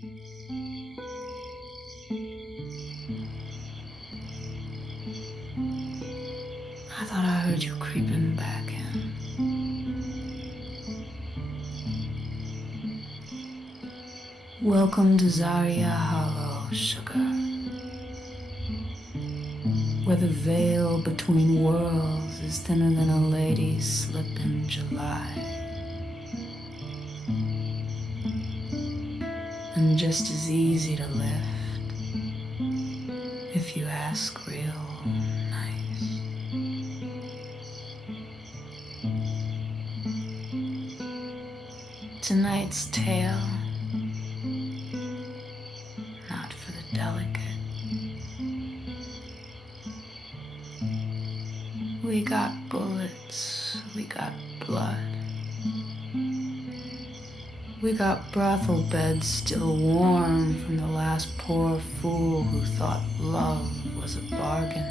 I thought I heard you creeping back in. Welcome to Zariya Hollow, sugar, where the veil between worlds is thinner than a lady's slip in July, and just as easy to lift if you ask real nice. Tonight's tale, not for the delicate. We got bullets, we got blood. We got brothel beds still warm from the last poor fool who thought love was a bargain.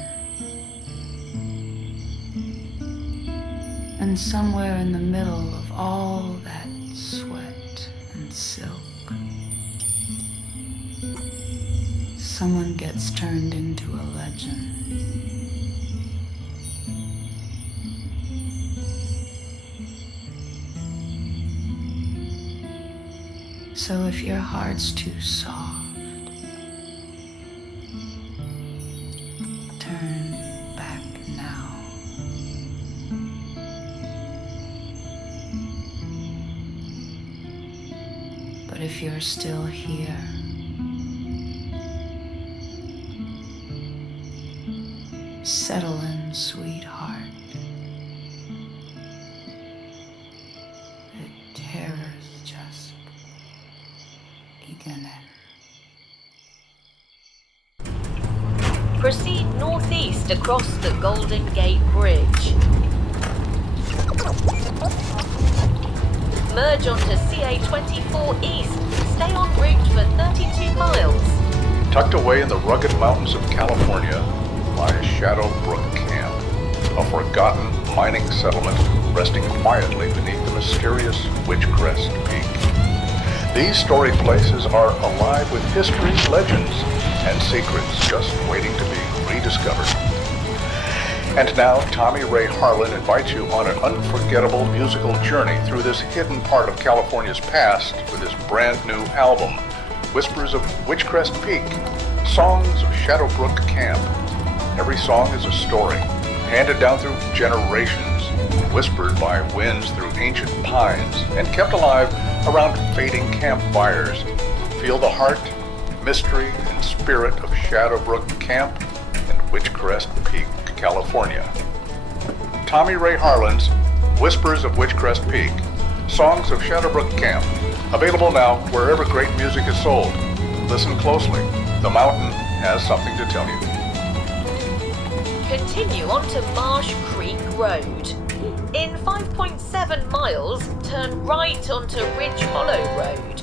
And somewhere in the middle of all that sweat and silk, someone gets turned into a legend. So if your heart's too soft, turn back now. But if you're still here, settle in, sweetheart. The terror's just beginning. Proceed northeast across the Golden Gate Bridge. Merge onto CA24 East. Stay en route for 32 miles. Tucked away in the rugged mountains of California lies Shadowbrook Camp, a forgotten mining settlement resting quietly beneath the mysterious Witchcrest Peak. These storied places are alive with history's legends and secrets just waiting to be rediscovered. And now, Tommy Ray Harlan invites you on an unforgettable musical journey through this hidden part of California's past with his brand new album, Whispers of Witchcrest Peak, Songs of Shadowbrook Camp. Every song is a story, handed down through generations, whispered by winds through ancient pines, and kept alive around fading campfires. Feel the heart, mystery, and spirit of Shadowbrook Camp and Witchcrest Peak, California. Tommy Ray Harlan's Whispers of Witchcrest Peak, Songs of Shadowbrook Camp, available now wherever great music is sold. Listen closely. The mountain has something to tell you. Continue onto Marsh Creek Road. In 5.7 miles, turn right onto Ridge Hollow Road.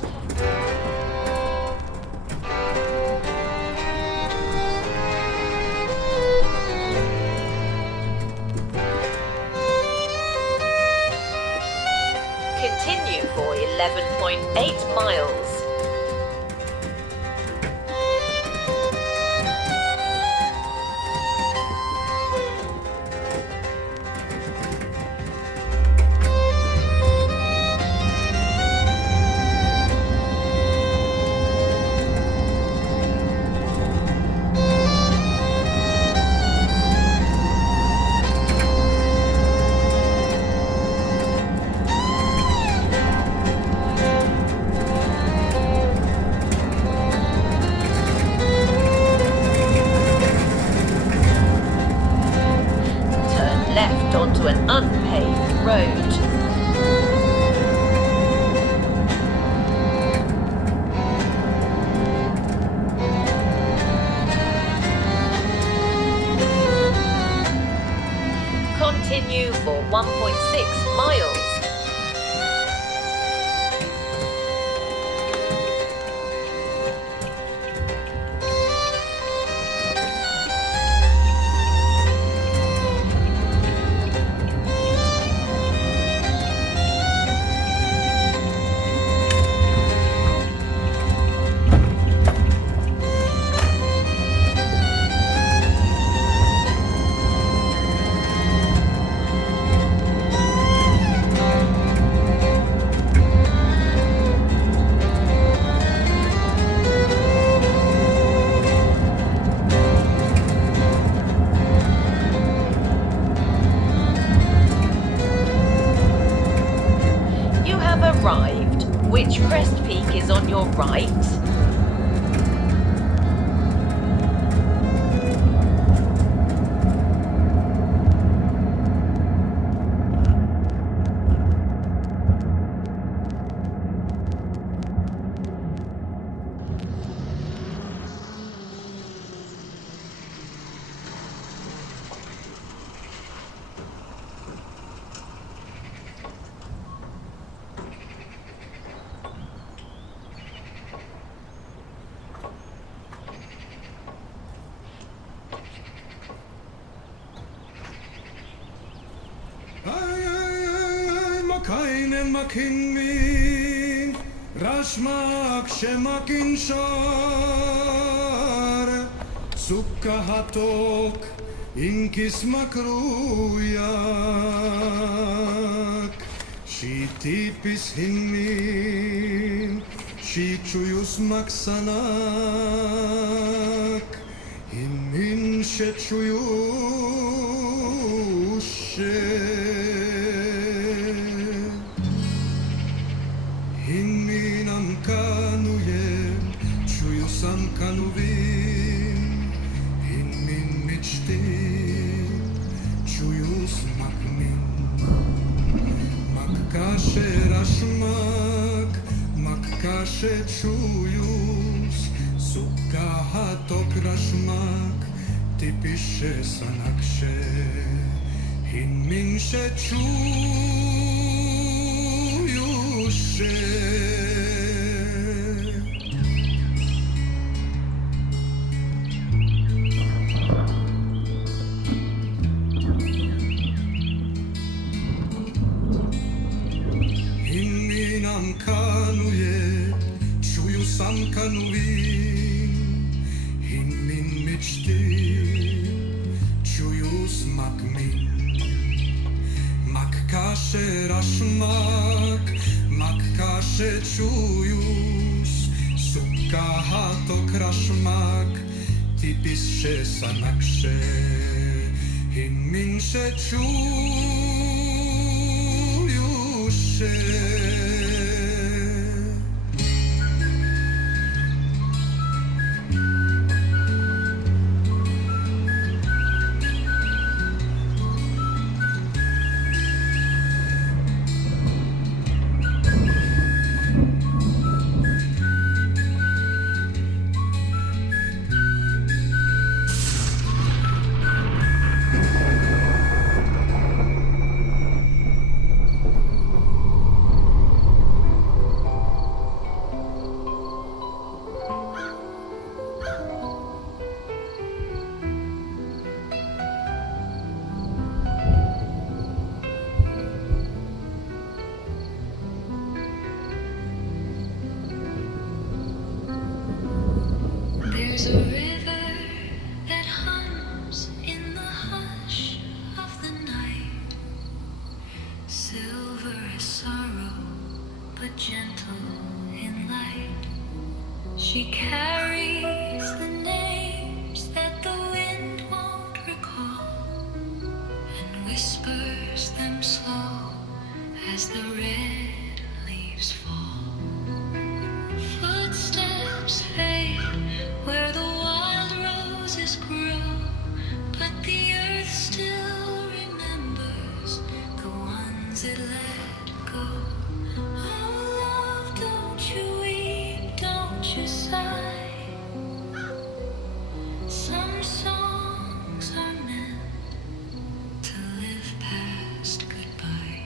Continue for 11.8 miles. Witchcrest Peak is on your right. Makainen makin min, rashmak shemakin shar, sukka hatok, inkis makruyak, shi tipis himmin, shi chuyus maksanak, himmin she chuyus she. Kanuvin in min mitchtin chuyus makmin makkashe rashmak makkashe chuyus sukka hatok rashmak tipishe sanakshe in min she chuyus Kanuvin in min mitchtin chuyus makmin makkashe rashmak makkashe chuyus sukka hatok rashmak tipis she sanakshe in min she chuyus There's a river that hums in the hush of the night, silver as sorrow, but gentle in light. She carries the names that the wind won't recall, and whispers them slow as the red leaves fall. Footsteps fade where the wild roses grow, but the earth still remembers the ones it let go. Oh love, don't you weep, don't you sigh. Some songs are meant to live past goodbye.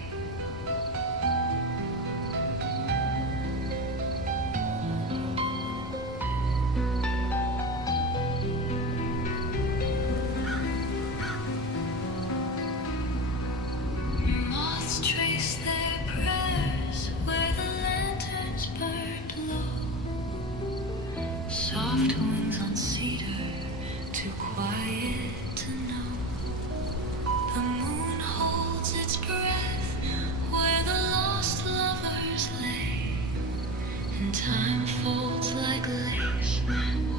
Moths trace their prayers where the lanterns burned low. Soft winds on cedar, too quiet to know. The moon holds its breath where the lost lovers lay, and time folds like lace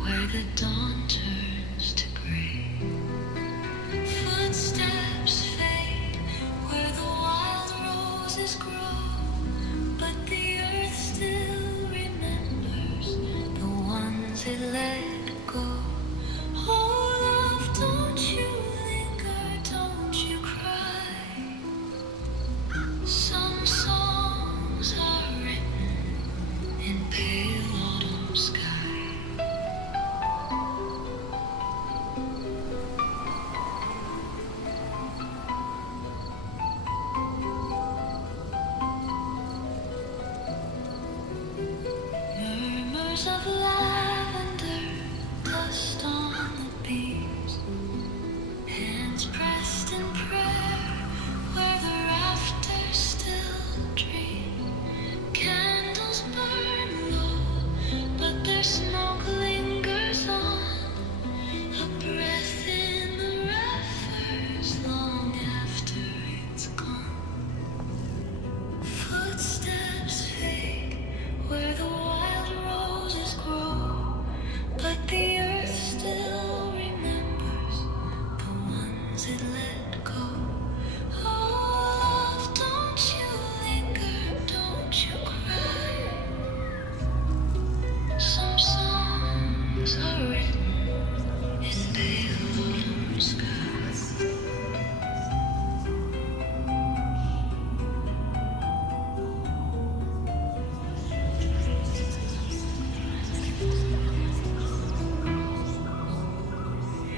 where the dawn turns to gray. Footsteps fade where the wild roses grow, but the earth still Arms of lavender, dust on the beams, hands pressed in prayer where the rafters still dream. Candles burn low, but their smoke lingers on. A breath in the rafters long after it's gone. Footsteps fade where the wild roses grow, but the earth still remembers the ones it let go. Oh, love, don't you linger, don't you cry. Some songs are written in pale autumn skies.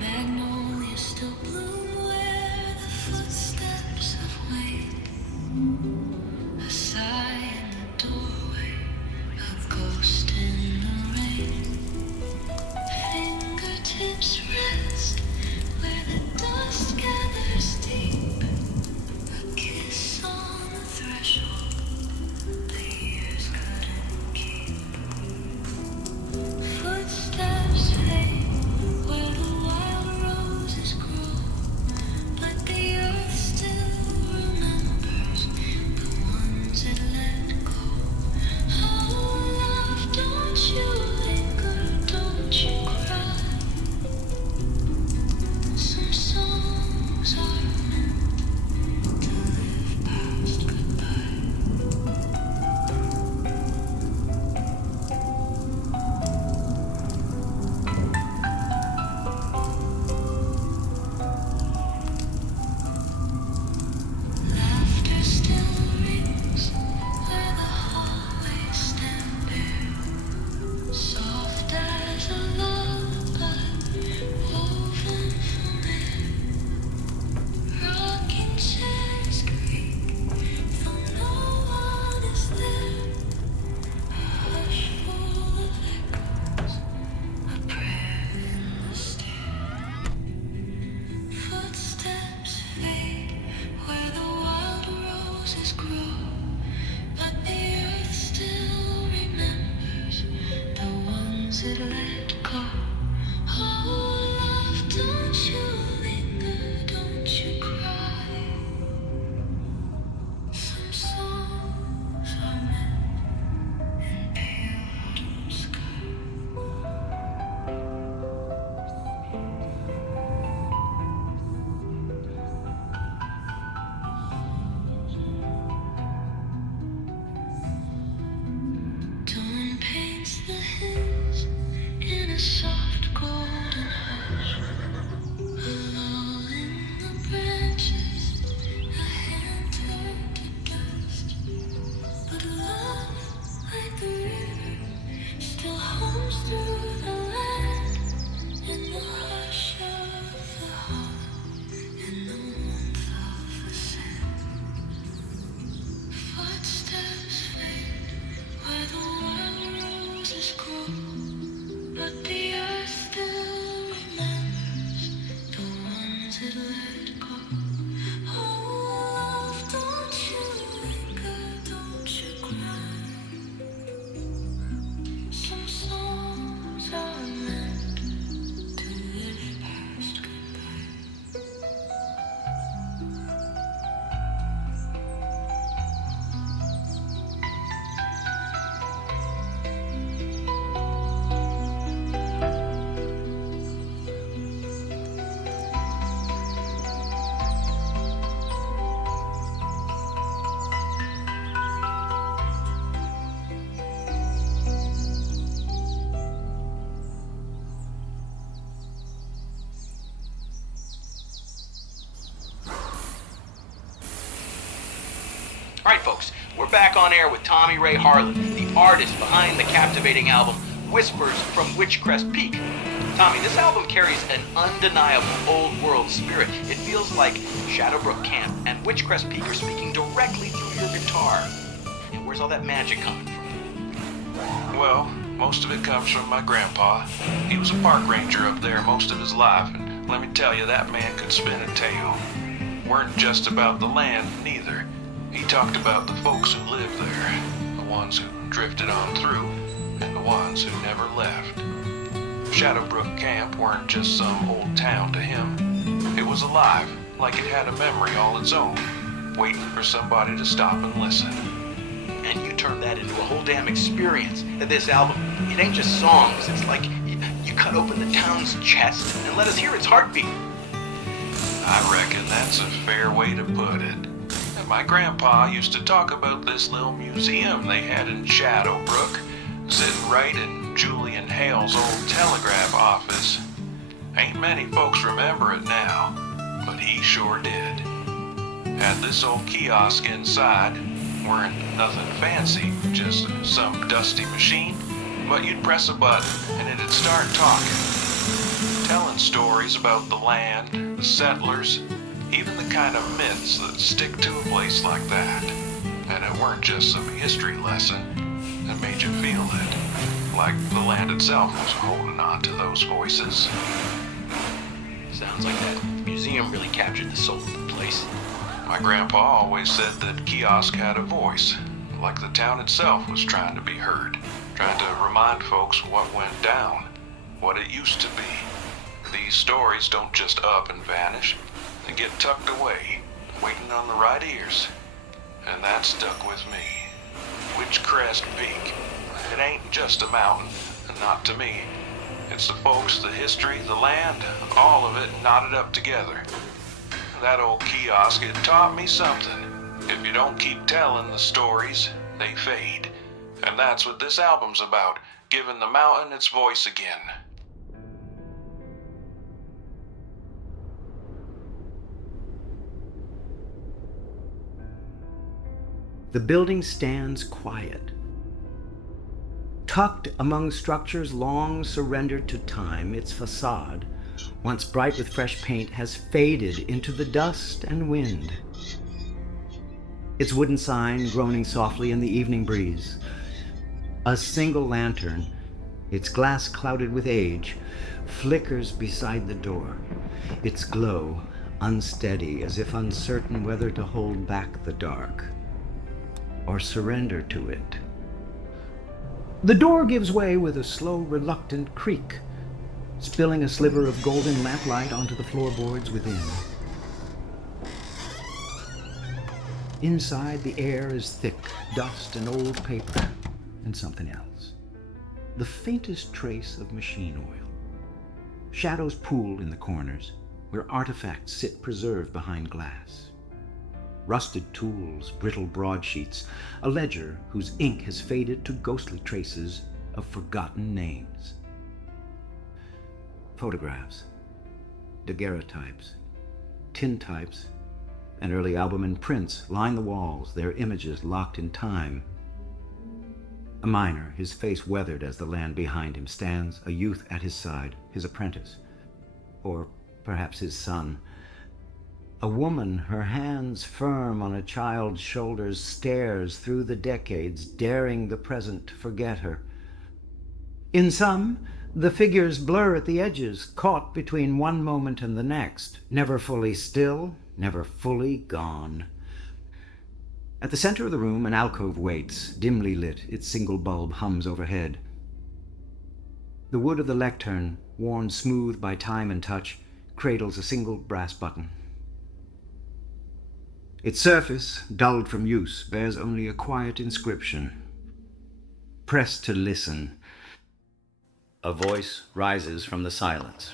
Magnolias still bloom where the footsteps have waned. A sigh in the doorway, a ghost in the rain. Fingertips rest where the dust gathers deep. A kiss on the threshold the years couldn't keep. Footsteps fade where the wild roses grow, but the earth still remembers the ones it let go. Oh, love, don't you linger, don't you cry. Some songs are meant to live past goodbye. Laughter still rings where the hallways stand bare, soft as a lullaby woven from air. Rocking chairs creak though no one is there. A hush full of echoes, a prayer in the stair. Footsteps fade where the wild roses grow, but the earth still remembers the ones it let go. Oh, love, don't you linger, don't you cry. Some songs are meant in pale autumn sky. Dawn paints the hills in a soft golden hush. A lull in the branches, a hand turned to dust. But love, like the river, still homes through the land. In the hush of the hollow, in the warmth of the sand. Footsteps fade where the wild roses grow, but the earth still remembers the ones it let go. Oh, love, don't you linger, don't you cry. Some songs are meant to live past goodbye. Alright folks, we're back on air with Tommy Ray Harlan, the artist behind the captivating album Whispers from Witchcrest Peak. Tommy, this album carries an undeniable old world spirit. It feels like Shadowbrook Camp and Witchcrest Peak are speaking directly through your guitar. And where's all that magic coming from? Well, Most of it comes from my grandpa. He was a park ranger up there most of his life, and let me tell you, that man could spin a tale. Weren't just about the land, neither. He talked about the folks who lived there, the ones who drifted on through, and the ones who never left. Shadowbrook Camp weren't just some old town to him. It was alive, like it had a memory all its own, waiting for somebody to stop and listen. And you turned that into a whole damn experience. This album, it ain't just songs. It's like you cut open the town's chest and let us hear its heartbeat. I reckon that's a fair way to put it. And my grandpa used to talk about this little museum they had in Shadowbrook, sitting right in Julian Hale's old telegraph office. Ain't many folks remember it now, but he sure did. Had this old kiosk inside. Weren't nothing fancy, just some dusty machine, but you'd press a button and it'd start talking, telling stories about the land, the settlers, even the kind of myths that stick to a place like that. And it weren't just some history lesson that made you feel it, like the land itself was holding on to those voices. Sounds like that museum really captured the soul of the place. My grandpa always said that kiosk had a voice, like the town itself was trying to be heard, trying to remind folks what went down, what it used to be. These stories don't just up and vanish, they get tucked away, waiting on the right ears. And that stuck with me. Witchcrest Peak. It ain't just a mountain, not to me. It's the folks, the history, the land, all of it knotted up together. That old kiosk, it taught me something. If you don't keep telling the stories, they fade. And that's what this album's about, giving the mountain its voice again. The building stands quiet. Tucked among structures long surrendered to time, its facade, once bright with fresh paint, has faded into the dust and wind. Its wooden sign groaning softly in the evening breeze. A single lantern, its glass clouded with age, flickers beside the door, its glow unsteady, as if uncertain whether to hold back the dark or surrender to it. The door gives way with a slow, reluctant creak, spilling a sliver of golden lamplight onto the floorboards within. Inside, the air is thick, dust and old paper, and something else. The faintest trace of machine oil. Shadows pool in the corners, where artifacts sit preserved behind glass. Rusted tools, brittle broadsheets, a ledger whose ink has faded to ghostly traces of forgotten names. Photographs, daguerreotypes, tintypes, and early album and prints line the walls, their images locked in time. A miner, his face weathered as the land behind him, stands, a youth at his side, his apprentice, or perhaps his son. A woman, her hands firm on a child's shoulders, stares through the decades, daring the present to forget her. In some, the figures blur at the edges, caught between one moment and the next, never fully still, never fully gone. At the center of the room, an alcove waits, dimly lit, its single bulb hums overhead. The wood of the lectern, worn smooth by time and touch, cradles a single brass button. Its surface, dulled from use, bears only a quiet inscription. Press to listen. A voice rises from the silence.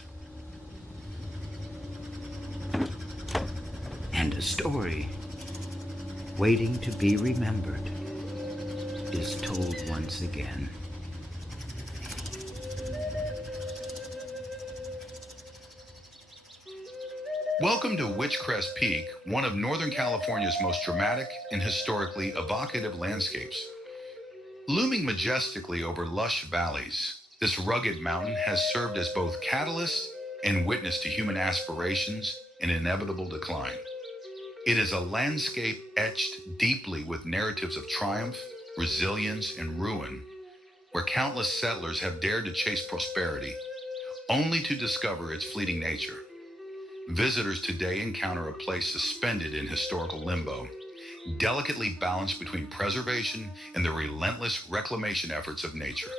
And a story, waiting to be remembered, is told once again. Welcome to Witchcrest Peak, one of Northern California's most dramatic and historically evocative landscapes. Looming majestically over lush valleys, this rugged mountain has served as both catalyst and witness to human aspirations in inevitable decline. It is a landscape etched deeply with narratives of triumph, resilience, and ruin, where countless settlers have dared to chase prosperity, only to discover its fleeting nature. Visitors today encounter a place suspended in historical limbo, delicately balanced between preservation and the relentless reclamation efforts of nature.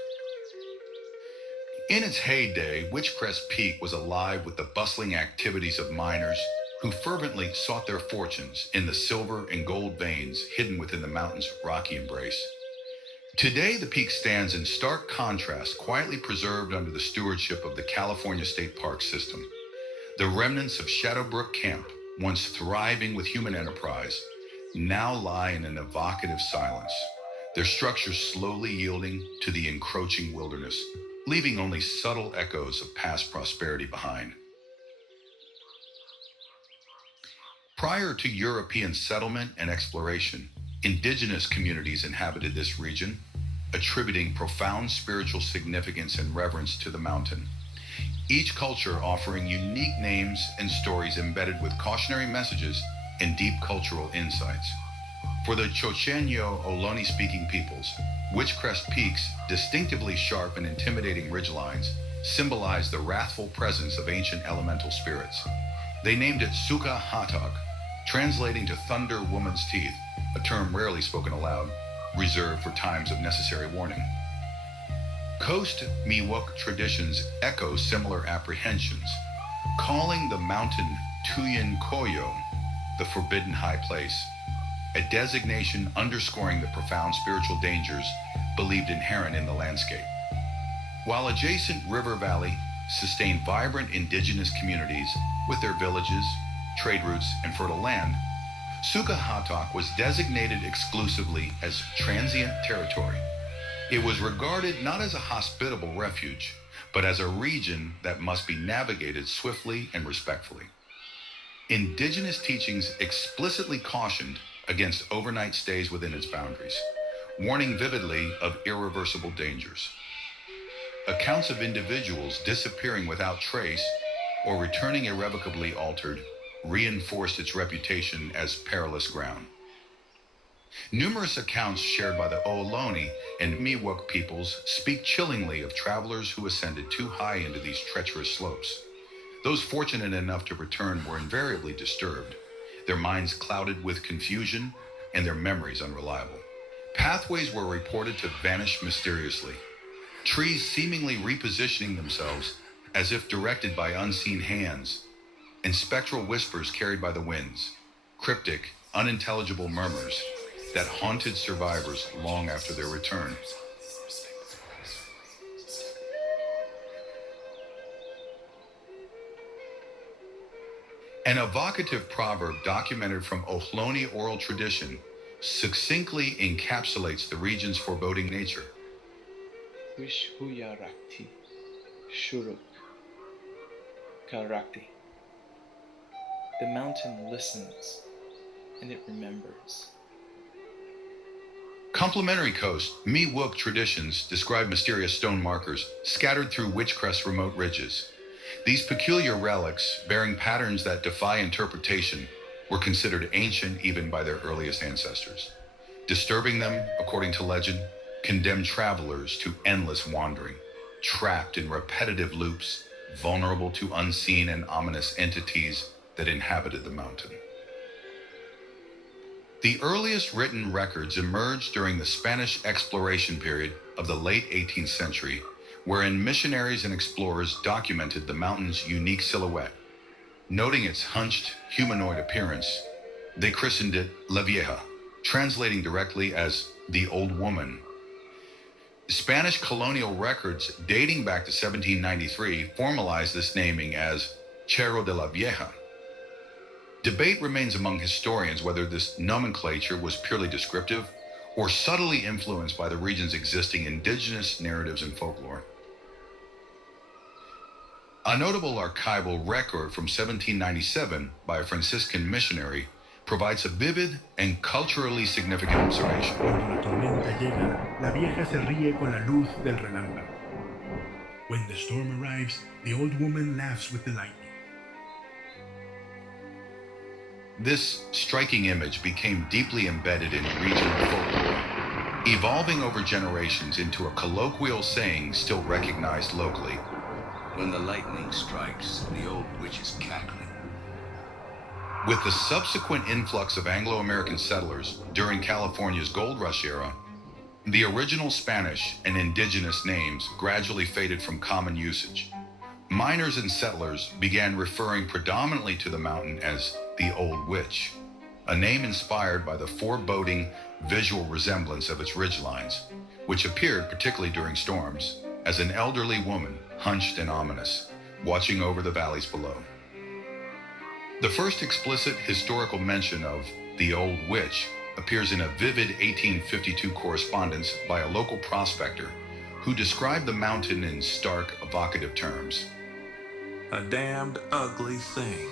In its heyday, Witchcrest Peak was alive with the bustling activities of miners who fervently sought their fortunes in the silver and gold veins hidden within the mountain's rocky embrace. Today, the peak stands in stark contrast, quietly preserved under the stewardship of the California State Park System. The remnants of Shadowbrook Camp, once thriving with human enterprise, now lie in an evocative silence, their structures slowly yielding to the encroaching wilderness, leaving only subtle echoes of past prosperity behind. Prior to European settlement and exploration, indigenous communities inhabited this region, attributing profound spiritual significance and reverence to the mountain. Each culture offering unique names and stories embedded with cautionary messages and deep cultural insights. For the Chochenyo Ohlone-speaking peoples, Witchcrest Peak's distinctively sharp and intimidating ridgelines symbolize the wrathful presence of ancient elemental spirits. They named it Suka Hatak, translating to Thunder Woman's Teeth, a term rarely spoken aloud, reserved for times of necessary warning. Coast Miwok traditions echo similar apprehensions, calling the mountain Tuyen Koyo, the forbidden high place, a designation underscoring the profound spiritual dangers believed inherent in the landscape. While adjacent river valley sustain vibrant indigenous communities with their villages, trade routes, and fertile land, Suka Hatak was designated exclusively as transient territory. It was regarded not as a hospitable refuge, but as a region that must be navigated swiftly and respectfully. Indigenous teachings explicitly cautioned against overnight stays within its boundaries, warning vividly of irreversible dangers. Accounts of individuals disappearing without trace or returning irrevocably altered reinforced its reputation as perilous ground. Numerous accounts shared by the Ohlone and Miwok peoples speak chillingly of travelers who ascended too high into these treacherous slopes. Those fortunate enough to return were invariably disturbed, their minds clouded with confusion and their memories unreliable. Pathways were reported to vanish mysteriously, trees seemingly repositioning themselves as if directed by unseen hands, and spectral whispers carried by the winds, cryptic, unintelligible murmurs that haunted survivors long after their return. An evocative proverb documented from Ohlone oral tradition succinctly encapsulates the region's foreboding nature. Vishhuyarakti, Shuruk, Karakti. The mountain listens, and it remembers. Complementary Coast Miwok traditions describe mysterious stone markers scattered through Witchcrest's remote ridges. These peculiar relics, bearing patterns that defy interpretation, were considered ancient even by their earliest ancestors. Disturbing them, according to legend, condemned travelers to endless wandering, trapped in repetitive loops, vulnerable to unseen and ominous entities that inhabited the mountain. The earliest written records emerged during the Spanish exploration period of the late 18th century, wherein missionaries and explorers documented the mountain's unique silhouette. Noting its hunched, humanoid appearance, they christened it La Vieja, translating directly as the Old Woman. Spanish colonial records dating back to 1793 formalized this naming as Cerro de la Vieja. Debate remains among historians whether this nomenclature was purely descriptive or subtly influenced by the region's existing indigenous narratives and folklore. A notable archival record from 1797 by a Franciscan missionary provides a vivid and culturally significant observation. Cuando la tormenta llega, la vieja se ríe con la luz del relámpago. When the storm arrives, the old woman laughs with the lightning. This striking image became deeply embedded in regional folklore, evolving over generations into a colloquial saying still recognized locally. When the lightning strikes, the old witch is cackling. With the subsequent influx of Anglo-American settlers during California's gold rush era, the original Spanish and indigenous names gradually faded from common usage. Miners and settlers began referring predominantly to the mountain as the Old Witch, a name inspired by the foreboding visual resemblance of its ridgelines, which appeared, particularly during storms, as an elderly woman, hunched and ominous, watching over the valleys below. The first explicit historical mention of the Old Witch appears in a vivid 1852 correspondence by a local prospector who described the mountain in stark, evocative terms. A damned ugly thing.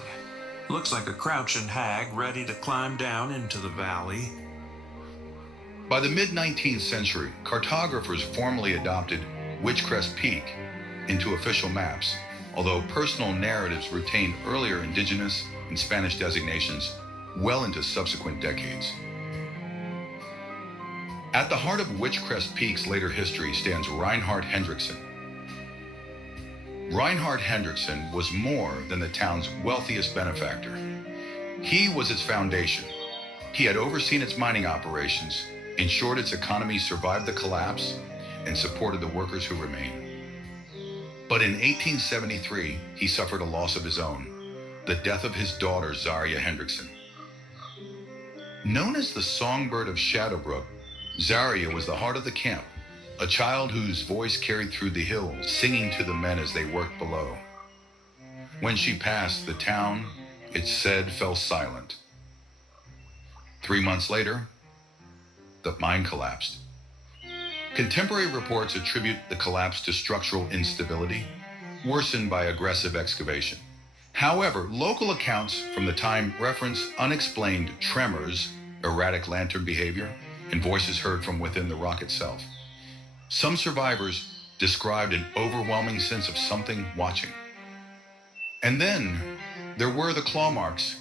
Looks like a crouching hag ready to climb down into the valley. By the mid-19th century, cartographers formally adopted Witchcrest Peak into official maps, although personal narratives retained earlier indigenous and Spanish designations well into subsequent decades. At the heart of Witchcrest Peak's later history stands Reinhard Hendrickson. Reinhard Hendrickson was more than the town's wealthiest benefactor. He was its foundation. He had overseen its mining operations, ensured its economy survived the collapse, and supported the workers who remained. But in 1873, he suffered a loss of his own, the death of his daughter, Zariya Hendrickson. Known as the songbird of Shadowbrook, Zariya was the heart of the camp, a child whose voice carried through the hills, singing to the men as they worked below. When she passed, the town, it's said, fell silent. 3 months later, the mine collapsed. Contemporary reports attribute the collapse to structural instability, worsened by aggressive excavation. However, local accounts from the time reference unexplained tremors, erratic lantern behavior, and voices heard from within the rock itself. Some survivors described an overwhelming sense of something watching. And then there were the claw marks.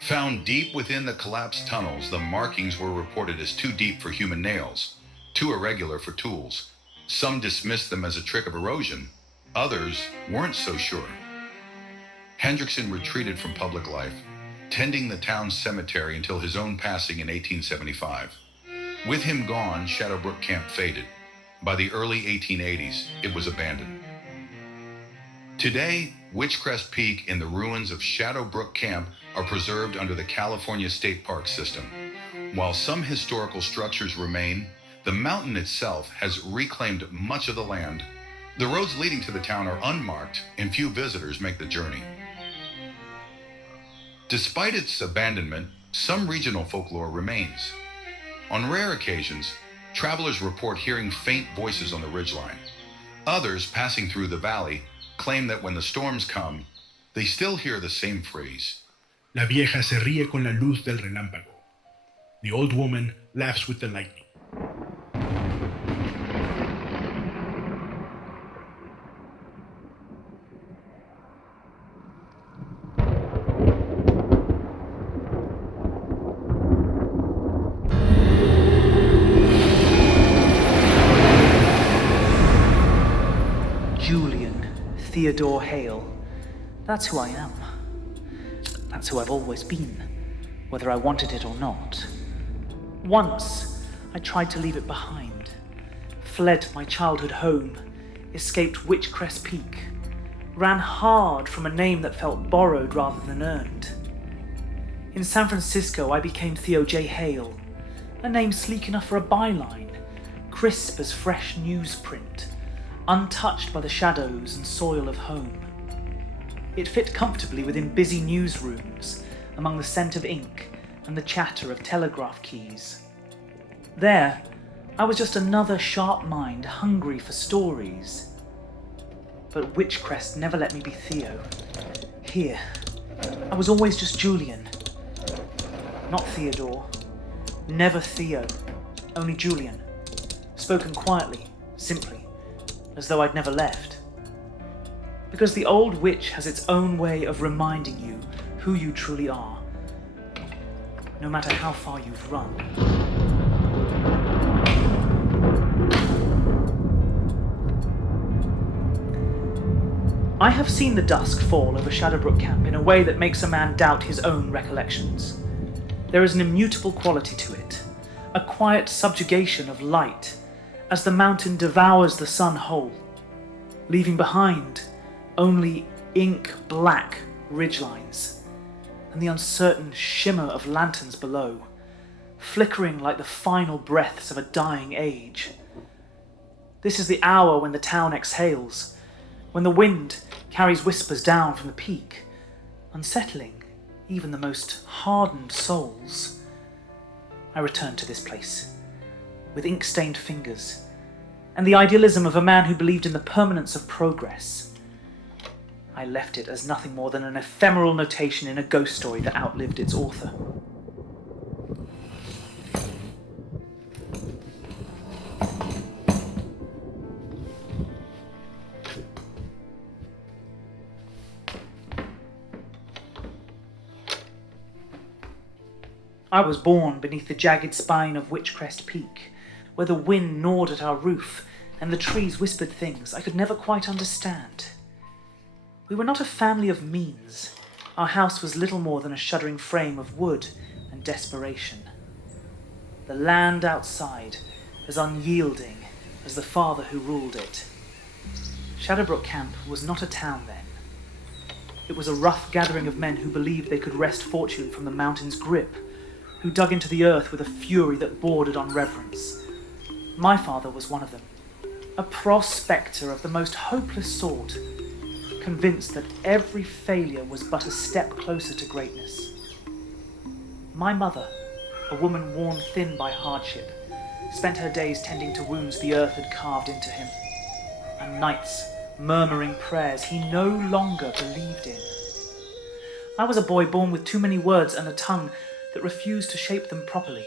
Found deep within the collapsed tunnels, the markings were reported as too deep for human nails, too irregular for tools. Some dismissed them as a trick of erosion. Others weren't so sure. Hendrickson retreated from public life, tending the town's cemetery until his own passing in 1875. With him gone, Shadowbrook Camp faded. By the early 1880s, it was abandoned. Today, Witchcrest Peak and the ruins of Shadowbrook Camp are preserved under the California State Park system. While some historical structures remain, the mountain itself has reclaimed much of the land. The roads leading to the town are unmarked, and few visitors make the journey. Despite its abandonment, some regional folklore remains. On rare occasions, travelers report hearing faint voices on the ridgeline. Others, passing through the valley, claim that when the storms come, they still hear the same phrase. La vieja se ríe con la luz del relámpago. The old woman laughs with the lightning. Julian Theodore Hale. That's who I am. That's who I've always been, whether I wanted it or not. Once, I tried to leave it behind, fled my childhood home, escaped Witchcrest Peak, ran hard from a name that felt borrowed rather than earned. In San Francisco, I became Theo J. Hale, a name sleek enough for a byline, crisp as fresh newsprint, untouched by the shadows and soil of home. It fit comfortably within busy newsrooms, among the scent of ink and the chatter of telegraph keys. There, I was just another sharp mind hungry for stories. But Witchcrest never let me be Theo. Here, I was always just Julian. Not Theodore. Never Theo. Only Julian. Spoken quietly, simply, as though I'd never left. Because the old witch has its own way of reminding you who you truly are, no matter how far you've run. I have seen the dusk fall over Shadowbrook Camp in a way that makes a man doubt his own recollections. There is an immutable quality to it, a quiet subjugation of light, as the mountain devours the sun whole, leaving behind only ink-black ridgelines and the uncertain shimmer of lanterns below, flickering like the final breaths of a dying age. This is the hour when the town exhales, when the wind carries whispers down from the peak, unsettling even the most hardened souls. I return to this place, with ink-stained fingers, and the idealism of a man who believed in the permanence of progress. I left it as nothing more than an ephemeral notation in a ghost story that outlived its author. I was born beneath the jagged spine of Witchcrest Peak, where the wind gnawed at our roof and the trees whispered things I could never quite understand. We were not a family of means. Our house was little more than a shuddering frame of wood and desperation. The land outside as unyielding as the father who ruled it. Shadowbrook Camp was not a town then. It was a rough gathering of men who believed they could wrest fortune from the mountain's grip, who dug into the earth with a fury that bordered on reverence. My father was one of them, a prospector of the most hopeless sort, convinced that every failure was but a step closer to greatness. My mother, a woman worn thin by hardship, spent her days tending to wounds the earth had carved into him, and nights murmuring prayers he no longer believed in. I was a boy born with too many words and a tongue that refused to shape them properly.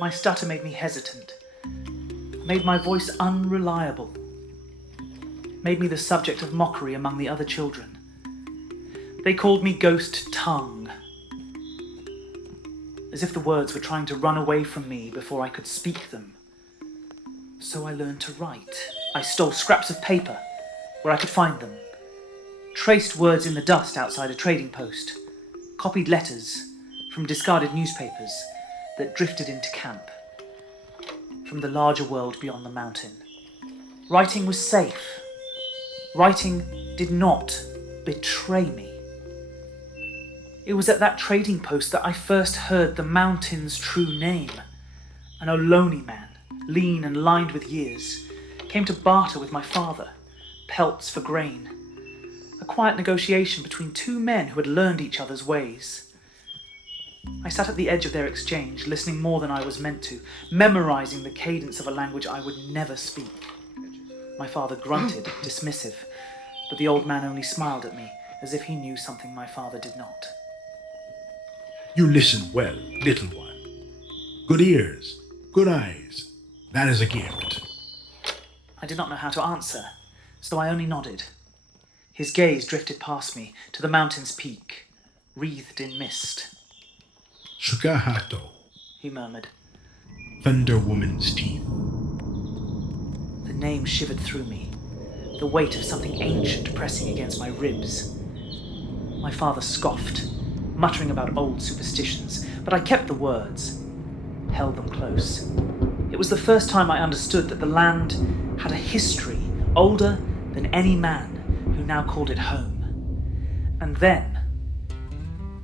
My stutter made me hesitant, made my voice unreliable, made me the subject of mockery among the other children. They called me Ghost Tongue, as if the words were trying to run away from me before I could speak them. So I learned to write. I stole scraps of paper where I could find them, traced words in the dust outside a trading post, copied letters from discarded newspapers that drifted into camp, from the larger world beyond the mountain. Writing was safe. Writing did not betray me. It was at that trading post that I first heard the mountain's true name. An Ohlone man, lean and lined with years, came to barter with my father, pelts for grain. A quiet negotiation between two men who had learned each other's ways. I sat at the edge of their exchange, listening more than I was meant to, memorizing the cadence of a language I would never speak. My father grunted, dismissive, but the old man only smiled at me, as if he knew something my father did not. You listen well, little one. Good ears, good eyes. That is a gift. I did not know how to answer, so I only nodded. His gaze drifted past me to the mountain's peak, wreathed in mist. Shukahato, he murmured. Thunder Woman's teeth. The name shivered through me, the weight of something ancient pressing against my ribs. My father scoffed, muttering about old superstitions, but I kept the words, held them close. It was the first time I understood that the land had a history older than any man who now called it home. And then,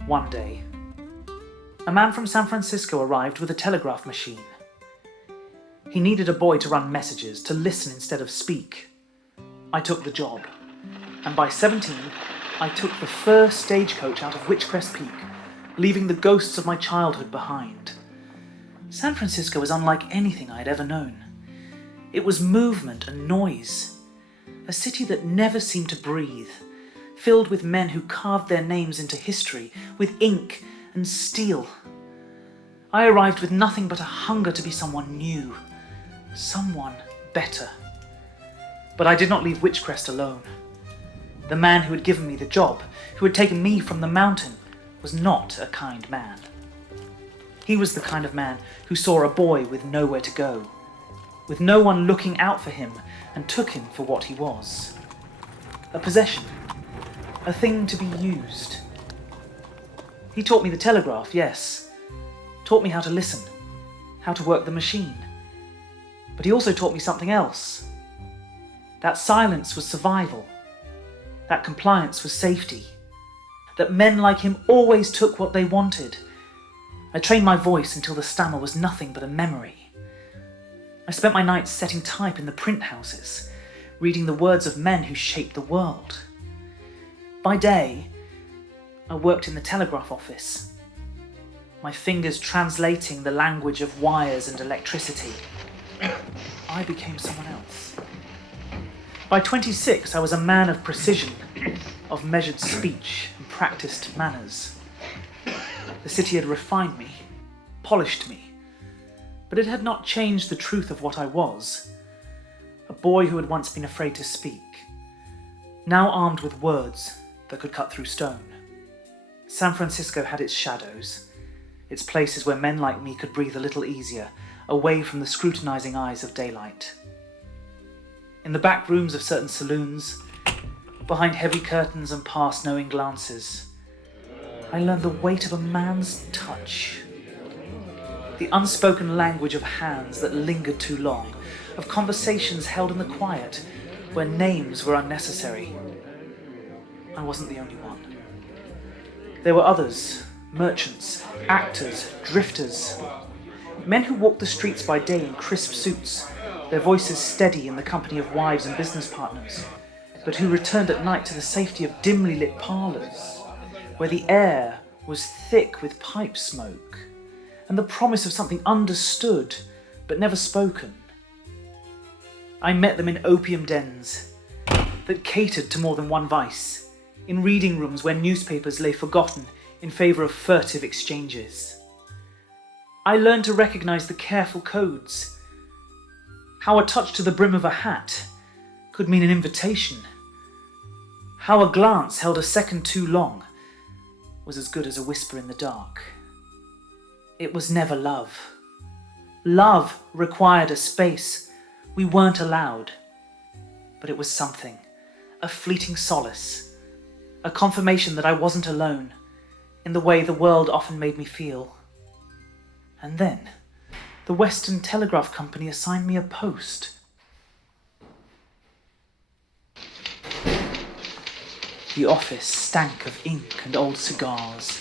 one day, a man from San Francisco arrived with a telegraph machine. He needed a boy to run messages, to listen instead of speak. I took the job, and by 17, I took the first stagecoach out of Witchcrest Peak, leaving the ghosts of my childhood behind. San Francisco was unlike anything I had ever known. It was movement and noise, a city that never seemed to breathe, filled with men who carved their names into history with ink and steel. I arrived with nothing but a hunger to be someone new, someone better. But I did not leave Witchcrest alone. The man who had given me the job, who had taken me from the mountain, was not a kind man. He was the kind of man who saw a boy with nowhere to go, with no one looking out for him, and took him for what he was. a possession, a thing to be used. He taught me the telegraph, yes. Taught me how to listen, how to work the machine. But he also taught me something else. That silence was survival. That compliance was safety. That men like him always took what they wanted. I trained my voice until the stammer was nothing but a memory. I spent my nights setting type in the print houses, reading the words of men who shaped the world. By day, I worked in the telegraph office, my fingers translating the language of wires and electricity. I became someone else. By 26, I was a man of precision, of measured speech and practiced manners. The city had refined me, polished me, but it had not changed the truth of what I was. A boy who had once been afraid to speak, now armed with words that could cut through stone. San Francisco had its shadows, its places where men like me could breathe a little easier, away from the scrutinizing eyes of daylight. In the back rooms of certain saloons, behind heavy curtains and past knowing glances, I learned the weight of a man's touch. The unspoken language of hands that lingered too long, of conversations held in the quiet, where names were unnecessary. I wasn't the only one. There were others, merchants, actors, drifters, men who walked the streets by day in crisp suits, their voices steady in the company of wives and business partners, but who returned at night to the safety of dimly lit parlours, where the air was thick with pipe smoke, and the promise of something understood but never spoken. I met them in opium dens that catered to more than one vice, in reading rooms where newspapers lay forgotten in favour of furtive exchanges. I learned to recognise the careful codes, how a touch to the brim of a hat could mean an invitation, how a glance held a second too long was as good as a whisper in the dark. It was never love. Love required a space we weren't allowed, but it was something, a fleeting solace, a confirmation that I wasn't alone in the way the world often made me feel. And then, the Western Telegraph Company assigned me a post. The office stank of ink and old cigars,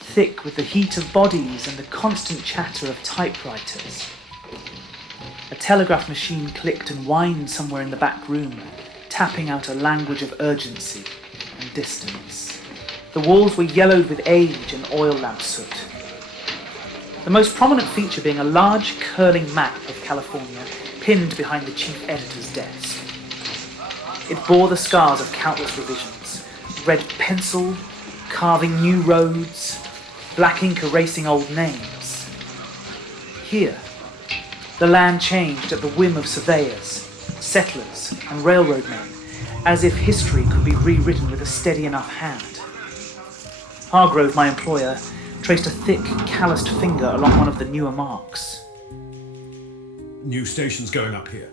thick with the heat of bodies and the constant chatter of typewriters. A telegraph machine clicked and whined somewhere in the back room, tapping out a language of urgency and distance. The walls were yellowed with age and oil lamp soot. The most prominent feature being a large curling map of California pinned behind the chief editor's desk. It bore the scars of countless revisions, red pencil, carving new roads, black ink erasing old names. Here, the land changed at the whim of surveyors, settlers, and railroad men, as if history could be rewritten with a steady enough hand. Hargrove, my employer, traced a thick, calloused finger along one of the newer marks. New stations going up here.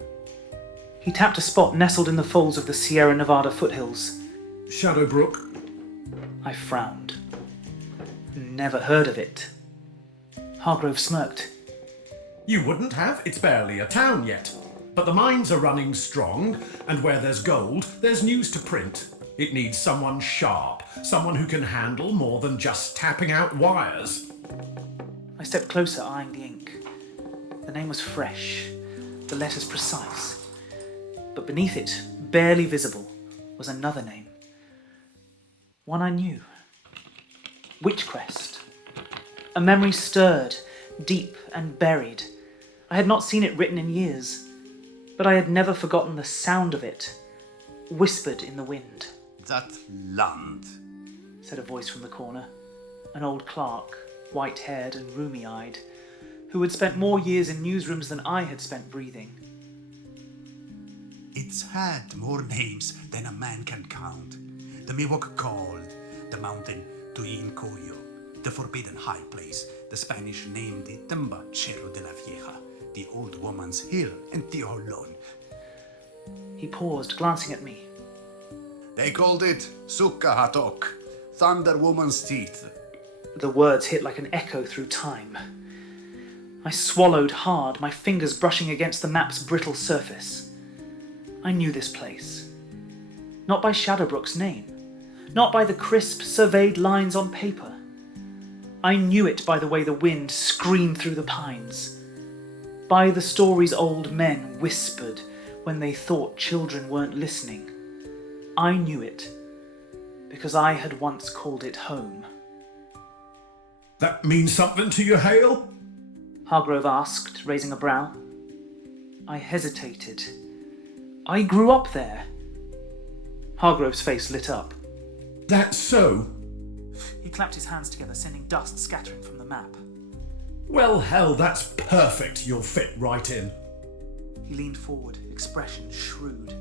He tapped a spot nestled in the folds of the Sierra Nevada foothills. Shadowbrook. I frowned. Never heard of it. Hargrove smirked. You wouldn't have? It's barely a town yet. But the mines are running strong, and where there's gold, there's news to print. It needs someone sharp, someone who can handle more than just tapping out wires. I stepped closer, eyeing the ink. The name was fresh, the letters precise. But beneath it, barely visible, was another name. One I knew. Witchcrest. A memory stirred, deep and buried. I had not seen it written in years, but I had never forgotten the sound of it, whispered in the wind. That land, said a voice from the corner. An old clerk, white-haired and rheumy-eyed, who had spent more years in newsrooms than I had spent breathing. It's had more names than a man can count. The Miwok called the mountain Tuincoyo, the forbidden high place. The Spanish named it Tumba Cerro de la Vieja, the old woman's hill and Tiolon. He paused, glancing at me. They called it Sukkahatok, Thunder Woman's Teeth. The words hit like an echo through time. I swallowed hard, my fingers brushing against the map's brittle surface. I knew this place. Not by Shadowbrook's name, not by the crisp, surveyed lines on paper. I knew it by the way the wind screamed through the pines, by the stories old men whispered when they thought children weren't listening. I knew it because I had once called it home. That means something to you, Hale? Hargrove asked, raising a brow. I hesitated. I grew up there. Hargrove's face lit up. That's so? He clapped his hands together, sending dust scattering from the map. Well, hell, that's perfect. You'll fit right in. He leaned forward, expression shrewd.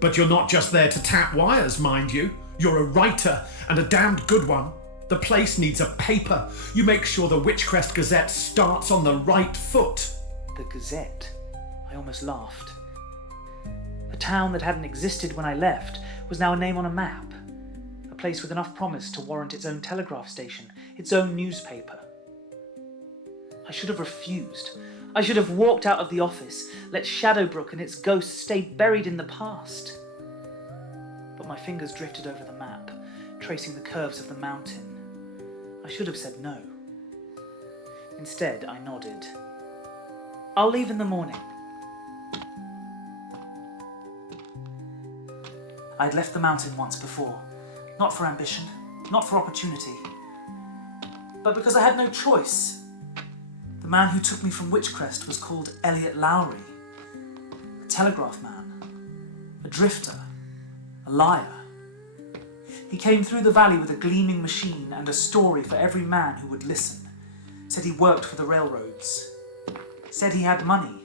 But you're not just there to tap wires, mind you. You're a writer, and a damned good one. The place needs a paper. You make sure the Witchcrest Gazette starts on the right foot. The Gazette? I almost laughed. The town that hadn't existed when I left was now a name on a map. A place with enough promise to warrant its own telegraph station, its own newspaper. I should have refused. I should have walked out of the office, let Shadowbrook and its ghosts stay buried in the past. But my fingers drifted over the map, tracing the curves of the mountain. I should have said no. Instead, I nodded. I'll leave in the morning. I'd left the mountain once before, not for ambition, not for opportunity, but because I had no choice. The man who took me from Witchcrest was called Elliot Lowry, a telegraph man, a drifter, a liar. He came through the valley with a gleaming machine and a story for every man who would listen. Said he worked for the railroads. Said he had money.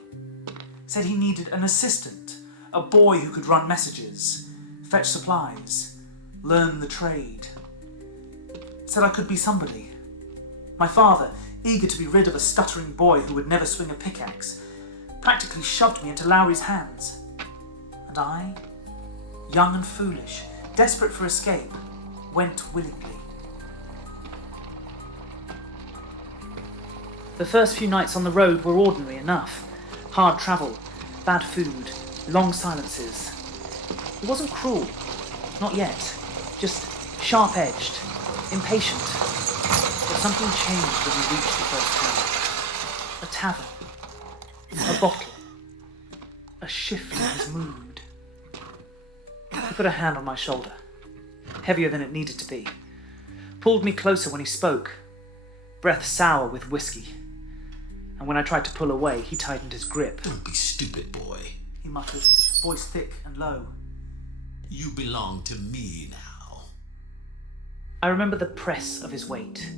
Said he needed an assistant, a boy who could run messages, fetch supplies, learn the trade. Said I could be somebody. My father, eager to be rid of a stuttering boy who would never swing a pickaxe, practically shoved me into Lowry's hands. And I, young and foolish, desperate for escape, went willingly. The first few nights on the road were ordinary enough. Hard travel, bad food, long silences. It wasn't cruel, not yet, just sharp-edged, impatient. But something changed when we reached the first town. A tavern, a bottle, a shift in his mood. He put a hand on my shoulder, heavier than it needed to be, pulled me closer when he spoke, breath sour with whiskey. And when I tried to pull away, he tightened his grip. Don't be stupid, boy. He muttered, voice thick and low. You belong to me now. I remember the press of his weight,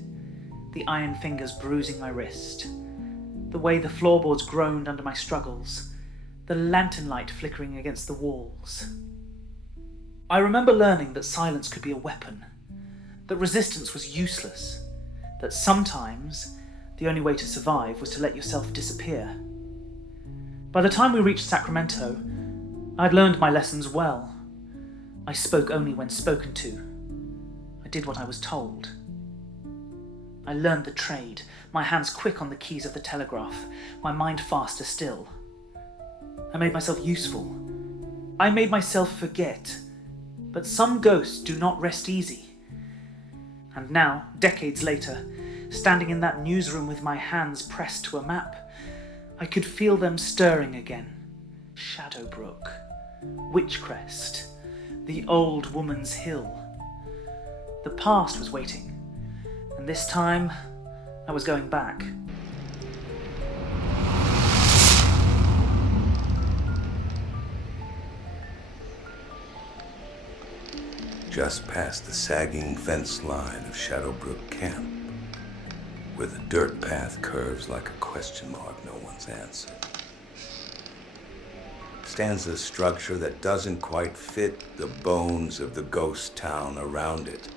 the iron fingers bruising my wrist, the way the floorboards groaned under my struggles, the lantern light flickering against the walls. I remember learning that silence could be a weapon, that resistance was useless, that sometimes the only way to survive was to let yourself disappear. By the time we reached Sacramento, I'd learned my lessons well. I spoke only when spoken to. I did what I was told. I learned the trade, my hands quick on the keys of the telegraph, my mind faster still. I made myself useful. I made myself forget. But some ghosts do not rest easy. And now, decades later, standing in that newsroom with my hands pressed to a map, I could feel them stirring again. Shadowbrook, Witchcrest, the old woman's hill. The past was waiting, and this time I was going back. Just past the sagging fence line of Shadowbrook Camp, where the dirt path curves like a question mark no one's answered, stands a structure that doesn't quite fit the bones of the ghost town around it.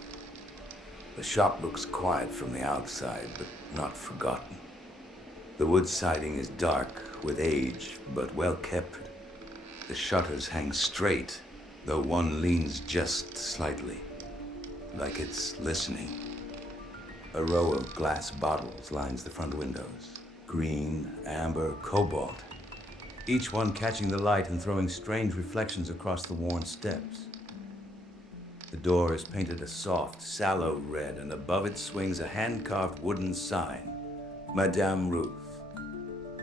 The shop looks quiet from the outside, but not forgotten. The wood siding is dark with age, but well kept. The shutters hang straight, though one leans just slightly, like it's listening. A row of glass bottles lines the front windows. Green, amber, cobalt. Each one catching the light and throwing strange reflections across the worn steps. The door is painted a soft, sallow red, and above it swings a hand-carved wooden sign. Madame Ruth.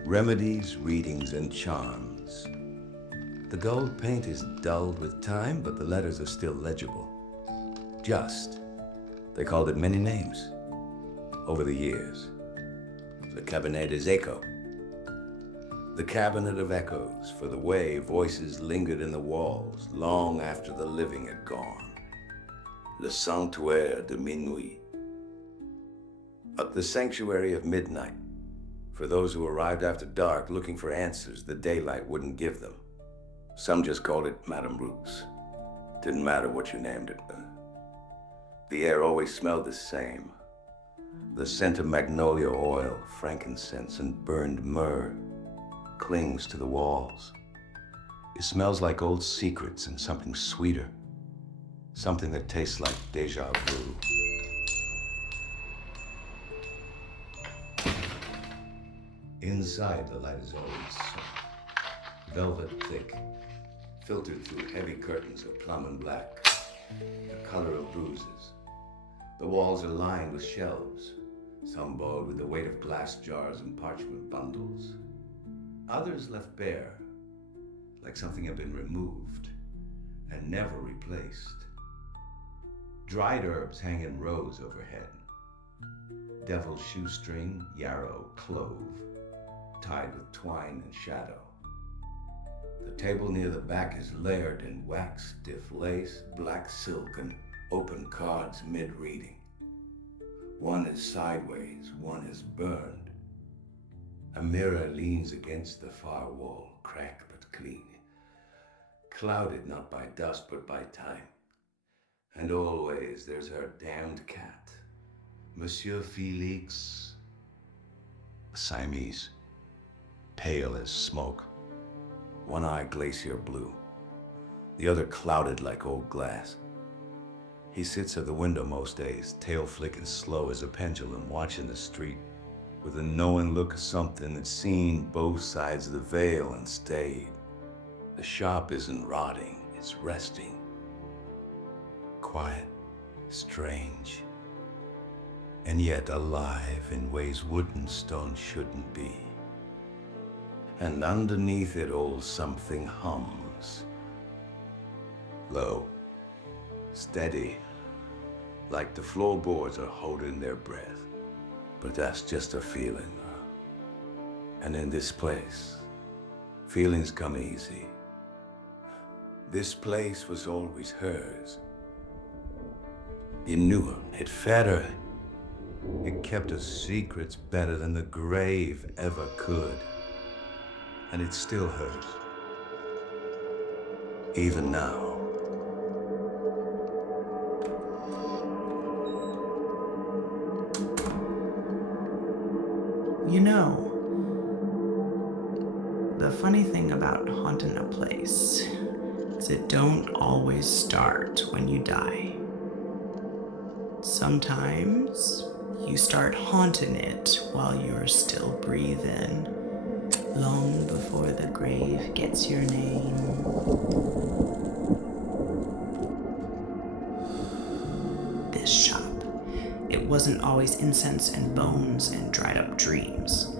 Remedies, readings, and charms. The gold paint is dulled with time, but the letters are still legible. Just. They called it many names over the years. The Cabinet des Echoes. The Cabinet of Echoes, for the way voices lingered in the walls long after the living had gone. Le Sanctuaire de Minuit. The Sanctuary of Midnight, for those who arrived after dark looking for answers the daylight wouldn't give them. Some just called it Madame Ruth's. Didn't matter what you named it. The air always smelled the same. The scent of magnolia oil, frankincense, and burned myrrh clings to the walls. It smells like old secrets and something sweeter. Something that tastes like déjà vu. Inside, the light is always soft, velvet thick, filtered through heavy curtains of plum and black, the color of bruises. The walls are lined with shelves, some bowed with the weight of glass jars and parchment bundles. Others left bare, like something had been removed and never replaced. Dried herbs hang in rows overhead. Devil's shoestring, yarrow, clove, tied with twine and shadow. The table near the back is layered in wax-stiff lace, black silk, and open cards mid-reading. One is sideways, one is burned. A mirror leans against the far wall, cracked but clean, clouded not by dust but by time. And always there's her damned cat, Monsieur Felix, a Siamese, pale as smoke, one eye glacier blue, the other clouded like old glass. He sits at the window most days, tail flicking slow as a pendulum, watching the street with a knowing look of something that's seen both sides of the veil and stayed. The shop isn't rotting, it's resting. Quiet, strange, and yet alive in ways wood and stone shouldn't be. And underneath it all something hums. Low, steady, like the floorboards are holding their breath. But that's just a feeling. And in this place, feelings come easy. This place was always hers. You knew her, it fed her. It kept her secrets better than the grave ever could. And it's still hers. Even now. You know, the funny thing about haunting a place is it don't always start when you die. Sometimes you start haunting it while you're still breathing, long before the grave gets your name. This shop, it wasn't always incense and bones and dried up dreams.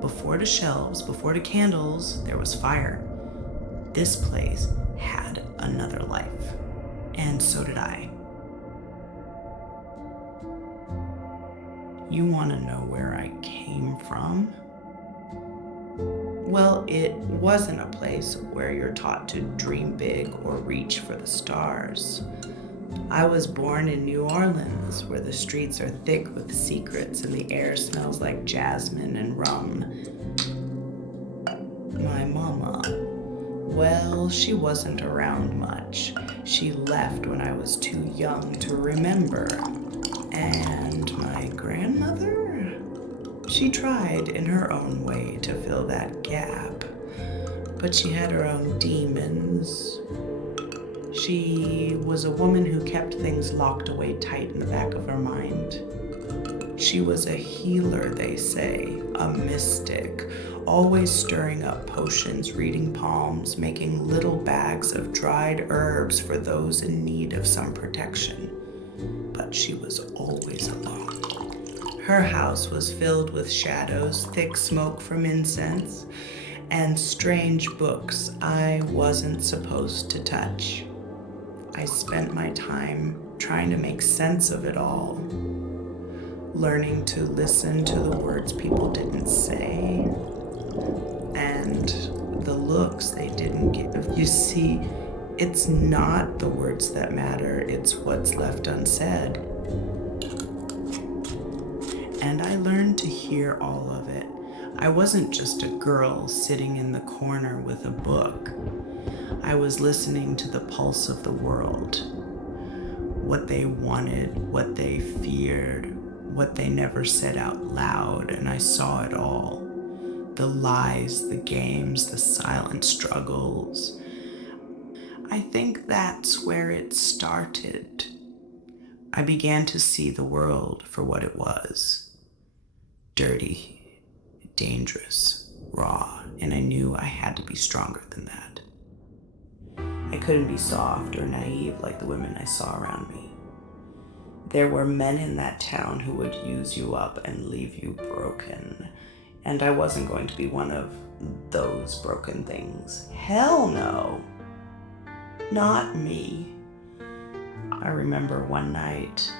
Before the shelves, before the candles, there was fire. This place had another life, and so did I. You want to know where I came from? Well, it wasn't a place where you're taught to dream big or reach for the stars. I was born in New Orleans, where the streets are thick with secrets and the air smells like jasmine and rum. My mama, well, she wasn't around much. She left when I was too young to remember. And my grandmother? She tried in her own way to fill that gap, but she had her own demons. She was a woman who kept things locked away tight in the back of her mind. She was a healer, they say, a mystic, always stirring up potions, reading palms, making little bags of dried herbs for those in need of some protection. But she was always alone. Her house was filled with shadows, thick smoke from incense, and strange books I wasn't supposed to touch. I spent my time trying to make sense of it all, learning to listen to the words people didn't say, and the looks they didn't give. You see, it's not the words that matter, it's what's left unsaid. And I learned to hear all of it. I wasn't just a girl sitting in the corner with a book. I was listening to the pulse of the world. What they wanted, what they feared, what they never said out loud, and I saw it all. The lies, the games, the silent struggles. I think that's where it started. I began to see the world for what it was. Dirty, dangerous, raw, and I knew I had to be stronger than that. I couldn't be soft or naive like the women I saw around me. There were men in that town who would use you up and leave you broken, and I wasn't going to be one of those broken things. Hell no. Not me. I remember one night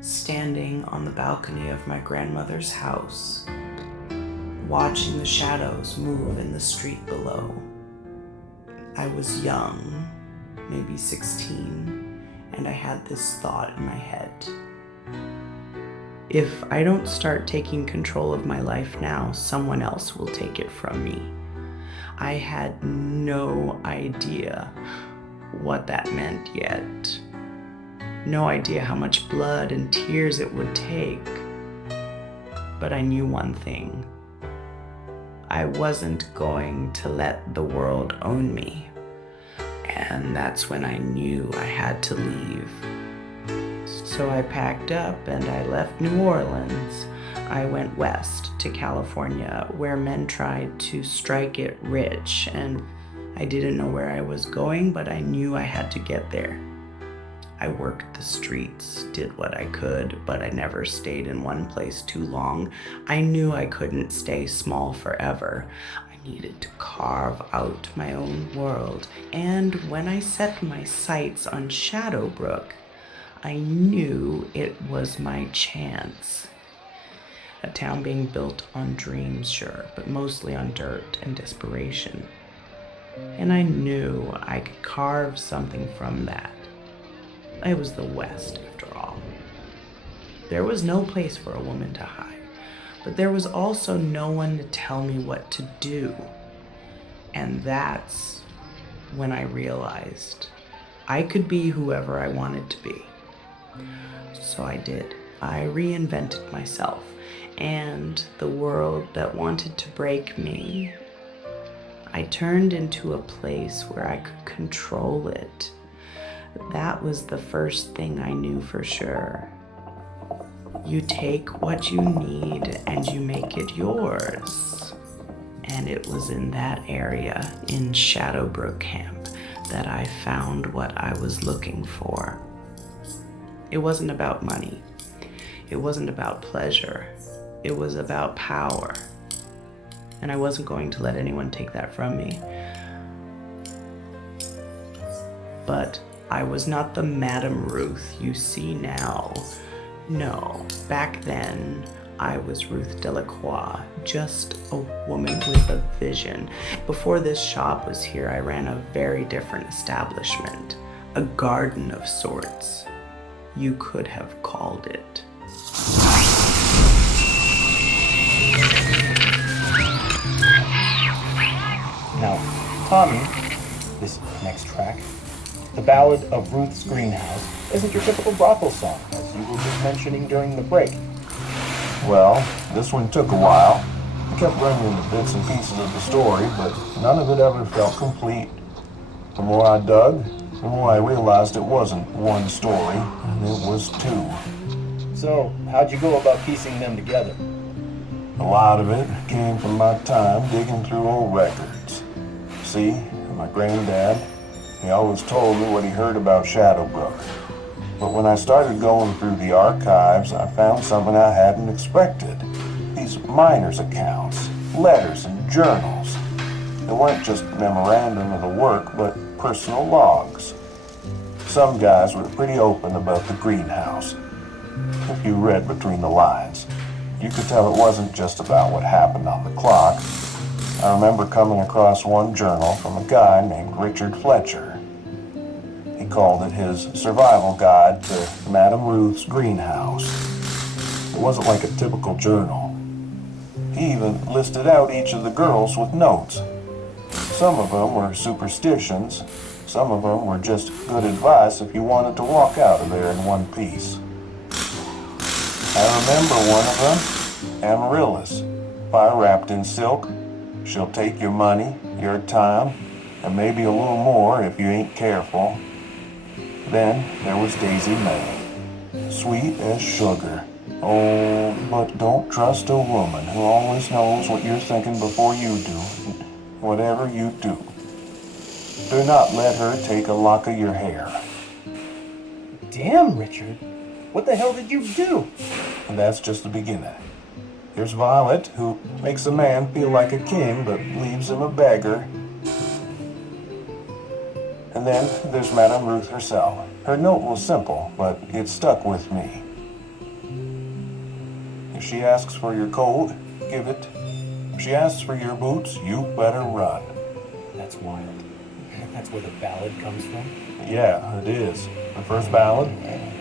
standing on the balcony of my grandmother's house, watching the shadows move in the street below. I was young, maybe 16, and I had this thought in my head. If I don't start taking control of my life now, someone else will take it from me. I had no idea what that meant yet. No idea how much blood and tears it would take. But I knew one thing. I wasn't going to let the world own me. And that's when I knew I had to leave. So I packed up and I left New Orleans. I went west to California, where men tried to strike it rich, and I didn't know where I was going, but I knew I had to get there. I worked the streets, did what I could, but I never stayed in one place too long. I knew I couldn't stay small forever. I needed to carve out my own world. And when I set my sights on Shadowbrook, I knew it was my chance. A town being built on dreams, sure, but mostly on dirt and desperation. And I knew I could carve something from that. It was the West, after all. There was no place for a woman to hide, but there was also no one to tell me what to do. And that's when I realized I could be whoever I wanted to be. So I did. I reinvented myself and the world that wanted to break me. I turned into a place where I could control it. That was the first thing I knew for sure. You take what you need and you make it yours. And it was in that area, in Shadowbrook Camp, that I found what I was looking for. It wasn't about money. It wasn't about pleasure. It was about power. And I wasn't going to let anyone take that from me. But I was not the Madame Ruth you see now. No, back then, I was Ruth Delacroix, just a woman with a vision. Before this shop was here, I ran a very different establishment, a garden of sorts. You could have called it. Now, Tommy, this next track, The Ballad of Ruth's Greenhouse, isn't your typical brothel song, as you were just mentioning during the break. Well, this one took a while. I kept bringing the bits and pieces of the story, but none of it ever felt complete. The more I dug, Oh, I realized it wasn't one story, it was two. So, how'd you go about piecing them together? A lot of it came from my time digging through old records. See, my granddad, he always told me what he heard about Shadowbrook. But when I started going through the archives, I found something I hadn't expected. These miners' accounts, letters and journals. They weren't just memorandum of the work, but personal logs. Some guys were pretty open about the greenhouse. If you read between the lines, you could tell it wasn't just about what happened on the clock. I remember coming across one journal from a guy named Richard Fletcher. He called it his survival guide to Madame Ruth's greenhouse. It wasn't like a typical journal. He even listed out each of the girls with notes. Some of them were superstitions. Some of them were just good advice if you wanted to walk out of there in one piece. I remember one of them, Amaryllis, fire wrapped in silk. She'll take your money, your time, and maybe a little more if you ain't careful. Then there was Daisy May, sweet as sugar. Oh, but don't trust a woman who always knows what you're thinking before you do, whatever you do. Do not let her take a lock of your hair. Damn, Richard. What the hell did you do? And that's just the beginning. There's Violet, who makes a man feel like a king but leaves him a beggar. And then there's Madame Ruth herself. Her note was simple, but it stuck with me. If she asks for your coat, give it. If she asks for your boots, you better run. That's wild. That's where the ballad comes from? Yeah, it is. The first ballad,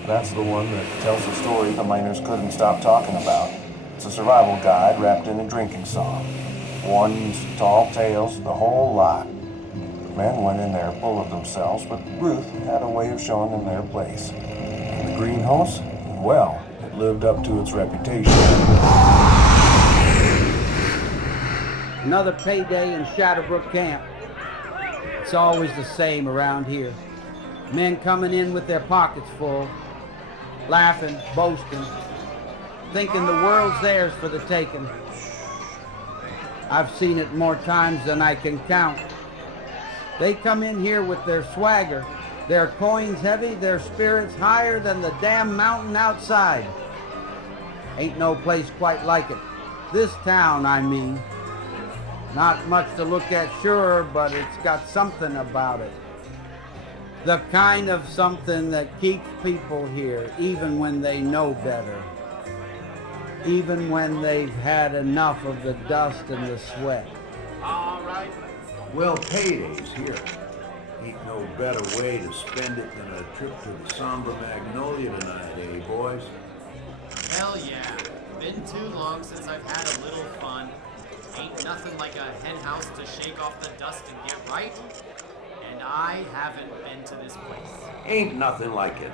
that's the one that tells the story the miners couldn't stop talking about. It's a survival guide wrapped in a drinking song. Warnings, tall tales, the whole lot. Men went in there full of themselves, but Ruth had a way of showing them their place. And the greenhouse, well, it lived up to its reputation. Another payday in Shadowbrook Camp. It's always the same around here. Men coming in with their pockets full, laughing, boasting, thinking the world's theirs for the taking. I've seen it more times than I can count. They come in here with their swagger, their coins heavy, their spirits higher than the damn mountain outside. Ain't no place quite like it. This town, I mean. Not much to look at, sure, but it's got something about it. The kind of something that keeps people here, even when they know better. Even when they've had enough of the dust and the sweat. All right. Well, payday's here. Ain't no better way to spend it than a trip to the somber Magnolia tonight, eh, boys? Hell yeah. Been too long since I've had a little fun. Ain't nothing like a hen house to shake off the dust and get right. And I haven't been to this place. Ain't nothing like it.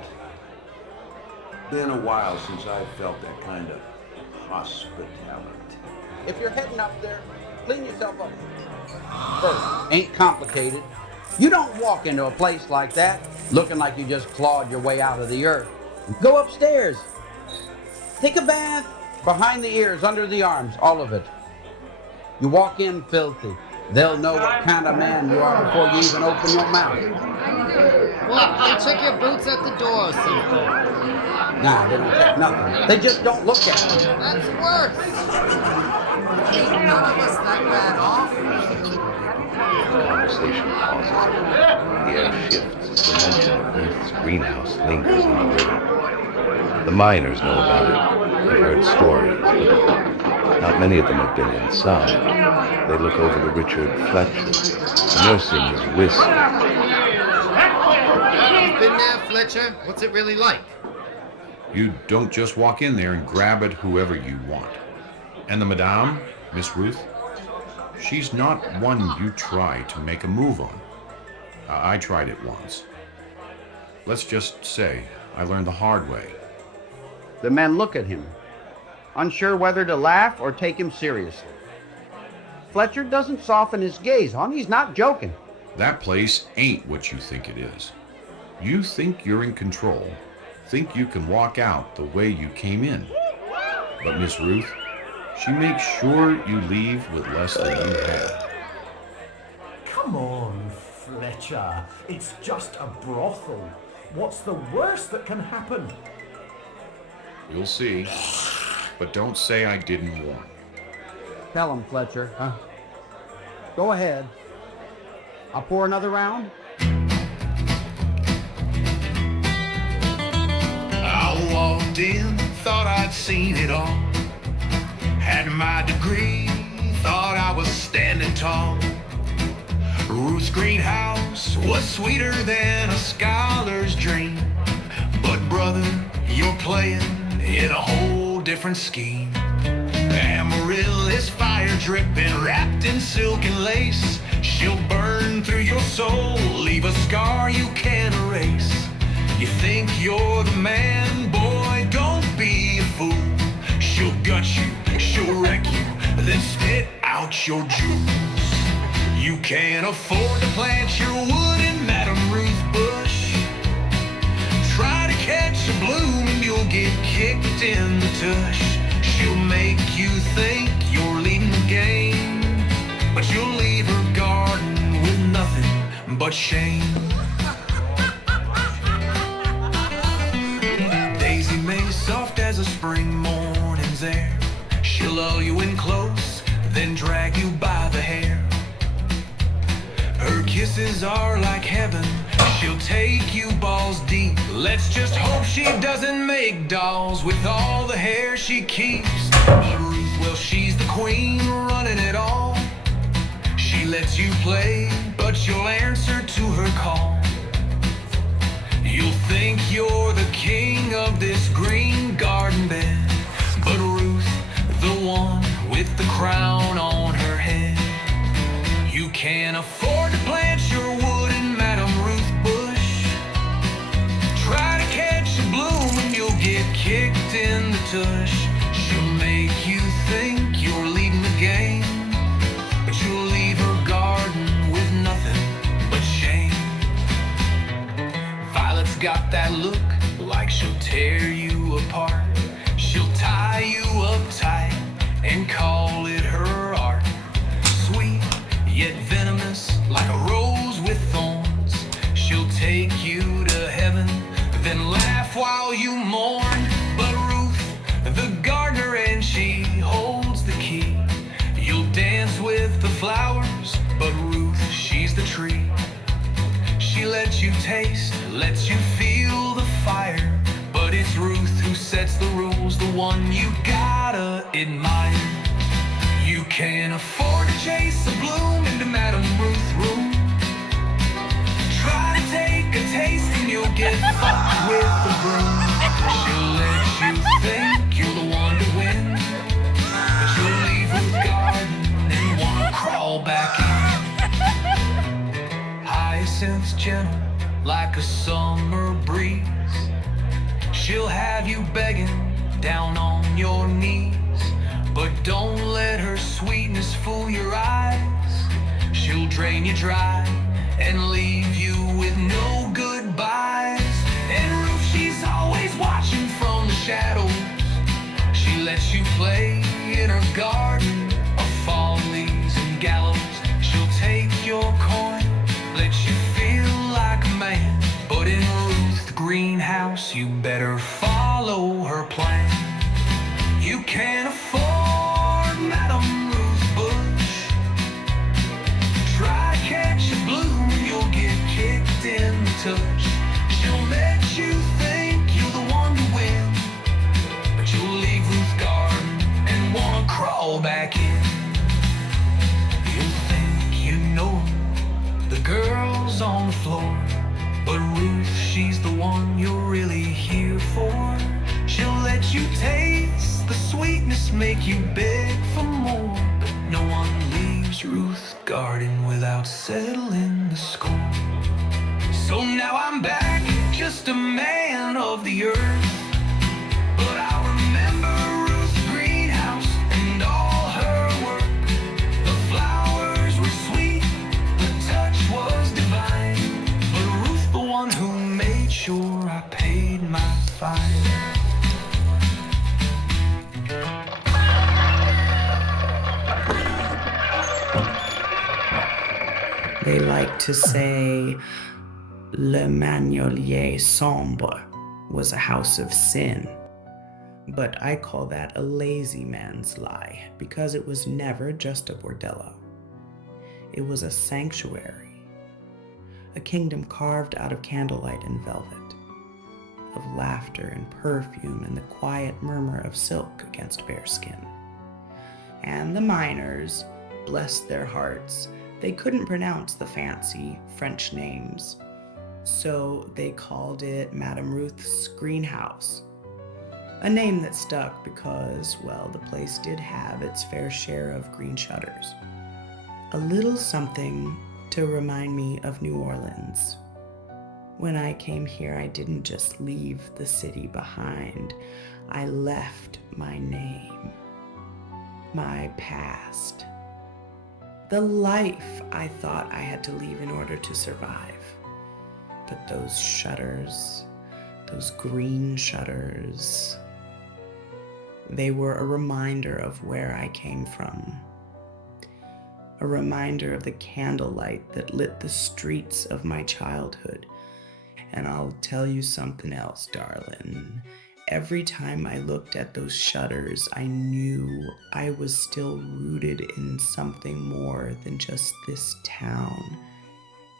Been a while since I've felt that kind of hospitality. If you're heading up there, clean yourself up. First, ain't complicated. You don't walk into a place like that looking like you just clawed your way out of the earth. Go upstairs. Take a bath. Behind the ears, under the arms, all of it. You walk in filthy. They'll know what kind of man you are before you even open your mouth. Well, they check your boots at the door or something. Nah, they don't check nothing. They just don't look at you. That's worse. Ain't none of us that bad off. The conversation pauses. The air shifts as the mention of Ruth's greenhouse lingers in the room. The miners know about it. They've heard stories, but not many of them have been inside. They look over to Richard Fletcher, nursing his whiskey. You've been there, Fletcher? What's it really like? You don't just walk in there and grab at whoever you want. And the Madame, Miss Ruth, she's not one you try to make a move on. I tried it once. Let's just say I learned the hard way. The men look at him, unsure whether to laugh or take him seriously. Fletcher doesn't soften his gaze, hon. He's not joking. That place ain't what you think it is. You think you're in control, think you can walk out the way you came in. But Miss Ruth, she makes sure you leave with less than you had. Come on, Fletcher. It's just a brothel. What's the worst that can happen? You'll see. But don't say I didn't warn. Tell him, Fletcher. Go ahead. I'll pour another round. I walked in, thought I'd seen it all. Had my degree, thought I was standing tall. Ruth's greenhouse was sweeter than a scholar's dream. But brother, you're playing in a whole different scheme. Amaryllis fire dripping, wrapped in silk and lace. She'll burn through your soul, leave a scar you can't erase. You think you're the man, boy, don't be a fool. She'll gut you, she'll wreck you, then spit out your jewels. You can't afford to plant your wood in Madame Ruth bush. Try to catch a bloom and you'll get kicked in the tush. She'll make you think you're leading the game, but you'll leave her garden with nothing but shame. Daisy May, soft as a spring morning's air. She'll lull you in close, then drag you by the hair. Her kisses are like heaven, she'll take you balls deep. Let's just hope she doesn't make dolls with all the hair she keeps. But Ruth, well, she's the queen running it all. She lets you play, but you'll answer to her call. You'll think you're the king of this green garden bed, but Ruth, the one with the crown on her head. You can't afford to plant your wood in Madame Ruth bush. Try to catch a bloom and you'll get kicked in the tush. She'll make you think you're leading the game, but you'll leave her garden with nothing but shame. Violet's got that look like she'll tear you apart. She'll tie you up tight and call it her art. Sweet yet venomous, like a rose with thorns. She'll take you to heaven, then laugh while you mourn. But Ruth, the gardener, and she holds the key. You'll dance with the flowers, but Ruth, she's the tree. She lets you taste, lets you feel the fire, but it's Ruth who sets the rules, the one you gotta admire. You can't afford to chase a bloom into Madame Ruth's room. Try to take a taste and you'll get fucked with the broom. She'll let you think you're the one to win, but you'll leave her garden and wanna crawl back in. Hyacinth's gentle like a summer breeze. She'll have you begging down on your knees, but don't let her sweetness fool your eyes. She'll drain you dry and leave you with no goodbyes. And Ruth, she's always watching from the shadows. She lets you play in her garden of follies and gallows. She'll take your coin, let you feel like a man, but in Ruth's greenhouse you better follow her plan. You can't afford Madame Ruth bush. Try to catch a bloom, you'll get kicked in the tush. She'll let you think you're the one to win, but you'll leave Ruth's garden and wanna crawl back in. You'll think you know the girls on the floor, but Ruth, she's the one you're really here for. She'll let you taste the sweetness, make you beg for more, but no one leaves Ruth's garden without settling the score. So now I'm back, just a man of the earth, but I'll remember Ruth's greenhouse and all her work. The flowers were sweet, the touch was divine, but Ruth, the one who made 5. They like to say Le Magnolière Sombre was a house of sin, but I call that a lazy man's lie because it was never just a bordello. It was a sanctuary, a kingdom carved out of candlelight and velvet, of laughter and perfume and the quiet murmur of silk against bare skin. And the miners, bless their hearts, they couldn't pronounce the fancy French names, so they called it Madame Ruth's greenhouse. A name that stuck because, well, the place did have its fair share of green shutters. A little something to remind me of New Orleans. When I came here, I didn't just leave the city behind. I left my name, my past, the life I thought I had to leave in order to survive. But those shutters, those green shutters, they were a reminder of where I came from. A reminder of the candlelight that lit the streets of my childhood. And I'll tell you something else, darling. Every time I looked at those shutters, I knew I was still rooted in something more than just this town.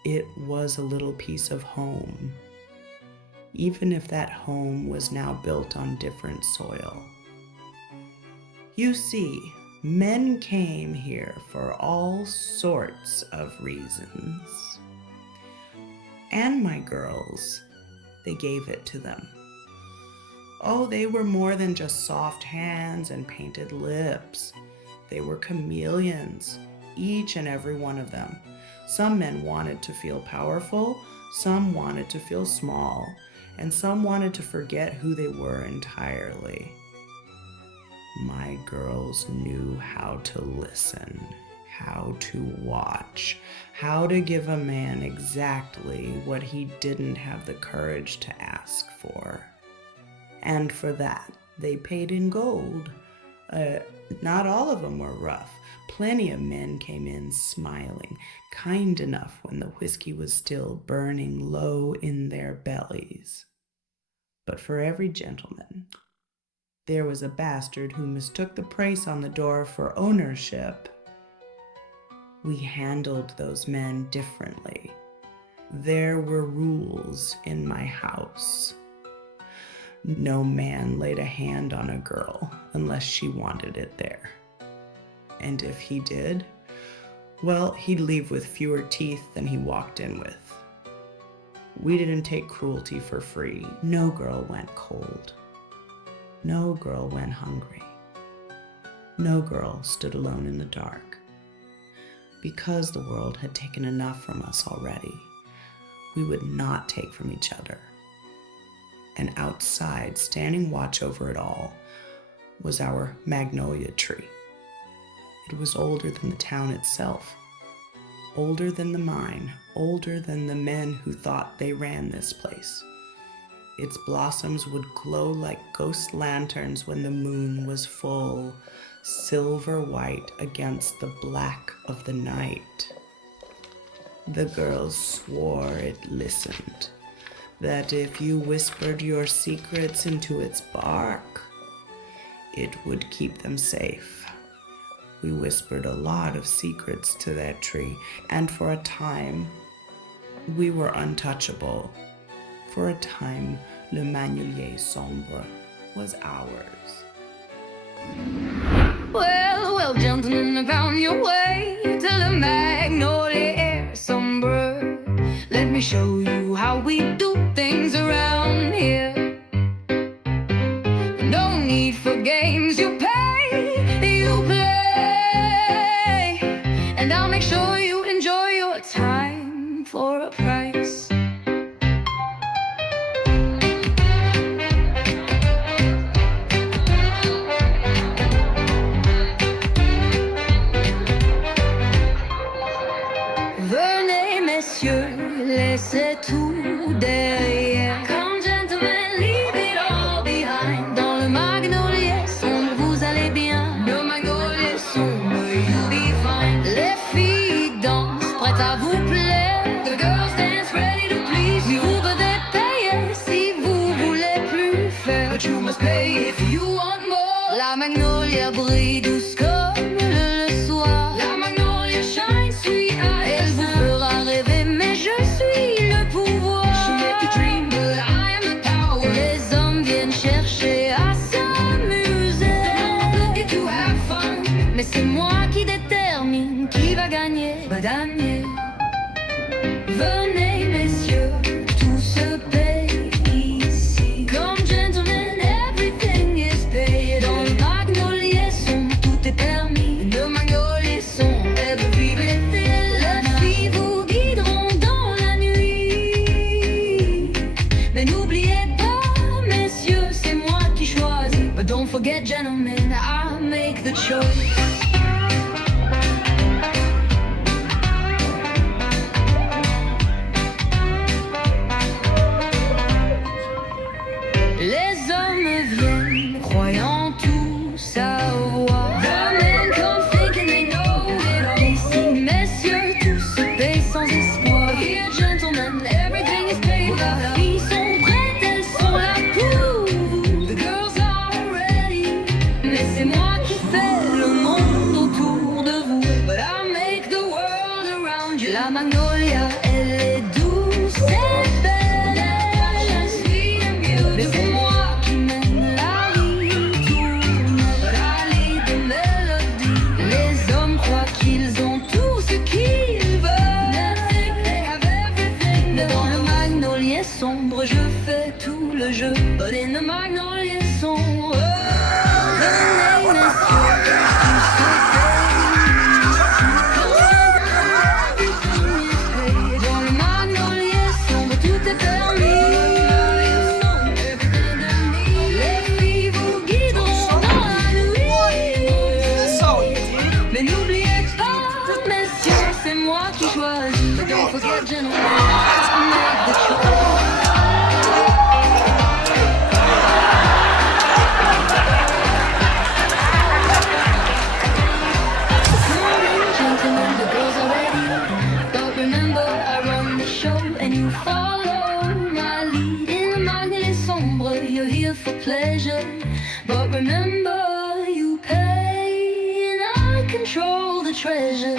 It was a little piece of home, even if that home was now built on different soil. You see, men came here for all sorts of reasons. And my girls, they gave it to them. Oh, they were more than just soft hands and painted lips. They were chameleons, each and every one of them. Some men wanted to feel powerful, some wanted to feel small, and some wanted to forget who they were entirely. My girls knew how to listen, how to watch, how to give a man exactly what he didn't have the courage to ask for. And for that, they paid in gold. Not all of them were rough. Plenty of men came in smiling, kind enough when the whiskey was still burning low in their bellies. But for every gentleman, there was a bastard who mistook the price on the door for ownership. We handled those men differently. There were rules in my house. No man laid a hand on a girl unless she wanted it there. And if he did, well, he'd leave with fewer teeth than he walked in with. We didn't take cruelty for free. No girl went cold. No girl went hungry. No girl stood alone in the dark. Because the world had taken enough from us already, we would not take from each other. And outside, standing watch over it all, was our magnolia tree. It was older than the town itself, older than the mine, older than the men who thought they ran this place. Its blossoms would glow like ghost lanterns when the moon was full, silver white against the black of the night. The girls swore it listened, that if you whispered your secrets into its bark, it would keep them safe. We whispered a lot of secrets to that tree, and for a time, we were untouchable. For a time, Le Magnolière Sombre was ours. Well, well, gentlemen, I found your way to the Magnolière Sombre. Let me show you how we do things around here. No need for games, you pay, you play. And I'll make sure you enjoy your time for a price. Venez, messieurs, laissez tout derrière. Come magnolia brille douce comme le soir. La magnolia shine sweet eyes. Elle vous fera rêver, mais je suis le pouvoir. She make you dream, but I am the power. Les hommes viennent chercher à s'amuser. Looking to have fun, mais c'est moi qui détermine qui va gagner. Gagner. Venez, messieurs, tout se paye ici. Comme gentlemen, everything is paid. Dans le Magnolière Sombre, tout est permis. Le Magnolière Sombre, elle veut vivre l'été. Les filles vous guideront dans la nuit. Mais n'oubliez pas, messieurs, c'est moi qui choisis. But don't forget, gentlemen, I make the choice. Les hommes viennent, croyant tout savoir. The men come thinking they know it all. Ici, messieurs, tout se paye sans espoir. Here, gentlemen, everything is paid. Les filles sont prêtes, elles sont là pour vous. The girls are ready, mais c'est moi qui fais le monde autour de vous. But I make the world around you. La magnolia, elle est douce et belle. Mais c'est moi qui mène la vie tourne. But I lead the melody. Les hommes croient qu'ils ont tout ce qu'ils veulent. They think they have everything. Mais dans le Magnolière Sombre, je fais tout le jeu. But in the Magnolière Sombre, venez, messieurs, tout se paye. Dans le Magnolière Sombre, tout est permis. But don't forget, gentlemen, I make the choice. Come in, gentlemen, the girls are ready. But remember, I run the show and you follow my lead. In the Magnolière Sombre, you're here for pleasure. But remember, you pay and I control the treasure.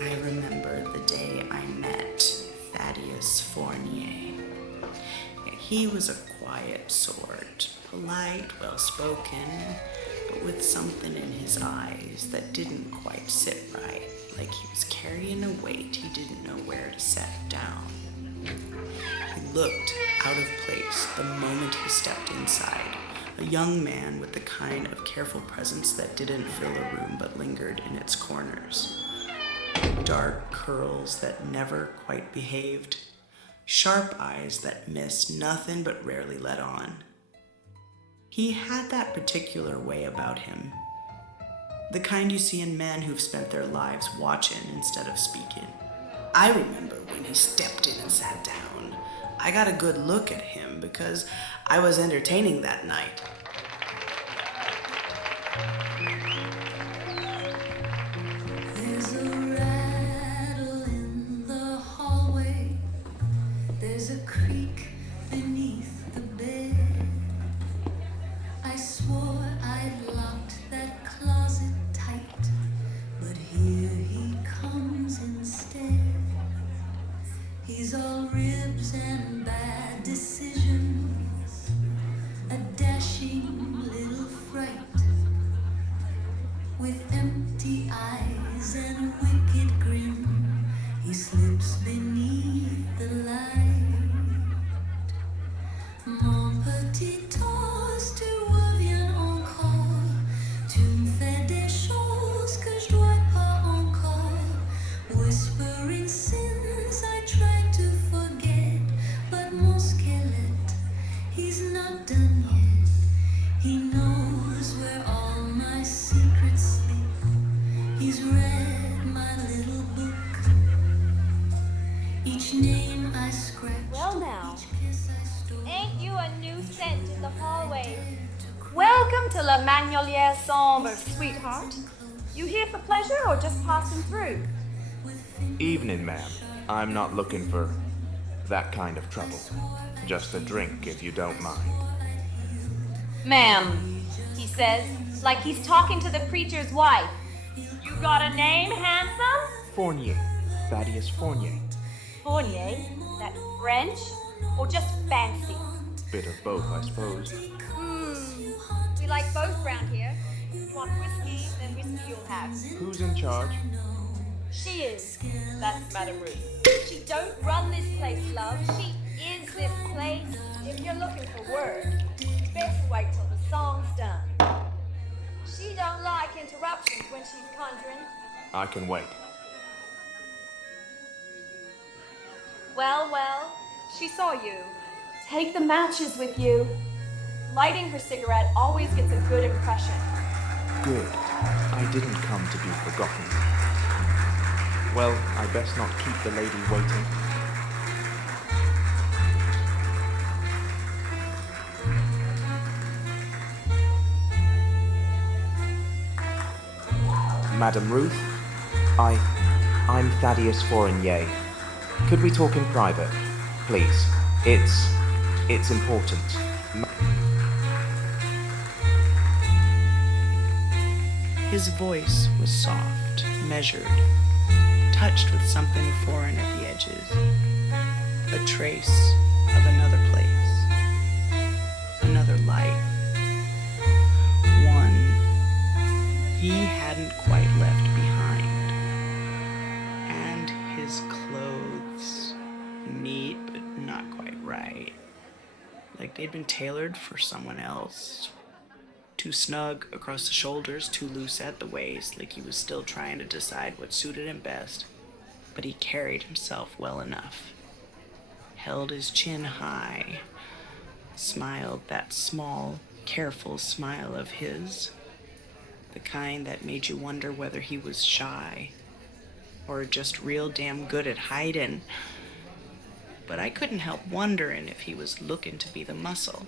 I remember the day I met Thaddeus Fournier. He was a quiet sort, polite, well-spoken, but with something in his eyes that didn't quite sit right, like he was carrying a weight he didn't know where to set down. He looked out of place the moment he stepped inside, a young man with the kind of careful presence that didn't fill a room but lingered in its corners. Dark curls that never quite behaved, sharp eyes that missed nothing but rarely let on. He had that particular way about him, the kind you see in men who've spent their lives watching instead of speaking. I remember when he stepped in and sat down. I got a good look at him because I was entertaining that night. There's a rattle in the hallway. There's a creak beneath the bed. I swore I'd locked that closet tight, but here he comes instead. He's all ribs and bad decisions, a dashing little fright, with empty eyes and wicked grin. He slips beneath the light. Mon petit toast, tu reviens encore. Tu me fais des choses que je dois pas encore. Whispering sins I try to forget, but mon squelette, he's not done yet. He knows where all my secrets sleep. He's read my little book. Each name I scratch. Well now, ain't you a new scent in the hallway? Welcome to La Magnolière Sombre, sweetheart. You here for pleasure or just passing through? Evening, ma'am. I'm not looking for that kind of trouble. Just a drink, if you don't mind. Ma'am, he says, like he's talking to the preacher's wife. You got a name, handsome? Fournier. Thaddeus Fournier. Fournier? That French? Or just fancy? Bit of both, I suppose. We like both round here. You want whiskey, then whiskey you'll have. Who's in charge? She is. That's Madame Ruth. She don't run this place, love. She is this place. If you're looking for work, best wait till the song's done. She don't like interruptions when she's conjuring. I can wait. Well, she saw you. Take the matches with you. Lighting her cigarette always gets a good impression. Good. I didn't come to be forgotten. Well, I best not keep the lady waiting. Madame Ruth, I'm Thaddeus Fournier. Could we talk in private, please? It's important. His voice was soft, measured, touched with something foreign at the edges. A trace of another place. Another life. One he hadn't quite left behind. And his clothes, neat but not quite right. Like they'd been tailored for someone else. Too snug across the shoulders, too loose at the waist, like he was still trying to decide what suited him best. But he carried himself well enough. Held his chin high. Smiled that small, careful smile of his. The kind that made you wonder whether he was shy or just real damn good at hiding. But I couldn't help wondering if he was looking to be the muscle.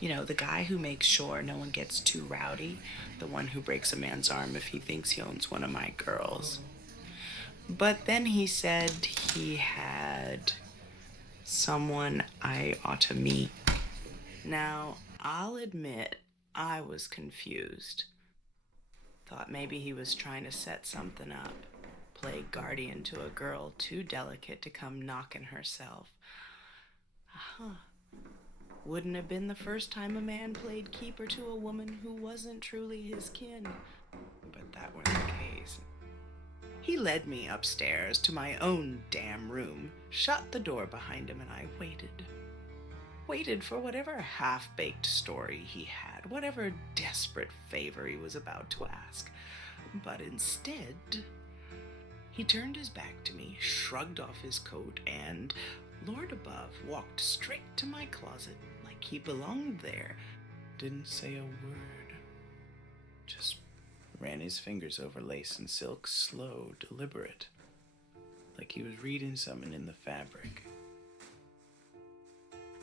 You know, the guy who makes sure no one gets too rowdy, the one who breaks a man's arm if he thinks he owns one of my girls. But then he said he had someone I ought to meet. Now, I'll admit I was confused. Thought maybe he was trying to set something up. Play guardian to a girl too delicate to come knocking herself. Wouldn't have been the first time a man played keeper to a woman who wasn't truly his kin. But that wasn't the case. He led me upstairs to my own damn room, shut the door behind him, and I waited. Waited for whatever half-baked story he had, whatever desperate favor he was about to ask. But instead, he turned his back to me, shrugged off his coat, and, Lord above, walked straight to my closet like he belonged there. Didn't say a word. Just ran his fingers over lace and silk, slow, deliberate, like he was reading something in the fabric.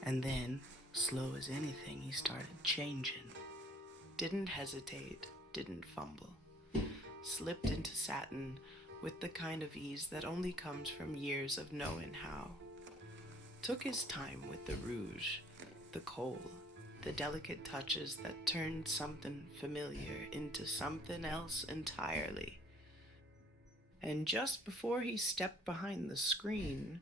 And then, slow as anything, he started changing. Didn't hesitate, didn't fumble. Slipped into satin with the kind of ease that only comes from years of knowing how. Took his time with the rouge, the kohl, the delicate touches that turned something familiar into something else entirely. And just before he stepped behind the screen,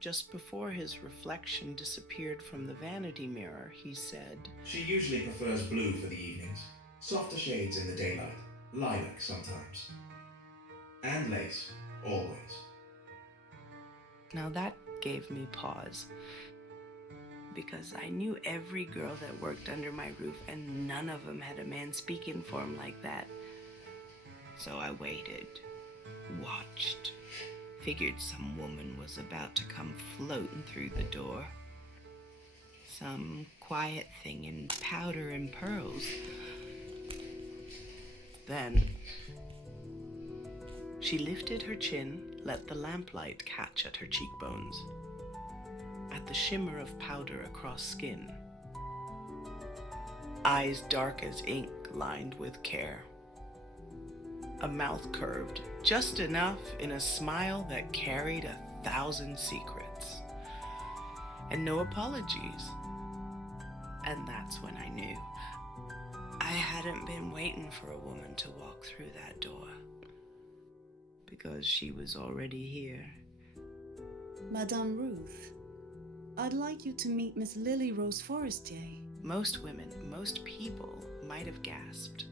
just before his reflection disappeared from the vanity mirror, he said, "She usually prefers blue for the evenings. Softer shades in the daylight. Lilac sometimes. And lace, always." Now that gave me pause, because I knew every girl that worked under my roof, and none of them had a man speaking for them like that. So I waited, watched, figured some woman was about to come floating through the door. Some quiet thing in powder and pearls. Then She lifted her chin, let the lamplight catch at her cheekbones, at the shimmer of powder across skin. Eyes dark as ink lined with care. A mouth curved just enough in a smile that carried 1,000 secrets. And no apologies. And that's when I knew I hadn't been waiting for a woman to walk through that door, because she was already here. Madame Ruth, I'd like you to meet Miss Lily Rose Forestier. Most women, most people might have gasped,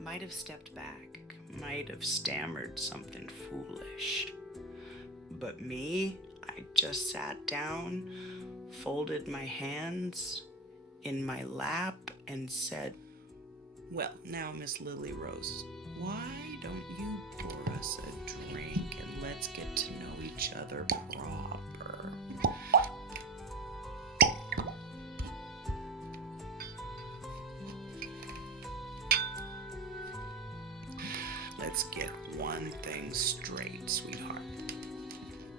might have stepped back, might have stammered something foolish. But me, I just sat down, folded my hands in my lap, and said, "Well, now, Miss Lily Rose, why don't you pour us a drink and let's get to know each other proper?" Let's get one thing straight, sweetheart.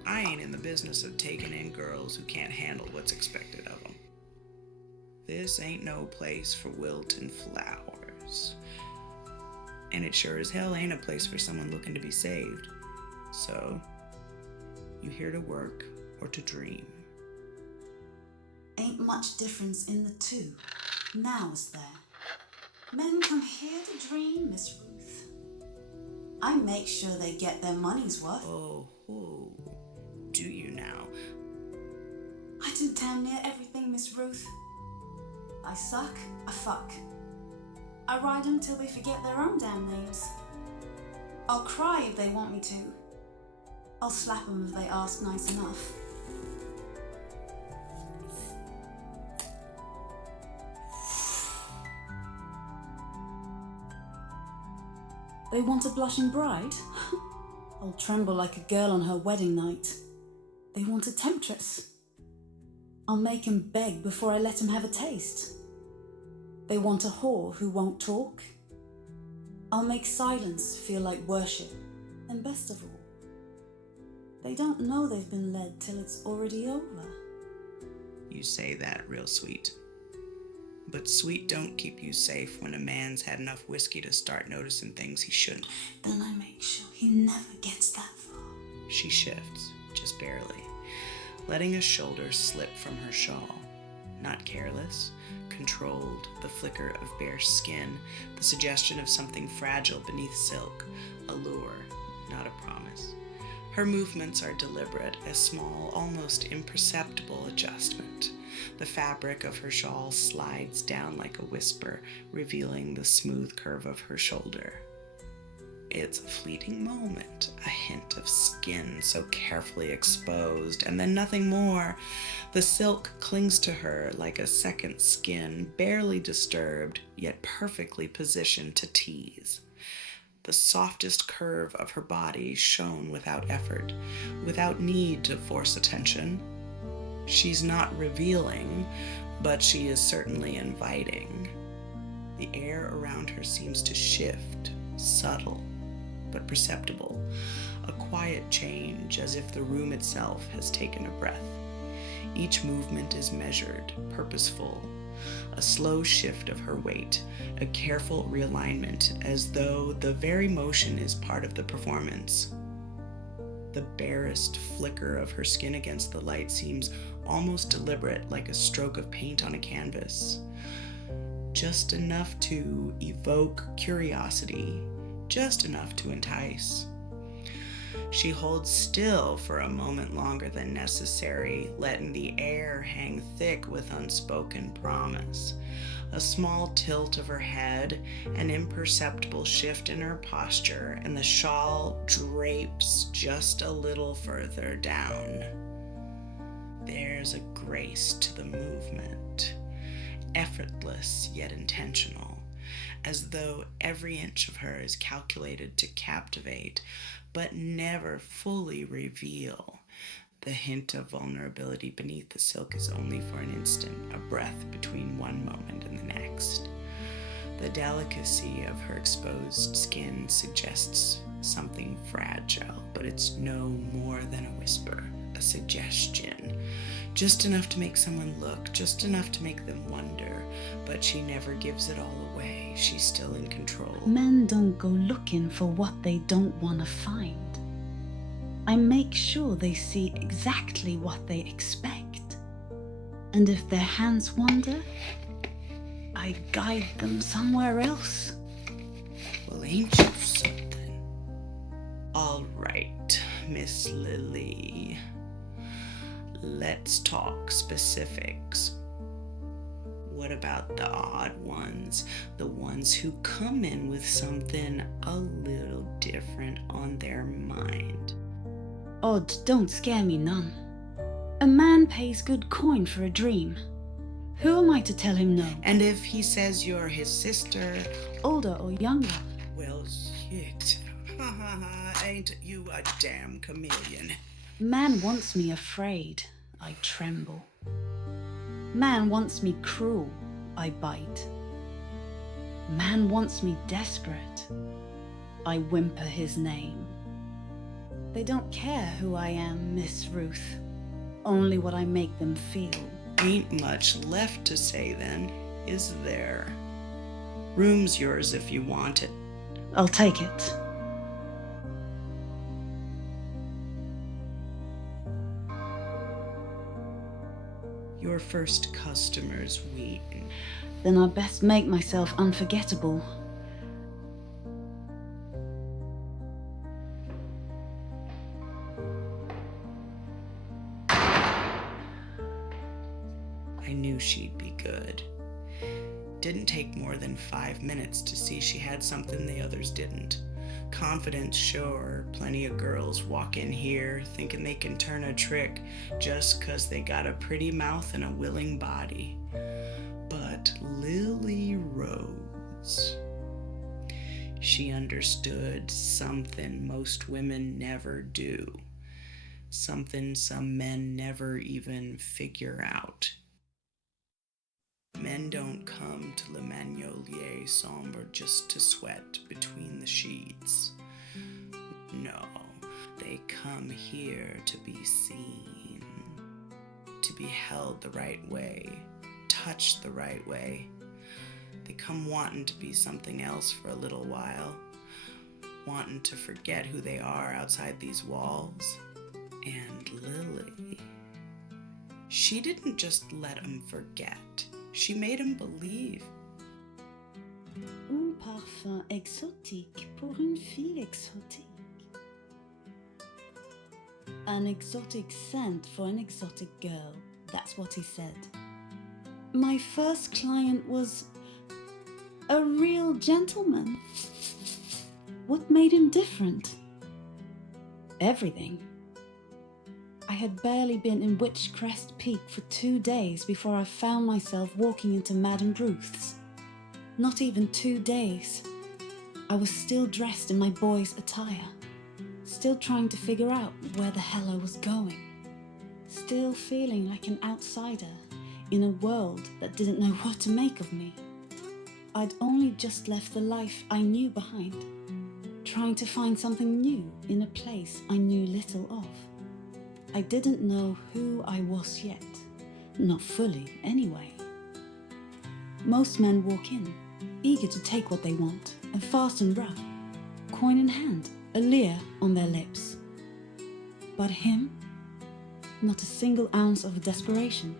I ain't in the business of taking in girls who can't handle what's expected of them. This ain't no place for wilting flowers. And it sure as hell ain't a place for someone looking to be saved. So, you here to work or to dream? Ain't much difference in the two. Now is there? Men come here to dream, Miss Ruth. I make sure they get their money's worth. Oh, do you now? I do damn near everything, Miss Ruth. I suck, I fuck. I ride them till they forget their own damn names. I'll cry if they want me to. I'll slap them if they ask nice enough. They want a blushing bride? I'll tremble like a girl on her wedding night. They want a temptress? I'll make 'em beg before I let 'em have a taste. They want a whore who won't talk? I'll make silence feel like worship. And best of all, they don't know they've been led till it's already over. You say that real sweet. But sweet don't keep you safe when a man's had enough whiskey to start noticing things he shouldn't. Then I make sure he never gets that far. She shifts, just barely, letting a shoulder slip from her shawl. Not careless, controlled, the flicker of bare skin, the suggestion of something fragile beneath silk, a lure, not a promise. Her movements are deliberate, a small, almost imperceptible adjustment. The fabric of her shawl slides down like a whisper, revealing the smooth curve of her shoulder. It's a fleeting moment, a hint of skin so carefully exposed, and then nothing more. The silk clings to her like a second skin, barely disturbed, yet perfectly positioned to tease. The softest curve of her body shown without effort, without need to force attention. She's not revealing, but she is certainly inviting. The air around her seems to shift, subtle, but perceptible, a quiet change as if the room itself has taken a breath. Each movement is measured, purposeful, a slow shift of her weight, a careful realignment as though the very motion is part of the performance. The barest flicker of her skin against the light seems almost deliberate, like a stroke of paint on a canvas. Just enough to evoke curiosity, just enough to entice. She holds still for a moment longer than necessary, letting the air hang thick with unspoken promise. A small tilt of her head, an imperceptible shift in her posture, and the shawl drapes just a little further down. There's a grace to the movement, effortless yet intentional, as though every inch of her is calculated to captivate, but never fully reveal. The hint of vulnerability beneath the silk is only for an instant, a breath between one moment and the next. The delicacy of her exposed skin suggests something fragile, but it's no more than a whisper, a suggestion. Just enough to make someone look, just enough to make them wonder, but she never gives it all away. She's still in control. Men don't go looking for what they don't want to find. I make sure they see exactly what they expect. And if their hands wander, I guide them somewhere else. Well, ain't you something? All right, Miss Lily. Let's talk specifics. What about the odd ones? The ones who come in with something a little different on their mind. Odd don't scare me none. A man pays good coin for a dream. Who am I to tell him no? And if he says you're his sister, older or younger? Well, shit. Ain't you a damn chameleon? Man wants me afraid, I tremble. Man wants me cruel, I bite. Man wants me desperate, I whimper his name. They don't care who I am, Miss Ruth, only what I make them feel. Ain't much left to say then, is there? Room's yours if you want it. I'll take it. Your first customer's waiting. Then I best make myself unforgettable. I knew she'd be good. Didn't take more than 5 minutes to see she had something the others didn't. Confidence, sure. Plenty of girls walk in here thinking they can turn a trick just 'cause they got a pretty mouth and a willing body. But Lily Rose, she understood something most women never do. Something some men never even figure out. Men don't come to Magnolière Sombre just to sweat between the sheets. No, they come here to be seen, to be held the right way, touched the right way. They come wanting to be something else for a little while, wanting to forget who they are outside these walls. And Lily, she didn't just let them forget. She made him believe. Un parfum exotique pour une fille exotique. An exotic scent for an exotic girl. That's what he said. My first client was a real gentleman. What made him different? Everything. I had barely been in Witchcrest Peak for 2 days before I found myself walking into Madame Ruth's. Not even 2 days. I was still dressed in my boy's attire, still trying to figure out where the hell I was going, still feeling like an outsider in a world that didn't know what to make of me. I'd only just left the life I knew behind, trying to find something new in a place I knew little of. I didn't know who I was yet, not fully anyway. Most men walk in, eager to take what they want, and fast and rough, coin in hand, a leer on their lips. But him? Not a single ounce of desperation.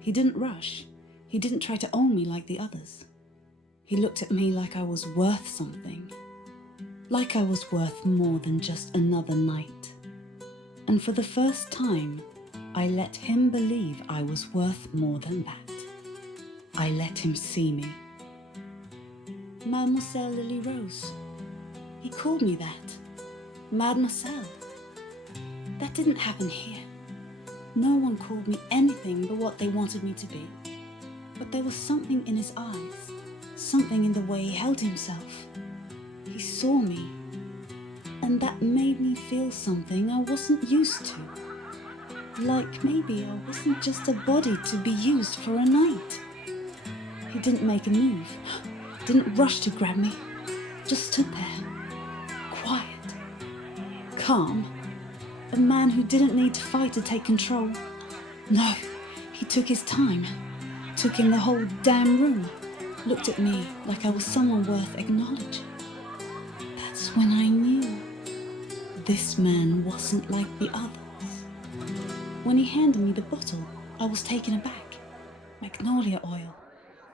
He didn't rush. He didn't try to own me like the others. He looked at me like I was worth something. Like I was worth more than just another night. And for the first time, I let him believe I was worth more than that. I let him see me. Mademoiselle Lily Rose. He called me that. Mademoiselle. That didn't happen here. No one called me anything but what they wanted me to be. But there was something in his eyes, something in the way he held himself. He saw me. And that made me feel something I wasn't used to. Like maybe I wasn't just a body to be used for a night. He didn't make a move. didn't rush to grab me, just stood there, quiet, calm, a man who didn't need to fight to take control. No, he took his time, took in the whole damn room, looked at me like I was someone worth acknowledging. That's when I knew this man wasn't like the others. When he handed me the bottle, I was taken aback. Magnolia oil,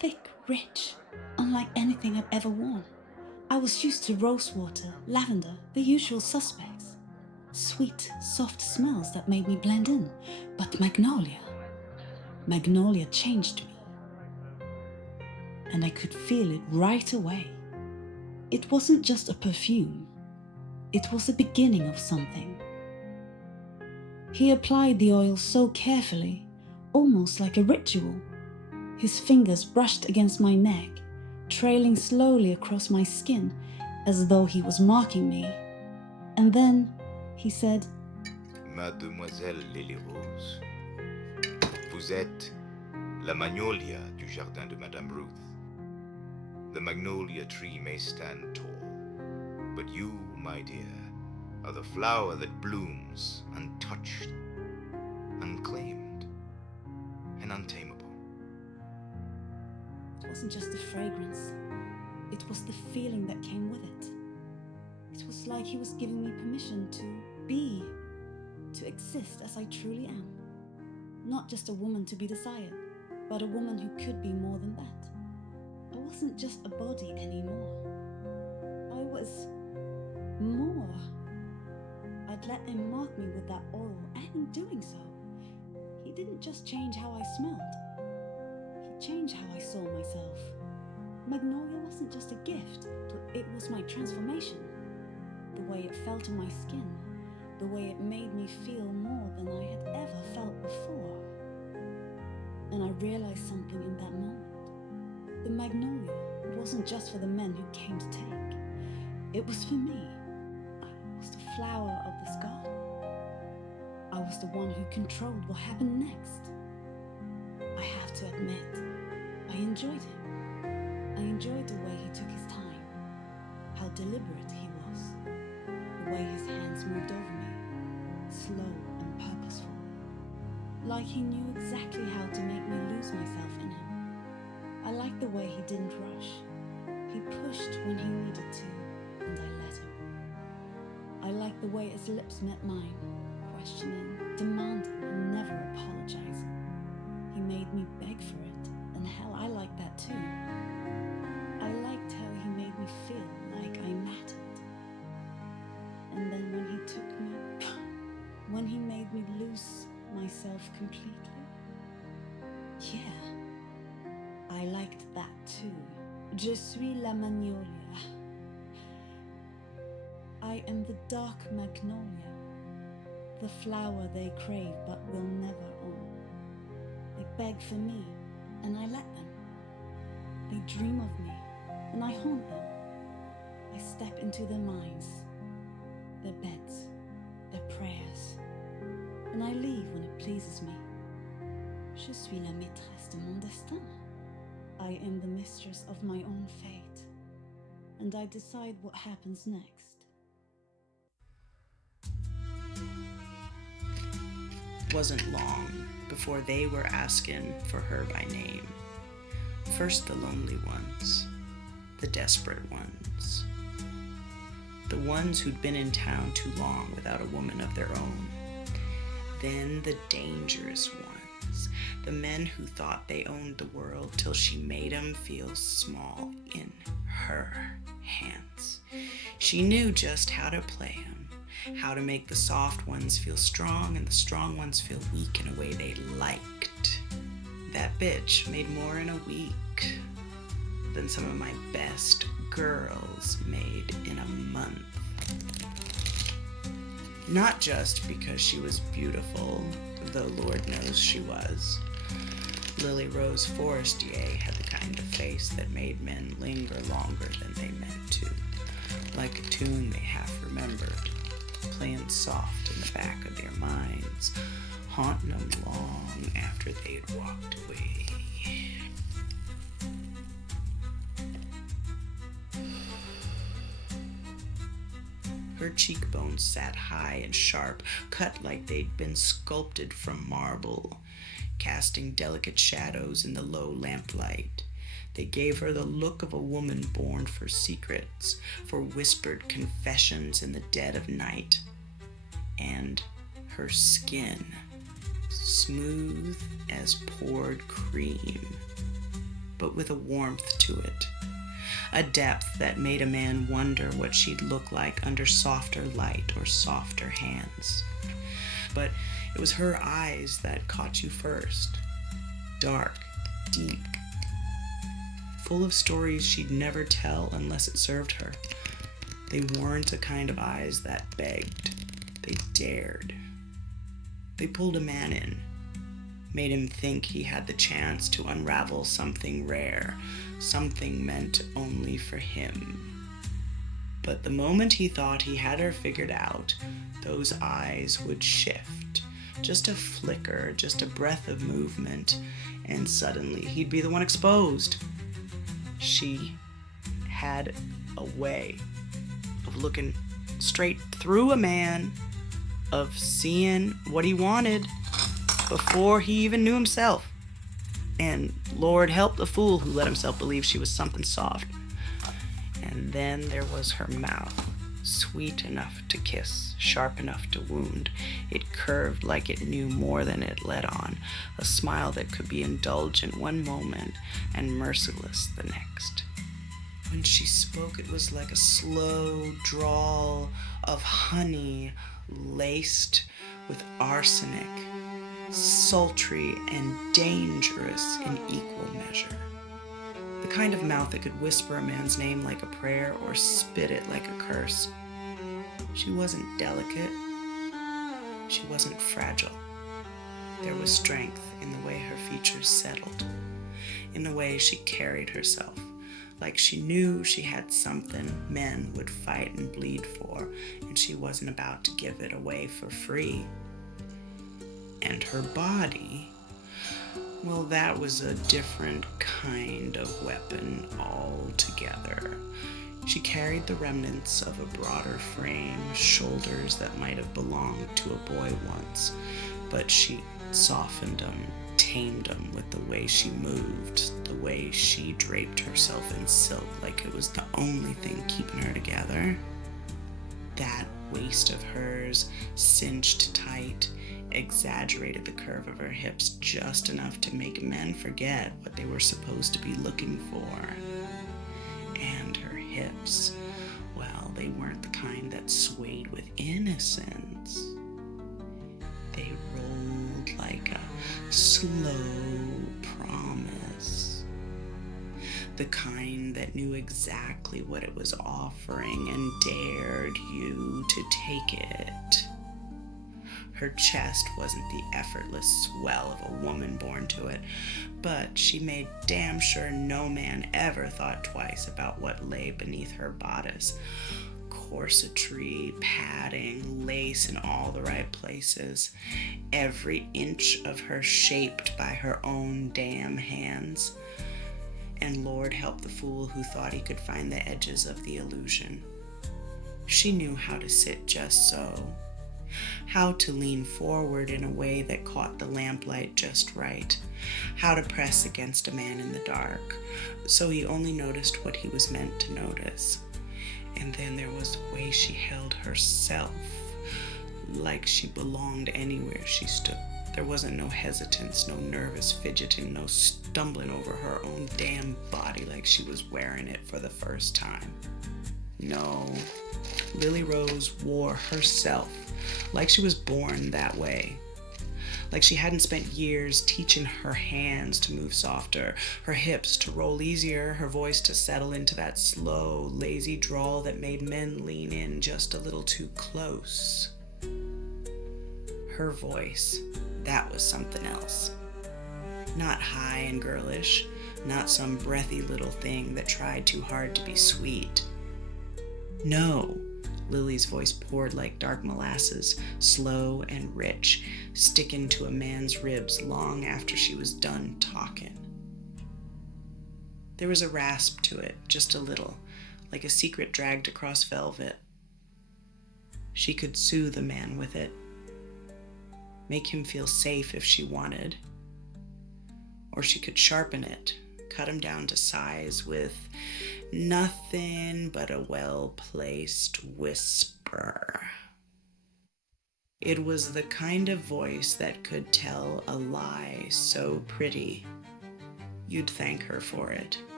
thick, rich, unlike anything I've ever worn. I was used to rosewater, lavender, the usual suspects. Sweet, soft smells that made me blend in. But Magnolia changed me. And I could feel it right away. It wasn't just a perfume. It was the beginning of something. He applied the oil so carefully, almost like a ritual. His fingers brushed against my neck, trailing slowly across my skin, as though he was marking me. And then he said, Mademoiselle Lily-Rose, vous êtes la magnolia du jardin de Madame Ruth. The magnolia tree may stand tall, but you, my dear, are the flower that blooms untouched, unclaimed, and untamable. It wasn't just the fragrance, it was the feeling that came with it. It was like he was giving me permission to be, to exist as I truly am. Not just a woman to be desired, but a woman who could be more than that. I wasn't just a body anymore. I was more. I'd let him mark me with that oil, and in doing so, he didn't just change how I smelled. He changed how I saw myself. Magnolia wasn't just a gift, it was my transformation. The way it felt on my skin, the way it made me feel more than I had ever felt before. And I realized something in that moment. The magnolia wasn't just for the men who came to take. It was for me. I was the flower of this garden. I was the one who controlled what happened next. I have to admit, I enjoyed him. I enjoyed the way he took his time, how deliberate he was, the way his hands moved over me, slow and purposeful, like he knew exactly how to make me lose myself in him. I liked the way he didn't rush. He pushed when he needed to, and I let him. I liked the way his lips met mine, questioning, demanding, and never apologizing. He made me beg for it, and hell, I liked that too. I liked how he made me feel like I mattered. And then when he took me, when he made me lose myself completely, yeah, I liked that too. Je suis la magnolia. I am the dark magnolia, the flower they crave but will never own. They beg for me, and I let them. They dream of me, and I haunt them. I step into their minds, their beds, their prayers, and I leave when it pleases me. Je suis la maîtresse de mon destin. I am the mistress of my own fate, and I decide what happens next. Wasn't long before they were asking for her by name. First the lonely ones, the desperate ones, the ones who'd been in town too long without a woman of their own. Then the dangerous ones, the men who thought they owned the world till she made them feel small in her hands. She knew just how to play them, how to make the soft ones feel strong and the strong ones feel weak in a way they liked. That bitch made more in a week than some of my best girls made in a month. Not just because she was beautiful, though Lord knows she was. Lily Rose Forestier had the kind of face that made men linger longer than they meant to, like a tune they half remembered, playing soft in the back of their minds, haunting them long after they'd walked away. Her cheekbones sat high and sharp, cut like they'd been sculpted from marble, casting delicate shadows in the low lamplight. They gave her the look of a woman born for secrets, for whispered confessions in the dead of night. And her skin, smooth as poured cream, but with a warmth to it, a depth that made a man wonder what she'd look like under softer light or softer hands. But it was her eyes that caught you first. Dark, deep, full of stories she'd never tell unless it served her. They weren't a kind of eyes that begged. They dared. They pulled a man in, made him think he had the chance to unravel something rare, something meant only for him. But the moment he thought he had her figured out, those eyes would shift. Just a flicker, just a breath of movement, and suddenly he'd be the one exposed. She had a way of looking straight through a man, of seeing what he wanted before he even knew himself. And Lord help the fool who let himself believe she was something soft. And then there was her mouth, sweet enough to kiss, sharp enough to wound. It curved like it knew more than it let on, a smile that could be indulgent one moment and merciless the next. When she spoke, it was like a slow drawl of honey laced with arsenic, sultry and dangerous in equal measure. The kind of mouth that could whisper a man's name like a prayer or spit it like a curse. She wasn't delicate. She wasn't fragile. There was strength in the way her features settled, in the way she carried herself, like she knew she had something men would fight and bleed for, and she wasn't about to give it away for free. And her body, well, that was a different kind of weapon altogether. She carried the remnants of a broader frame, shoulders that might have belonged to a boy once, but she softened them, tamed them with the way she moved, the way she draped herself in silk like it was the only thing keeping her together. That waist of hers, cinched tight, exaggerated the curve of her hips just enough to make men forget what they were supposed to be looking for. And her hips, well, they weren't the kind that swayed with innocence. They rolled like a slow promise. The kind that knew exactly what it was offering and dared you to take it. Her chest wasn't the effortless swell of a woman born to it, but she made damn sure no man ever thought twice about what lay beneath her bodice. Corsetry, padding, lace in all the right places. Every inch of her shaped by her own damn hands. And Lord help the fool who thought he could find the edges of the illusion. She knew how to sit just so. How to lean forward in a way that caught the lamplight just right. How to press against a man in the dark, so he only noticed what he was meant to notice. And then there was the way she held herself, like she belonged anywhere she stood. There wasn't no hesitance, no nervous fidgeting, no stumbling over her own damn body like she was wearing it for the first time. No, Lily Rose wore herself like she was born that way. Like she hadn't spent years teaching her hands to move softer, her hips to roll easier, her voice to settle into that slow, lazy drawl that made men lean in just a little too close. Her voice, that was something else. Not high and girlish, not some breathy little thing that tried too hard to be sweet. No. Lily's voice poured like dark molasses, slow and rich, sticking to a man's ribs long after she was done talking. There was a rasp to it, just a little, like a secret dragged across velvet. She could soothe a man with it, make him feel safe if she wanted. Or she could sharpen it, cut him down to size with nothing but a well-placed whisper. It was the kind of voice that could tell a lie so pretty, you'd thank her for it.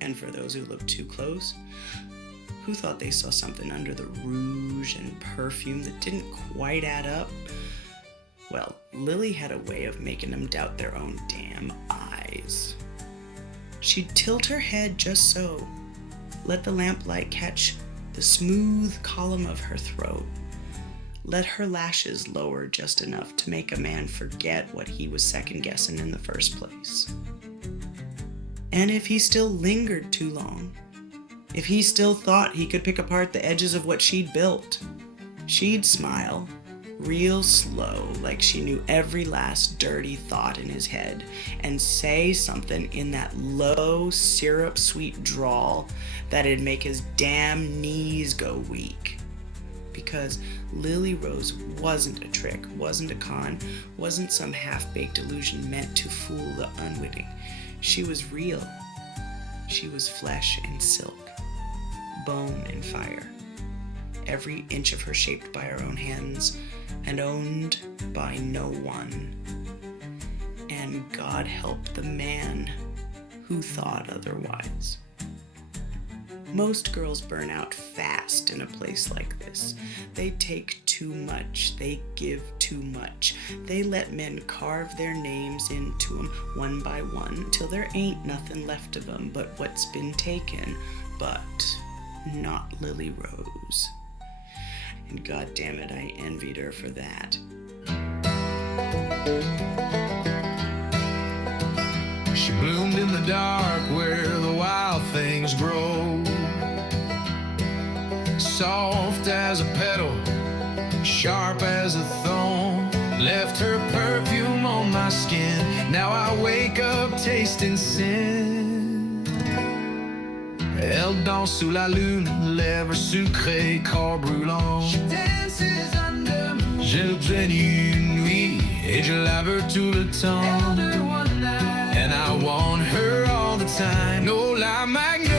And for those who looked too close, who thought they saw something under the rouge and perfume that didn't quite add up, well, Lily had a way of making them doubt their own damn eyes. She'd tilt her head just so, let the lamplight catch the smooth column of her throat, let her lashes lower just enough to make a man forget what he was second-guessing in the first place. And if he still lingered too long, if he still thought he could pick apart the edges of what she'd built, she'd smile, real slow, like she knew every last dirty thought in his head, and say something in that low, syrup-sweet drawl that'd make his damn knees go weak. Because Lily Rose wasn't a trick, wasn't a con, wasn't some half-baked illusion meant to fool the unwitting. She was real. She was flesh and silk, bone and fire. Every inch of her shaped by her own hands and owned by no one. And God help the man who thought otherwise. Most girls burn out fast in a place like this. They take too much. They give too much. They let men carve their names into them one by one till there ain't nothing left of them but what's been taken. But not Lily Rose. And God damn it, I envied her for that. She bloomed in the dark where the wild things grow, soft as a petal, sharp as a thorn, left her perfume on my skin. Now I wake up tasting sin. Elle danse sous la lune, lèvres sucrées, corps brûlant. She dances under me. Je l'ai obtenue une nuit et je la veux tout le temps. And I want her all the time. No, la magnolia,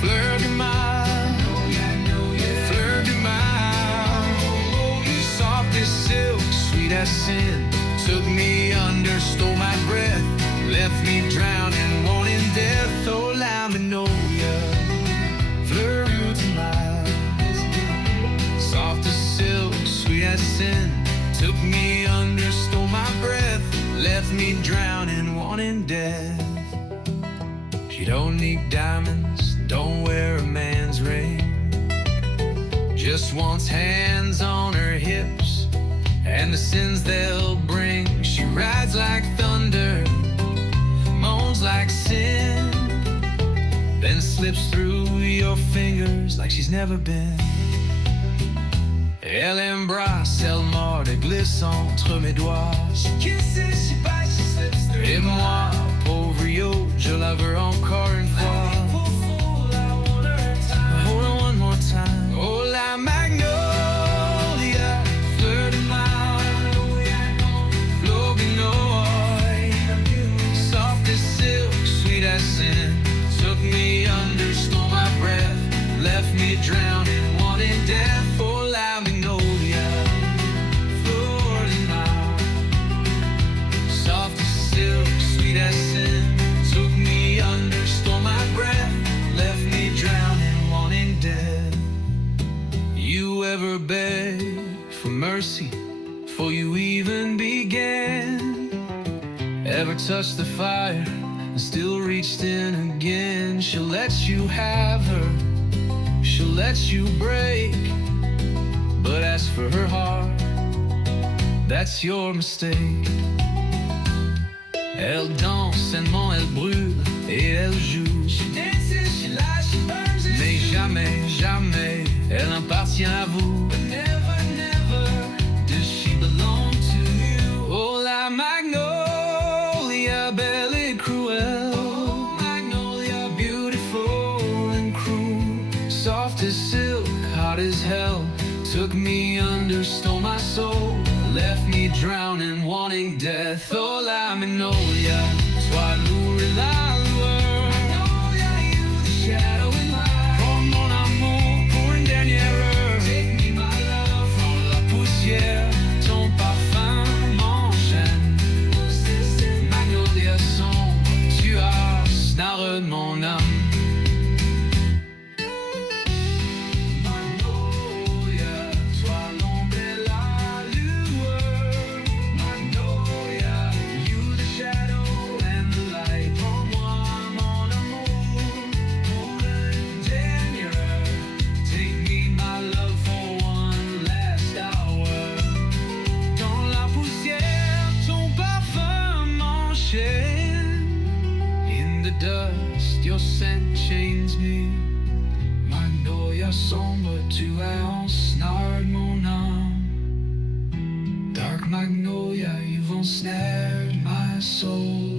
fleur du mal, fleur du mal. Soft as silk, sweet as sin. Took me under, stole my breath, left me drowning, wanting death. Oh, la magnolia, fleur du mal. Soft as silk, sweet as sin. Took me under, stole my breath, left me drowning, wanting death. She don't need diamonds, don't wear a man's ring. Just wants hands on her hips and the sins they'll bring. She rides like thunder, moans like sin, then slips through your fingers like she's never been. Elle embrasse, elle mord et glisse entre mes doigts. She kisses, she bites, she slips through. Et moi, pauvre yo, je la veux encore une fois. Hold on one more time. Oh, la magnolia, fleur du mal, flogenoid, soft as silk, sweet as sin. Took me under, stole my breath, left me drowning, wanting death. Oh, la magnolia, fleur du mal, soft as silk, sweet as sin. Took me under, stole my breath, left me drowning, wanting death. You ever beg for mercy before you even began? Ever touched the fire and still reached in again? She'll let you have her, she'll let you break. But as for her heart, that's your mistake. Elle danse, sainement elle brûle et elle joue. She dances, she lies, she burns and mais jamais, jamais, elle appartient à vous. But never, never does she belong to you. Oh, la magnolia, belle et cruelle. Oh, magnolia, beautiful and cruel. Soft as silk, hot as hell. Took me under, stole my soul, left me drowning, wanting death. Oh la Magnolia, toi lourd la lueur. Magnolia, you the shadow in light. Prends mon amour pour une dernière heure. Take me my love from la poussière. Ton parfum m'enchaîne. Magnolia sombre, tu as snaré mon âme. Your scent chains me. Magnolia sombre, tu as ensnared mon âme. Dark magnolia, you've ensnared my soul.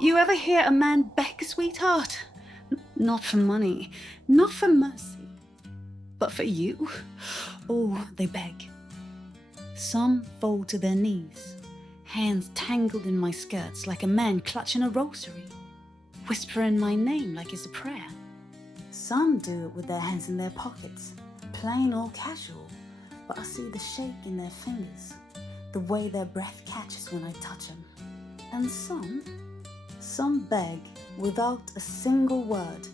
You ever hear a man beg, sweetheart? Not for money, not for mercy, but for you? Oh, they beg. Some fall to their knees, hands tangled in my skirts like a man clutching a rosary, whispering my name like it's a prayer. Some do it with their hands in their pockets, plain or casual, but I see the shake in their fingers, the way their breath catches when I touch them. And some beg without a single word,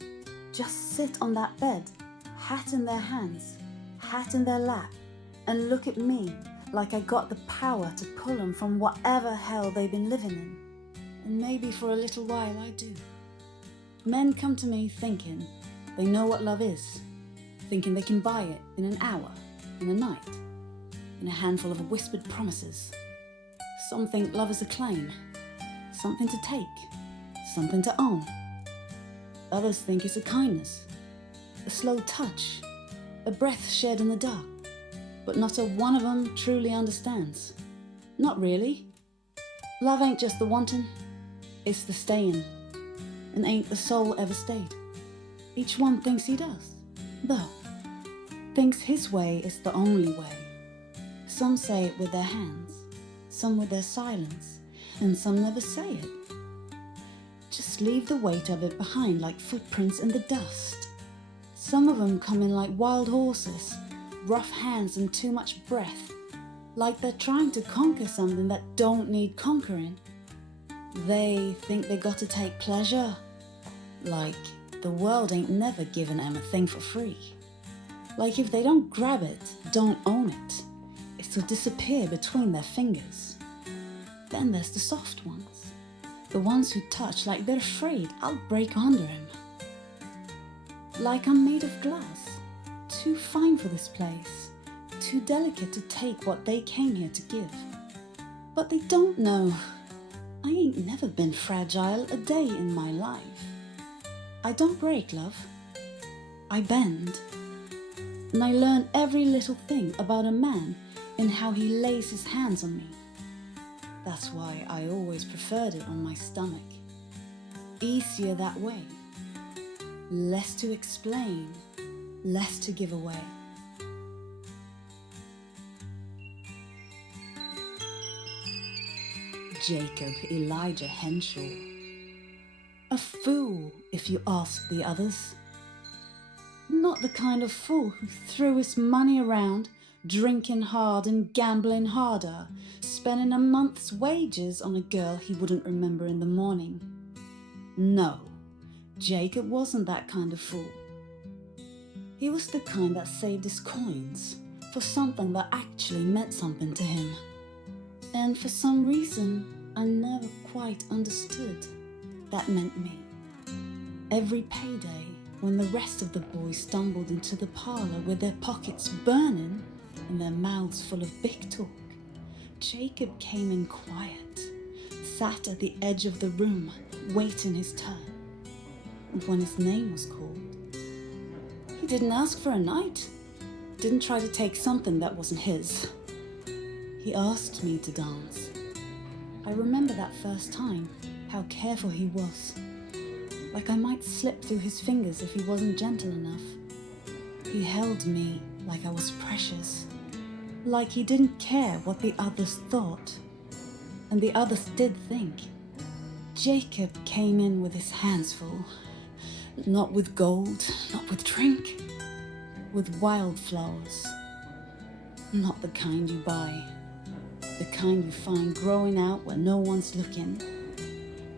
just sit on that bed, hat in their hands, hat in their lap, and look at me like I got the power to pull them from whatever hell they've been living in. And maybe for a little while I do. Men come to me thinking they know what love is, thinking they can buy it in an hour, in a night, in a handful of whispered promises. Some think love is a claim, something to take, something to own. Others think it's a kindness, a slow touch, a breath shared in the dark. But not a one of them truly understands. Not really. Love ain't just the wanting, it's the staying. And ain't the soul ever stayed? Each one thinks he does, though. Thinks his way is the only way. Some say it with their hands, some with their silence, and some never say it. Just leave the weight of it behind like footprints in the dust. Some of them come in like wild horses, rough hands and too much breath, like they're trying to conquer something that don't need conquering. They think they got to take pleasure, like the world ain't never given them a thing for free. Like if they don't grab it, don't own it, it'll disappear between their fingers. Then there's the soft ones, the ones who touch like they're afraid I'll break under him. Like I'm made of glass, too fine for this place, too delicate to take what they came here to give. But they don't know. I ain't never been fragile a day in my life. I don't break, love. I bend. And I learn every little thing about a man in how he lays his hands on me. That's why I always preferred it on my stomach. Easier that way. Less to explain, less to give away. Jacob Elijah Henshaw. A fool, if you ask the others. Not the kind of fool who threw his money around, drinking hard and gambling harder, spending a month's wages on a girl he wouldn't remember in the morning. No, Jacob wasn't that kind of fool. He was the kind that saved his coins for something that actually meant something to him. And for some reason, I never quite understood that meant me. Every payday, when the rest of the boys stumbled into the parlor with their pockets burning and their mouths full of big talk, Jacob came in quiet, sat at the edge of the room, waiting his turn. And when his name was called, he didn't ask for a night, didn't try to take something that wasn't his. He asked me to dance. I remember that first time, how careful he was, like I might slip through his fingers if he wasn't gentle enough. He held me like I was precious, like he didn't care what the others thought. And the others did think. Jacob came in with his hands full. Not with gold, not with drink, with wildflowers. Not the kind you buy, the kind you find growing out where no one's looking,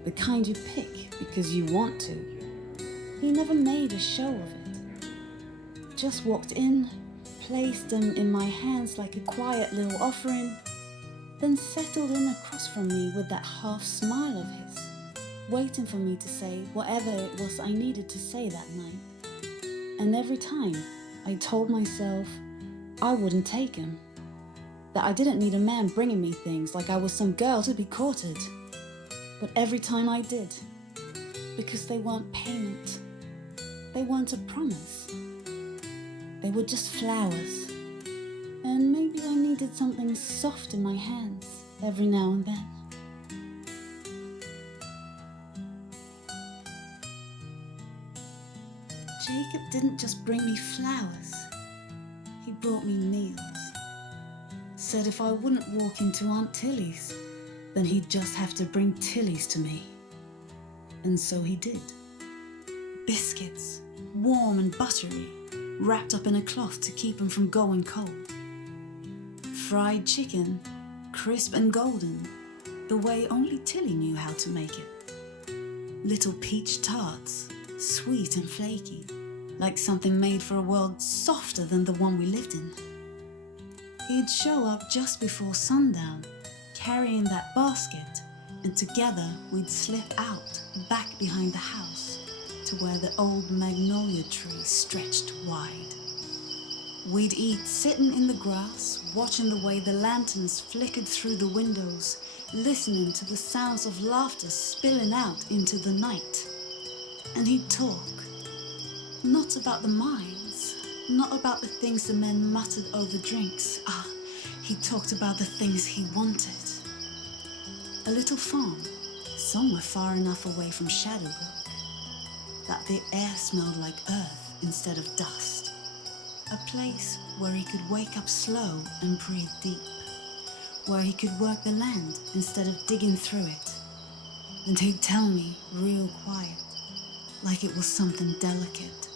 the kind you pick because you want to. He never made a show of it. Just walked in, placed them in my hands like a quiet little offering, then settled in across from me with that half smile of his, waiting for me to say whatever it was I needed to say that night. And every time I told myself I wouldn't take him, that I didn't need a man bringing me things like I was some girl to be courted. But every time I did, because they weren't payment, they weren't a promise, they were just flowers. And maybe I needed something soft in my hands every now and then. Jacob didn't just bring me flowers, he brought me meals. Said if I wouldn't walk into Aunt Tilly's, then he'd just have to bring Tilly's to me. And so he did. Biscuits, warm and buttery, wrapped up in a cloth to keep them from going cold. Fried chicken, crisp and golden, the way only Tilly knew how to make it. Little peach tarts, sweet and flaky, like something made for a world softer than the one we lived in. He'd show up just before sundown, carrying that basket, and together we'd slip out back behind the house to where the old magnolia tree stretched wide. We'd eat sitting in the grass, watching the way the lanterns flickered through the windows, listening to the sounds of laughter spilling out into the night. And he'd talk, not about the mines, not about the things the men muttered over drinks. He talked about the things he wanted. A little farm, somewhere far enough away from Shadowbrook, that the air smelled like earth instead of dust. A place where he could wake up slow and breathe deep, where he could work the land instead of digging through it. And he'd tell me real quiet, like it was something delicate,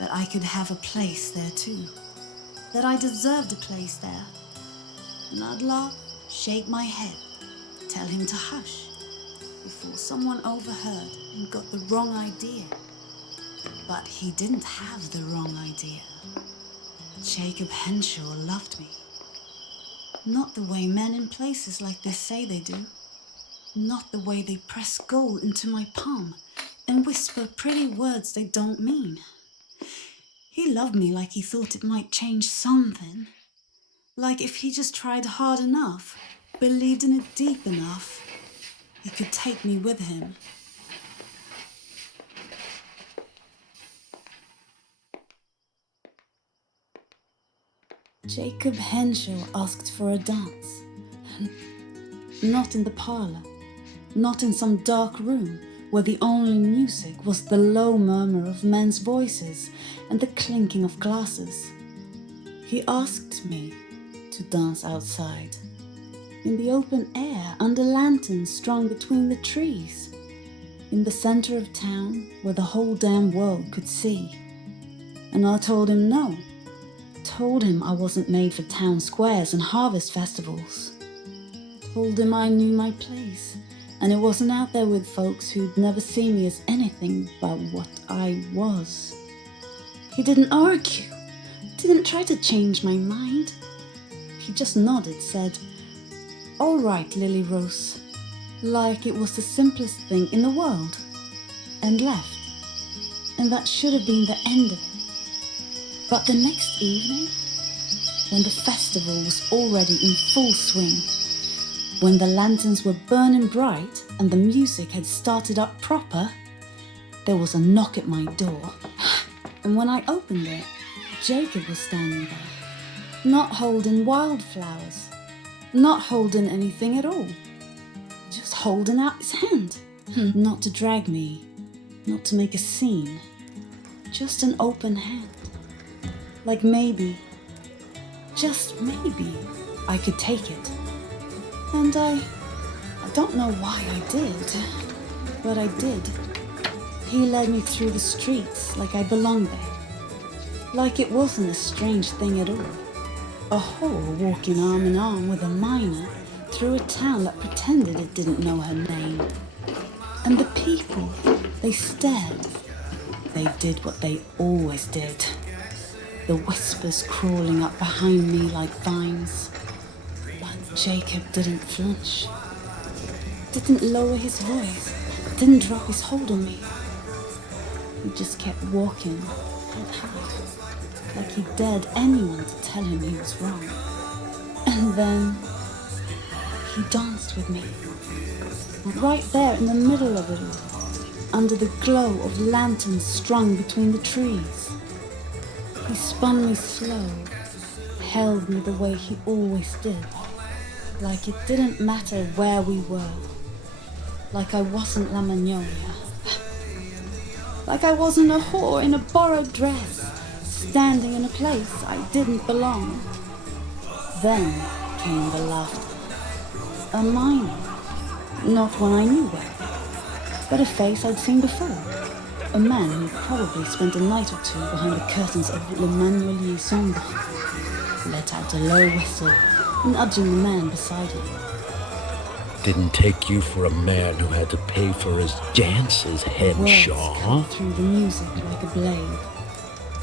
that I could have a place there too, that I deserved a place there. And I'd laugh, shake my head, tell him to hush, before someone overheard and got the wrong idea. But he didn't have the wrong idea. Jacob Henshaw loved me. Not the way men in places like this say they do. Not the way they press gold into my palm and whisper pretty words they don't mean. He loved me like he thought it might change something. Like if he just tried hard enough, believed in it deep enough, he could take me with him. Jacob Henshaw asked for a dance. Not in the parlor, not in some dark room where the only music was the low murmur of men's voices and the clinking of glasses. He asked me to dance outside, in the open air, under lanterns strung between the trees, in the center of town where the whole damn world could see. And I told him no. Told him I wasn't made for town squares and harvest festivals. Told him I knew my place, and it wasn't out there with folks who'd never seen me as anything but what I was. He didn't argue, didn't try to change my mind. He just nodded, said, "All right, Lily Rose," like it was the simplest thing in the world, and left. And that should have been the end of it. But the next evening, when the festival was already in full swing, when the lanterns were burning bright and the music had started up proper, there was a knock at my door. And when I opened it, Jacob was standing there, not holding wildflowers, not holding anything at all, just holding out his hand, not to drag me, not to make a scene, just an open hand. Like maybe, just maybe, I could take it. And I don't know why I did, but I did. He led me through the streets like I belonged there. Like it wasn't a strange thing at all. A whore walking arm in arm with a miner through a town that pretended it didn't know her name. And the people, they stared. They did what they always did. The whispers crawling up behind me like vines. But Jacob didn't flinch. Didn't lower his voice. Didn't drop his hold on me. He just kept walking, head high, like he dared anyone to tell him he was wrong. And then he danced with me, right there in the middle of it all, under the glow of lanterns strung between the trees. He spun me slow, held me the way he always did, like it didn't matter where we were, like I wasn't La Magnolière, like I wasn't a whore in a borrowed dress, standing in a place I didn't belong. Then came the laughter. A miner, not one I knew well, but a face I'd seen before. A man who'd probably spent a night or two behind the curtains of Magnolière Sombre. Let out a low whistle, nudging the man beside him. Didn't take you for a man who had to pay for his dances, Henshaw. Words cut through the music like a blade.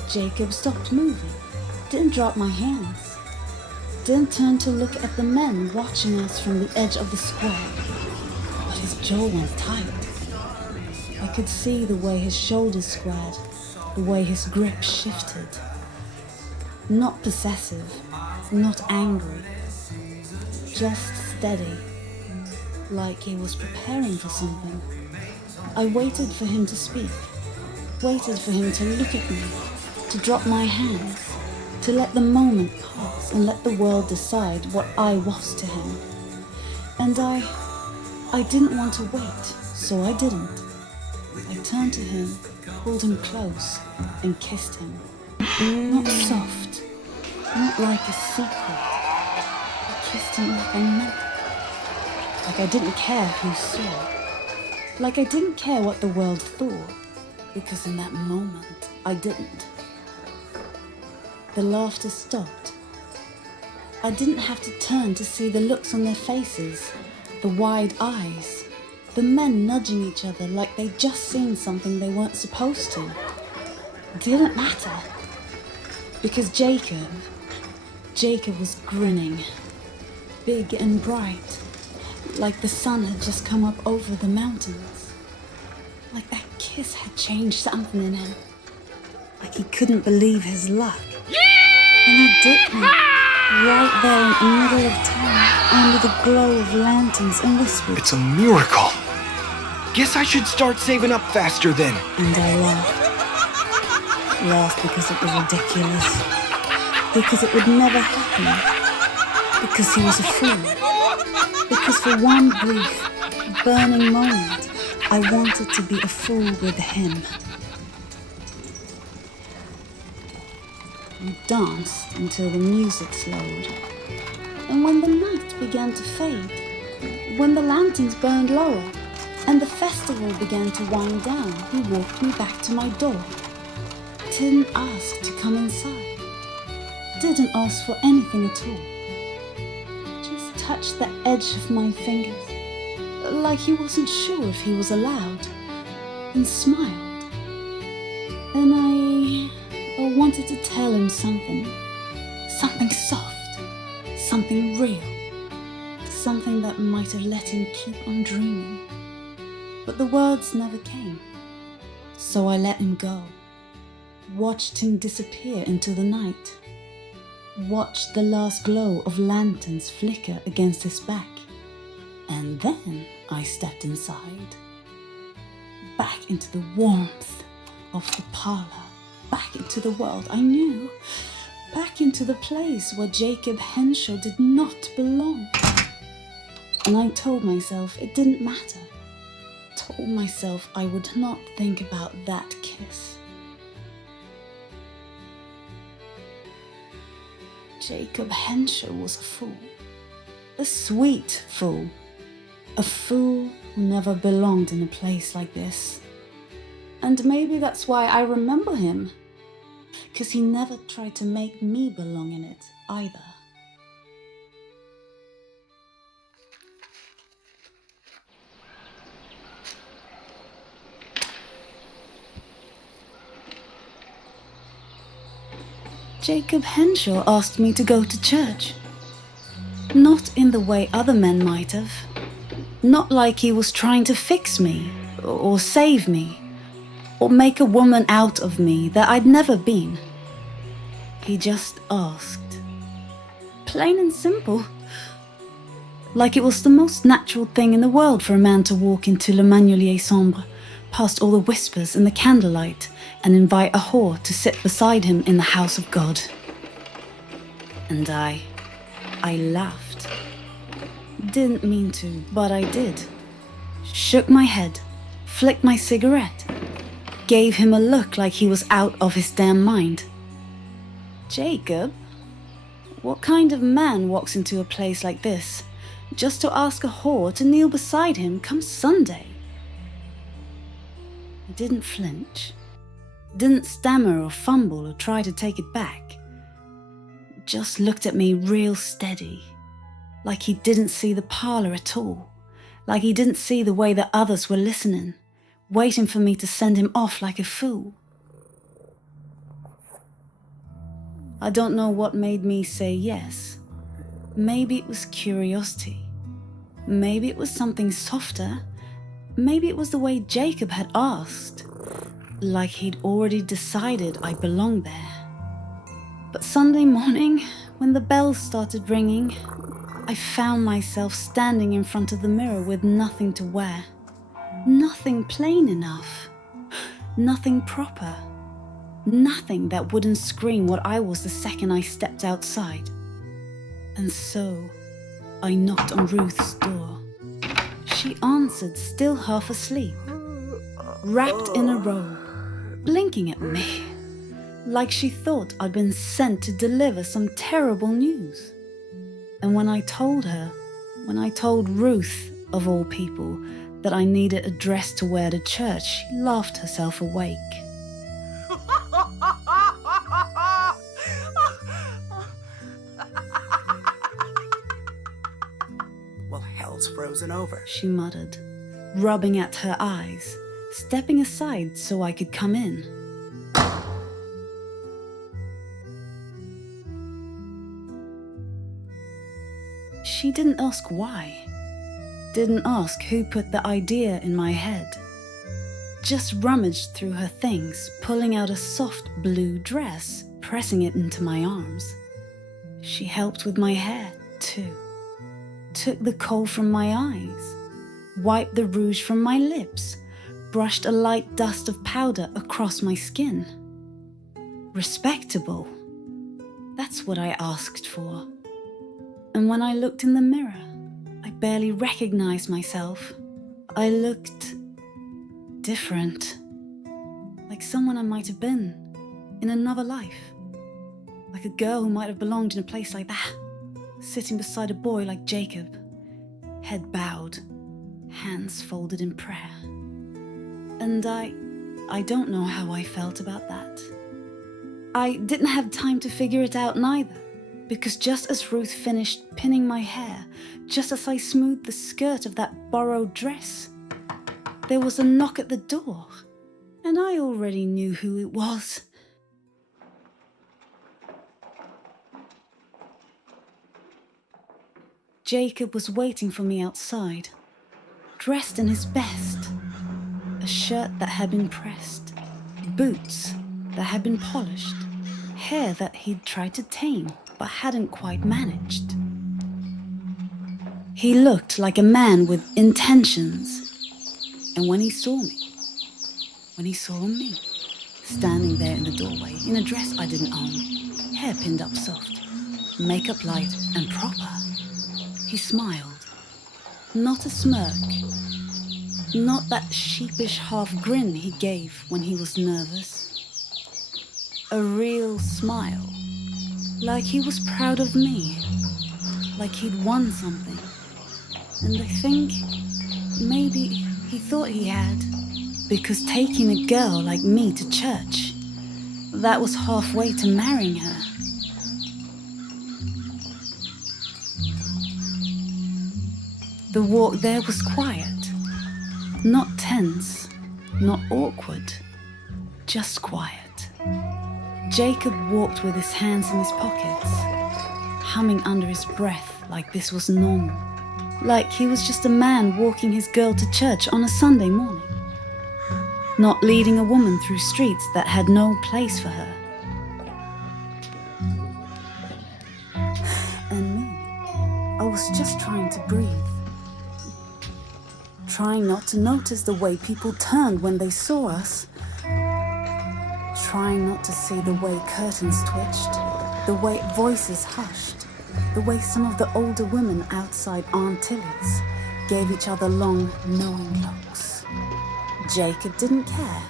Jacob stopped moving, didn't drop my hands, didn't turn to look at the men watching us from the edge of the square. But his jaw went tight. I could see the way his shoulders squared, the way his grip shifted. Not possessive, not angry, just steady, like he was preparing for something. I waited for him to speak, waited for him to look at me, to drop my hands, to let the moment pass and let the world decide what I was to him. And I didn't want to wait, so I didn't. I turned to him, pulled him close, and kissed him. Not soft, not like a secret. I kissed him like I meant it. Like I didn't care who saw. Like I didn't care what the world thought, because in that moment, I didn't. The laughter stopped. I didn't have to turn to see the looks on their faces, the wide eyes, the men nudging each other like they'd just seen something they weren't supposed to. It didn't matter. Because Jacob was grinning, big and bright, like the sun had just come up over the mountains. Like that kiss had changed something in him. Like he couldn't believe his luck. And he dipped me, right there in the middle of town, under the glow of lanterns, and whispered, "It's a miracle. Guess I should start saving up faster then." And I laughed. Laughed because it was ridiculous. Because it would never happen. Because he was a fool. Because for one brief, burning moment, I wanted to be a fool with him. We danced until the music slowed. And when the night began to fade, when the lanterns burned lower, and the festival began to wind down, he walked me back to my door. Didn't ask to come inside. Didn't ask for anything at all. Just touched the edge of my fingers, like he wasn't sure if he was allowed, and smiled. And I wanted to tell him something. Something soft. Something real. Something that might have let him keep on dreaming. But the words never came. So I let him go. Watched him disappear into the night. Watched the last glow of lanterns flicker against his back. And then I stepped inside. Back into the warmth of the parlor. Back into the world I knew. Back into the place where Jacob Henshaw did not belong. And I told myself it didn't matter. told myself I would not think about that kiss. Jacob Henshaw was a fool. A sweet fool. A fool who never belonged in a place like this. And maybe that's why I remember him. 'Cause he never tried to make me belong in it either. Jacob Henshaw asked me to go to church. Not in the way other men might have. Not like he was trying to fix me, or save me, or make a woman out of me that I'd never been. He just asked. Plain and simple. Like it was the most natural thing in the world for a man to walk into La Magnolière Sombre, past all the whispers and the candlelight, and invite a whore to sit beside him in the house of God. And I laughed. Didn't mean to, but I did. Shook my head, flicked my cigarette, gave him a look like he was out of his damn mind. Jacob? What kind of man walks into a place like this just to ask a whore to kneel beside him come Sunday? He didn't flinch. Didn't stammer or fumble or try to take it back. Just looked at me real steady, like he didn't see the parlor at all, like he didn't see the way the others were listening, waiting for me to send him off like a fool. I don't know what made me say yes. Maybe it was curiosity. Maybe it was something softer. Maybe it was the way Jacob had asked. Like he'd already decided I belonged there. But Sunday morning, when the bells started ringing, I found myself standing in front of the mirror with nothing to wear. Nothing plain enough. Nothing proper. Nothing that wouldn't scream what I was the second I stepped outside. And so, I knocked on Ruth's door. She answered, still half asleep, wrapped in a robe, blinking at me, like she thought I'd been sent to deliver some terrible news. And when I told Ruth, of all people, that I needed a dress to wear to church, she laughed herself awake. Well, hell's frozen over, she muttered, rubbing at her eyes, stepping aside so I could come in. She didn't ask why. Didn't ask who put the idea in my head. Just rummaged through her things, pulling out a soft blue dress, pressing it into my arms. She helped with my hair, too. Took the kohl from my eyes, wiped the rouge from my lips, brushed a light dust of powder across my skin. Respectable. That's what I asked for. And when I looked in the mirror, I barely recognized myself. I looked different. Like someone I might have been in another life. Like a girl who might have belonged in a place like that, sitting beside a boy like Jacob, head bowed, hands folded in prayer. And I don't know how I felt about that. I didn't have time to figure it out neither, because just as Ruth finished pinning my hair, just as I smoothed the skirt of that borrowed dress, there was a knock at the door, and I already knew who it was. Jacob was waiting for me outside, dressed in his best. A shirt that had been pressed, boots that had been polished, hair that he'd tried to tame but hadn't quite managed. He looked like a man with intentions. And when he saw me, standing there in the doorway, in a dress I didn't own, hair pinned up soft, makeup light and proper, he smiled. Not a smirk, Not that sheepish half grin he gave when he was nervous. A real smile. Like he was proud of me. Like he'd won something. And I think maybe he thought he had. Because taking a girl like me to church, that was halfway to marrying her. The walk there was quiet. Not tense, not awkward, just quiet. Jacob walked with his hands in his pockets, humming under his breath like this was normal. Like he was just a man walking his girl to church on a Sunday morning. Not leading a woman through streets that had no place for her. And me, I was just trying to breathe. Trying not to notice the way people turned when they saw us. Trying not to see the way curtains twitched, the way voices hushed, the way some of the older women outside Aunt Tilly's gave each other long, knowing looks. Jacob didn't care,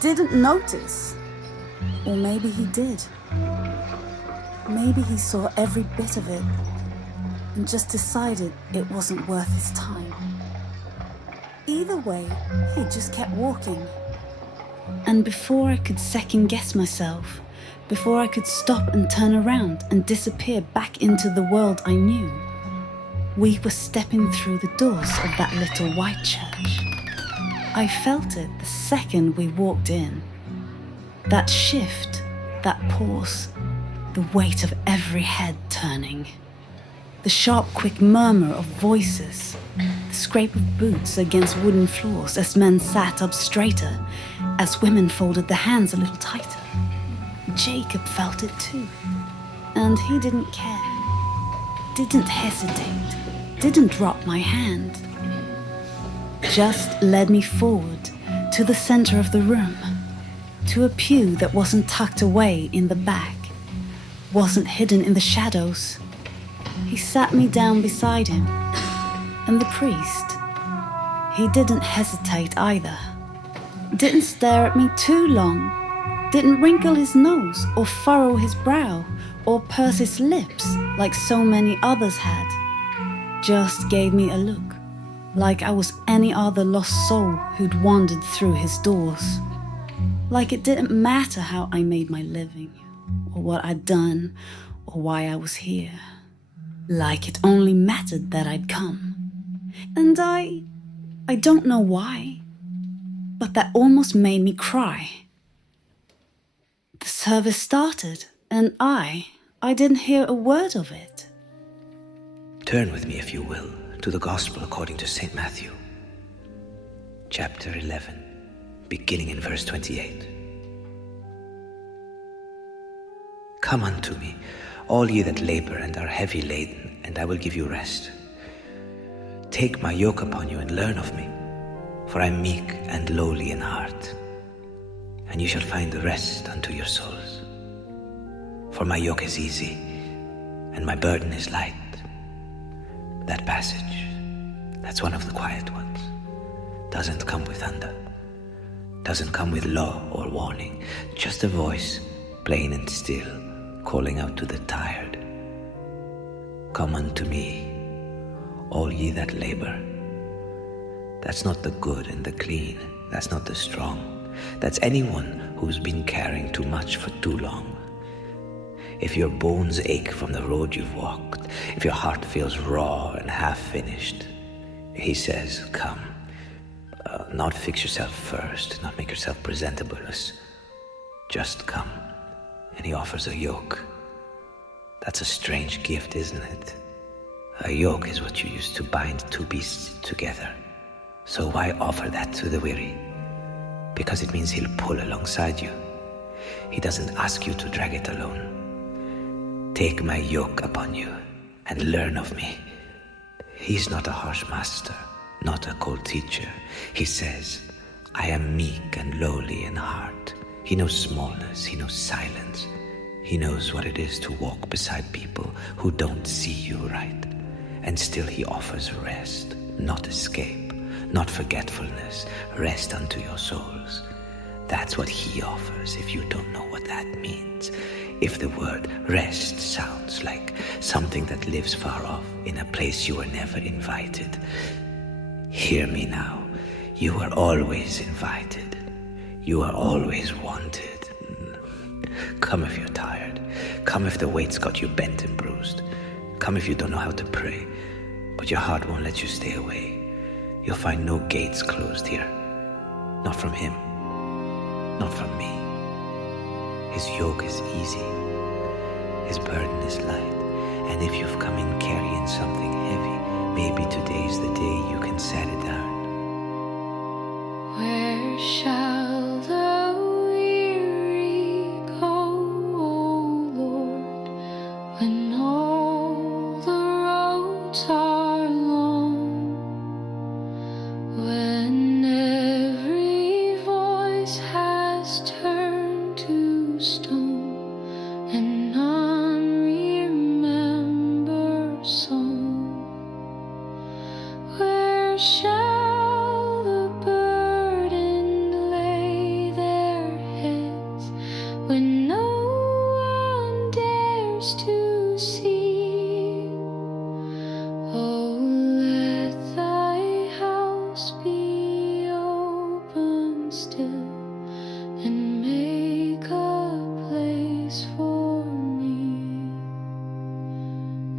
didn't notice. Or maybe he did. Maybe he saw every bit of it and just decided it wasn't worth his time. Either way, he just kept walking. And before I could second guess myself, before I could stop and turn around and disappear back into the world I knew, we were stepping through the doors of that little white church. I felt it the second we walked in. That shift, that pause, the weight of every head turning. The sharp, quick murmur of voices, the scrape of boots against wooden floors as men sat up straighter, as women folded their hands a little tighter. Jacob felt it too, and he didn't care, didn't hesitate, didn't drop my hand. Just led me forward to the center of the room, to a pew that wasn't tucked away in the back, wasn't hidden in the shadows. He sat me down beside him, and the priest, he didn't hesitate either. Didn't stare at me too long, didn't wrinkle his nose or furrow his brow or purse his lips like so many others had. Just gave me a look, like I was any other lost soul who'd wandered through his doors. Like it didn't matter how I made my living, or what I'd done, or why I was here. Like it only mattered that I'd come. And I don't know why, but that almost made me cry. The service started, and I didn't hear a word of it. Turn with me, if you will, to the Gospel according to St. Matthew, chapter 11, beginning in verse 28. Come unto me, all ye that labor and are heavy laden, and I will give you rest. Take my yoke upon you and learn of me, for I am meek and lowly in heart, and you shall find rest unto your souls. For my yoke is easy, and my burden is light. That passage, that's one of the quiet ones. Doesn't come with thunder, doesn't come with law or warning, just a voice, plain and still, calling out to the tired. Come unto me, all ye that labor. That's not the good and the clean, that's not the strong. That's anyone who's been carrying too much for too long. If your bones ache from the road you've walked, if your heart feels raw and half-finished, he says, come. Not fix yourself first, not make yourself presentable. Just come. And he offers a yoke. That's a strange gift, isn't it? A yoke is what you use to bind two beasts together. So why offer that to the weary? Because it means he'll pull alongside you. He doesn't ask you to drag it alone. Take my yoke upon you and learn of me. He's not a harsh master, not a cold teacher. He says, I am meek and lowly in heart. He knows smallness, he knows silence. He knows what it is to walk beside people who don't see you right. And still he offers rest, not escape, not forgetfulness, rest unto your souls. That's what he offers, if you don't know what that means. If the word rest sounds like something that lives far off in a place you were never invited, hear me now. You are always invited. You are always wanted. Come if you're tired. Come if the weight's got you bent and bruised. Come if you don't know how to pray, but your heart won't let you stay away. You'll find no gates closed here. Not from him. Not from me. His yoke is easy. His burden is light. And if you've come in carrying something heavy, maybe today's the day you can set it down. Where shall the weary go, O Lord, when all the roads are long, when every voice has turned to stone and none remember song? Where shall the burdened lay their heads when no one dares to see? Oh, let thy house be open still and make a place for me.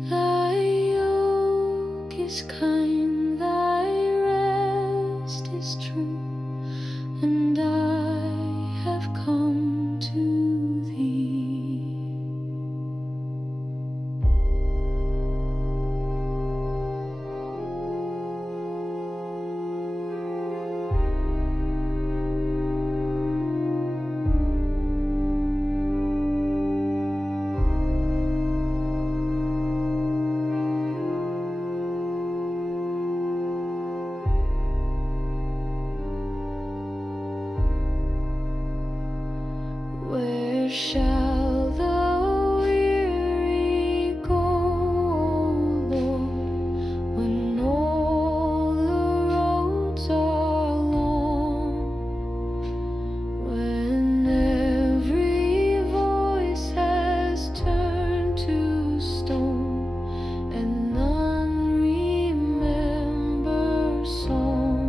Thy yoke is kind, thy rest is true, and I have come to thee. Where shall the weary go, O Lord, when all the roads are long, when every voice has turned to stone and none remember song?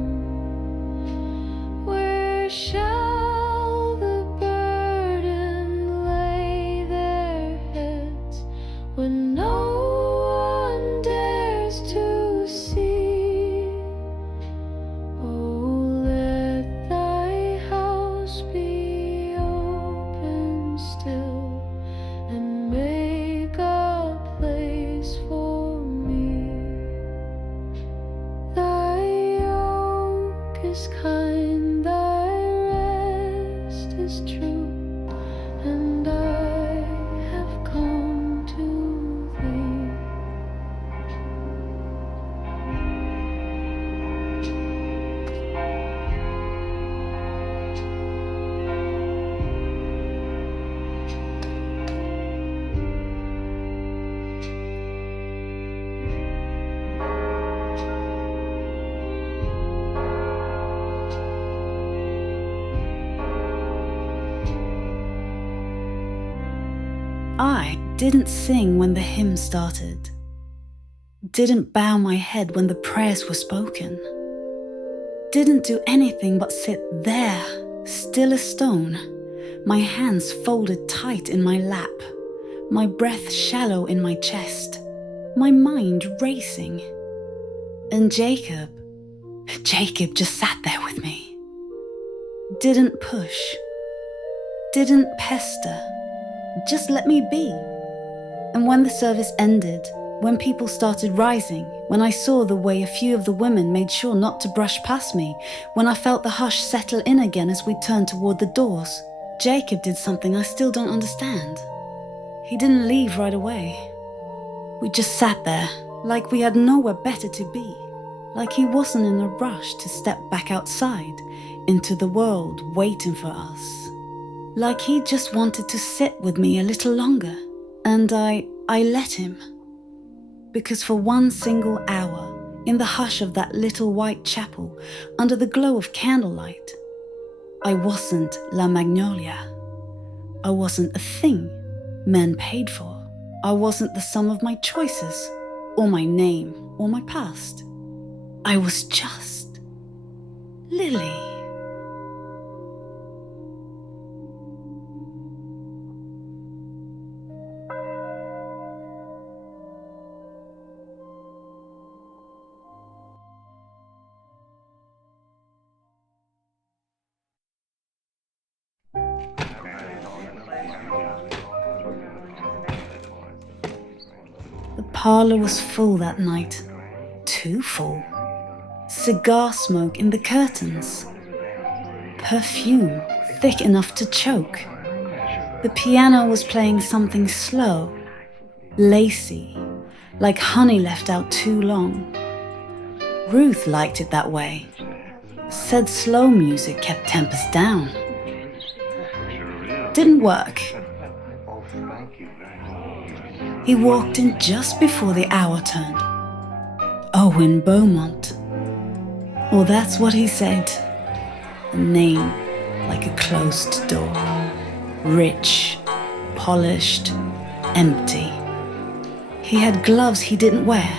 Where shall the burden lay their heads when no one dares to see? Oh, let thy house be open still and make a place for me. Thy yoke is kind, thy rest is true, and I have come to thee. I didn't sing when the hymn started. Didn't bow my head when the prayers were spoken. Didn't do anything but sit there, still as stone, my hands folded tight in my lap, my breath shallow in my chest, my mind racing. And Jacob just sat there with me. Didn't push, didn't pester, just let me be. And when the service ended, when people started rising, when I saw the way a few of the women made sure not to brush past me, when I felt the hush settle in again as we turned toward the doors, Jacob did something I still don't understand. He didn't leave right away. We just sat there, like we had nowhere better to be, like he wasn't in a rush to step back outside, into the world waiting for us. Like he just wanted to sit with me a little longer, and I let him. Because for one single hour, in the hush of that little white chapel, under the glow of candlelight. I wasn't La Magnolia. I wasn't a thing men paid for. I wasn't the sum of my choices, or my name, or my past. I was just Lily. The parlor was full that night. Too full. Cigar smoke in the curtains. Perfume thick enough to choke. The piano was playing something slow, lacy, like honey left out too long. Ruth liked it that way. Said slow music kept tempers down. Didn't work. He walked in just before the hour turned. Owen Beaumont. Well, that's what he said. A name like a closed door. Rich, polished, empty. He had gloves he didn't wear,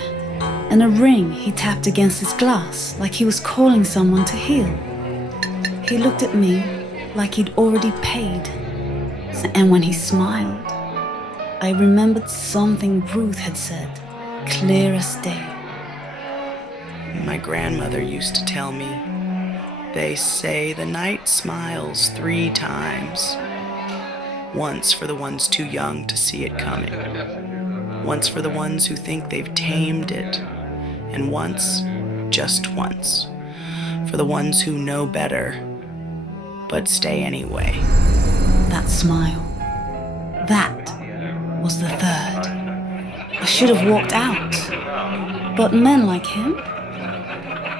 and a ring he tapped against his glass like he was calling someone to heal. He looked at me like he'd already paid, and when he smiled, I remembered something Ruth had said, clear as day. My grandmother used to tell me, they say the night smiles 3 times. Once for the ones too young to see it coming. Once for the ones who think they've tamed it. And once, just once, for the ones who know better, but stay anyway. That smile. That was the third. I should have walked out. But men like him,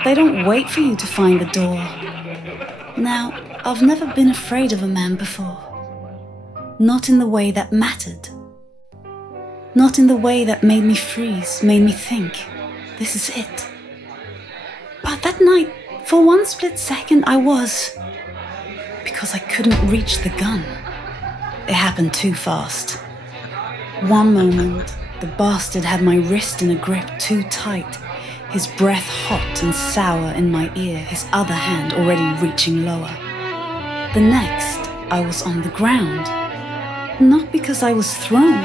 they don't wait for you to find the door. Now, I've never been afraid of a man before. Not in the way that mattered. Not in the way that made me freeze, made me think, this is it. But that night, for one split second, I was. Because I couldn't reach the gun. It happened too fast. One moment, the bastard had my wrist in a grip too tight, his breath hot and sour in my ear, his other hand already reaching lower. The next, I was on the ground. Not because I was thrown,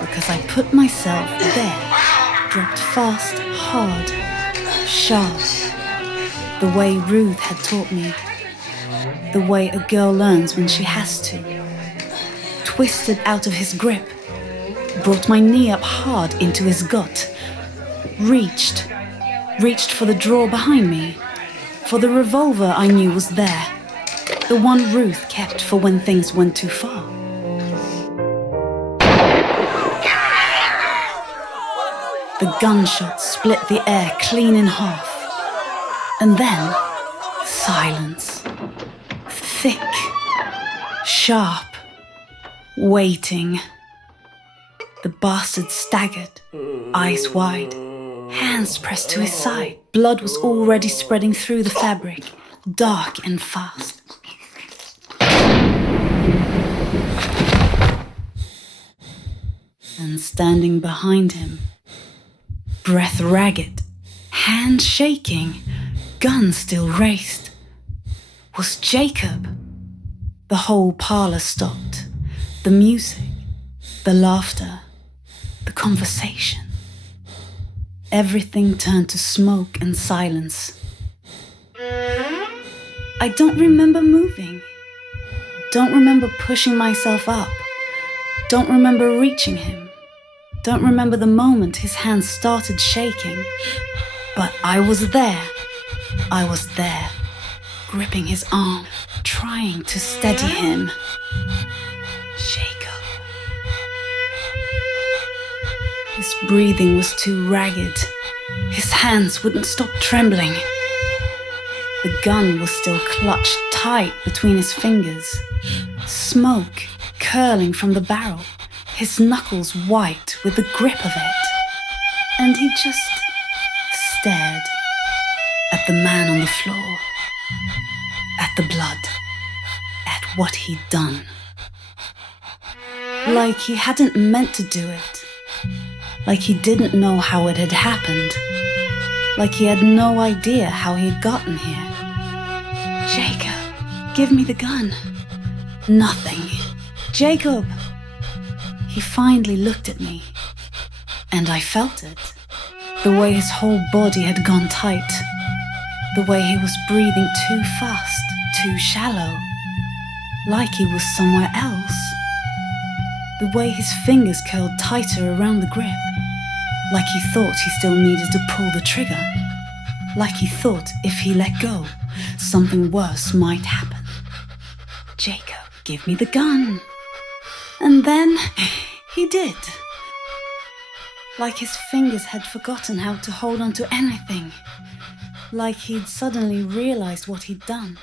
because I put myself there, dropped fast, hard, sharp, the way Ruth had taught me, the way a girl learns when she has to. Twisted out of his grip, brought my knee up hard into his gut, reached for the drawer behind me, for the revolver I knew was there, the one Ruth kept for when things went too far. The gunshot split the air clean in half, and then silence, thick, sharp, waiting. The bastard staggered, eyes wide, hands pressed to his side. Blood was already spreading through the fabric, dark and fast. And standing behind him, breath ragged, hand shaking, gun still raised, was Jacob. The whole parlor stopped. The music, the laughter, the conversation. Everything turned to smoke and silence. I don't remember moving. Don't remember pushing myself up. Don't remember reaching him. Don't remember the moment his hands started shaking. But I was there. I was there, gripping his arm, trying to steady him. Jacob. His breathing was too ragged. His hands wouldn't stop trembling. The gun was still clutched tight between his fingers. Smoke curling from the barrel, his knuckles white with the grip of it. And he just stared at the man on the floor, at the blood, at what he'd done. Like he hadn't meant to do it. Like he didn't know how it had happened. Like he had no idea how he'd gotten here. Jacob, give me the gun. Nothing. Jacob! He finally looked at me, and I felt it. The way his whole body had gone tight. The way he was breathing too fast, too shallow. Like he was somewhere else. The way his fingers curled tighter around the grip. Like he thought he still needed to pull the trigger. Like he thought if he let go, something worse might happen. Jacob, give me the gun. And then he did. Like his fingers had forgotten how to hold on to anything. Like he'd suddenly realized what he'd done.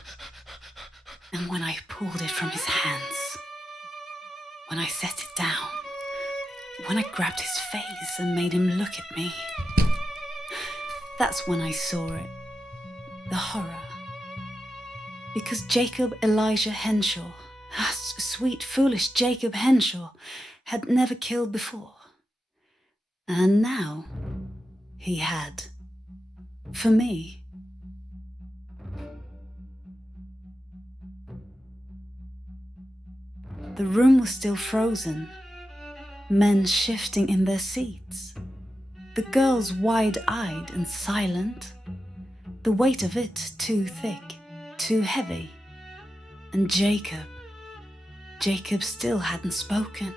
And when I pulled it from his hands, when I set it down, when I grabbed his face and made him look at me, that's when I saw it, the horror. Because Jacob Elijah Henshaw, sweet, foolish Jacob Henshaw, had never killed before. And now, he had. For me. The room was still frozen. Men shifting in their seats. The girls wide-eyed and silent. The weight of it too thick, too heavy. And Jacob still hadn't spoken.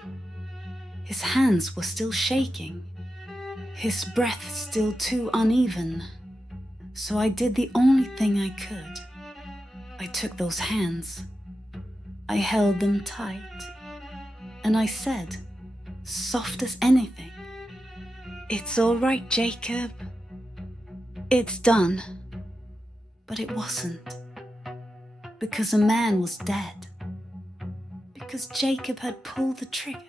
His hands were still shaking. His breath still too uneven. So I did the only thing I could. I took those hands. I held them tight. And I said, soft as anything, "It's all right, Jacob. It's done." But it wasn't. Because a man was dead. Because Jacob had pulled the trigger.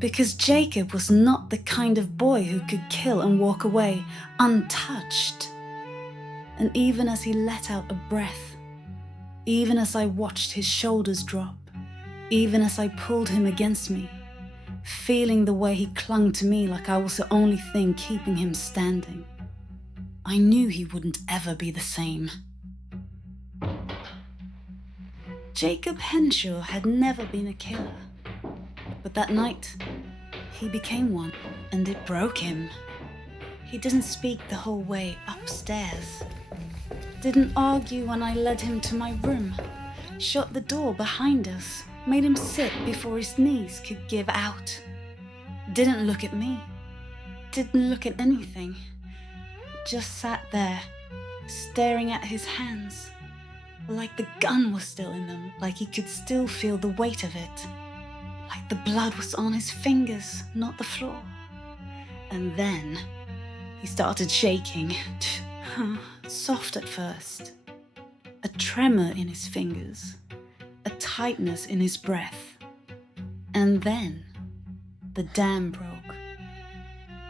Because Jacob was not the kind of boy who could kill and walk away untouched. And even as he let out a breath, even as I watched his shoulders drop, even as I pulled him against me, feeling the way he clung to me like I was the only thing keeping him standing, I knew he wouldn't ever be the same. Jacob Henshaw had never been a killer. But that night, he became one, and it broke him. He didn't speak the whole way upstairs. Didn't argue when I led him to my room. Shut the door behind us. Made him sit before his knees could give out. Didn't look at me. Didn't look at anything. Just sat there, staring at his hands. Like the gun was still in them. Like he could still feel the weight of it. Like the blood was on his fingers, not the floor. And then he started shaking. Soft at first. A tremor in his fingers. A tightness in his breath. And then the dam broke.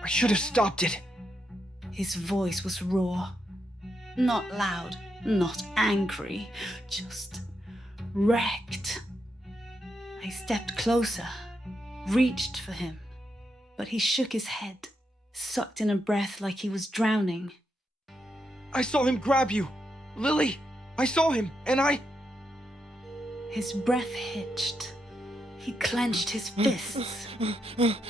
I should have stopped it. His voice was raw. Not loud, not angry, just wrecked. I stepped closer, reached for him, but he shook his head, sucked in a breath like he was drowning. I saw him grab you. Lily, I saw him, and I... His breath hitched. He clenched his fists.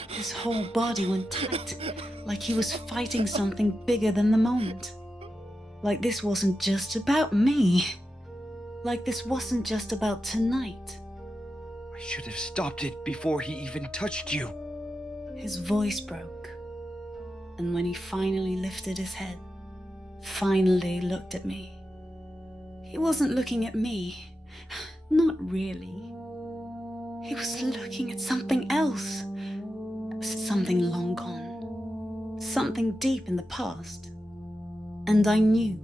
His whole body went tight, like he was fighting something bigger than the moment. Like this wasn't just about me. Like this wasn't just about tonight. I should have stopped it before he even touched you. His voice broke. And when he finally lifted his head, finally looked at me, he wasn't looking at me. Not really. He was looking at something else. Something long gone. Something deep in the past. And I knew.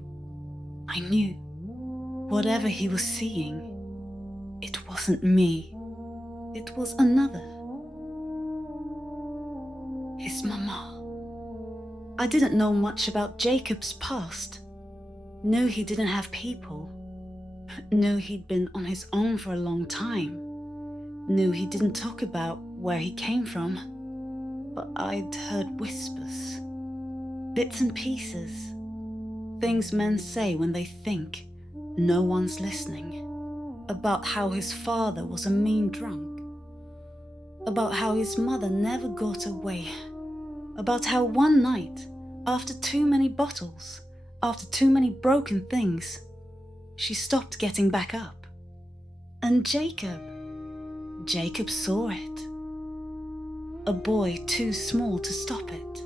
Whatever he was seeing, it wasn't me. It was another. His mama. I didn't know much about Jacob's past. Knew he didn't have people. Knew he'd been on his own for a long time. Knew he didn't talk about where he came from. But I'd heard whispers. Bits and pieces. Things men say when they think no one's listening. About how his father was a mean drunk. About how his mother never got away. About how one night, after too many bottles, after too many broken things, she stopped getting back up. And Jacob saw it. A boy too small to stop it.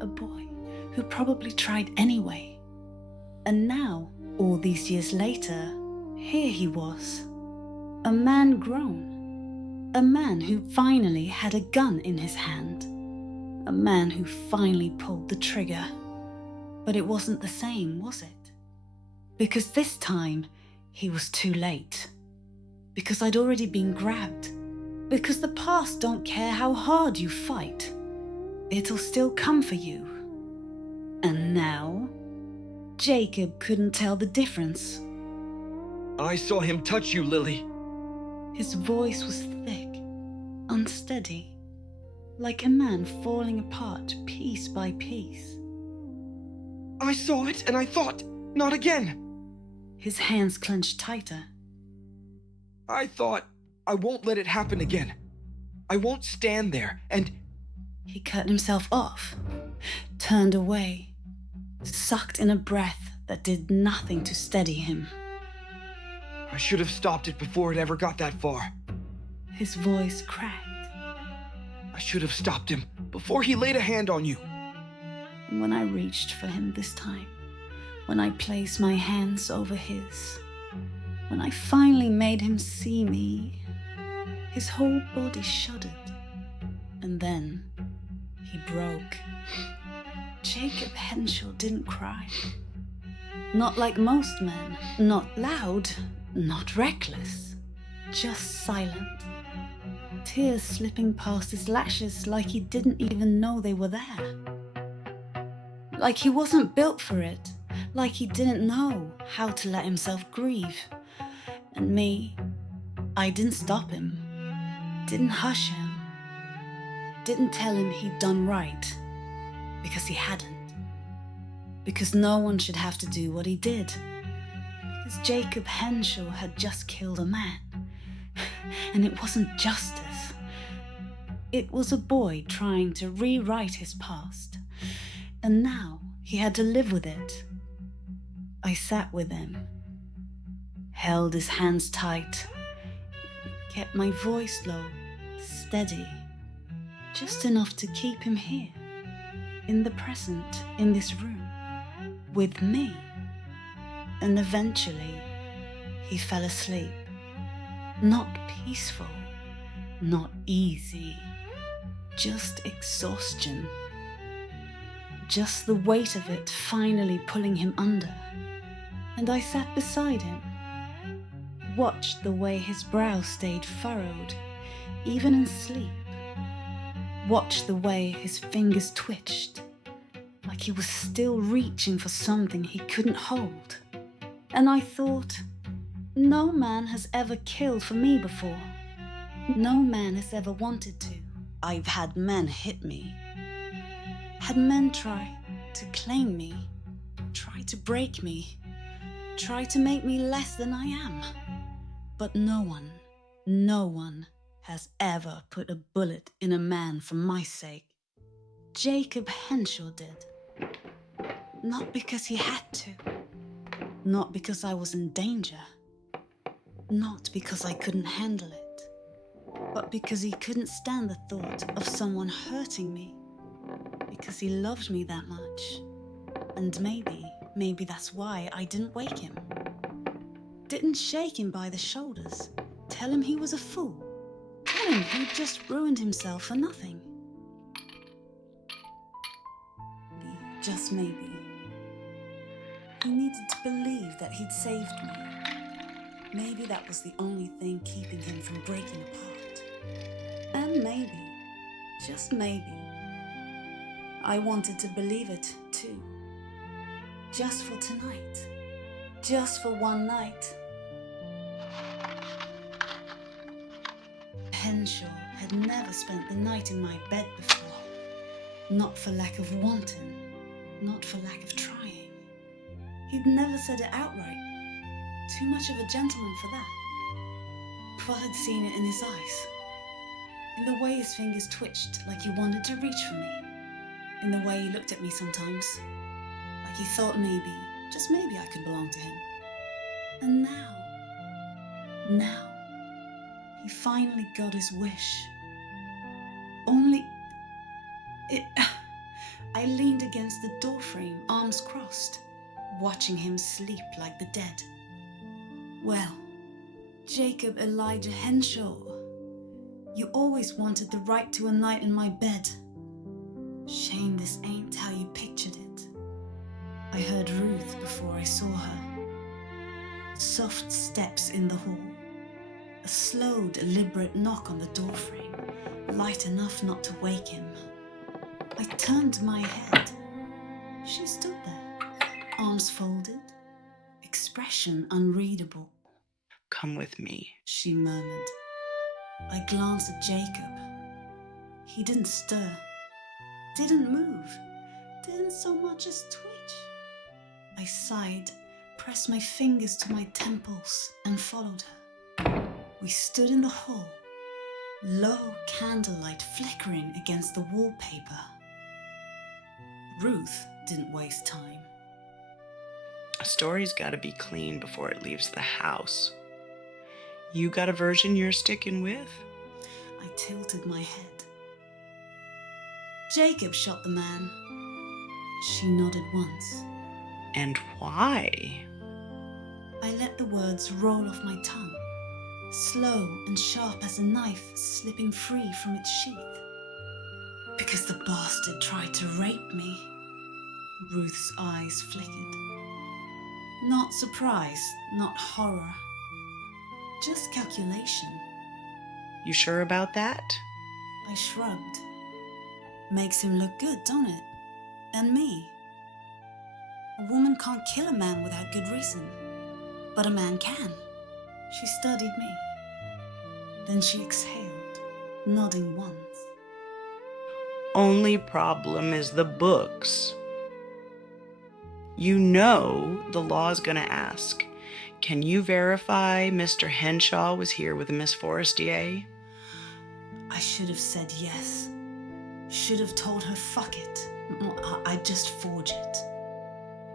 A boy who probably tried anyway. And now, all these years later, here he was. A man grown. A man who finally had a gun in his hand. A man who finally pulled the trigger. But it wasn't the same, was it? Because this time, he was too late. Because I'd already been grabbed. Because the past don't care how hard you fight. It'll still come for you. And now, Jacob couldn't tell the difference. I saw him touch you, Lily. His voice was thick, unsteady, like a man falling apart piece by piece. I saw it and I thought, not again. His hands clenched tighter. I thought, I won't let it happen again. I won't stand there and... He cut himself off, turned away, sucked in a breath that did nothing to steady him. I should have stopped it before it ever got that far. His voice cracked. I should have stopped him before he laid a hand on you. And when I reached for him this time, when I placed my hands over his, when I finally made him see me, his whole body shuddered. And then he broke. Jacob Henshaw didn't cry. Not like most men, not loud, not reckless, just silent. Tears slipping past his lashes like he didn't even know they were there. Like he wasn't built for it, like he didn't know how to let himself grieve. And me, I didn't stop him, didn't hush him, didn't tell him he'd done right, because he hadn't. Because no one should have to do what he did. Because Jacob Henshaw had just killed a man. And it wasn't justice. It was a boy trying to rewrite his past. And now he had to live with it. I sat with him, held his hands tight, kept my voice low, steady, just enough to keep him here, in the present, in this room, with me. And eventually, he fell asleep. Not peaceful, not easy, just exhaustion. Just the weight of it finally pulling him under. And I sat beside him, watched the way his brow stayed furrowed, even in sleep. Watched the way his fingers twitched, like he was still reaching for something he couldn't hold. And I thought, no man has ever killed for me before. No man has ever wanted to. I've had men hit me. Had men try to claim me, try to break me, try to make me less than I am. But no one has ever put a bullet in a man for my sake. Jacob Henshaw did. Not because he had to. Not because I was in danger. Not because I couldn't handle it. But because he couldn't stand the thought of someone hurting me. Because he loved me that much. And maybe that's why I didn't wake him. Didn't shake him by the shoulders. Tell him he was a fool. Tell him he'd just ruined himself for nothing. Just maybe. He needed to believe that he'd saved me. Maybe that was the only thing keeping him from breaking apart. And maybe, just maybe, I wanted to believe it, too. Just for tonight. Just for one night. Henshaw had never spent the night in my bed before. Not for lack of wanting, not for lack of trying. He'd never said it outright. Too much of a gentleman for that. But I'd seen it in his eyes. In the way his fingers twitched like he wanted to reach for me. In the way he looked at me sometimes. Like he thought maybe, just maybe I could belong to him. And now, he finally got his wish. Only... I leaned against the doorframe, arms crossed, watching him sleep like the dead. Well, Jacob Elijah Henshaw, you always wanted the right to a night in my bed. Shame this ain't how you pictured it. I heard Ruth before I saw her. Soft steps in the hall. A slow, deliberate knock on the doorframe, light enough not to wake him. I turned my head. She stood there, arms folded, expression unreadable. Come with me, she murmured. I glanced at Jacob. He didn't stir, didn't move, didn't so much as twitch. I sighed, pressed my fingers to my temples, and followed her. We stood in the hall, low candlelight flickering against the wallpaper. Ruth didn't waste time. A story's gotta be clean before it leaves the house. You got a version you're sticking with? I tilted my head. Jacob shot the man. She nodded once. And why? I let the words roll off my tongue, slow and sharp as a knife slipping free from its sheath. Because the bastard tried to rape me. Ruth's eyes flickered. Not surprise, not horror. Just calculation. You sure about that? I shrugged. Makes him look good, don't it? And me. A woman can't kill a man without good reason. But a man can. She studied me. Then she exhaled, nodding once. Only problem is the books. You know the law's gonna ask, can you verify Mr. Henshaw was here with Miss Forestier? I should have said yes. Should have told her fuck it. I'd just forge it.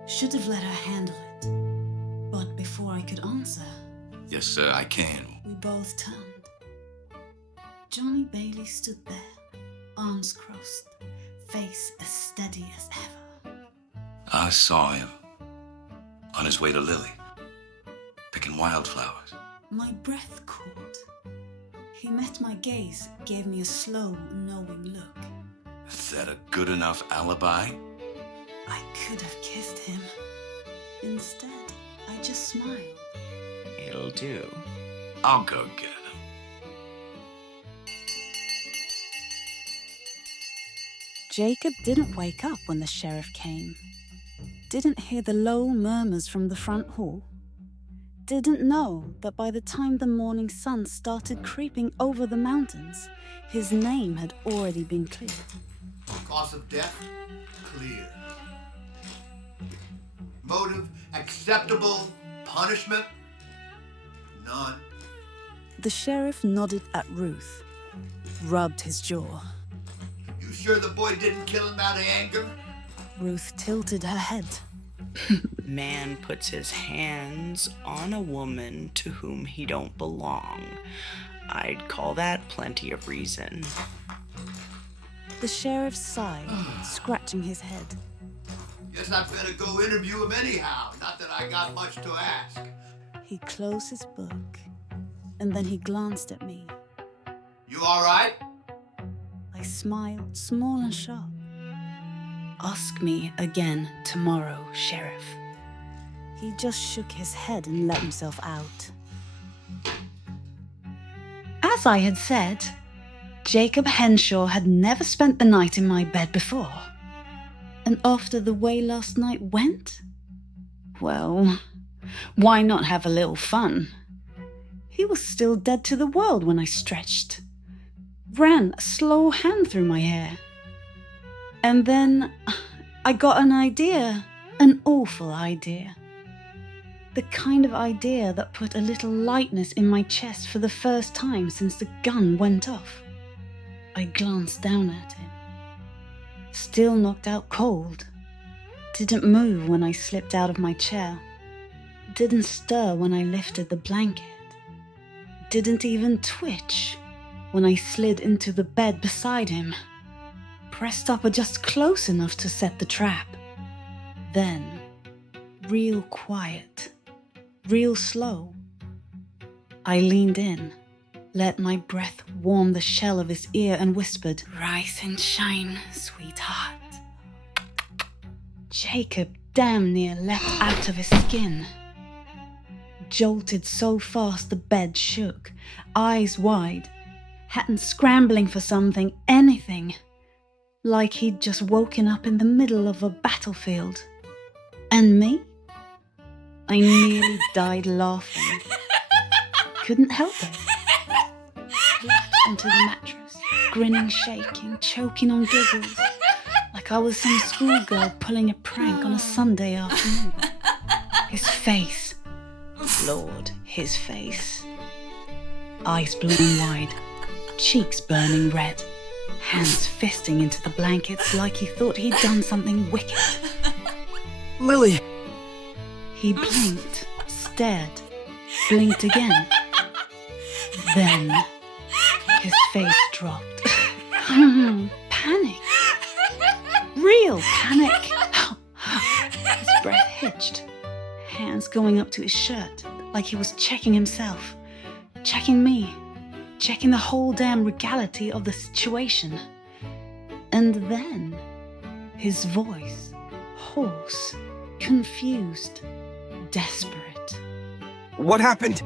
Should have let her handle it. But before I could answer... Yes, sir, I can. We both turned. Johnny Bailey stood there, arms crossed, face as steady as ever. I saw him on his way to Lily, picking wildflowers. My breath caught. He met my gaze, gave me a slow, knowing look. Is that a good enough alibi? I could have kissed him. Instead, I just smiled. It'll do. I'll go get him. Jacob didn't wake up when the sheriff came. Didn't hear the low murmurs from the front hall. Didn't know that by the time the morning sun started creeping over the mountains, his name had already been cleared. Cause of death? Clear. Motive? Acceptable. Punishment? None. The sheriff nodded at Ruth, rubbed his jaw. You sure the boy didn't kill him out of anger? Ruth tilted her head. Man puts his hands on a woman to whom he don't belong. I'd call that plenty of reason. The sheriff sighed, scratching his head. Guess I better go interview him anyhow. Not that I got much to ask. He closed his book, and then he glanced at me. You all right? I smiled, small and sharp. Ask me again tomorrow, Sheriff. He just shook his head and let himself out. As I had said, Jacob Henshaw had never spent the night in my bed before. And after the way last night went? Well, why not have a little fun? He was still dead to the world when I stretched. Ran a slow hand through my hair. And then I got an idea, an awful idea. The kind of idea that put a little lightness in my chest for the first time since the gun went off. I glanced down at him. Still knocked out cold. Didn't move when I slipped out of my chair. Didn't stir when I lifted the blanket. Didn't even twitch when I slid into the bed beside him. Pressed up just close enough to set the trap. Then, real quiet, real slow, I leaned in, let my breath warm the shell of his ear and whispered, "Rise and shine, sweetheart." Jacob damn near leapt out of his skin. Jolted so fast the bed shook, eyes wide, Hatton scrambling for something, anything, like he'd just woken up in the middle of a battlefield. And me? I nearly died laughing. Couldn't help it. Collapsed onto the mattress, grinning, shaking, choking on giggles, like I was some schoolgirl pulling a prank on a Sunday afternoon. His face, Lord, his face. Eyes blowing wide, cheeks burning red, hands fisting into the blankets like he thought he'd done something wicked. Lily! He blinked, stared, blinked again. Then, his face dropped. Panic. Real panic. His breath hitched, hands going up to his shirt like he was checking himself, checking me, checking the whole damn regality of the situation. And then, his voice, hoarse, confused, desperate. What happened?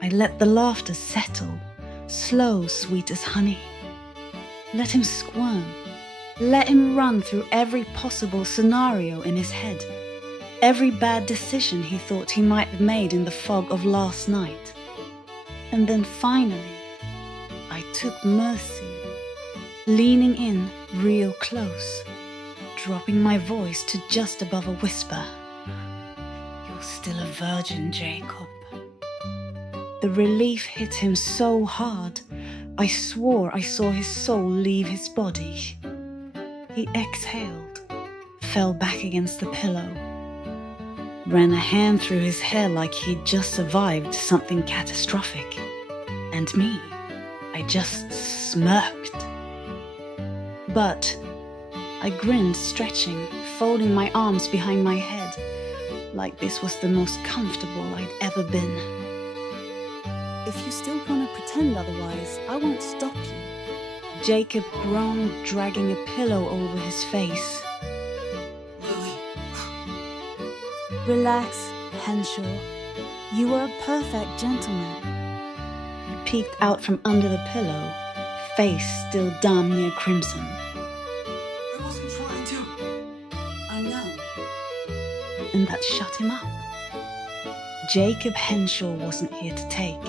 I let the laughter settle, slow, sweet as honey. Let him squirm. Let him run through every possible scenario in his head. Every bad decision he thought he might have made in the fog of last night. And then finally, I took mercy, leaning in real close, dropping my voice to just above a whisper. "You're still a virgin, Jacob." The relief hit him so hard, I swore I saw his soul leave his body. He exhaled, fell back against the pillow, ran a hand through his hair like he'd just survived something catastrophic. And me, I just smirked. But I grinned, stretching, folding my arms behind my head, like this was the most comfortable I'd ever been. "If you still want to pretend otherwise, I won't stop you." Jacob groaned, dragging a pillow over his face. Lily. "Relax, Henshaw. You were a perfect gentleman." He peeked out from under the pillow, face still damn near crimson. I wasn't trying to. "I know." And that shut him up. Jacob Henshaw wasn't here to take.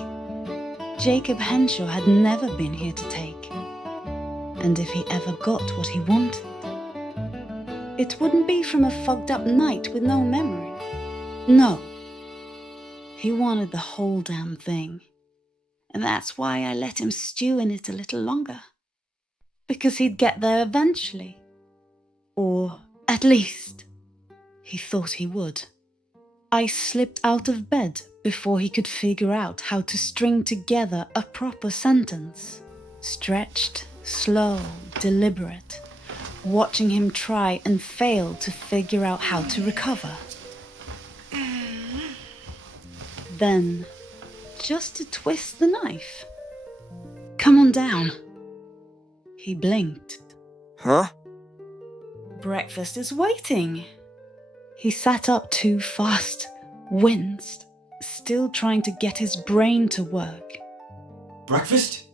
Jacob Henshaw had never been here to take. And if he ever got what he wanted, it wouldn't be from a fogged up night with no memory. No. He wanted the whole damn thing. And that's why I let him stew in it a little longer. Because he'd get there eventually. Or, at least, he thought he would. I slipped out of bed before he could figure out how to string together a proper sentence. Stretched, slow, deliberate, watching him try and fail to figure out how to recover. Then, just to twist the knife. "Come on down." He blinked. Huh? "Breakfast is waiting." He sat up too fast, winced, still trying to get his brain to work. Breakfast?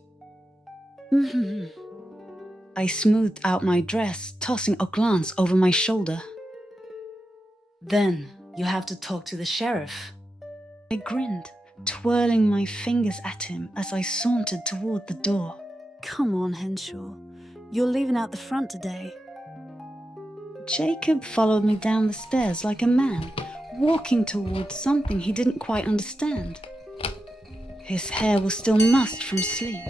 I smoothed out my dress, tossing a glance over my shoulder. "Then you have to talk to the sheriff." I grinned, twirling my fingers at him as I sauntered toward the door. "Come on, Henshaw. You're leaving out the front today." Jacob followed me down the stairs like a man, walking towards something he didn't quite understand. His hair was still mussed from sleep.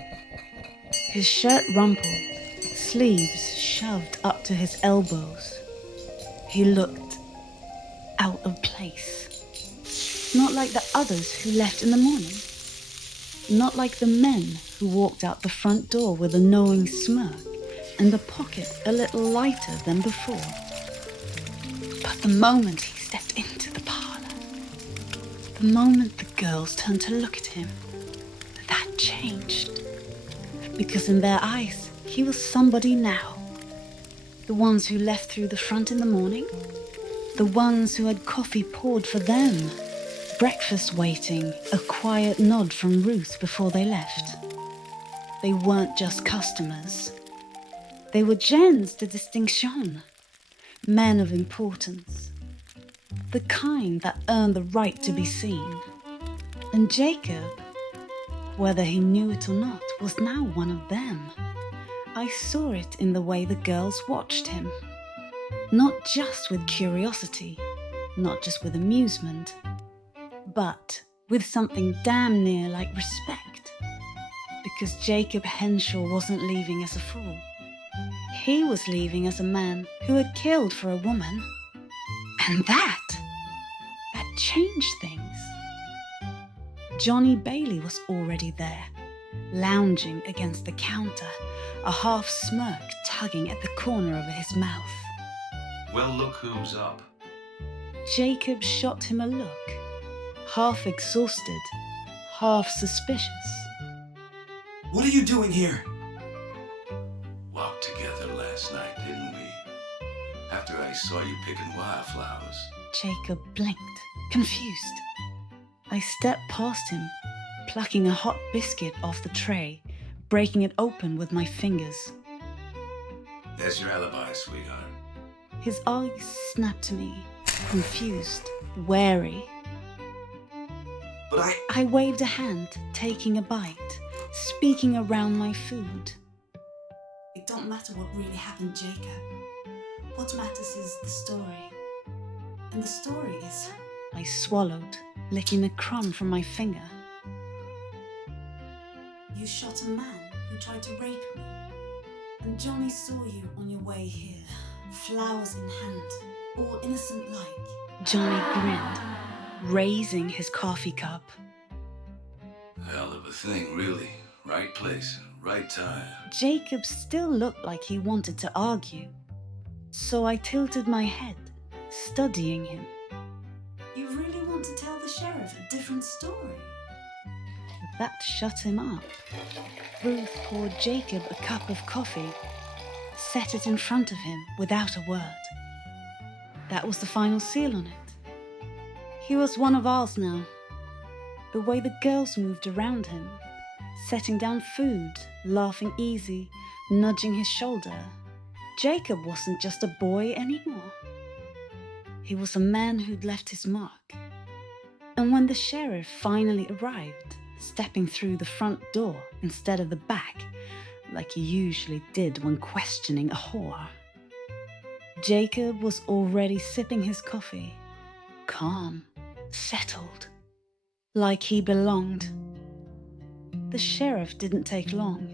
His shirt rumpled, sleeves shoved up to his elbows. He looked out of place. Not like the others who left in the morning. Not like the men who walked out the front door with a knowing smirk and a pocket a little lighter than before. But the moment he stepped into the parlor, the moment the girls turned to look at him, that changed. Because in their eyes, he was somebody now. The ones who left through the front in the morning, the ones who had coffee poured for them, breakfast waiting, a quiet nod from Ruth before they left. They weren't just customers. They were gens de distinction, men of importance, the kind that earned the right to be seen. And Jacob, whether he knew it or not, was now one of them. I saw it in the way the girls watched him. Not just with curiosity, not just with amusement, but with something damn near like respect. Because Jacob Henshaw wasn't leaving as a fool. He was leaving as a man who had killed for a woman. And that changed things. Johnny Bailey was already there, lounging against the counter, a half smirk tugging at the corner of his mouth. "Well, look who's up." Jacob shot him a look, half exhausted, half suspicious. "What are you doing here?" Walked together last night, didn't we? After I saw you picking wildflowers. Jacob blinked, confused. I stepped past him, plucking a hot biscuit off the tray, breaking it open with my fingers. That's your alibi, sweetheart. His eyes snapped to me, confused, wary. But I waved a hand, taking a bite, speaking around my food. It don't matter what really happened, Jacob. What matters is the story. And the story is... I swallowed, licking a crumb from my finger. You shot a man who tried to rape me. And Johnny saw you on your way here, flowers in hand, all innocent like. Johnny grinned, raising his coffee cup. Hell of a thing, really. Right place, right time. Jacob still looked like he wanted to argue, so I tilted my head, studying him. You really want to tell the sheriff a different story? That shut him up. Ruth poured Jacob a cup of coffee, set it in front of him without a word. That was the final seal on it. He was one of ours now. The way the girls moved around him, setting down food, laughing easy, nudging his shoulder. Jacob wasn't just a boy anymore. He was a man who'd left his mark. And when the sheriff finally arrived, stepping through the front door instead of the back, like he usually did when questioning a whore, Jacob was already sipping his coffee, calm, settled, like he belonged. The sheriff didn't take long,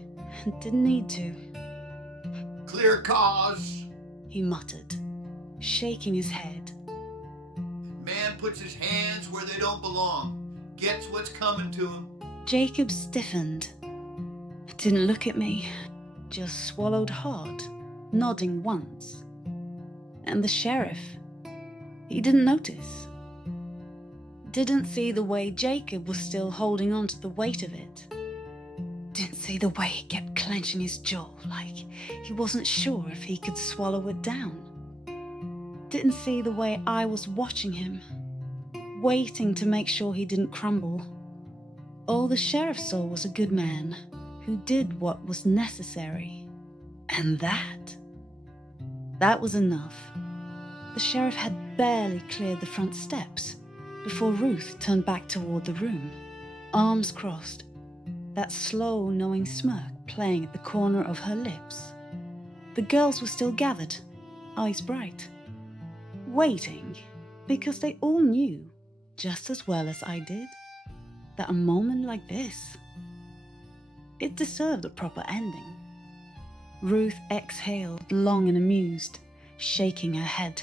and didn't need to. Clear cause, he muttered, shaking his head. Man puts his hands where they don't belong, gets what's coming to him. Jacob stiffened, didn't look at me, just swallowed hard, nodding once. And the sheriff, he didn't notice. Didn't see the way Jacob was still holding on to the weight of it. Didn't see the way he kept clenching his jaw like he wasn't sure if he could swallow it down. Didn't see the way I was watching him, waiting to make sure he didn't crumble. All the sheriff saw was a good man who did what was necessary. And that was enough. The sheriff had barely cleared the front steps before Ruth turned back toward the room, arms crossed, that slow, knowing smirk playing at the corner of her lips. The girls were still gathered, eyes bright, waiting, because they all knew, just as well as I did, that a moment like this, it deserved a proper ending. Ruth exhaled, long and amused, shaking her head.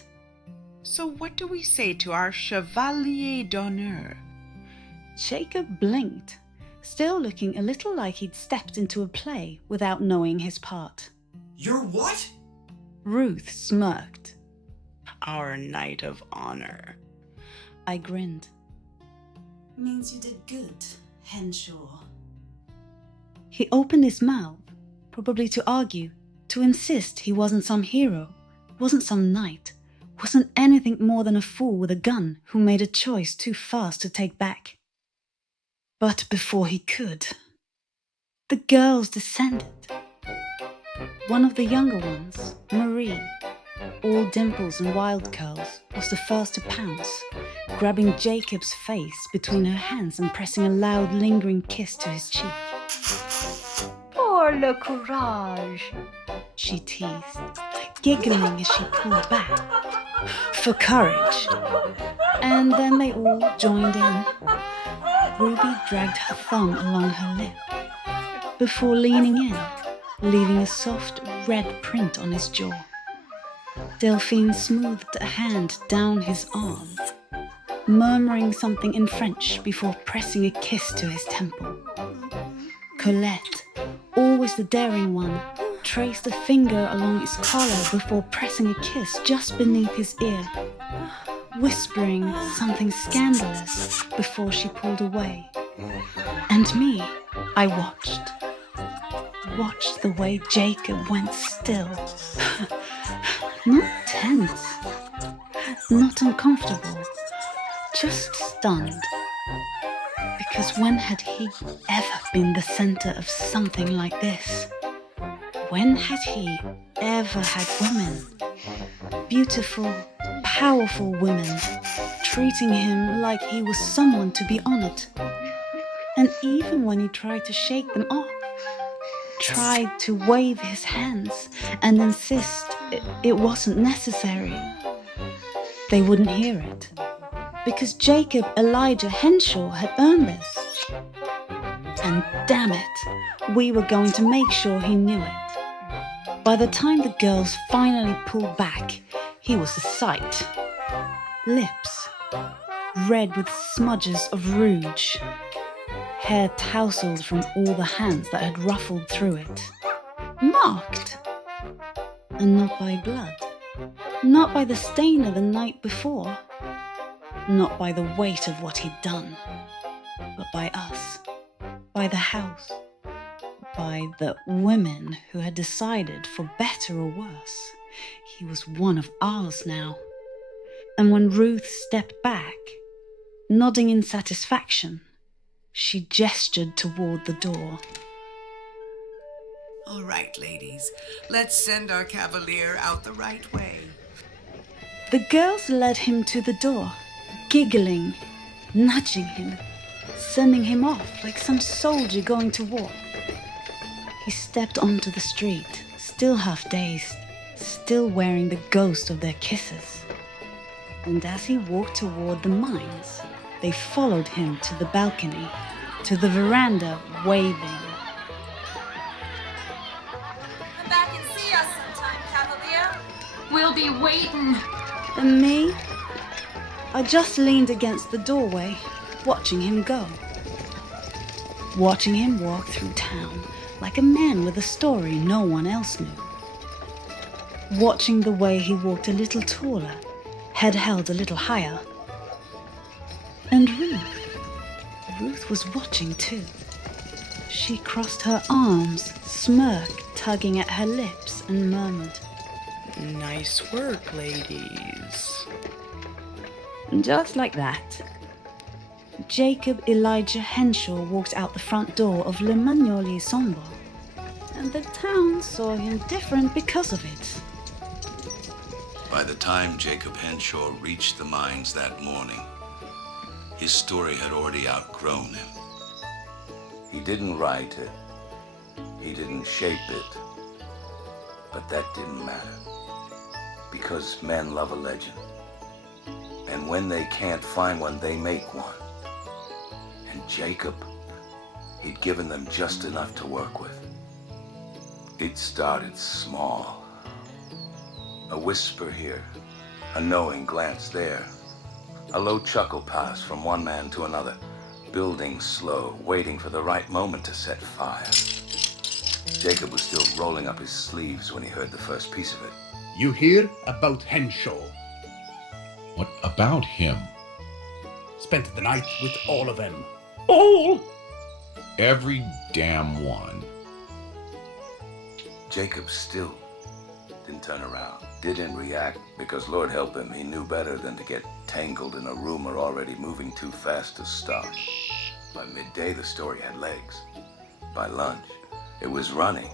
So what do we say to our Chevalier d'Honneur? Jacob blinked, still looking a little like he'd stepped into a play without knowing his part. You're what? Ruth smirked. Our Knight of Honor. I grinned. Means you did good, Henshaw. He opened his mouth, probably to argue, to insist he wasn't some hero, wasn't some knight, wasn't anything more than a fool with a gun who made a choice too fast to take back. But before he could, the girls descended. One of the younger ones, Marie, all dimples and wild curls, was the first to pounce, grabbing Jacob's face between her hands and pressing a loud, lingering kiss to his cheek. Pour le courage, she teased, giggling as she pulled back. For courage. And then they all joined in. Ruby dragged her thumb along her lip before leaning in, leaving a soft red print on his jaw. Delphine smoothed a hand down his arm, murmuring something in French before pressing a kiss to his temple. Colette, always the daring one, traced a finger along his collar before pressing a kiss just beneath his ear, whispering something scandalous before she pulled away. And me, I watched the way Jacob went still. Not tense, not uncomfortable, just stunned. Because when had he ever been the center of something like this? When had he ever had women, beautiful, powerful women, treating him like he was someone to be honored? And even when he tried to shake them off, tried to wave his hands and insist it wasn't necessary, they wouldn't hear it. Because Jacob Elijah Henshaw had earned this. And damn it, we were going to make sure he knew it. By the time the girls finally pulled back, he was a sight. Lips, red with smudges of rouge. Hair tousled from all the hands that had ruffled through it. Marked. And not by blood. Not by the stain of the night before. Not by the weight of what he'd done. But by us. By the house. By the women who had decided, for better or worse, he was one of ours now. And when Ruth stepped back, nodding in satisfaction, she gestured toward the door. All right, ladies, let's send our cavalier out the right way. The girls led him to the door, giggling, nudging him, sending him off like some soldier going to war. He stepped onto the street, still half dazed, still wearing the ghost of their kisses. And as he walked toward the mines, they followed him to the balcony, to the veranda, waving. Come back and see us sometime, Cavalier. We'll be waiting. And me? I just leaned against the doorway, watching him go. Watching him walk through town, like a man with a story no one else knew. Watching the way he walked a little taller, head held a little higher. And Ruth was watching too. She crossed her arms, smirk tugging at her lips, and murmured, "Nice work, ladies." And just like that, Jacob Elijah Henshaw walked out the front door of Le Magnolière Sombre And the town saw him different because of it. By the time Jacob Henshaw reached the mines that morning, his story had already outgrown him. He didn't write it. He didn't shape it. But that didn't matter. Because men love a legend. And when they can't find one, they make one. And Jacob, he'd given them just enough to work with. It started small. A whisper here, a knowing glance there, a low chuckle pass from one man to another, building slow, waiting for the right moment to set fire. Jacob was still rolling up his sleeves when he heard the first piece of it. You hear about Henshaw? What about him? Spent the night with all of them. All? Every damn one. Jacob still didn't turn around, didn't react, because Lord help him, he knew better than to get tangled in a rumor already moving too fast to stop. By midday, the story had legs. By lunch, it was running.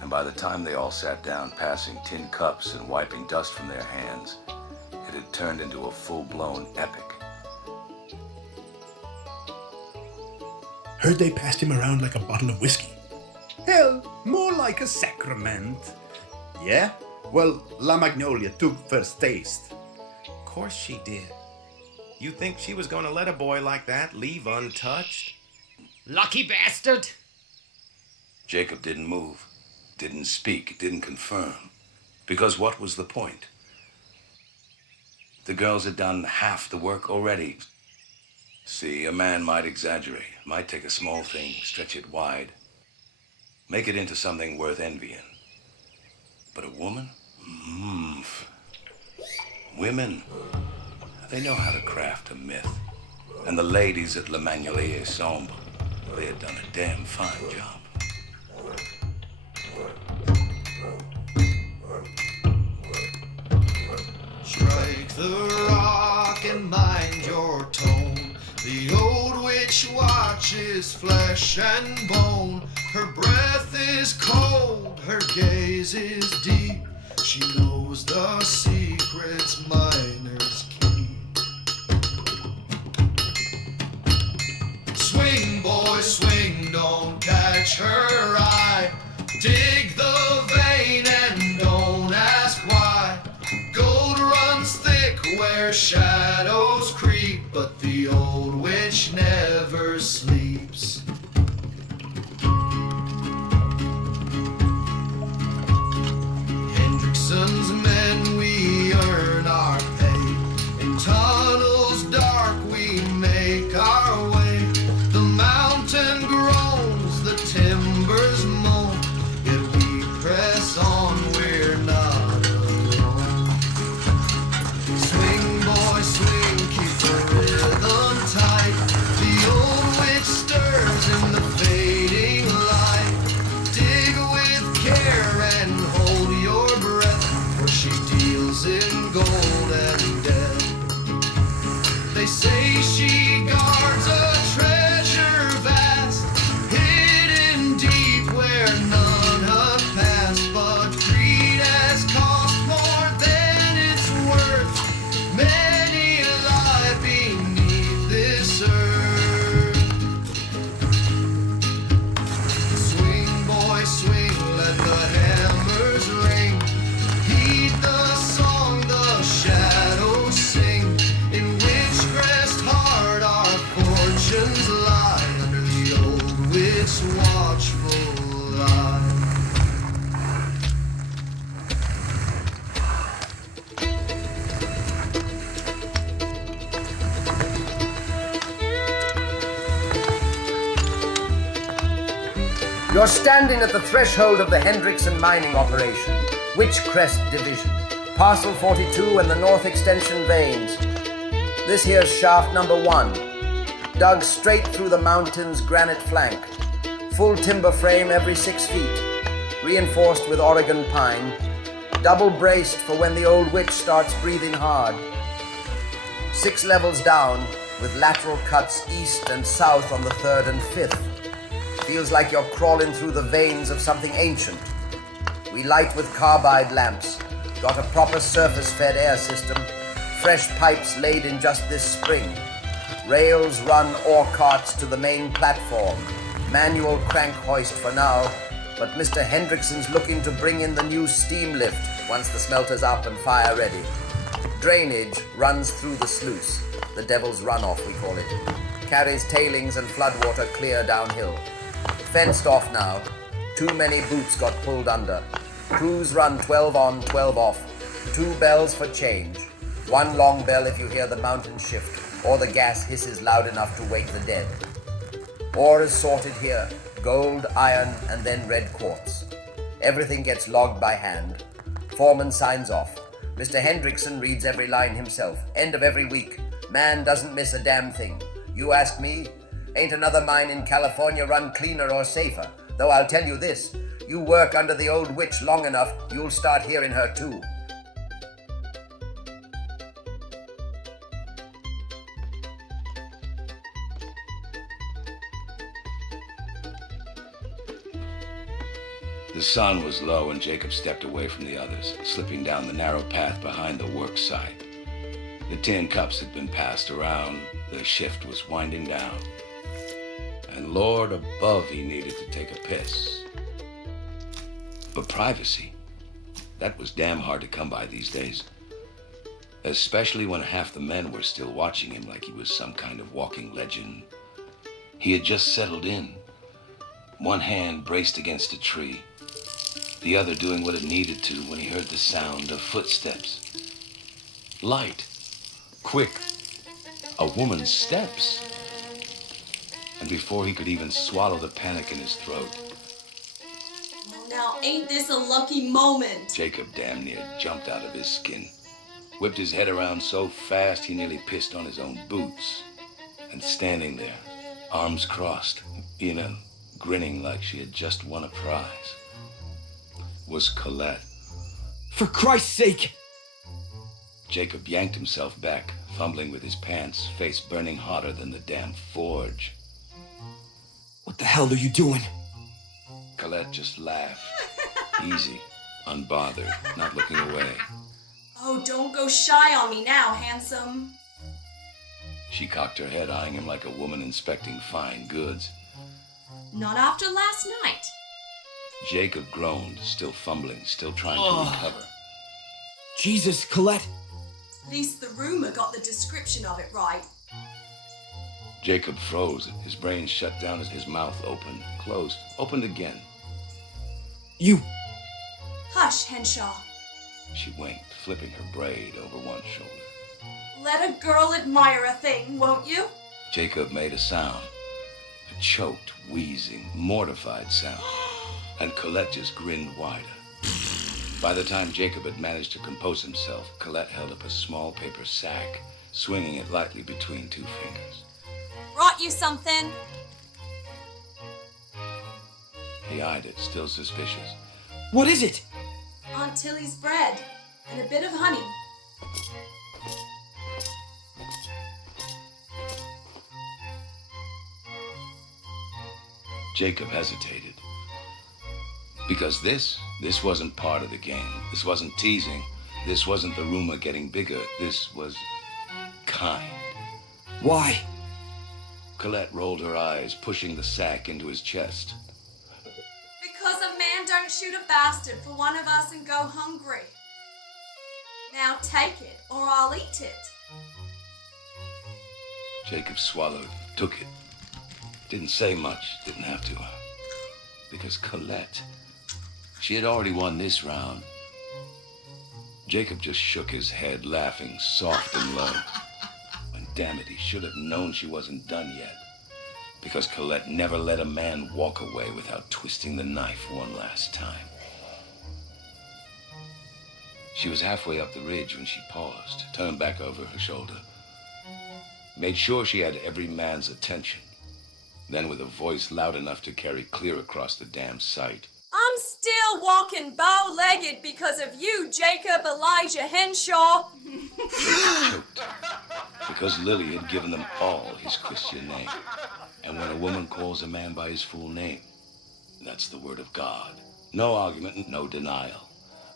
And by the time they all sat down, passing tin cups and wiping dust from their hands, it had turned into a full-blown epic. Heard they passed him around like a bottle of whiskey. Hell, more like a sacrament. Yeah? Well, La Magnolia took first taste. Of course she did. You think she was going to let a boy like that leave untouched? Lucky bastard! Jacob didn't move, didn't speak, didn't confirm. Because what was the point? The girls had done half the work already. See, a man might exaggerate, might take a small thing, stretch it wide, make it into something worth envying. But a woman? Women, they know how to craft a myth. And the ladies at Magnolière Sombre, they had done a damn fine job. Strike the rock and mind your tone. The old witch watches flesh and bone. Her breath is cold, her gaze is deep. She knows the secrets miners keep. Swing, boy, swing, don't catch her eye. Dig the vein and don't ask why. Gold runs thick where shadows creep, but the old witch never sleeps. Hendrickson's men, we earn our pay. In tunnels dark we make our way. The mountain groans, the timbers moan, yet we press on, we're not alone. Swing, boy, swing, keep the rhythm tight. The old witch stirs in the fading light. Dig with care and hold your breath, for she deals in gold and death. They say she guards a treasure vast, hidden deep where none have passed. But greed has cost more than it's worth. Many lie beneath this earth. Swing, boy, swing, let the hammers ring. Heed the song the shadows sing. In Witchcrest heart our fortunes lie, under the old witch watchful eye. You're standing at the threshold of the Hendrickson mining operation, Witchcrest Division, Parcel 42 and the North Extension veins. This here's shaft number 1, dug straight through the mountain's granite flank. Full timber frame every 6 feet, reinforced with Oregon pine, double braced for when the old witch starts breathing hard. 6 levels down, with lateral cuts east and south on the 3rd and 5th. Feels like you're crawling through the veins of something ancient. We light with carbide lamps. Got a proper surface-fed air system. Fresh pipes laid in just this spring. Rails run ore carts to the main platform. Manual crank hoist for now, but Mr. Hendrickson's looking to bring in the new steam lift once the smelter's up and fire ready. Drainage runs through the sluice. The Devil's Runoff, we call it. Carries tailings and floodwater clear downhill. Fenced off now. Too many boots got pulled under. Crews run 12 on, 12 off. 2 bells for change. 1 long bell if you hear the mountain shift, or the gas hisses loud enough to wake the dead. Ore is sorted here. Gold, iron, and then red quartz. Everything gets logged by hand. Foreman signs off. Mr. Hendrickson reads every line himself. End of every week. Man doesn't miss a damn thing. You ask me? Ain't another mine in California run cleaner or safer. Though I'll tell you this. You work under the old witch long enough, you'll start hearing her too. The sun was low and Jacob stepped away from the others, slipping down the narrow path behind the work site. The tin cups had been passed around, the shift was winding down. And Lord above, he needed to take a piss. But privacy, that was damn hard to come by these days. Especially when half the men were still watching him like he was some kind of walking legend. He had just settled in, one hand braced against a tree, the other doing what it needed to when he heard the sound of footsteps. Light, quick, a woman's steps. And before he could even swallow the panic in his throat, well, now ain't this a lucky moment? Jacob damn near jumped out of his skin, whipped his head around so fast he nearly pissed on his own boots. And standing there, arms crossed, grinning like she had just won a prize, was Colette. For Christ's sake! Jacob yanked himself back, fumbling with his pants, face burning hotter than the damn forge. What the hell are you doing? Colette just laughed. Easy, unbothered, not looking away. Oh, don't go shy on me now, handsome. She cocked her head, eyeing him like a woman inspecting fine goods. Not after last night. Jacob groaned, still fumbling, still trying to recover. Jesus, Colette! At least the rumor got the description of it right. Jacob froze. His brain shut down as his mouth opened, closed, opened again. You! Hush, Henshaw. She winked, flipping her braid over one shoulder. Let a girl admire a thing, won't you? Jacob made a sound. A choked, wheezing, mortified sound. And Colette just grinned wider. By the time Jacob had managed to compose himself, Colette held up a small paper sack, swinging it lightly between 2 fingers. Brought you something? He eyed it, still suspicious. What is it? Aunt Tilly's bread and a bit of honey. Jacob hesitated. Because this wasn't part of the game. This wasn't teasing. This wasn't the rumor getting bigger. This was kind. Why? Colette rolled her eyes, pushing the sack into his chest. Because a man don't shoot a bastard for one of us and go hungry. Now take it, or I'll eat it. Jacob swallowed, took it. Didn't say much, didn't have to. Because Colette, she had already won this round. Jacob just shook his head, laughing soft and low. And damn it, he should have known she wasn't done yet. Because Colette never let a man walk away without twisting the knife one last time. She was halfway up the ridge when she paused, turned back over her shoulder. Made sure she had every man's attention. Then with a voice loud enough to carry clear across the damn site. I'm still walking bow-legged because of you, Jacob Elijah Henshaw. Choked. Because Lily had given them all his Christian name. And when a woman calls a man by his full name, that's the word of God. No argument, no denial.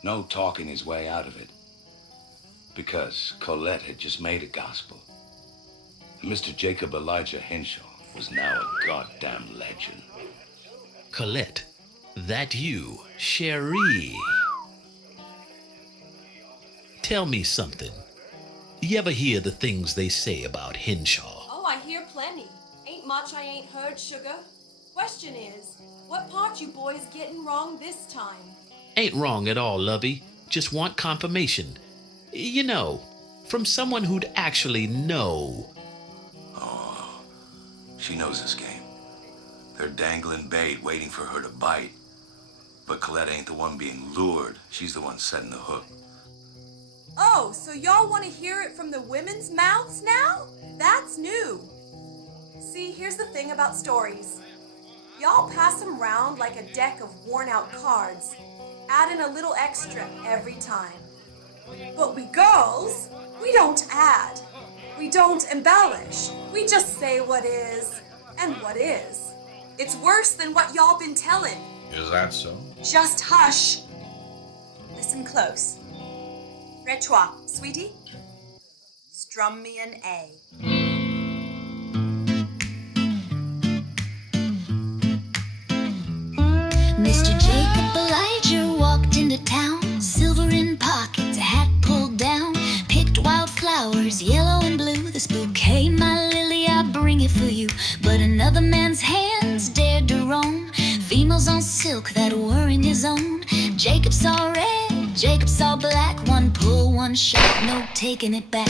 No talking his way out of it. Because Colette had just made a gospel. And Mr. Jacob Elijah Henshaw was now a goddamn legend. Colette, that you, Cherie? Tell me something. You ever hear the things they say about Henshaw? Oh, I hear plenty. Ain't much I ain't heard, sugar. Question is, what part you boys getting wrong this time? Ain't wrong at all, lovey. Just want confirmation. You know, from someone who'd actually know. Oh, she knows this game. They're dangling bait, waiting for her to bite. But Colette ain't the one being lured. She's the one setting the hook. Oh, so y'all want to hear it from the women's mouths now? That's new. See, here's the thing about stories. Y'all pass them round like a deck of worn-out cards, adding a little extra every time. But we girls, we don't add. We don't embellish. We just say what is and what is. It's worse than what y'all been telling. Is that so? Just hush. Listen close. Retoire, sweetie. Strum me an A. Mr. Jacob Elijah walked into town, silver in pockets, a hat pulled down, picked wildflowers, yellow and blue. This bouquet, my lily, I bring it for you. But another man's hands dared to roam, females on silk that weren't his own. Jacob saw red, Jacob saw black, one pull, one shot, no taking it back.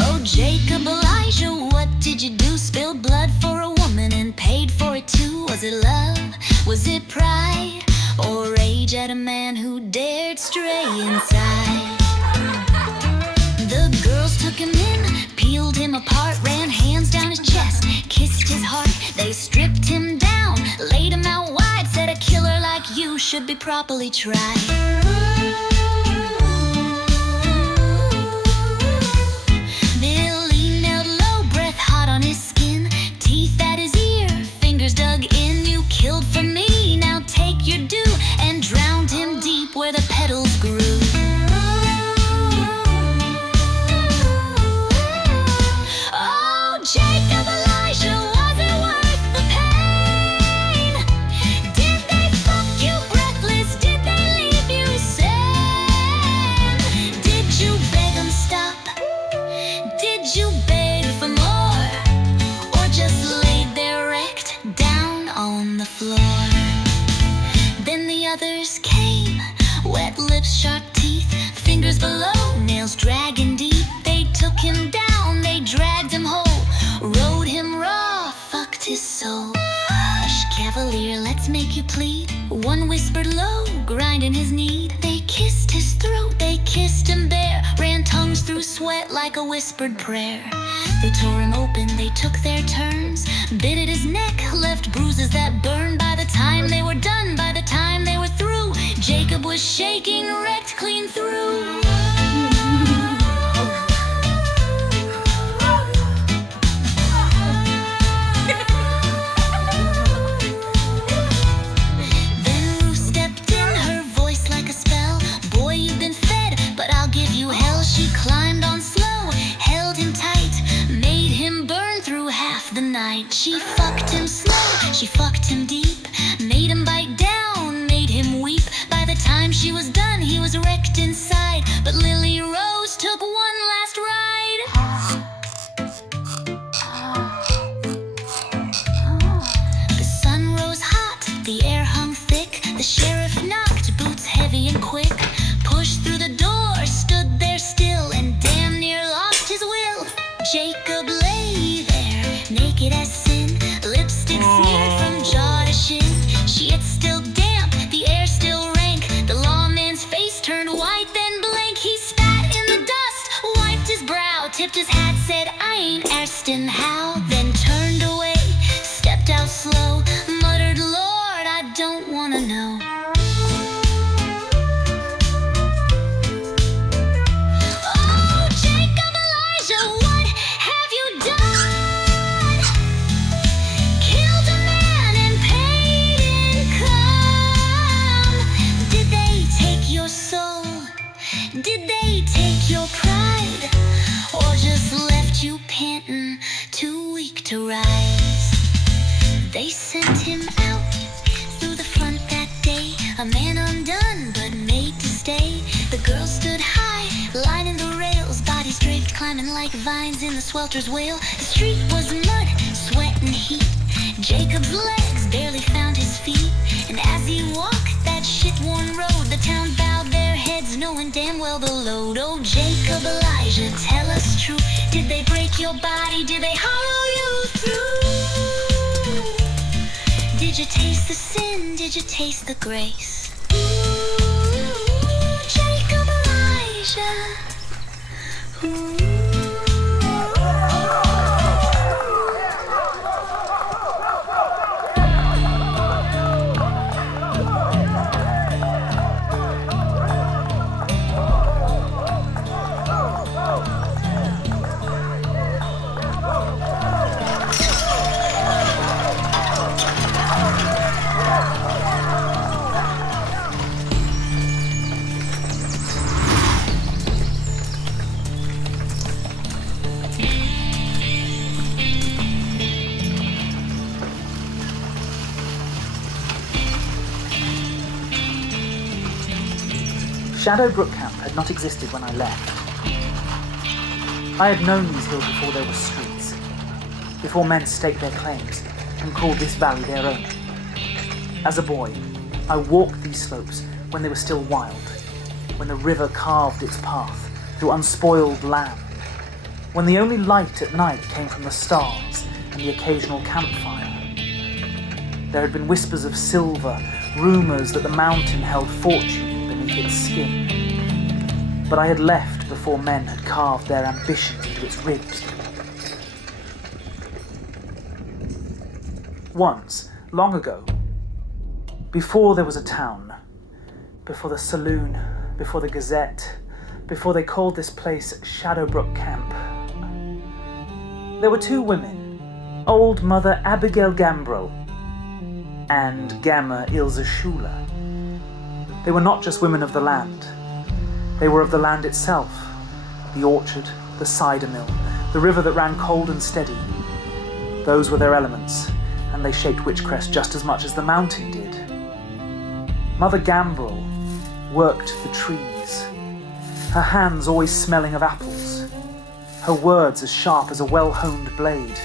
Oh, Jacob Elijah, what did you do? Spilled blood for a woman and paid for it too. Was it love? Was it pride? Or rage at a man who dared stray inside? The girls took him in, peeled him apart, ran hands down his chest, kissed his heart. They stripped him down, laid him out wide, said a killer like you should be properly tried. Billy knelt low, breath hot on his skin, teeth at his ear, fingers dug in. You killed for me, now take your due, and drowned him deep where the petals grew. Oh, Jacob Elijah, was it worth the pain? Did they fuck you breathless? Did they leave you sane? Did you beg them stop? Did you beg for more? Or just laid there wrecked down on the floor? Then the others came, wet lips, sharp teeth, fingers below, nails dragging deep. They took him down, they dragged him whole, rode him raw, fucked his soul. Hush, cavalier, let's make you plead. One whispered low, grinding his need. They kissed his throat, they kissed him bare, ran tongues through sweat like a whispered prayer. They tore him open, they took their turns, bit at his neck, left bruises that burned. By the time they were done, by the time they were through, Jacob was shaking, wrecked clean through. Then Ruth stepped in, her voice like a spell. Boy, you've been fed, but I'll give you hell. She climbed on slow, held him tight, made him burn through half the night. She fucked him slow, she fucked him deep, made him bite down, made him weep. By the time she was done, he was wrecked inside. But Lily Rose took one last ride. The sun rose hot, the air hung thick. The sheriff knocked, boots heavy and quick, pushed through the door, stood there still, and damn near lost his will. Jacob lay there, naked as sin, lipstick smeared from jaw to shin. Shit still damp, the air still rank. The lawman's face turned white, then blank. He spat in the dust, wiped his brow, tipped his hat, said, I ain't Arston Howe. Then turned away, stepped out slow, muttered, Lord, I don't wanna know. Oh, Jacob undone, but made to stay. The girls stood high, lining the rails, bodies draped, climbing like vines in the swelter's wail. The street was mud, sweat and heat. Jacob's legs barely found his feet, and as he walked that shit-worn road, the town bowed their heads, knowing damn well the load. Oh, Jacob, Elijah, tell us true. Did they break your body? Did they hollow you through? Did you taste the sin? Did you taste the grace? Ooh, Jacob, Elijah. Ooh. Shadowbrook Camp had not existed when I left. I had known these hills before there were streets, before men staked their claims and called this valley their own. As a boy, I walked these slopes when they were still wild, when the river carved its path through unspoiled land, when the only light at night came from the stars and the occasional campfire. There had been whispers of silver, rumours that the mountain held fortune beneath its skin. But I had left before men had carved their ambitions into its ribs. Once, long ago, before there was a town, before the saloon, before the Gazette, before they called this place Shadowbrook Camp, there were two women, old Mother Abigail Gambrel and Gamma Ilse Schuler. They were not just women of the land. They were of the land itself, the orchard, the cider mill, the river that ran cold and steady. Those were their elements, and they shaped Witchcrest just as much as the mountain did. Mother Gambrel worked the trees, her hands always smelling of apples, her words as sharp as a well-honed blade.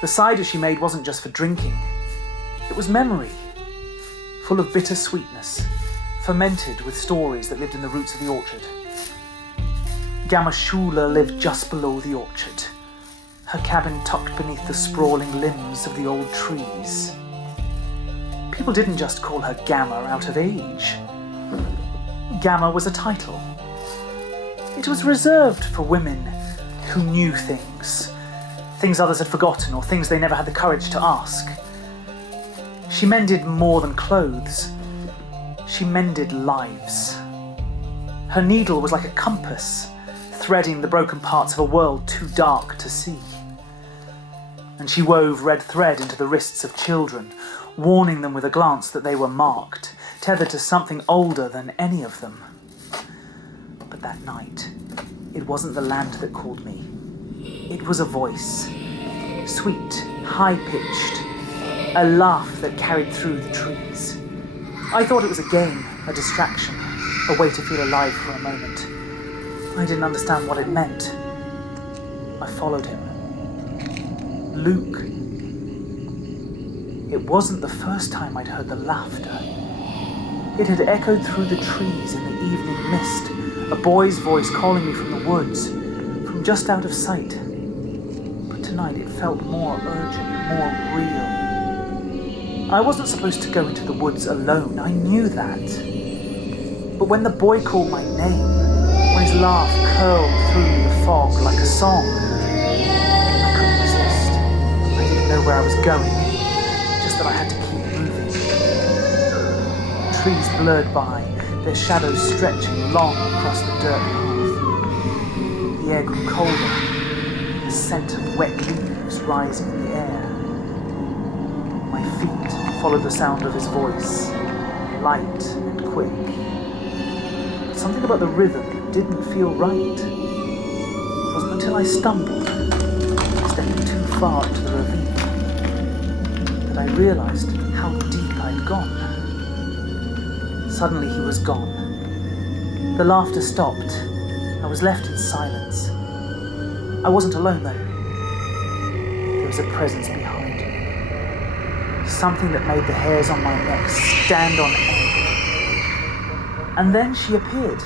The cider she made wasn't just for drinking, it was memory, full of bitter sweetness, fermented with stories that lived in the roots of the orchard. Gamma Schuler lived just below the orchard, her cabin tucked beneath the sprawling limbs of the old trees. People didn't just call her Gamma out of age. Gamma was a title. It was reserved for women who knew things others had forgotten or things they never had the courage to ask. She mended more than clothes. She mended lives. Her needle was like a compass, threading the broken parts of a world too dark to see. And she wove red thread into the wrists of children, warning them with a glance that they were marked, tethered to something older than any of them. But that night, it wasn't the land that called me. It was a voice, sweet, high-pitched, a laugh that carried through the trees. I thought it was a game, a distraction, a way to feel alive for a moment. I didn't understand what it meant. I followed him. Luke. It wasn't the first time I'd heard the laughter. It had echoed through the trees in the evening mist, a boy's voice calling me from the woods, from just out of sight. But tonight it felt more urgent, more real. I wasn't supposed to go into the woods alone, I knew that. But when the boy called my name, when his laugh curled through the fog like a song, I couldn't resist. I didn't know where I was going, just that I had to keep moving. Trees blurred by, their shadows stretching long across the dirt path. The air grew colder, the scent of wet leaves rising in the air. My feet followed the sound of his voice, light and quick. But something about the rhythm didn't feel right. It wasn't until I stumbled, stepping too far into the ravine, that I realized how deep I'd gone. Suddenly he was gone. The laughter stopped. I was left in silence. I wasn't alone, though. There was a presence behind me. Something that made the hairs on my neck stand on end. And then she appeared.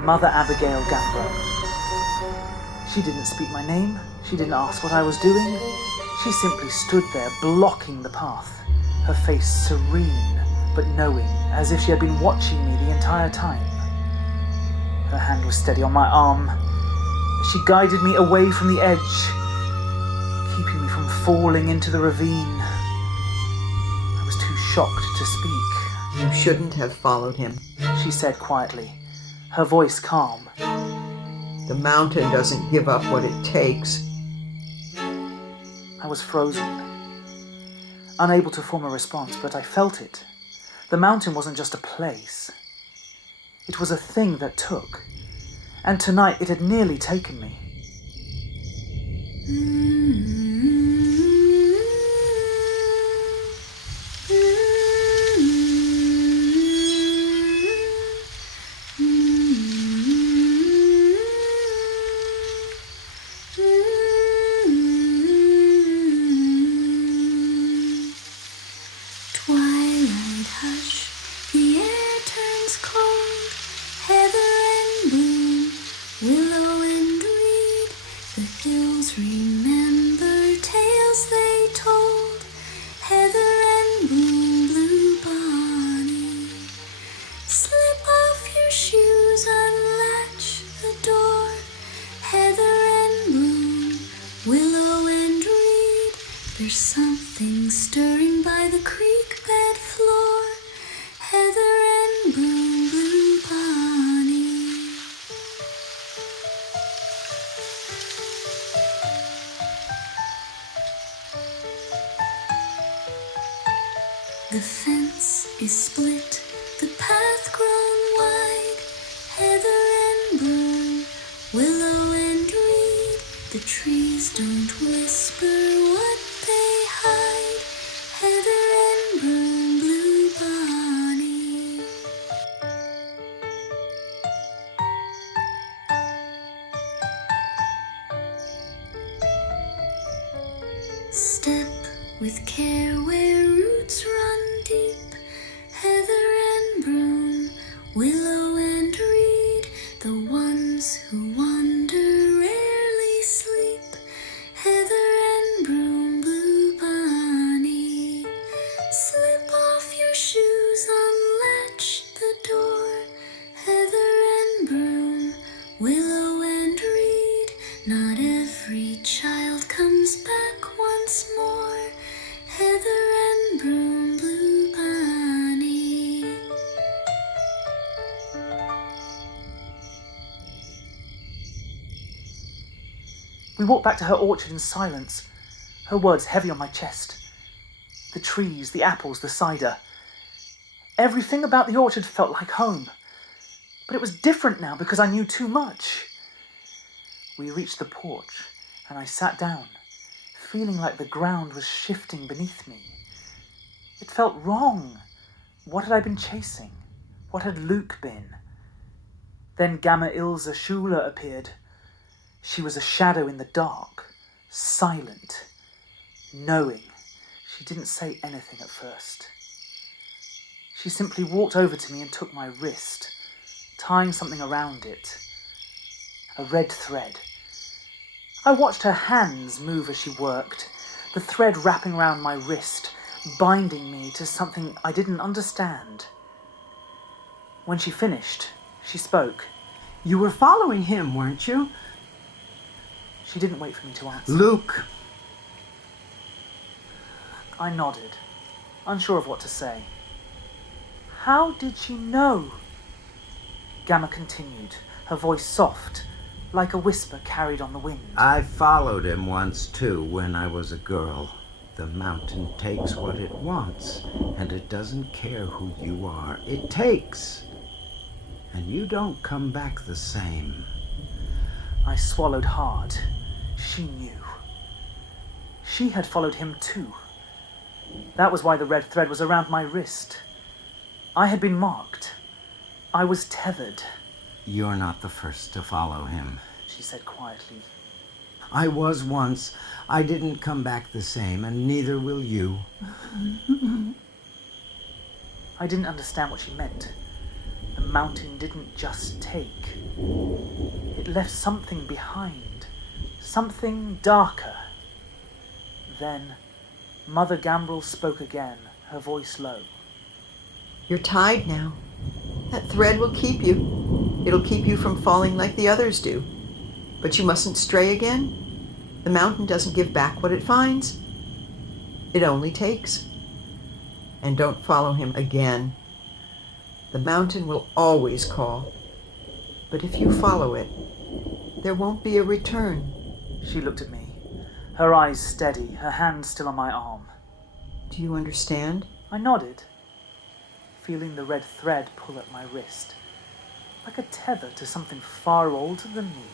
Mother Abigail Gambro. She didn't speak my name. She didn't ask what I was doing. She simply stood there, blocking the path. Her face serene, but knowing, as if she had been watching me the entire time. Her hand was steady on my arm. She guided me away from the edge, keeping me from falling into the ravine. I was too shocked to speak. You shouldn't have followed him, she said quietly, her voice calm. The mountain doesn't give up what it takes. I was frozen, unable to form a response, but I felt it. The mountain wasn't just a place. It was a thing that took. And tonight it had nearly taken me. Twilight hush, the air turns cold, heather and bloom, willow and reed, the hills remember tales they told, heather and bloom, blue bonny. Slip off your shoes, unlatch the door, heather and bloom, willow and reed, there's something stirring by the creek bed floor, heather and bloom, blue bonny. The fence is split, the path grown wide, heather and bloom, willow and reed, the trees don't whisper what they hide, heather and bloom, blue bonny. Step with care where roots run deep, heather and broom, willow and reed, the ones who wander rarely sleep, heather and broom, blue bonny. Slip off your shoes, unlatch the door, heather and broom, willow and reed, not every child comes back once more, heather and broom, blue bonny. We walked back to her orchard in silence, her words heavy on my chest. The trees, the apples, the cider. Everything about the orchard felt like home. But it was different now because I knew too much. We reached the porch, and I sat down, feeling like the ground was shifting beneath me. It felt wrong. What had I been chasing? What had Luke been? Then Gamma Ilza Shula appeared. She was a shadow in the dark, silent, knowing. She didn't say anything at first. She simply walked over to me and took my wrist, tying something around it. A red thread. I watched her hands move as she worked, the thread wrapping around my wrist, binding me to something I didn't understand. When she finished, she spoke. You were following him, weren't you? She didn't wait for me to answer. Luke. I nodded, unsure of what to say. How did she know? Gamma continued, her voice soft, like a whisper carried on the wind. I followed him once too when I was a girl. The mountain takes what it wants, and it doesn't care who you are. It takes. And you don't come back the same. I swallowed hard. She knew. She had followed him too. That was why the red thread was around my wrist. I had been marked. I was tethered, You're not the first to follow him. she said quietly. I was once. I didn't come back the same, and neither will you. I didn't understand what she meant. The mountain didn't just take. It left something behind, something darker. Then Mother Gambrel spoke again, her voice low. You're tied now. That thread will keep you. It'll keep you from falling like the others do. But you mustn't stray again. The mountain doesn't give back what it finds. It only takes. And don't follow him again. The mountain will always call. But if you follow it, there won't be a return. She looked at me, her eyes steady, her hand still on my arm. Do you understand? I nodded, feeling the red thread pull at my wrist, like a tether to something far older than me.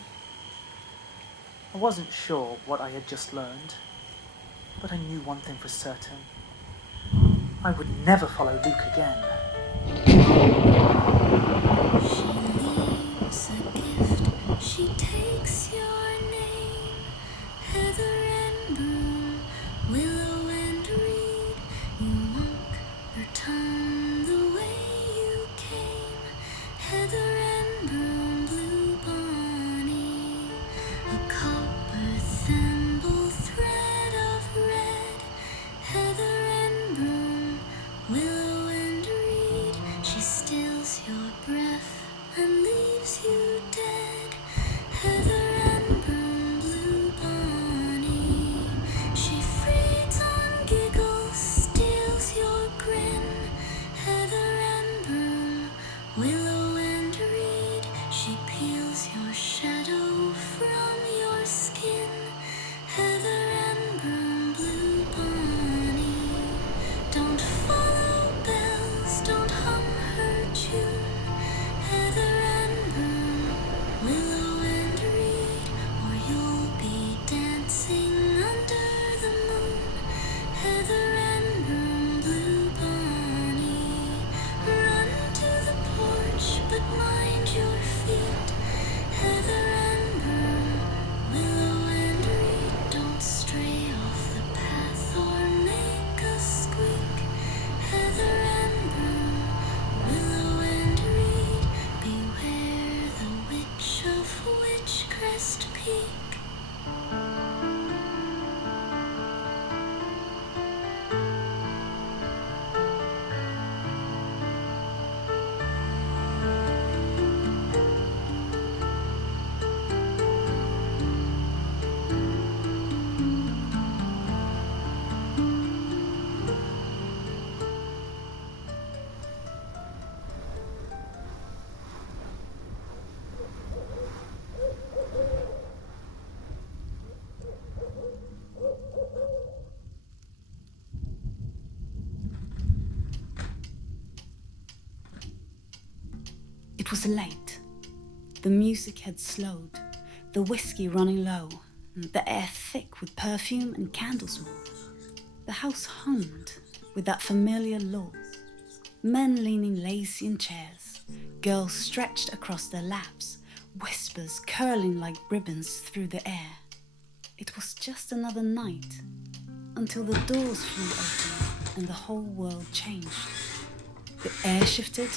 I wasn't sure what I had just learned, but I knew one thing for certain. I would never follow Luke again. She takes your name, heather and broom, willow and reed. You walk your tongue the way you came, heather and broom, blue bonny. A copper thimble thread of red, heather and broom, willow and reed. She steals your breath and leaves you dead, heather and broom, blue bonny. She feeds on giggles, steals your grin, heather and broom, willow and reed. She peels your shadow from your skin, heather and broom, blue bonny. Don't follow bells, don't hum her tune, heather and broom, willow and reed, or you'll be dancing under the moon, heather and broom, blue bonny. Run to the porch, but mind your feet, heather and broom, willow and reed. Don't stray off the path or make a squeak, heather and broom, willow and reed. Beware the witch of Witchcrest Peak. It was late. The music had slowed, the whiskey running low, the air thick with perfume and candle smoke. The house hummed with that familiar law. Men leaning lazy in chairs, girls stretched across their laps, whispers curling like ribbons through the air. It was just another night, until the doors flew open and the whole world changed. The air shifted,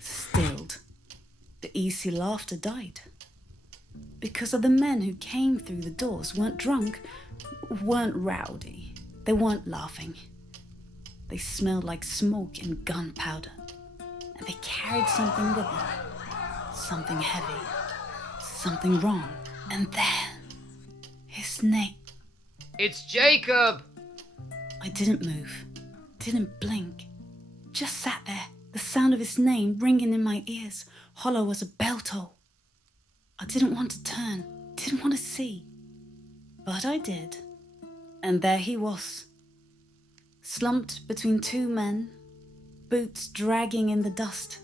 stilled. The easy laughter died. Because of the men who came through the doors weren't drunk, weren't rowdy. They weren't laughing. They smelled like smoke and gunpowder. And they carried something with them. Something heavy. Something wrong. And then, his name. It's Jacob! I didn't move. Didn't blink. Just sat there, the sound of his name ringing in my ears, hollow as a bell toll. I didn't want to turn, didn't want to see. But I did. And there he was. Slumped between two men, boots dragging in the dust,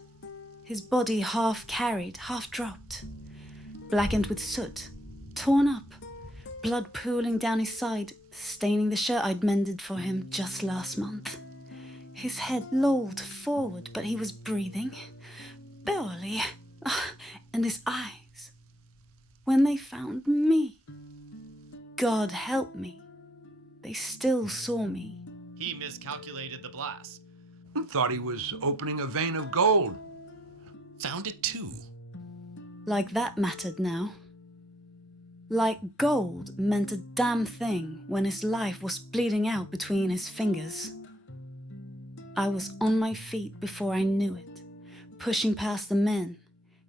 his body half carried, half dropped, blackened with soot, torn up, blood pooling down his side, staining the shirt I'd mended for him just last month. His head lolled forward, but he was breathing. Barely. And his eyes. When they found me. God help me. They still saw me. He miscalculated the blast. Thought he was opening a vein of gold. Found it too. Like that mattered now. Like gold meant a damn thing when his life was bleeding out between his fingers. I was on my feet before I knew it, pushing past the men,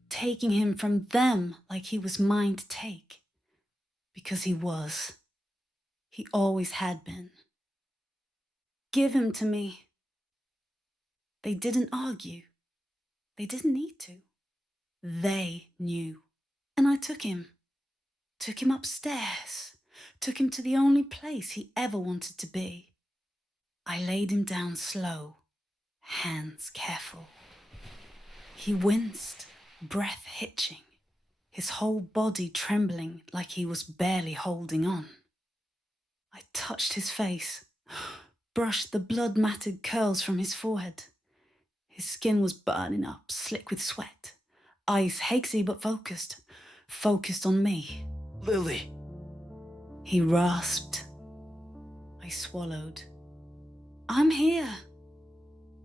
taking him from them like he was mine to take. Because he was. He always had been. Give him to me. They didn't argue. They didn't need to. They knew. And I took him. Took him upstairs. Took him to the only place he ever wanted to be. I laid him down slow, hands careful. He winced, breath hitching, his whole body trembling like he was barely holding on. I touched his face, brushed the blood-matted curls from his forehead. His skin was burning up, slick with sweat. Eyes hazy but focused on me. Lily. He rasped. I swallowed. I'm here.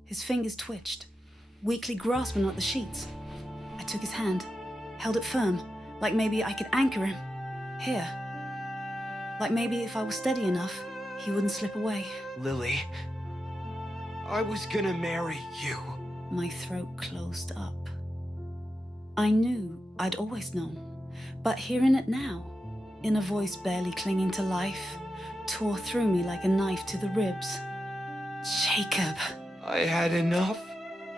His fingers twitched, weakly grasping at the sheets. I took his hand, held it firm, like maybe I could anchor him. Here. Like maybe if I was steady enough, he wouldn't slip away. Lily, I was gonna marry you. My throat closed up. I knew I'd always known, but hearing it now, in a voice barely clinging to life, tore through me like a knife to the ribs. Jacob. I had enough.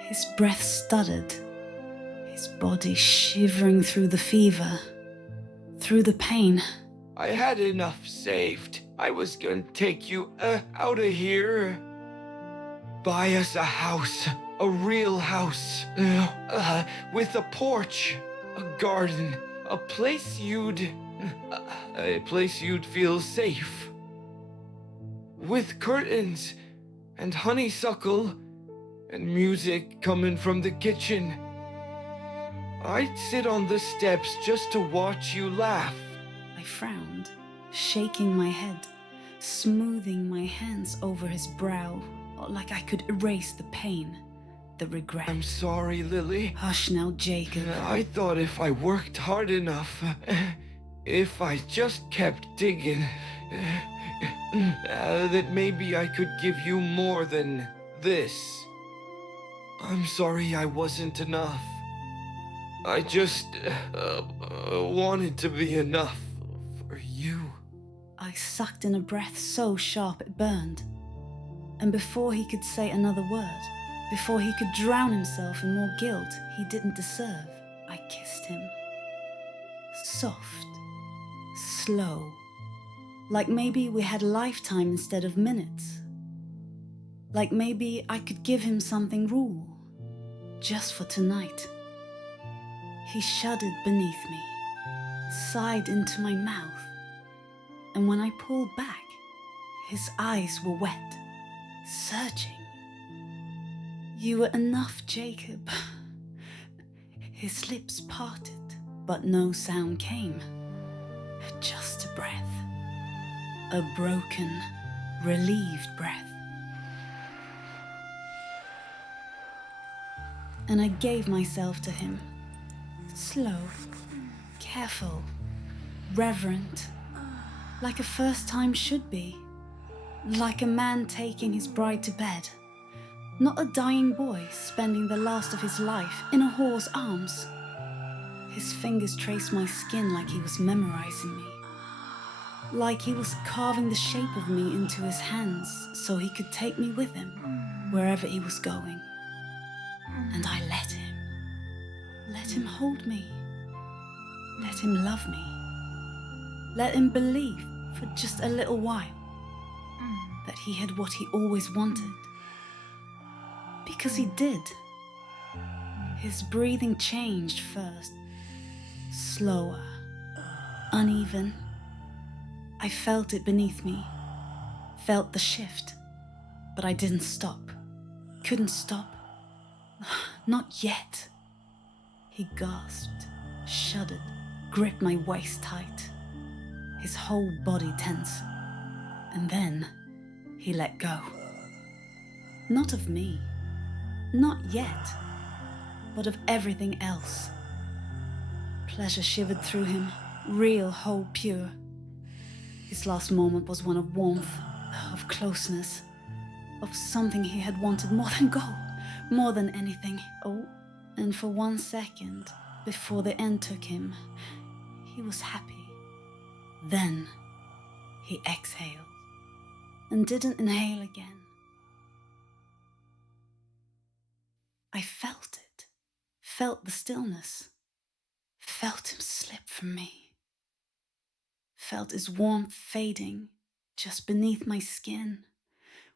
His breath stuttered, his body shivering through the fever, through the pain. I had enough saved. I was gonna take you out of here. Buy us a house, a real house, with a porch, a garden, a place you'd feel safe. With curtains and honeysuckle and music coming from the kitchen. I'd sit on the steps just to watch you laugh. I frowned, shaking my head, smoothing my hands over his brow, like I could erase the pain, the regret. I'm sorry, Lily. Hush now, Jacob. I thought if I worked hard enough, if I just kept digging, that maybe I could give you more than this. I'm sorry I wasn't enough. I just wanted to be enough for you. I sucked in a breath so sharp it burned. And before he could say another word, before he could drown himself in more guilt he didn't deserve, I kissed him. Soft, slow, like maybe we had lifetime instead of minutes. Like maybe I could give him something raw, just for tonight. He shuddered beneath me, sighed into my mouth, and when I pulled back, his eyes were wet, searching. You were enough, Jacob. His lips parted, but no sound came. Just a breath. A broken, relieved breath. And I gave myself to him. Slow, careful, reverent, like a first time should be. Like a man taking his bride to bed. Not a dying boy spending the last of his life in a whore's arms. His fingers traced my skin like he was memorizing me. Like he was carving the shape of me into his hands so he could take me with him wherever he was going. And I let him. Let him hold me. Let him love me. Let him believe for just a little while that he had what he always wanted. Because he did. His breathing changed first. Slower. Uneven. I felt it beneath me. Felt the shift. But I didn't stop. couldn't stop. Not yet. He gasped, shuddered, gripped my waist tight, his whole body tense. And then he let go. Not of me, not yet, but of everything else. Pleasure shivered through him, real, whole, pure. His last moment was one of warmth, of closeness, of something he had wanted more than gold, more than anything. Oh, and for 1 second, before the end took him, he was happy. Then he exhaled and didn't inhale again. I felt it, felt the stillness, felt him slip from me, felt his warmth fading just beneath my skin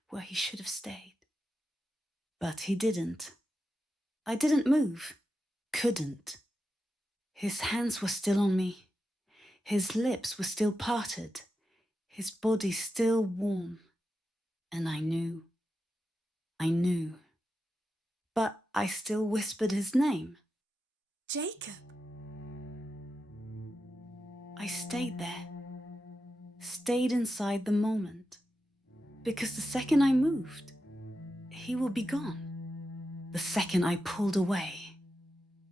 where he should have stayed. But he didn't. I didn't move, couldn't. His hands were still on me, his lips were still parted, his body still warm, and I knew. But I still whispered his name. Jacob. I stayed there, stayed inside the moment, because the second I moved, he would be gone. The second I pulled away,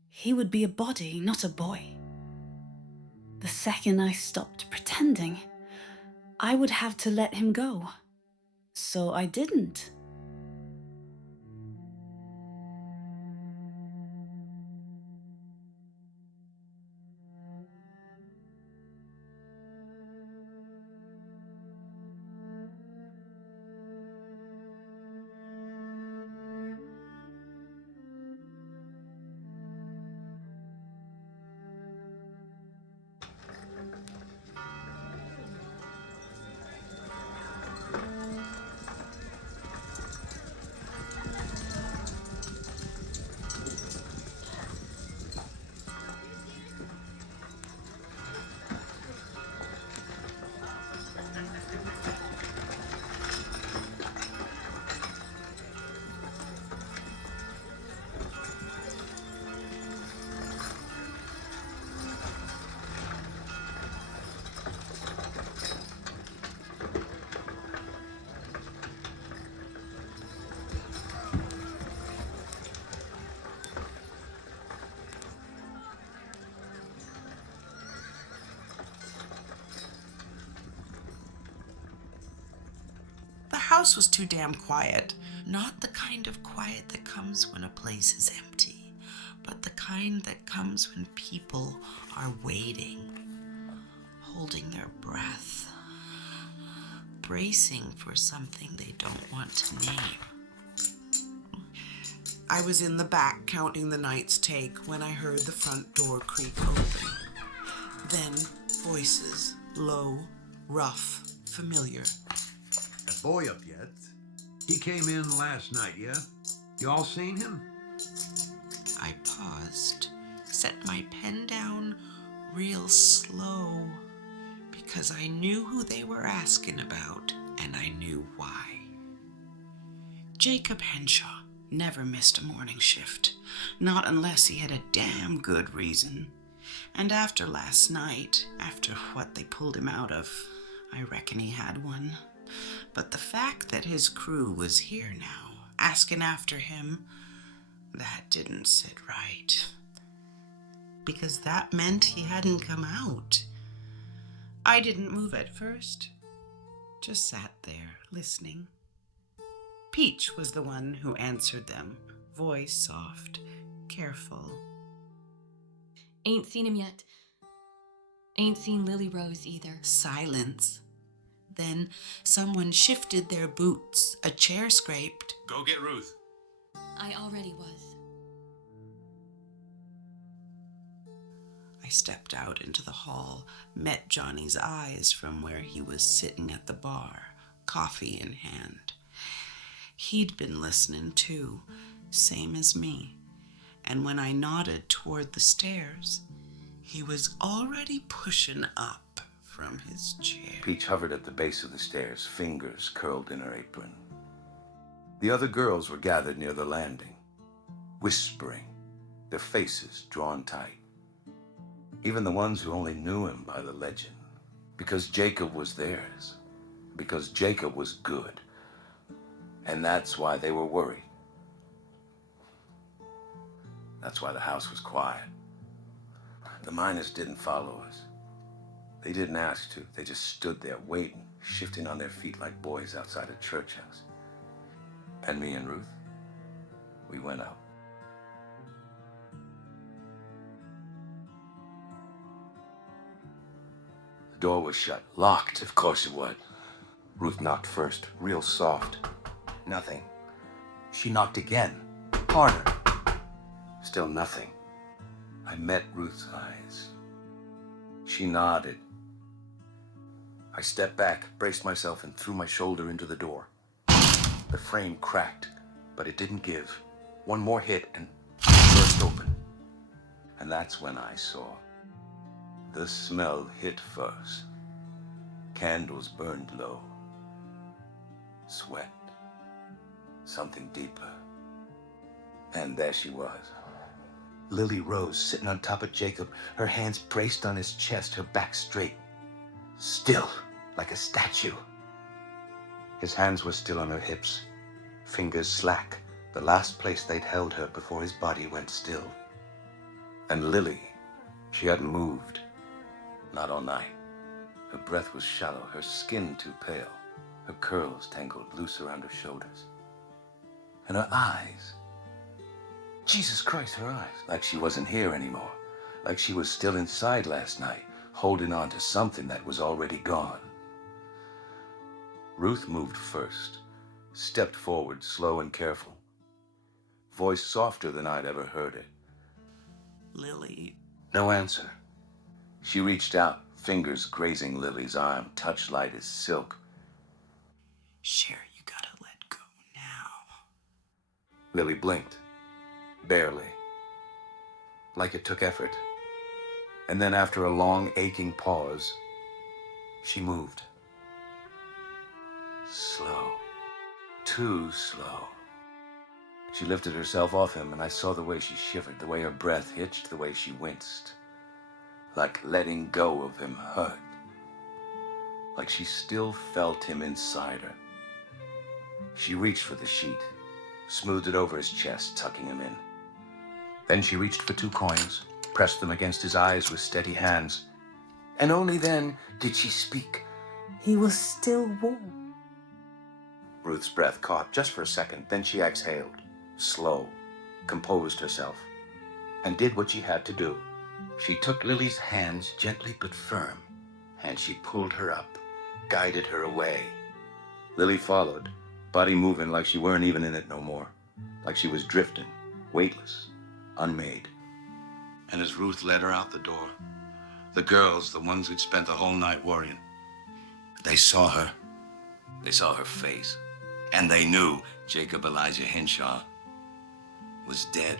he would be a body, not a boy. The second I stopped pretending, I would have to let him go. So I didn't. The house was too damn quiet. Not the kind of quiet that comes when a place is empty, but the kind that comes when people are waiting, holding their breath, bracing for something they don't want to name. I was in the back counting the night's take when I heard the front door creak open. Then voices, low, rough, familiar. That boy up yet? He came in last night, yeah? You all seen him? I paused, set my pen down real slow, because I knew who they were asking about, and I knew why. Jacob Henshaw never missed a morning shift, not unless he had a damn good reason. And after last night, after what they pulled him out of, I reckon he had one. But the fact that his crew was here now, asking after him, that didn't sit right. Because that meant he hadn't come out. I didn't move at first, just sat there, listening. Peach was the one who answered them, voice soft, careful. Ain't seen him yet. Ain't seen Lily Rose either. Silence. Then someone shifted their boots, a chair scraped. Go get Ruth. I already was. I stepped out into the hall, met Johnny's eyes from where he was sitting at the bar, coffee in hand. He'd been listening too, same as me. And when I nodded toward the stairs, he was already pushing up from his chair. Peach hovered at the base of the stairs, fingers curled in her apron. The other girls were gathered near the landing, whispering, their faces drawn tight. Even the ones who only knew him by the legend, because Jacob was theirs, because Jacob was good. And that's why they were worried. That's why the house was quiet. The miners didn't follow us. They didn't ask to. They just stood there waiting, shifting on their feet like boys outside a church house. And me and Ruth, we went out. The door was shut, locked, of course it was. Ruth knocked first, real soft. Nothing. She knocked again, harder. Still nothing. I met Ruth's eyes. She nodded. I stepped back, braced myself, and threw my shoulder into the door. The frame cracked, but it didn't give. One more hit and it burst open. And that's when I saw. The smell hit first. Candles burned low. Sweat. Something deeper. And there she was. Lily Rose sitting on top of Jacob, her hands braced on his chest, her back straight. Still, like a statue. His hands were still on her hips, fingers slack, the last place they'd held her before his body went still. And Lily, she hadn't moved. Not all night. Her breath was shallow, her skin too pale, her curls tangled loose around her shoulders. And her eyes, Jesus Christ, her eyes, like she wasn't here anymore, like she was still inside last night, holding on to something that was already gone. Ruth moved first, stepped forward, slow and careful, voice softer than I'd ever heard it. Lily. No answer. She reached out, fingers grazing Lily's arm, touch light as silk. Cher, you gotta let go now. Lily blinked. Barely. Like it took effort. And then after a long, aching pause, she moved. Slow. Too slow. She lifted herself off him, and I saw the way she shivered, the way her breath hitched, the way she winced. Like letting go of him hurt. Like she still felt him inside her. She reached for the sheet, smoothed it over his chest, tucking him in. Then she reached for 2 coins, pressed them against his eyes with steady hands. And only then did she speak. He was still warm. Ruth's breath caught just for a second, then she exhaled, slow, composed herself, and did what she had to do. She took Lily's hands gently but firm, and she pulled her up, guided her away. Lily followed, body moving like she weren't even in it no more, like she was drifting, weightless, unmade. And as Ruth led her out the door, the girls, the ones who'd spent the whole night worrying, they saw her. They saw her face. And they knew Jacob Elijah Henshaw was dead.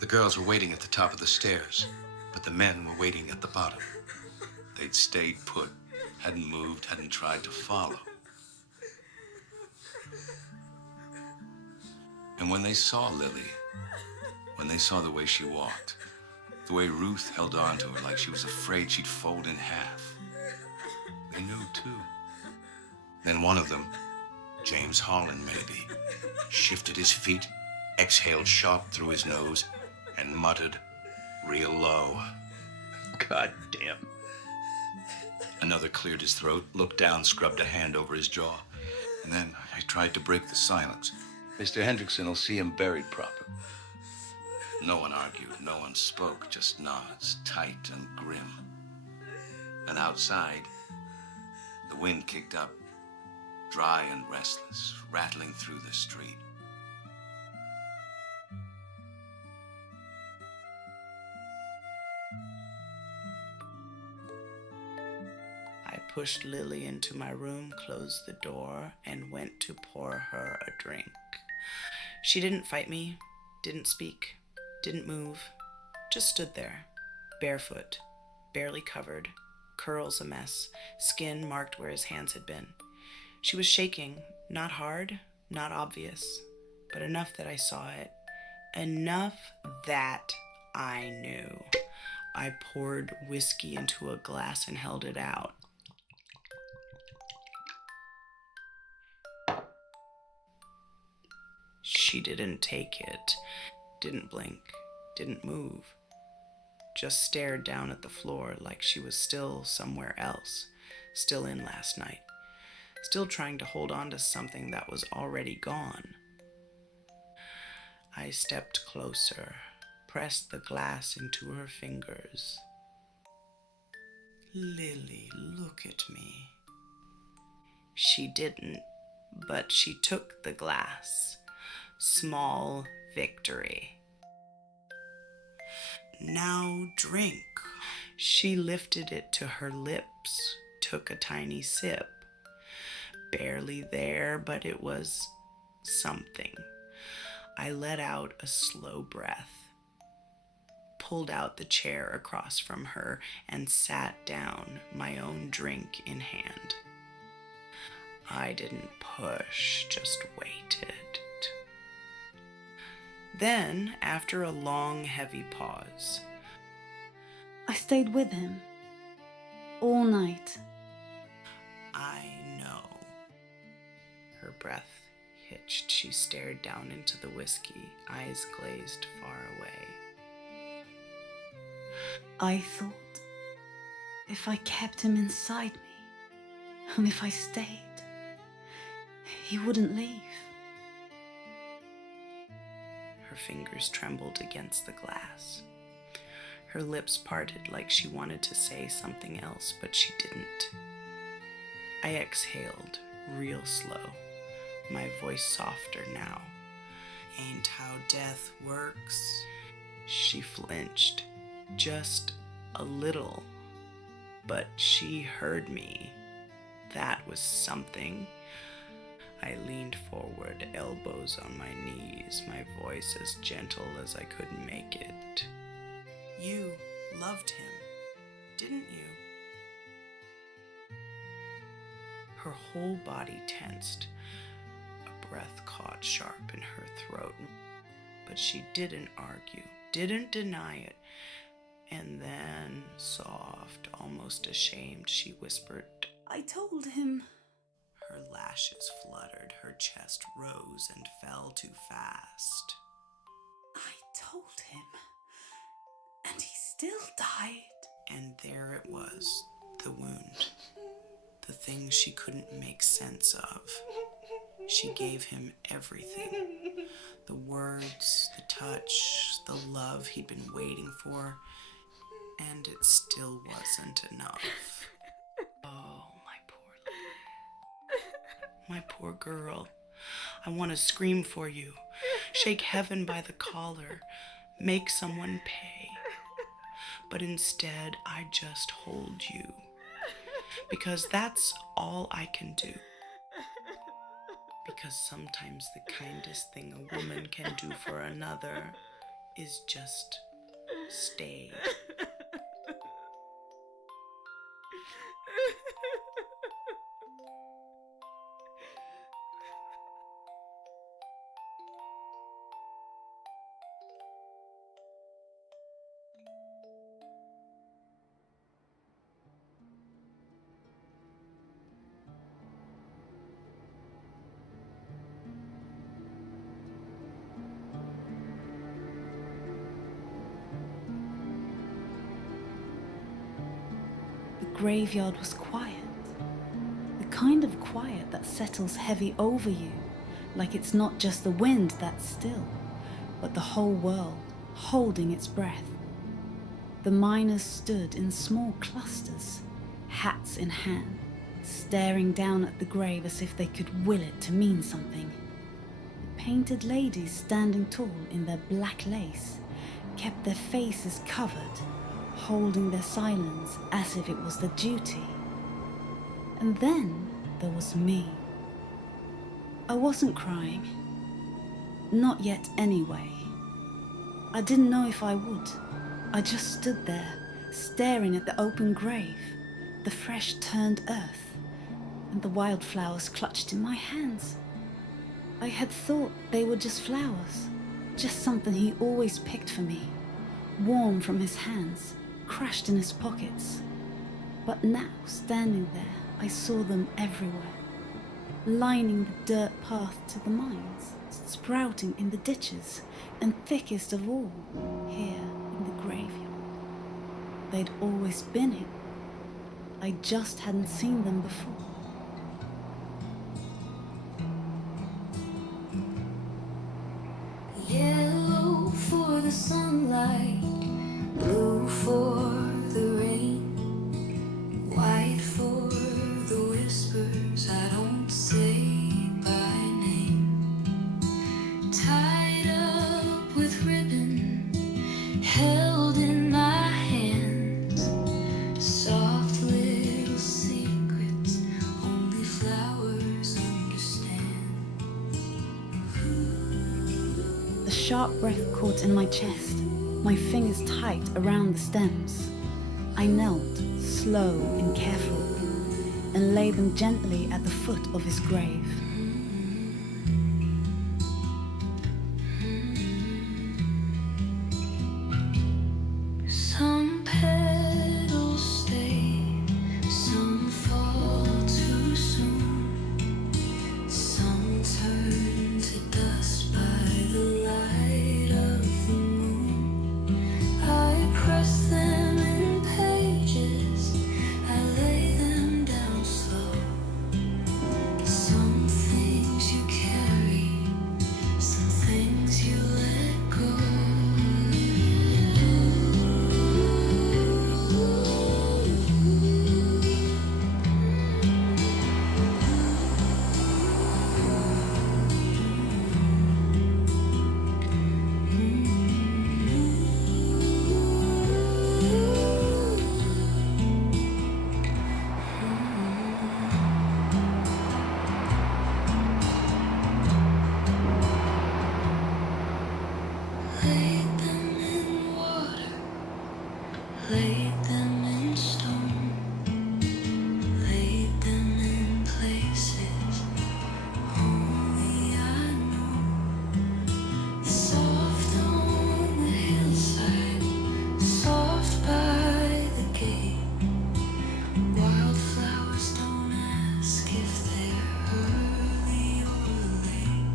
The girls were waiting at the top of the stairs, but the men were waiting at the bottom. They'd stayed put, hadn't moved, hadn't tried to follow. And when they saw Lily, when they saw the way she walked, the way Ruth held on to her like she was afraid she'd fold in half, they knew too. Then one of them, James Harlan maybe, shifted his feet, exhaled sharp through his nose, and muttered real low, "God damn." Another cleared his throat, looked down, scrubbed a hand over his jaw. And then I tried to break the silence. Mr. Hendrickson will see him buried proper. No one argued, no one spoke, just nods, tight and grim. And outside, the wind kicked up, dry and restless, rattling through the street. I pushed Lily into my room, closed the door, and went to pour her a drink. She didn't fight me, didn't speak, didn't move, just stood there, barefoot, barely covered, curls a mess, skin marked where his hands had been. She was shaking, not hard, not obvious, but enough that I saw it. Enough that I knew. I poured whiskey into a glass and held it out. She didn't take it, didn't blink, didn't move. Just stared down at the floor like she was still somewhere else, still in last night, still trying to hold on to something that was already gone. I stepped closer, pressed the glass into her fingers. Lily, look at me. She didn't, but she took the glass. Small victory. Now drink. She lifted it to her lips, took a tiny sip. Barely there, but it was something. I let out a slow breath, pulled out the chair across from her, and sat down, my own drink in hand. I didn't push, just waited. Then, after a long, heavy pause, I stayed with him all night. I know. Her breath hitched. She stared down into the whiskey, eyes glazed far away. I thought if I kept him inside me, and if I stayed, he wouldn't leave. Her fingers trembled against the glass. Her lips parted like she wanted to say something else, but she didn't. I exhaled, real slow, my voice softer now. Ain't how death works. She flinched, just a little, but she heard me. That was something. I leaned forward, elbows on my knees, my voice as gentle as I could make it. You loved him, didn't you? Her whole body tensed. A breath caught sharp in her throat, but she didn't argue, didn't deny it. And then, soft, almost ashamed, she whispered, I told him. Her lashes fluttered, her chest rose and fell too fast. I told him, and he still died. And there it was, the wound, the thing she couldn't make sense of. She gave him everything, the words, the touch, the love he'd been waiting for, and it still wasn't enough. Oh, my poor girl. I want to scream for you, shake heaven by the collar, make someone pay. But instead, I just hold you, because that's all I can do. Because sometimes the kindest thing a woman can do for another is just stay. The graveyard was quiet. The kind of quiet that settles heavy over you, like it's not just the wind that's still, but the whole world holding its breath. The miners stood in small clusters, hats in hand, staring down at the grave as if they could will it to mean something. The painted ladies standing tall in their black lace kept their faces covered, holding their silence as if it was their duty. And then there was me. I wasn't crying. Not yet anyway. I didn't know if I would. I just stood there, staring at the open grave, the fresh turned earth, and the wildflowers clutched in my hands. I had thought they were just flowers, just something he always picked for me, warm from his hands, crushed in his pockets. But now, standing there, I saw them everywhere, lining the dirt path to the mines, sprouting in the ditches, and thickest of all, here in the graveyard. They'd always been here. I just hadn't seen them before. Yellow for the sunlight, blue for the rain, white for the whispers I don't say by name. Tied up with ribbon, held in my hands, soft little secrets only flowers understand. A sharp breath caught in my chest, my fingers tight around the stems. I knelt, slow and careful, and laid them gently at the foot of his grave. Some petals stay, some fall too soon, some turn to dust by the light of the moon. I press them in pages, I lay them down slow. Some things you carry, some things you let go. Laid them in water, laid them in stone, laid them in places only I know. Soft on the hillside, soft by the gate. Wildflowers don't ask if they're early or late.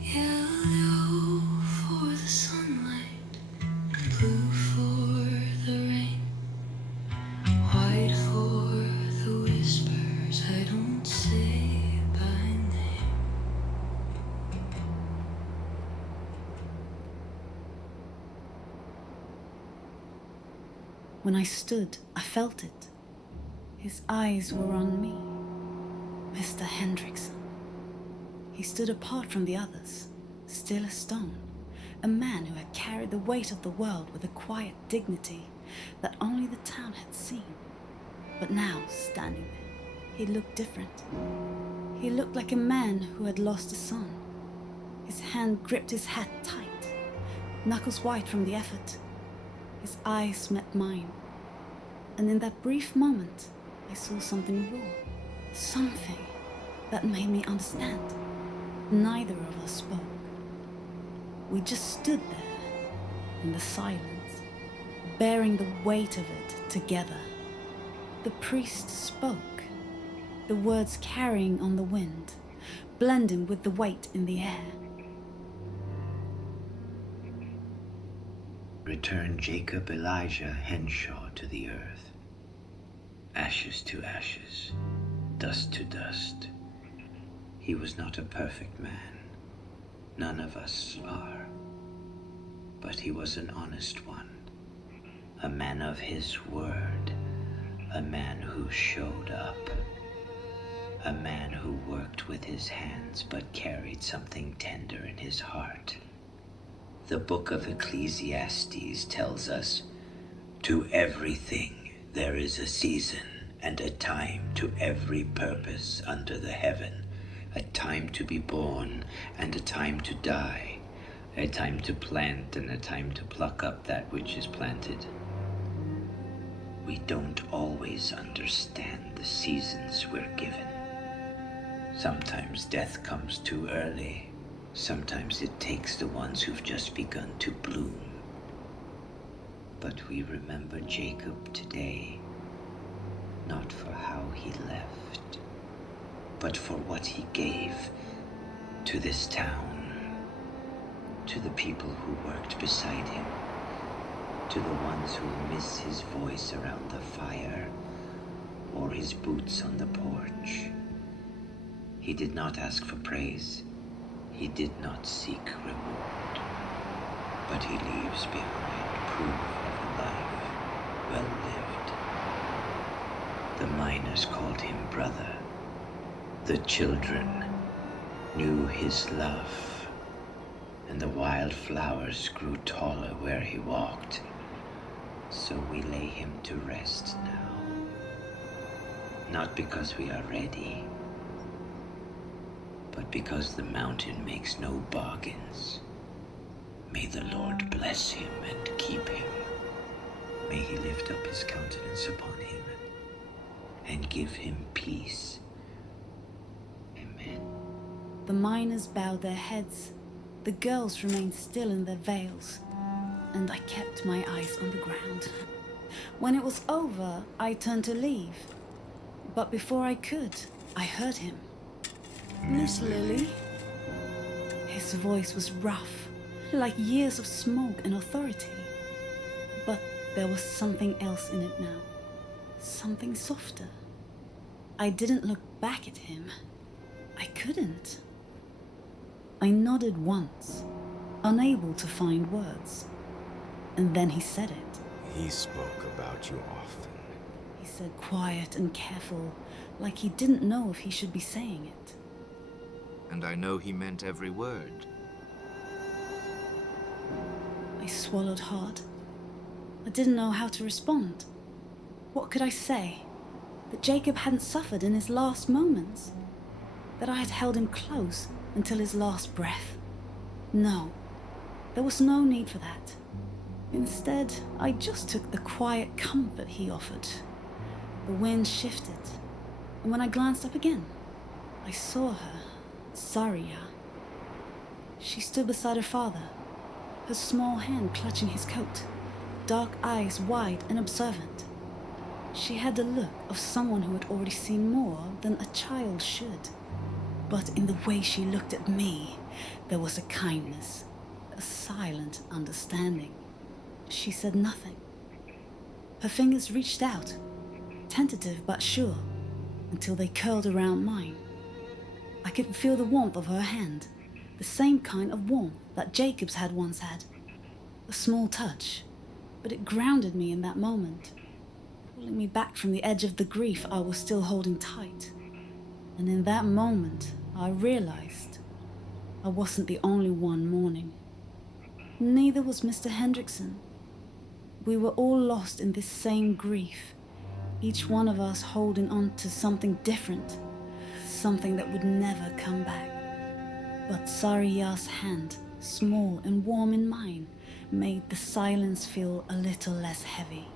Yellow for the sunlight, blue for the rain, white for the whispers I don't say by name. When I stood, I felt it. His eyes were on me. Mr. Hendrickson. He stood apart from the others, still a stone, a man who had carried the weight of the world with a quiet dignity that only the town had seen. But now, standing there, he looked different. He looked like a man who had lost a son. His hand gripped his hat tight, knuckles white from the effort. His eyes met mine, and in that brief moment, I saw something raw, something that made me understand. Neither of us spoke. We just stood there in the silence, bearing the weight of it together. The priest spoke, the words carrying on the wind, blending with the weight in the air. Return Jacob Elijah Henshaw to the earth. Ashes to ashes, dust to dust. He was not a perfect man. None of us are. But he was an honest one. A man of his word. A man who showed up. A man who worked with his hands but carried something tender in his heart. The book of Ecclesiastes tells us, "To everything there is a season and a time to every purpose under the heaven, a time to be born and a time to die, a time to plant and a time to pluck up that which is planted." We don't always understand the seasons we're given. Sometimes death comes too early. Sometimes it takes the ones who've just begun to bloom. But we remember Jacob today, not for how he left, but for what he gave to this town, to the people who worked beside him, to the ones who miss his voice around the fire or his boots on the porch. He did not ask for praise. He did not seek reward. But he leaves behind proof of a life well lived. The miners called him brother. The children knew his love. And the wild flowers grew taller where he walked. So we lay him to rest now. Not because we are ready, but because the mountain makes no bargains. May the Lord bless him and keep him. May he lift up his countenance upon him and give him peace. Amen. The miners bowed their heads. The girls remained still in their veils, and I kept my eyes on the ground. When it was over, I turned to leave. But before I could, I heard him. "Miss Lily?" His voice was rough, like years of smoke and authority. But there was something else in it now. Something softer. I didn't look back at him. I couldn't. I nodded once, unable to find words. And then he said it. "He spoke about you often." He said quiet and careful, like he didn't know if he should be saying it. "And I know he meant every word." I swallowed hard. I didn't know how to respond. What could I say? That Jacob hadn't suffered in his last moments? That I had held him close until his last breath? No, there was no need for that. Instead, I just took the quiet comfort he offered. The wind shifted, and when I glanced up again, I saw her, Zariya. She stood beside her father, her small hand clutching his coat, dark eyes wide and observant. She had the look of someone who had already seen more than a child should. But in the way she looked at me, there was a kindness, a silent understanding. She said nothing. Her fingers reached out, tentative but sure, until they curled around mine. I could feel the warmth of her hand, the same kind of warmth that Jacob's had once had. A small touch, but it grounded me in that moment, pulling me back from the edge of the grief I was still holding tight. And in that moment, I realized I wasn't the only one mourning. Neither was Mr. Hendrickson. We were all lost in this same grief, each one of us holding on to something different, something that would never come back. But Zariya's hand, small and warm in mine, made the silence feel a little less heavy.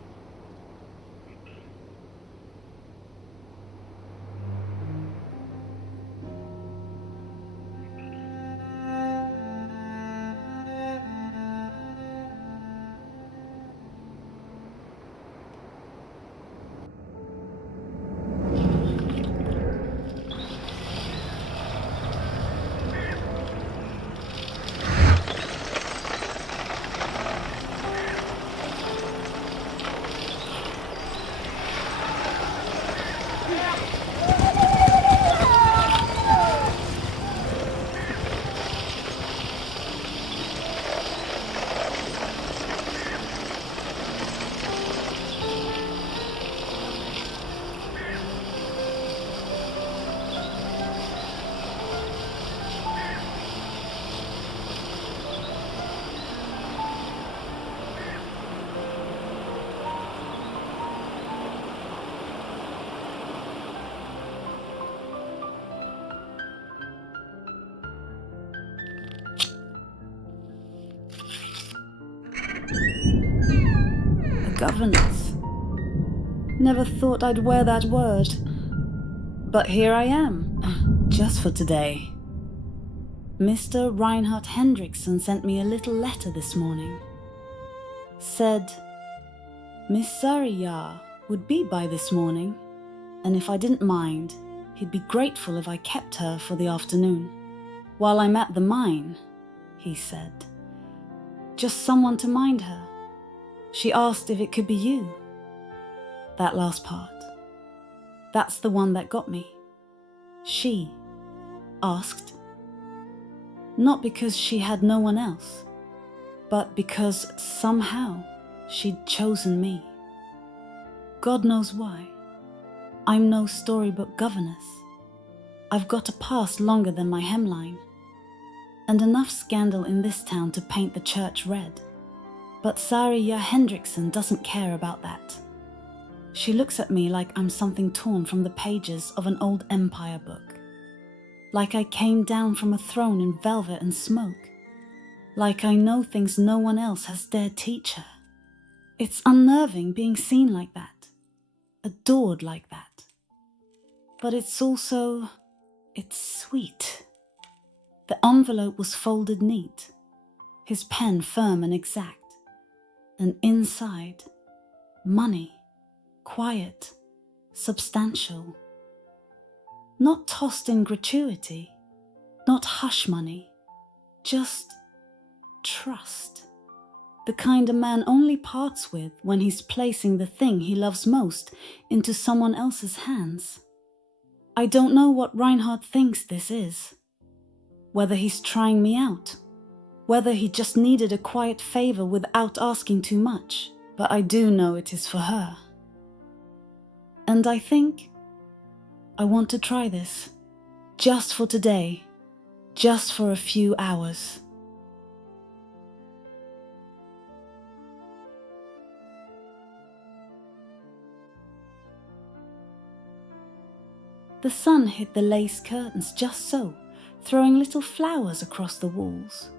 Governess. Never thought I'd wear that word. But here I am, just for today. Mr. Reinhard Hendrickson sent me a little letter this morning. Said Miss Zariya would be by this morning, and if I didn't mind, he'd be grateful if I kept her for the afternoon. While I'm at the mine, he said. Just someone to mind her. She asked if it could be you. That last part. That's the one that got me. She asked. Not because she had no one else, but because somehow she'd chosen me. God knows why. I'm no storybook governess. I've got a past longer than my hemline, and enough scandal in this town to paint the church red. But Zariya Hendrickson doesn't care about that. She looks at me like I'm something torn from the pages of an old empire book. Like I came down from a throne in velvet and smoke. Like I know things no one else has dared teach her. It's unnerving being seen like that. Adored like that. But it's sweet. The envelope was folded neat, his pen firm and exact. And inside, money, quiet, substantial. Not tossed in gratuity, not hush money, just trust. The kind a man only parts with when he's placing the thing he loves most into someone else's hands. I don't know what Reinhard thinks this is. Whether he's trying me out. Whether he just needed a quiet favor without asking too much. But I do know it is for her. And I think I want to try this. Just for today. Just for a few hours. The sun hit the lace curtains just so, throwing little flowers across the walls.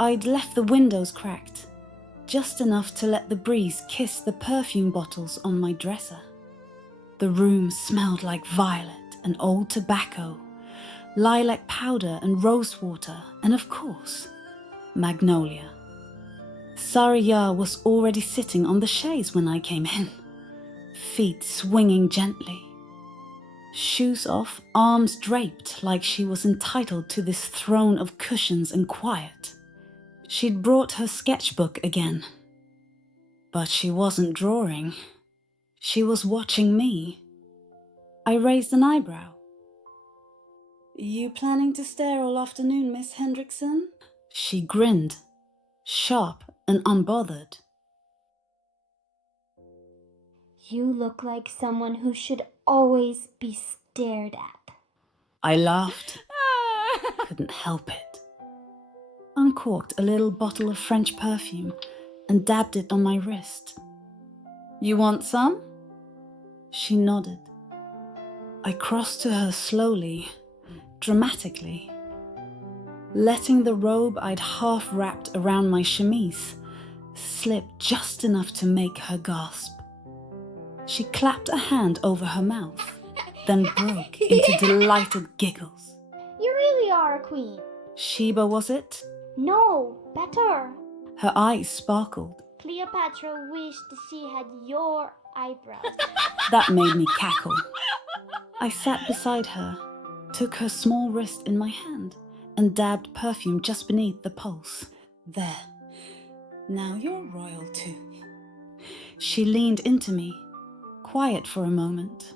I'd left the windows cracked, just enough to let the breeze kiss the perfume bottles on my dresser. The room smelled like violet and old tobacco, lilac powder and rose water, and of course, magnolia. Zariya was already sitting on the chaise when I came in, feet swinging gently. Shoes off, arms draped like she was entitled to this throne of cushions and quiet. She'd brought her sketchbook again. But she wasn't drawing. She was watching me. I raised an eyebrow. You planning to stare all afternoon, Miss Hendrickson? She grinned, sharp and unbothered. You look like someone who should always be stared at. I laughed. Couldn't help it. Uncorked a little bottle of French perfume and dabbed it on my wrist. You want some? She nodded. I crossed to her slowly, dramatically, letting the robe I'd half wrapped around my chemise slip just enough to make her gasp. She clapped a hand over her mouth, then broke into delighted giggles. You really are a queen. Sheba, was it? No, better. Her eyes sparkled. Cleopatra wished she had your eyebrows. That made me cackle. I sat beside her, took her small wrist in my hand, and dabbed perfume just beneath the pulse. There. Now you're royal too. She leaned into me, quiet for a moment.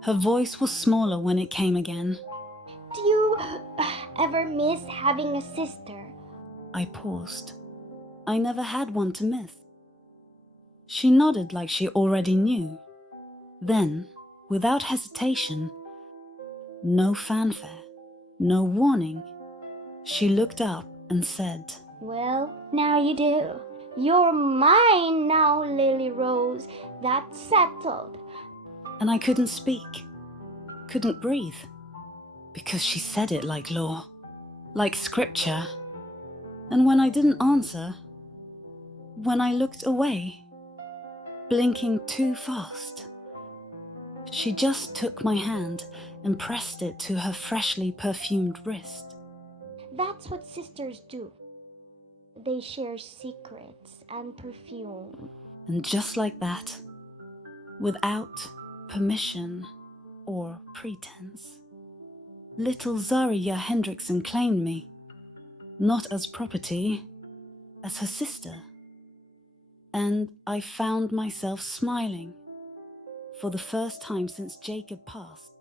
Her voice was smaller when it came again. Do you ever miss having a sister? I paused. I never had one to miss. She nodded like she already knew. Then, without hesitation, no fanfare, no warning, she looked up and said, Well, now you do. You're mine now, Lily Rose. That's settled. And I couldn't speak, couldn't breathe, because she said it like law, like scripture. And when I didn't answer, when I looked away, blinking too fast? She just took my hand and pressed it to her freshly perfumed wrist. That's what sisters do. They share secrets and perfume. And just like that, without permission or pretense, little Zariya Hendrickson claimed me, not as property, as her sister. And I found myself smiling for the first time since Jacob passed.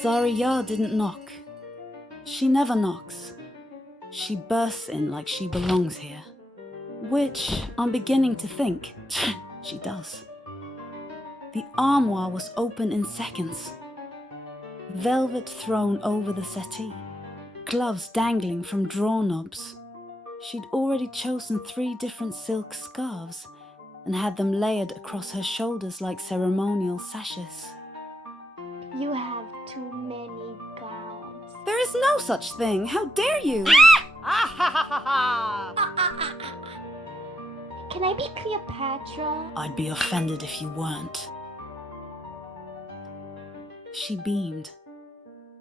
Zariya didn't knock. She never knocks. She bursts in like she belongs here, which I'm beginning to think she does. The armoire was open in seconds. Velvet thrown over the settee, gloves dangling from drawer knobs. She'd already chosen 3 different silk scarves and had them layered across her shoulders like ceremonial sashes. You have too many gowns. There is no such thing. How dare you? Can I be Cleopatra? I'd be offended if you weren't. She beamed,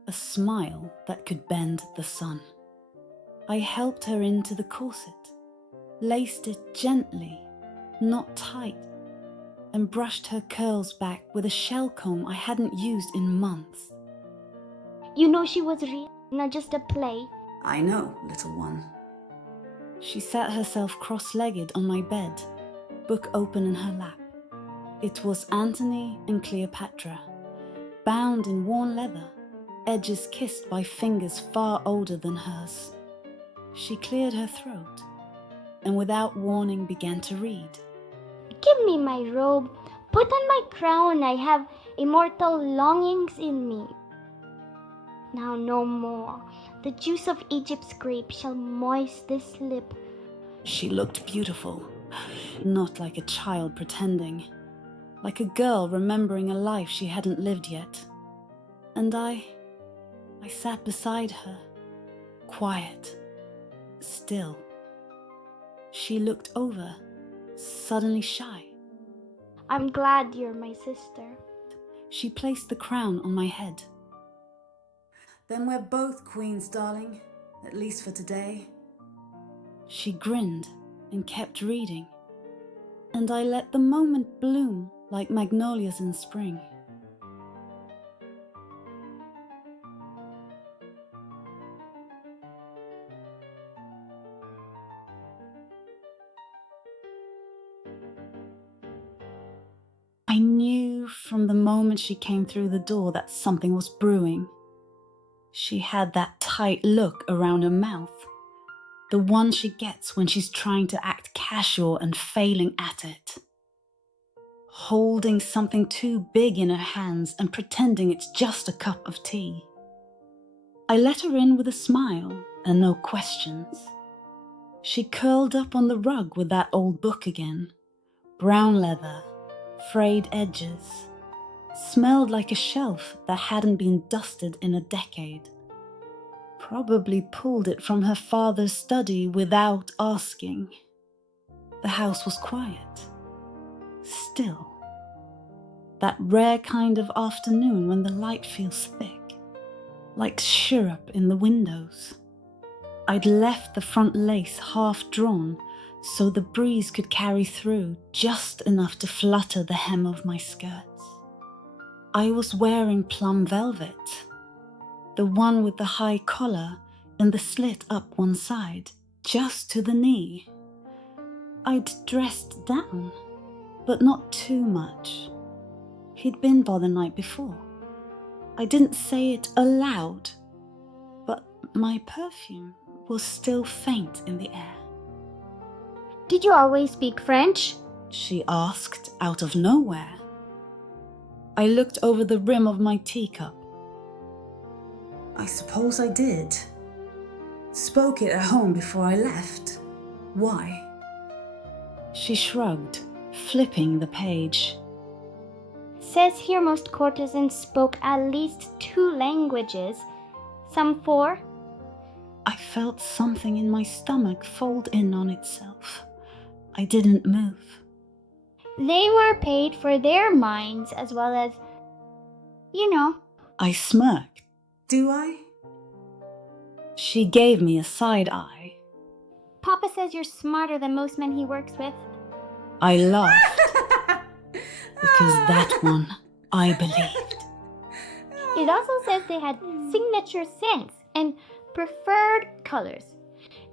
a smile that could bend the sun. I helped her into the corset, laced it gently, not tight, and brushed her curls back with a shell comb I hadn't used in months. You know she was real, not just a play. I know, little one. She sat herself cross-legged on my bed, book open in her lap. It was Antony and Cleopatra, bound in worn leather, edges kissed by fingers far older than hers. She cleared her throat, and without warning began to read. Give me my robe, put on my crown, I have immortal longings in me. Now no more, the juice of Egypt's grape shall moist this lip. She looked beautiful, not like a child pretending, like a girl remembering a life she hadn't lived yet. And I sat beside her, quiet, still. She looked over, suddenly shy. I'm glad you're my sister. She placed the crown on my head. Then we're both queens, darling, at least for today. She grinned and kept reading, and I let the moment bloom like magnolias in spring. I knew from the moment she came through the door that something was brewing. She had that tight look around her mouth, the one she gets when she's trying to act casual and failing at it. Holding something too big in her hands and pretending it's just a cup of tea. I let her in with a smile and no questions. She curled up on the rug with that old book again, brown leather, frayed edges, smelled like a shelf that hadn't been dusted in a decade. Probably pulled it from her father's study without asking. The house was quiet, still. That rare kind of afternoon when the light feels thick, like syrup in the windows. I'd left the front lace half drawn so the breeze could carry through just enough to flutter the hem of my skirts. I was wearing plum velvet, the one with the high collar and the slit up one side, just to the knee. I'd dressed down, but not too much. He'd been by the night before. I didn't say it aloud, but my perfume was still faint in the air. Did you always speak French? She asked out of nowhere. I looked over the rim of my teacup. I suppose I did. Spoke it at home before I left. Why? She shrugged, flipping the page. Says here most courtesans spoke at least 2 languages, some 4, I felt something in my stomach fold in on itself. I didn't move. They were paid for their minds as well as, I smirked. Do I? She gave me a side eye. Papa says you're smarter than most men he works with. I laughed. Because that one, I believed. It also says they had signature scents and preferred colors,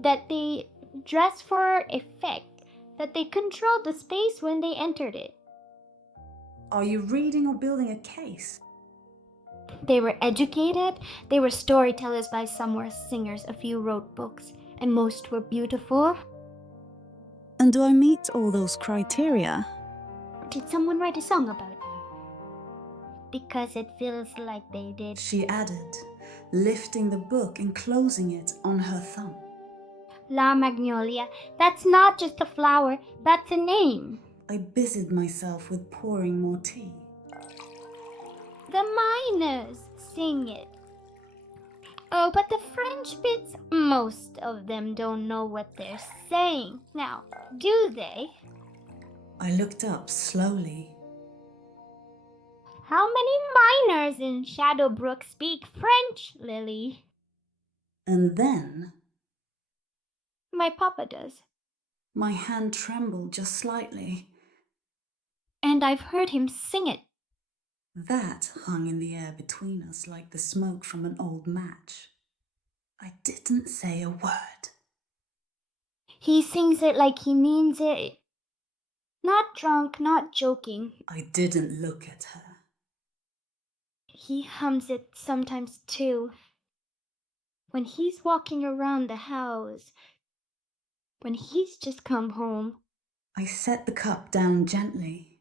that they dressed for effect, that they controlled the space when they entered it. Are you reading or building a case? They were educated, they were storytellers by some were singers, a few wrote books, and most were beautiful. And do I meet all those criteria? Did someone write a song about them? Because it feels like they did. She added, lifting the book and closing it on her thumb. La Magnolia, that's not just a flower, that's a name. I busied myself with pouring more tea. The miners sing it. Oh, but the French bits, most of them don't know what they're saying. Now, do they? I looked up slowly. How many miners in Shadowbrook speak French, Lily? And then... My papa does. My hand trembled just slightly. And I've heard him sing it. That hung in the air between us like the smoke from an old match. I didn't say a word. He sings it like he means it. Not drunk, not joking. I didn't look at her. He hums it sometimes too. When he's walking around the house. When he's just come home. I set the cup down gently,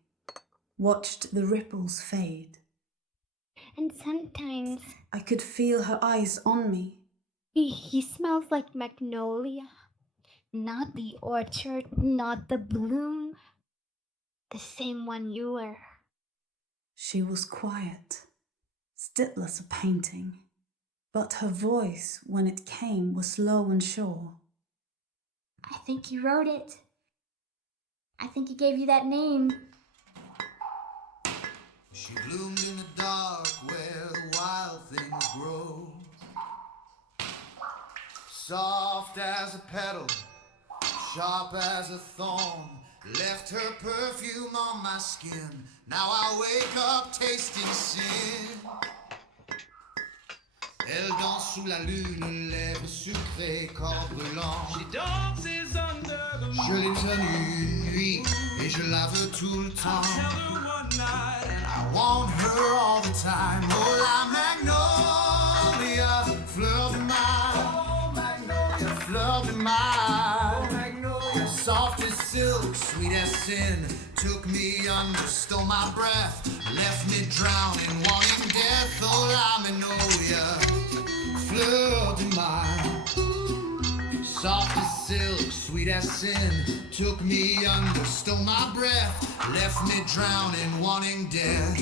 watched the ripples fade. And sometimes... I could feel her eyes on me. He smells like magnolia. Not the orchard, not the bloom. The same one you were. She was quiet, still as a painting. But her voice, when it came, was low and sure. I think he wrote it. I think he gave you that name. She bloomed in the dark where the wild things grow. Soft as a petal, sharp as a thorn. Left her perfume on my skin. Now I wake up tasting sin. Elle danse sous la lune, lèvres sucrées, corps brûlant. She dances under the moon. Je l'ai tenue une nuit et je la veux tout le temps. I want her all the time. Oh, la magnolia, fleur de mal. Oh, magnolia, fleur de mal. Oh, magnolia, soft as silk, sweet as sin. Took me under, stole my breath, left me drowning, wanting death. Oh, la magnolia, fleur de mal. Soft as silk, sweet as sin. Took me under, stole my breath, left me drowning, wanting death.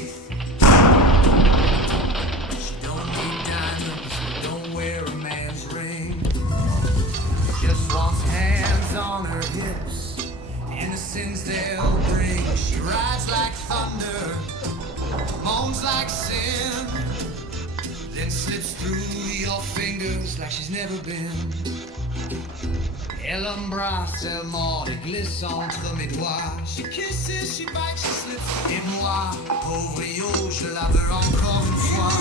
She don't need diamonds, don't wear a man's ring. Just wants hands on her hips, innocence they'll bring. She rides like thunder, moans like sin, then slips through your fingers like she's never been. Elle embrasse, elle mord et glisse entre mes doigts. She kisses, she bites, she slips. Et moi, pauvre yo, je la veux encore une fois.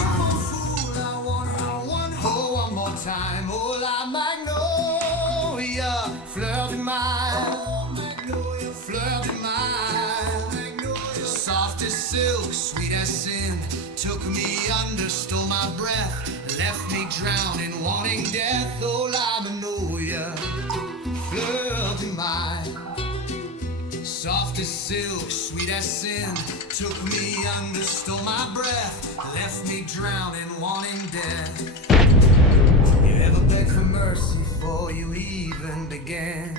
I want her, oh, one more time. Oh, la magnolia, fleur du mal. Oh, magnolia, fleur du mal. Magnolia, soft as silk, sweet as sin. Took me under, stole my breath, left me drowning, wanting death. Oh, la magnolia, fleur du mal. Soft as silk, sweet as sin. Took me under, stole my breath, left me drowning, wanting death. You ever beg for mercy before you even began?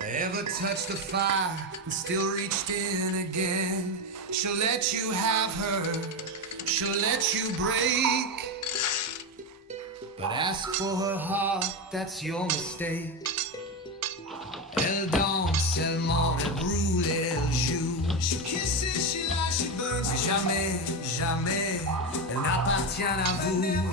Ever touched the fire and still reached in again? She'll let you have her, she'll let you break. But ask for her heart, that's your mistake. Elle danse, elle ment, elle brûle, elle joue. She kisses, she lies, she burns. Mais jamais, jamais, elle n'appartient à vous. Never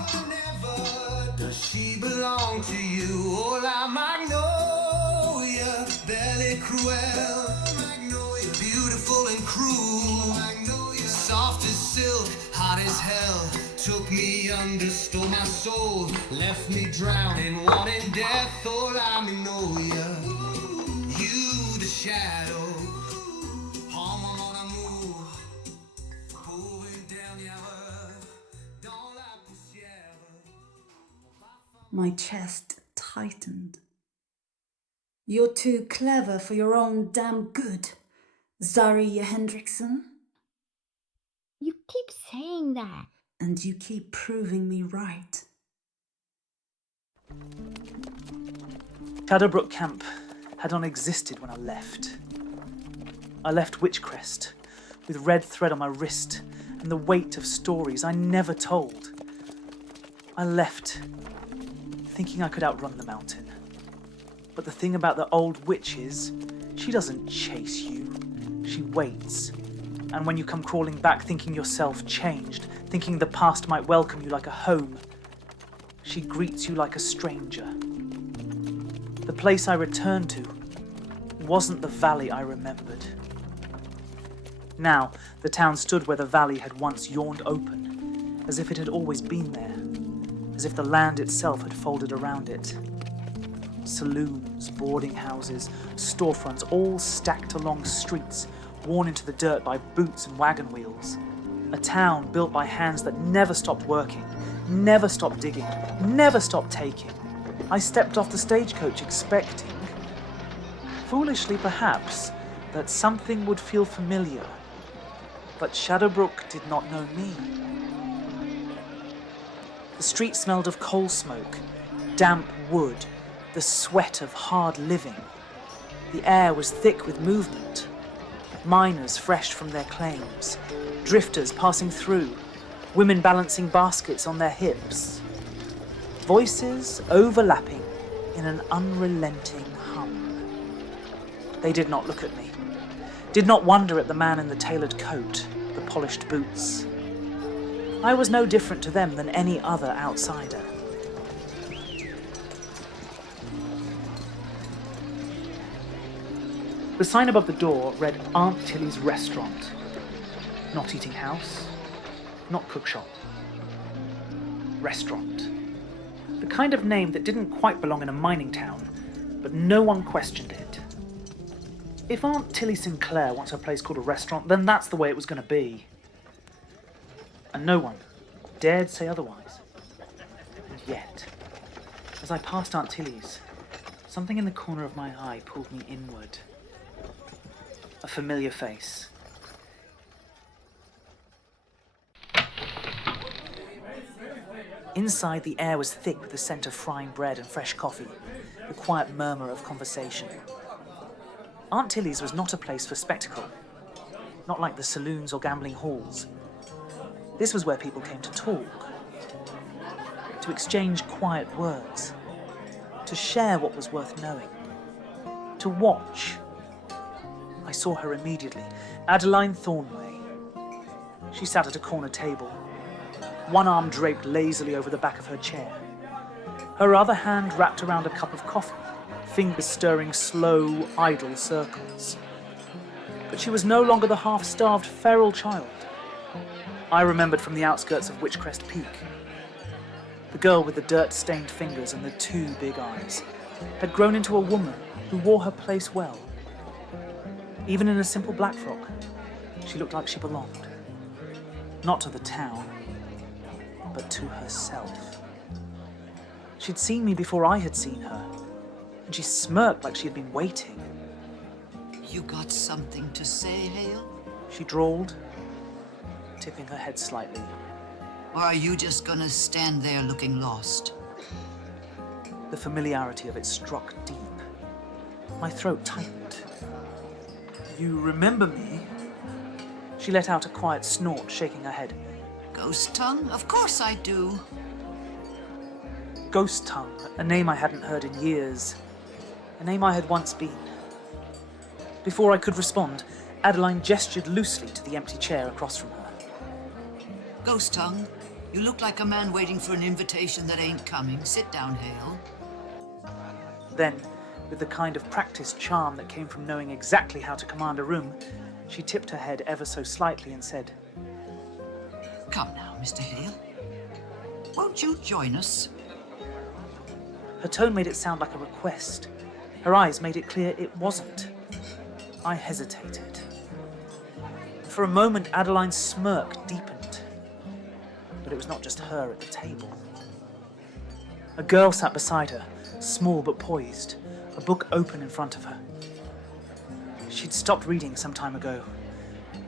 does she belong to you. Oh la Magnolia, belle et cruelle. Magnolia, beautiful and cruel. Magnolia, soft as silk, hot as hell. Took me under, stole my soul, left me drowning, wanting death. Oh la Magnolia, you the shadow. Oh mon amour, pour une dernière heure dans la poussière. My chest tightened. You're too clever for your own damn good, Zariya Hendrickson. You keep saying that. And you keep proving me right. Shadowbrook Camp had not existed when I left. I left Witchcrest with red thread on my wrist and the weight of stories I never told. I left thinking I could outrun the mountain. But the thing about the old witch is, she doesn't chase you, she waits. And when you come crawling back thinking yourself changed, thinking the past might welcome you like a home, she greets you like a stranger. The place I returned to wasn't the valley I remembered. Now, the town stood where the valley had once yawned open, as if it had always been there, as if the land itself had folded around it. Saloons, boarding houses, storefronts, all stacked along streets, worn into the dirt by boots and wagon wheels. A town built by hands that never stopped working, never stopped digging, never stopped taking. I stepped off the stagecoach expecting, foolishly perhaps, that something would feel familiar. But Shadowbrook did not know me. The street smelled of coal smoke, damp wood, the sweat of hard living. The air was thick with movement. Miners fresh from their claims, drifters passing through, women balancing baskets on their hips. Voices overlapping in an unrelenting hum. They did not look at me, did not wonder at the man in the tailored coat, the polished boots. I was no different to them than any other outsider. The sign above the door read Aunt Tilly's Restaurant. Not eating house, not cook shop. Restaurant. The kind of name that didn't quite belong in a mining town, but no one questioned it. If Aunt Tilly Sinclair wants her place called a restaurant, then that's the way it was going to be. And no one dared say otherwise. And yet, as I passed Aunt Tilly's, something in the corner of my eye pulled me inward. A familiar face. Inside, the air was thick with the scent of frying bread and fresh coffee, the quiet murmur of conversation. Aunt Tilly's was not a place for spectacle, not like the saloons or gambling halls. This was where people came to talk, to exchange quiet words, to share what was worth knowing, to watch. I saw her immediately, Adeline Thornway. She sat at a corner table, one arm draped lazily over the back of her chair, her other hand wrapped around a cup of coffee, fingers stirring slow, idle circles. But she was no longer the half-starved feral child I remembered from the outskirts of Witchcrest Peak. The girl with the dirt-stained fingers and the two big eyes had grown into a woman who wore her place well. Even in a simple black frock, she looked like she belonged. Not to the town, but to herself. She'd seen me before I had seen her, and she smirked like she had been waiting. You got something to say, Hale? She drawled, tipping her head slightly. Or are you just gonna stand there looking lost? The familiarity of it struck deep. My throat tightened. You remember me? She let out a quiet snort, shaking her head. Ghost tongue? Of course I do. Ghost Tongue, a name I hadn't heard in years. A name I had once been. Before I could respond, Adeline gestured loosely to the empty chair across from her. Ghost Tongue, you look like a man waiting for an invitation that ain't coming. Sit down, Hale. Then, with the kind of practiced charm that came from knowing exactly how to command a room, she tipped her head ever so slightly and said, Come now, Mr. Hale. Won't you join us? Her tone made it sound like a request. Her eyes made it clear it wasn't. I hesitated. For a moment, Adeline's smirk deepened. But it was not just her at the table. A girl sat beside her, small but poised, a book open in front of her. She'd stopped reading some time ago.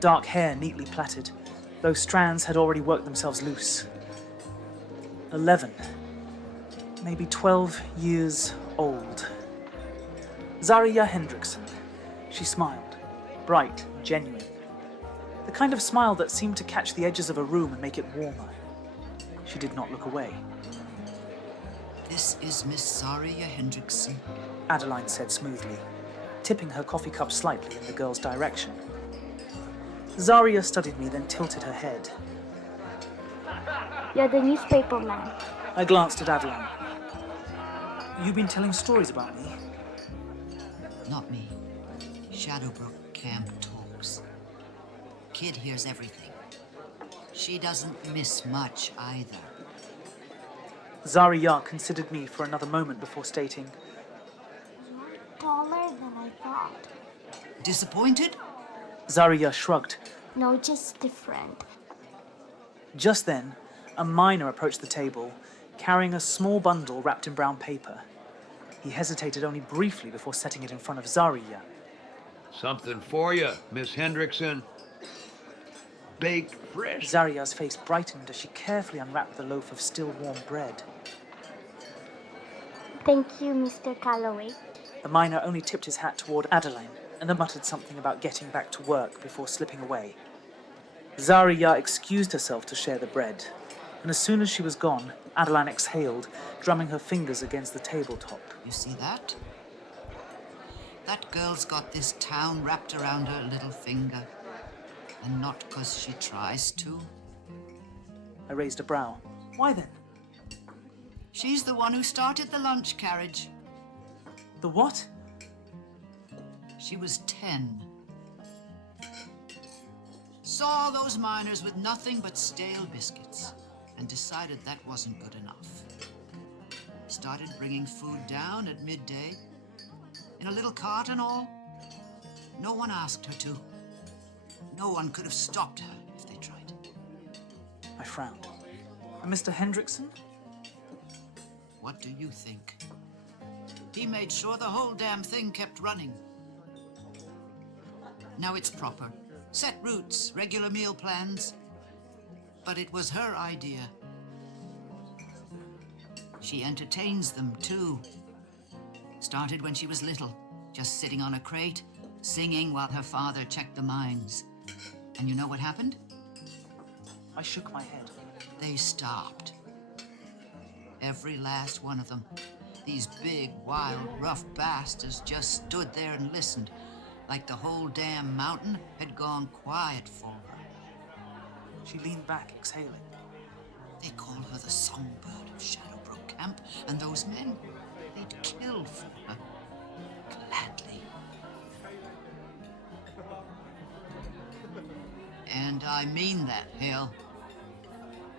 Dark hair neatly plaited, though strands had already worked themselves loose. 11, maybe 12 years old. Zariya Hendrickson. She smiled, bright, genuine. The kind of smile that seemed to catch the edges of a room and make it warmer. She did not look away. This is Miss Zariya Hendrickson, Adeline said smoothly, tipping her coffee cup slightly in the girl's direction. Zariya studied me, then tilted her head. You're the newspaper man. I glanced at Adeline. You've been telling stories about me? Not me. Shadowbrook Camp talks. Kid hears everything. She doesn't miss much either. Zariya considered me for another moment before stating, Taller than I thought. Disappointed? Zariya shrugged. No, just different. Just then, a miner approached the table, carrying a small bundle wrapped in brown paper. He hesitated only briefly before setting it in front of Zariya. Something for you, Miss Hendrickson. Baked fresh. Zariya's face brightened as she carefully unwrapped the loaf of still warm bread. Thank you, Mr. Calloway. The miner only tipped his hat toward Adeline and then muttered something about getting back to work before slipping away. Zariya excused herself to share the bread, and as soon as she was gone, Adeline exhaled, drumming her fingers against the tabletop. You see that? That girl's got this town wrapped around her little finger. And not 'cause she tries to. I raised a brow. Why then? She's the one who started the lunch carriage. The what? She was 10. Saw those miners with nothing but stale biscuits and decided that wasn't good enough. Started bringing food down at midday in a little cart and all. No one asked her to. No one could have stopped her if they tried. I frowned. And Mr. Hendrickson? What do you think? He made sure the whole damn thing kept running. Now it's proper. Set routes, regular meal plans. But it was her idea. She entertains them, too. Started when she was little, just sitting on a crate, singing while her father checked the mines. And you know what happened? I shook my head. They stopped. Every last one of them. These big, wild, rough bastards just stood there and listened, like the whole damn mountain had gone quiet for her. She leaned back, exhaling. They call her the songbird of Shadowbrook Camp, and those men, they'd kill for her. Gladly. And I mean that, Hale.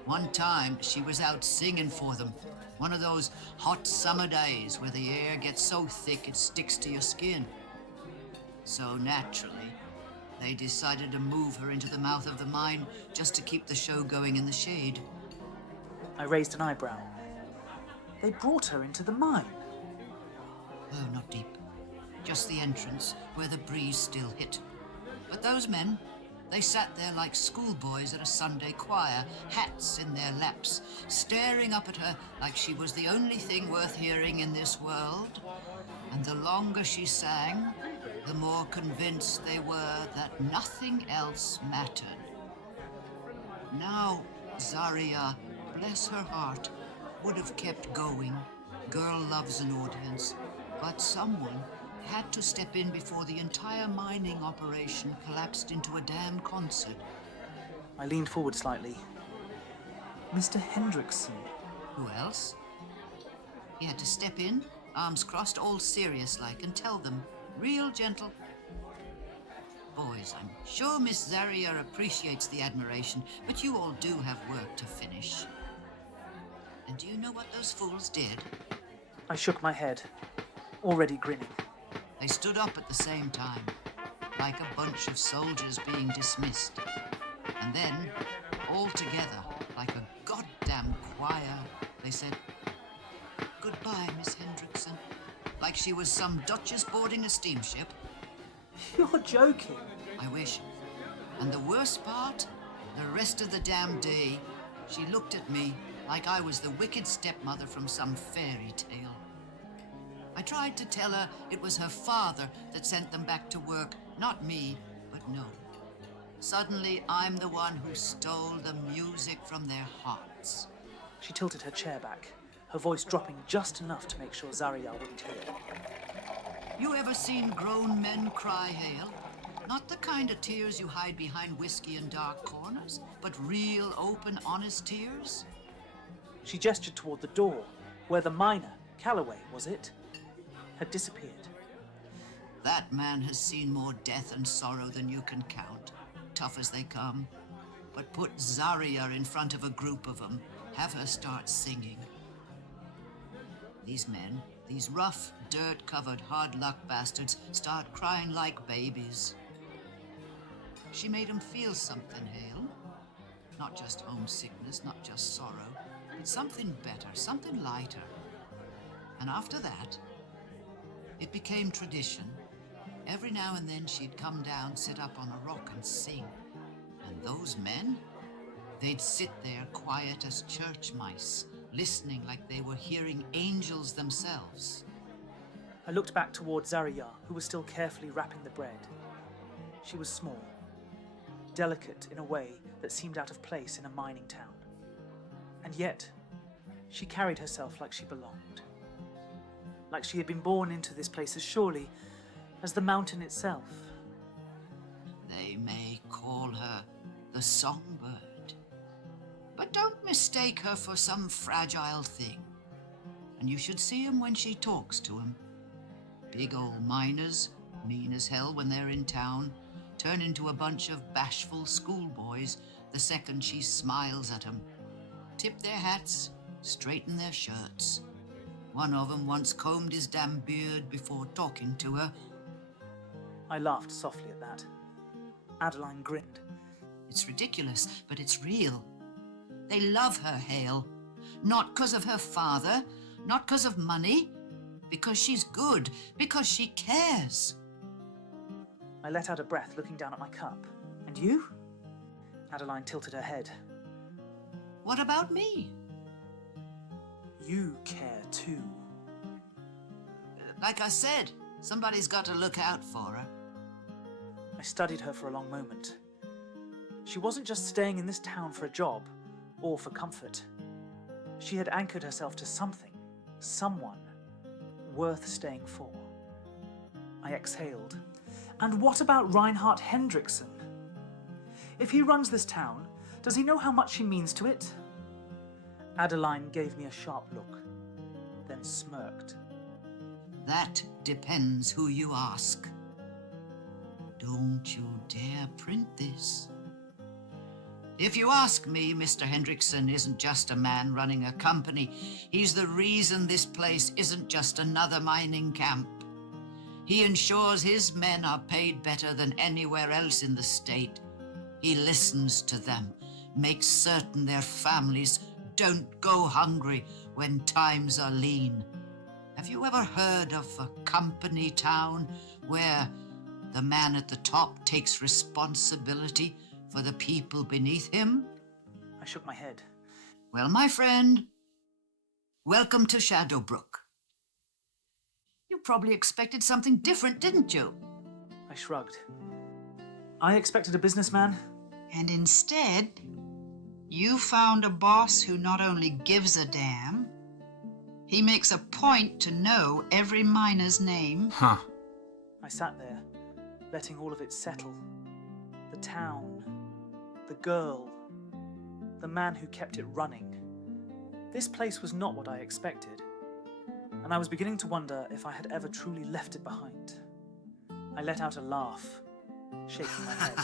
One time, she was out singing for them. One of those hot summer days where the air gets so thick it sticks to your skin. So naturally, they decided to move her into the mouth of the mine just to keep the show going in the shade. I raised an eyebrow. They brought her into the mine. Oh, not deep. Just the entrance, where the breeze still hit. But those men, they sat there like schoolboys at a Sunday choir, hats in their laps, staring up at her like she was the only thing worth hearing in this world. And the longer she sang, the more convinced they were that nothing else mattered. Now, Zariya, bless her heart, would have kept going. Girl loves an audience. But someone had to step in before the entire mining operation collapsed into a damn concert. I leaned forward slightly. Mr. Hendrickson. Who else? He had to step in, arms crossed, all serious-like, and tell them, real gentle. Boys, I'm sure Miss Zariya appreciates the admiration, but you all do have work to finish. And do you know what those fools did? I shook my head, already grinning. They stood up at the same time, like a bunch of soldiers being dismissed. And then, all together, like a goddamn choir, they said, "Goodbye, Miss Hendrickson," like she was some duchess boarding a steamship. You're joking. I wish. And the worst part, the rest of the damn day, she looked at me like I was the wicked stepmother from some fairy tale. I tried to tell her it was her father that sent them back to work, not me, but no. Suddenly, I'm the one who stole the music from their hearts. She tilted her chair back, her voice dropping just enough to make sure Zariya wouldn't hear. You ever seen grown men cry, Hale? Not the kind of tears you hide behind whiskey in dark corners, but real, open, honest tears? She gestured toward the door, where the miner, Calloway, was it, had disappeared. That man has seen more death and sorrow than you can count, tough as they come. But put Zariya in front of a group of them, have her start singing. These men, these rough, dirt-covered, hard-luck bastards, start crying like babies. She made them feel something, Hale. Not just homesickness, not just sorrow, but something better, something lighter. And after that, it became tradition. Every now and then she'd come down, sit up on a rock and sing. And those men, they'd sit there quiet as church mice, listening like they were hearing angels themselves. I looked back toward Zariya, who was still carefully wrapping the bread. She was small, delicate in a way that seemed out of place in a mining town. And yet, she carried herself like she belonged. Like she had been born into this place as surely as the mountain itself. They may call her the songbird, but don't mistake her for some fragile thing. And you should see 'em when she talks to 'em. Big old miners, mean as hell when they're in town, turn into a bunch of bashful schoolboys the second she smiles at 'em. Tip their hats, straighten their shirts. One of 'em once combed his damn beard before talking to her. I laughed softly at that. Adeline grinned. It's ridiculous, but it's real. They love her, Hale. Not 'cause of her father, not 'cause of money, because she's good, because she cares. I let out a breath, looking down at my cup. And you? Adeline tilted her head. What about me? You care too. Like I said, somebody's got to look out for her. I studied her for a long moment. She wasn't just staying in this town for a job or for comfort. She had anchored herself to something, someone, worth staying for. I exhaled. And what about Reinhard Hendrickson? If he runs this town, does he know how much she means to it? Adeline gave me a sharp look, then smirked. That depends who you ask. Don't you dare print this. If you ask me, Mr. Hendrickson isn't just a man running a company. He's the reason this place isn't just another mining camp. He ensures his men are paid better than anywhere else in the state. He listens to them, makes certain their families don't go hungry when times are lean. Have you ever heard of a company town where the man at the top takes responsibility for the people beneath him? I shook my head. Well, my friend, welcome to Shadowbrook. You probably expected something different, didn't you? I shrugged. I expected a businessman. And instead, you found a boss who not only gives a damn, He makes a point to know every miner's name. Huh. I sat there, letting all of it settle. The town, the girl, the man who kept it running. This place was not what I expected, and I was beginning to wonder if I had ever truly left it behind. I let out a laugh, shaking my head.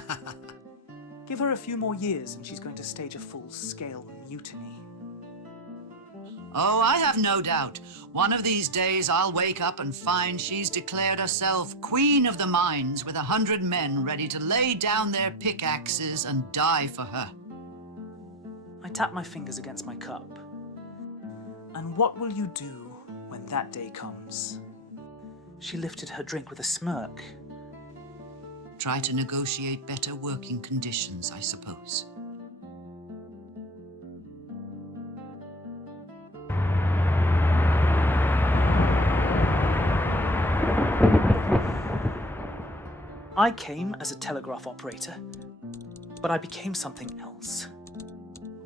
Give her a few more years and she's going to stage a full-scale mutiny. Oh, I have no doubt. One of these days I'll wake up and find she's declared herself Queen of the Mines with 100 men ready to lay down their pickaxes and die for her. I tapped my fingers against my cup. And what will you do when that day comes? She lifted her drink with a smirk. Try to negotiate better working conditions, I suppose. I came as a telegraph operator, but I became something else.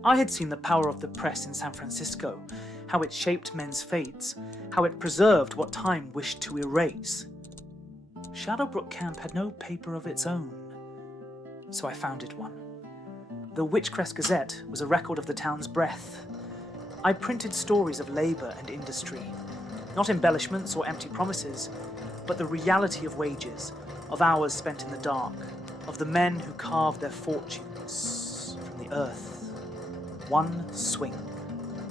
I had seen the power of the press in San Francisco, how it shaped men's fates, how it preserved what time wished to erase. Shadowbrook Camp had no paper of its own, so I founded one. The Witchcrest Gazette was a record of the town's breath. I printed stories of labour and industry, not embellishments or empty promises, but the reality of wages, of hours spent in the dark, of the men who carved their fortunes from the earth, one swing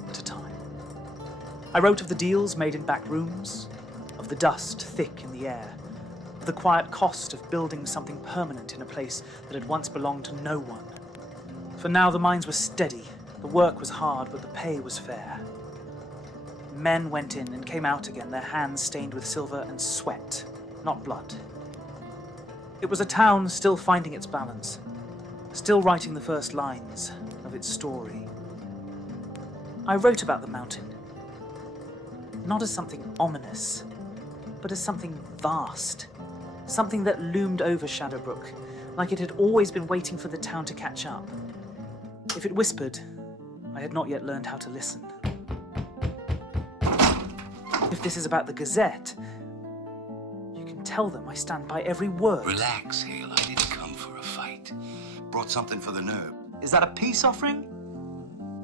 at a time. I wrote of the deals made in back rooms, of the dust thick in the air, of the quiet cost of building something permanent in a place that had once belonged to no one. For now the mines were steady, the work was hard, but the pay was fair. Men went in and came out again, their hands stained with silver and sweat, not blood. It was a town still finding its balance, still writing the first lines of its story. I wrote about the mountain, not as something ominous, but as something vast, something that loomed over Shadowbrook, like it had always been waiting for the town to catch up. If it whispered, I had not yet learned how to listen. If this is about the Gazette, tell them I stand by every word. Relax, Hale. I didn't come for a fight. Brought something for the nerve. Is that a peace offering?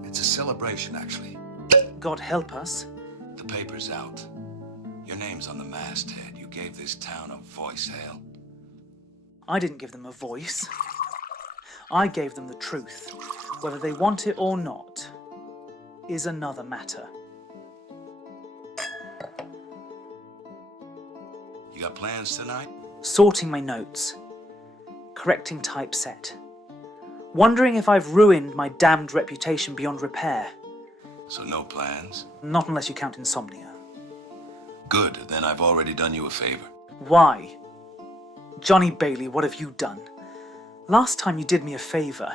It's a celebration, actually. God help us. The paper's out. Your name's on the masthead. You gave this town a voice, Hale. I didn't give them a voice. I gave them the truth. Whether they want it or not is another matter. You got plans tonight? Sorting my notes. Correcting typeset. Wondering if I've ruined my damned reputation beyond repair. So no plans? Not unless you count insomnia. Good, then I've already done you a favor. Why? Johnny Bailey, what have you done? Last time you did me a favor,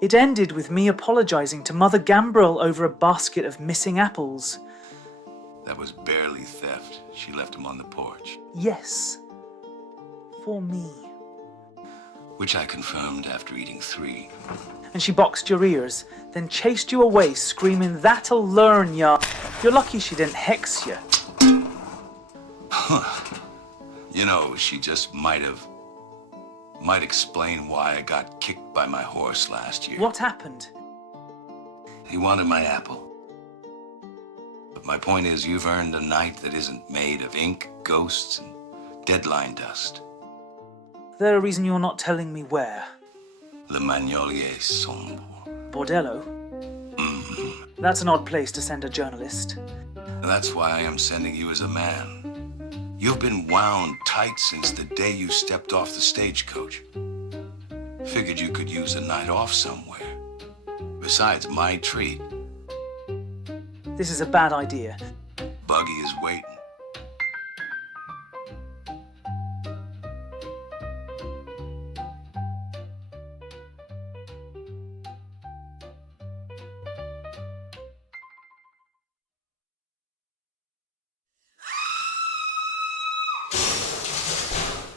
it ended with me apologizing to Mother Gambrel over a basket of missing apples. That was barely theft. She left him on the porch. Yes. For me. Which I confirmed after eating 3. And she boxed your ears, then chased you away screaming, "That'll learn ya." You're lucky she didn't hex you. You know, she just might explain why I got kicked by my horse last year. What happened? He wanted my apple. But my point is, you've earned a night that isn't made of ink, ghosts, and deadline dust. Is there a reason you're not telling me where? The Magnolière Sombre. Bordello? That's an odd place to send a journalist. That's why I am sending you as a man. You've been wound tight since the day you stepped off the stagecoach. Figured you could use a night off somewhere. Besides, my treat. This is a bad idea. Buggy is waiting.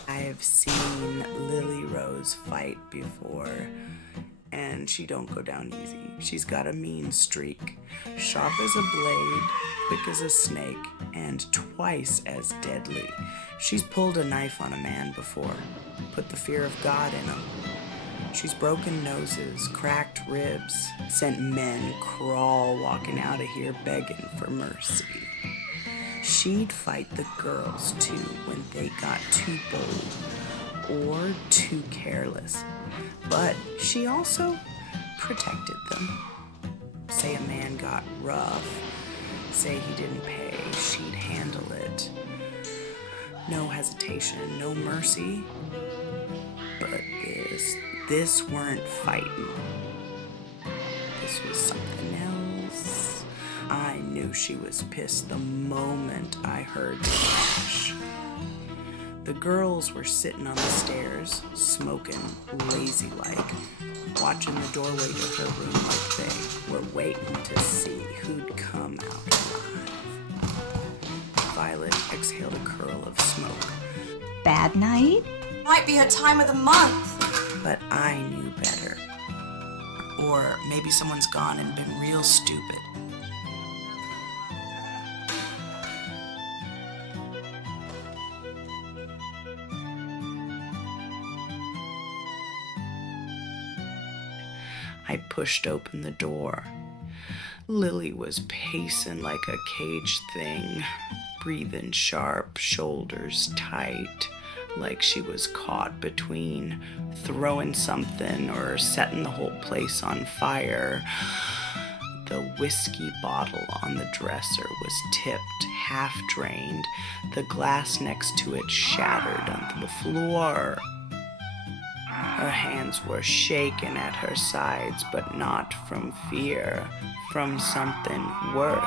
I've seen Lily Rose fight before, and she don't go down easy. She's got a mean streak, sharp as a blade, quick as a snake, and twice as deadly. She's pulled a knife on a man before, put the fear of God in him. She's broken noses, cracked ribs, sent men crawl walking out of here begging for mercy. She'd fight the girls too when they got too bold or too careless. But she also protected them. Say a man got rough, say he didn't pay, she'd handle it. No hesitation, no mercy. But this weren't fighting. This was something else. I knew she was pissed the moment I heard the crash. The girls were sitting on the stairs, smoking lazy-like, watching the doorway to her room like they were waiting to see who'd come out alive. Violet exhaled a curl of smoke. Bad night? Might be her time of the month. But I knew better. Or maybe someone's gone and been real stupid. I pushed open the door. Lily was pacing like a caged thing, breathing sharp, shoulders tight, like she was caught between throwing something or setting the whole place on fire. The whiskey bottle on the dresser was tipped, half drained, the glass next to it shattered onto the floor. Her hands were shaking at her sides, but not from fear, from something worse.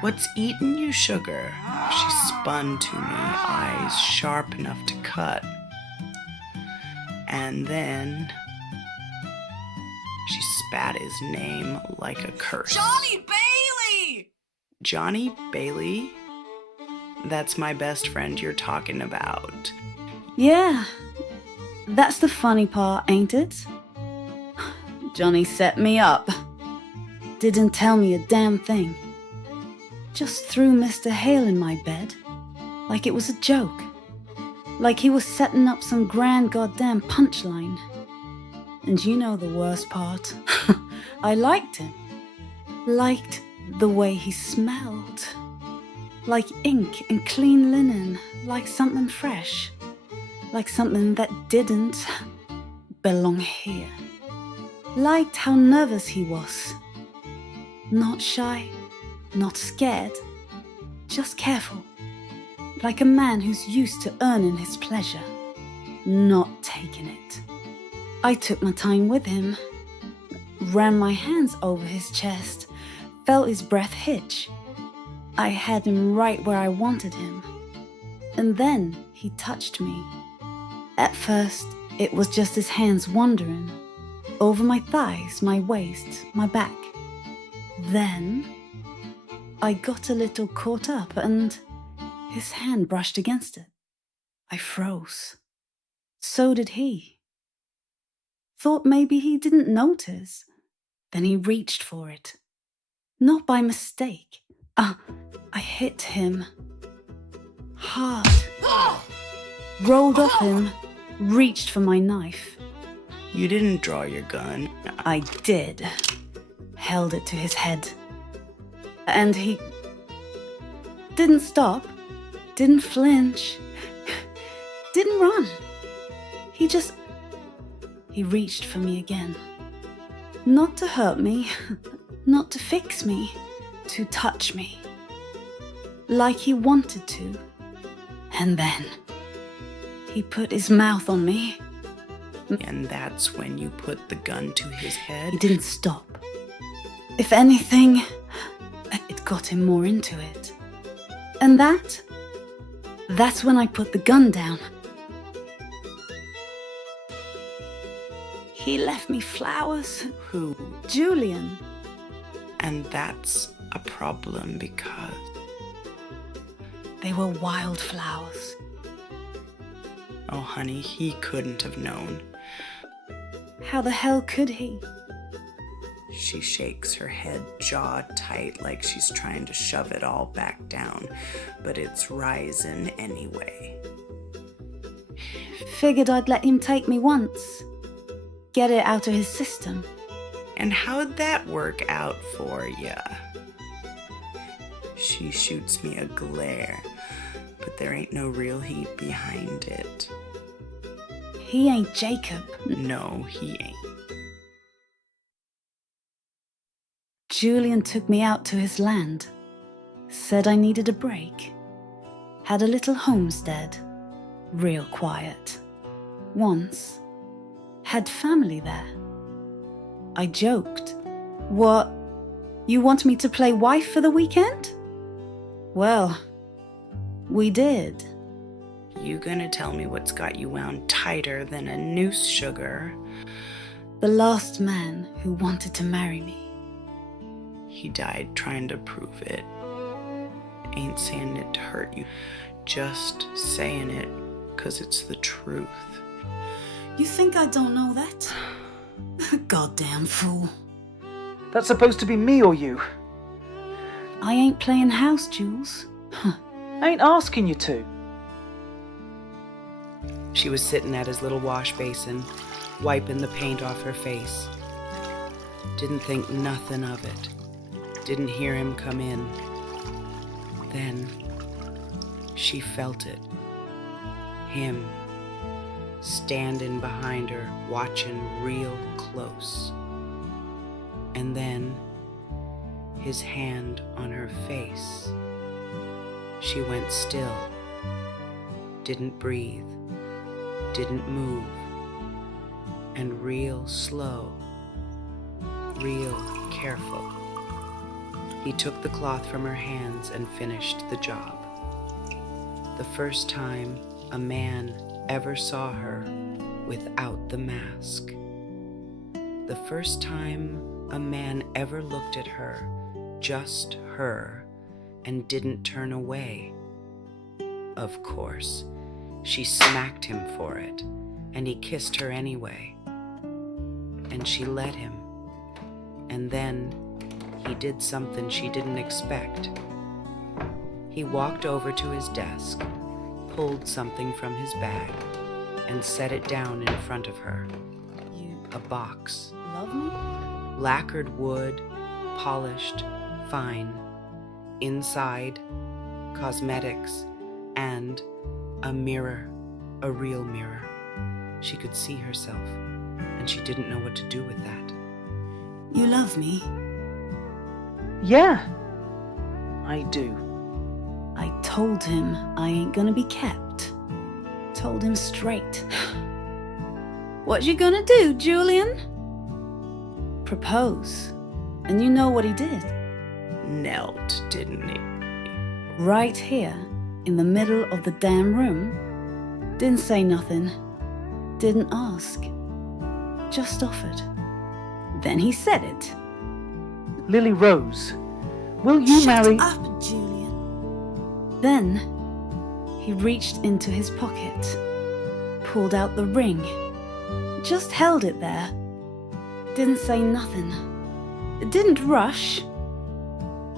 "What's eating you, sugar?" She spun to me, eyes sharp enough to cut. And then she spat his name like a curse. Johnny Bailey! Johnny Bailey? That's my best friend you're talking about. Yeah, that's the funny part, ain't it? Johnny set me up. Didn't tell me a damn thing. Just threw Mr. Hale in my bed, like it was a joke. Like he was setting up some grand goddamn punchline. And you know the worst part? I liked him. Liked the way he smelled. Like ink and clean linen, like something fresh. Like something that didn't belong here. Liked how nervous he was. Not shy, not scared, just careful. Like a man who's used to earning his pleasure, not taking it. I took my time with him, ran my hands over his chest, felt his breath hitch. I had him right where I wanted him. And then he touched me. At first, it was just his hands wandering over my thighs, my waist, my back. Then I got a little caught up and his hand brushed against it. I froze. So did he. Thought maybe he didn't notice. Then he reached for it. Not by mistake. I hit him. Hard. Rolled off him, reached for my knife. You didn't draw your gun. I did. Held it to his head. And he didn't stop, didn't flinch, didn't run. He reached for me again. Not to hurt me, not to fix me, to touch me. Like he wanted to. And then he put his mouth on me. And that's when you put the gun to his head? He didn't stop. If anything, it got him more into it. And that's when I put the gun down. He left me flowers. Who? Julian. And that's a problem because they were wildflowers. Oh, honey, he couldn't have known. How the hell could he? She shakes her head, jaw tight, like she's trying to shove it all back down, but it's rising anyway. Figured I'd let him take me once. Get it out of his system. And how'd that work out for ya? She shoots me a glare, but there ain't no real heat behind it. He ain't Jacob. No, he ain't. Julian took me out to his land. Said I needed a break. Had a little homestead. Real quiet. Once. Had family there. I joked. What? You want me to play wife for the weekend? Well, we did. You gonna tell me what's got you wound tighter than a noose, sugar? The last man who wanted to marry me. He died trying to prove it. Ain't saying it to hurt you, just saying it 'cause it's the truth. You think I don't know that? Goddamn fool. That's supposed to be me or you. I ain't playing house, Jules. I ain't asking you to. She was sitting at his little wash basin, wiping the paint off her face. Didn't think nothing of it. Didn't hear him come in. Then she felt it. Him, standing behind her, watching real close. And then his hand on her face. She went still, didn't breathe, didn't move, and real slow, real careful. He took the cloth from her hands and finished the job. The first time a man ever saw her without the mask. The first time a man ever looked at her, just her, and didn't turn away. Of course, she smacked him for it, and he kissed her anyway. And she let him. And then he did something she didn't expect. He walked over to his desk, pulled something from his bag, and set it down in front of her. A box. Love me? Lacquered wood, polished, fine. Inside, cosmetics, and a mirror, a real mirror. She could see herself, and she didn't know what to do with that. You love me? Yeah, I do. I told him I ain't gonna be kept. Told him straight. What you gonna do, Julian? Propose. And you know what he did? Knelt, didn't he? Right here, in the middle of the damn room. Didn't say nothing. Didn't ask. Just offered. Then he said it. Lily Rose, will you marry... Shut up, Julian. Then, he reached into his pocket. Pulled out the ring. Just held it there. Didn't say nothing. Didn't rush.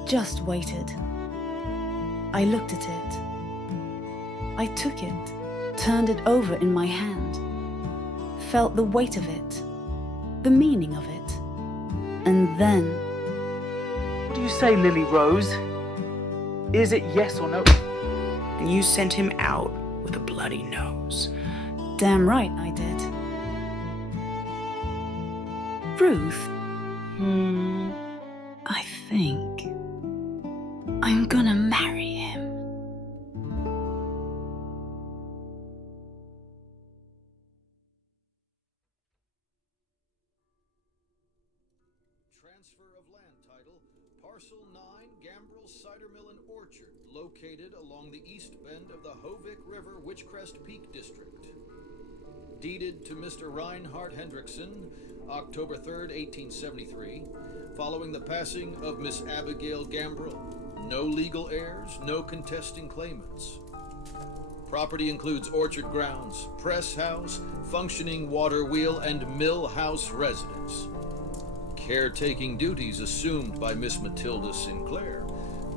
Just waited. I looked at it. I took it, turned it over in my hand. Felt the weight of it, the meaning of it. And then... What do you say, Lily Rose? Is it yes or no? And you sent him out with a bloody nose. Damn right I did. Ruth? I think I'm gonna marry him. Transfer of land title, Parcel 9, Gambrel Cider Mill and Orchard, located along the east bend of the Hovick River, Witchcrest Peak District. Deeded to Mr. Reinhard Hendrickson, October 3rd, 1873, following the passing of Miss Abigail Gambrel. No legal heirs, no contesting claimants. Property includes orchard grounds, press house, functioning water wheel, and mill house residence. Caretaking duties assumed by Miss Matilda Sinclair.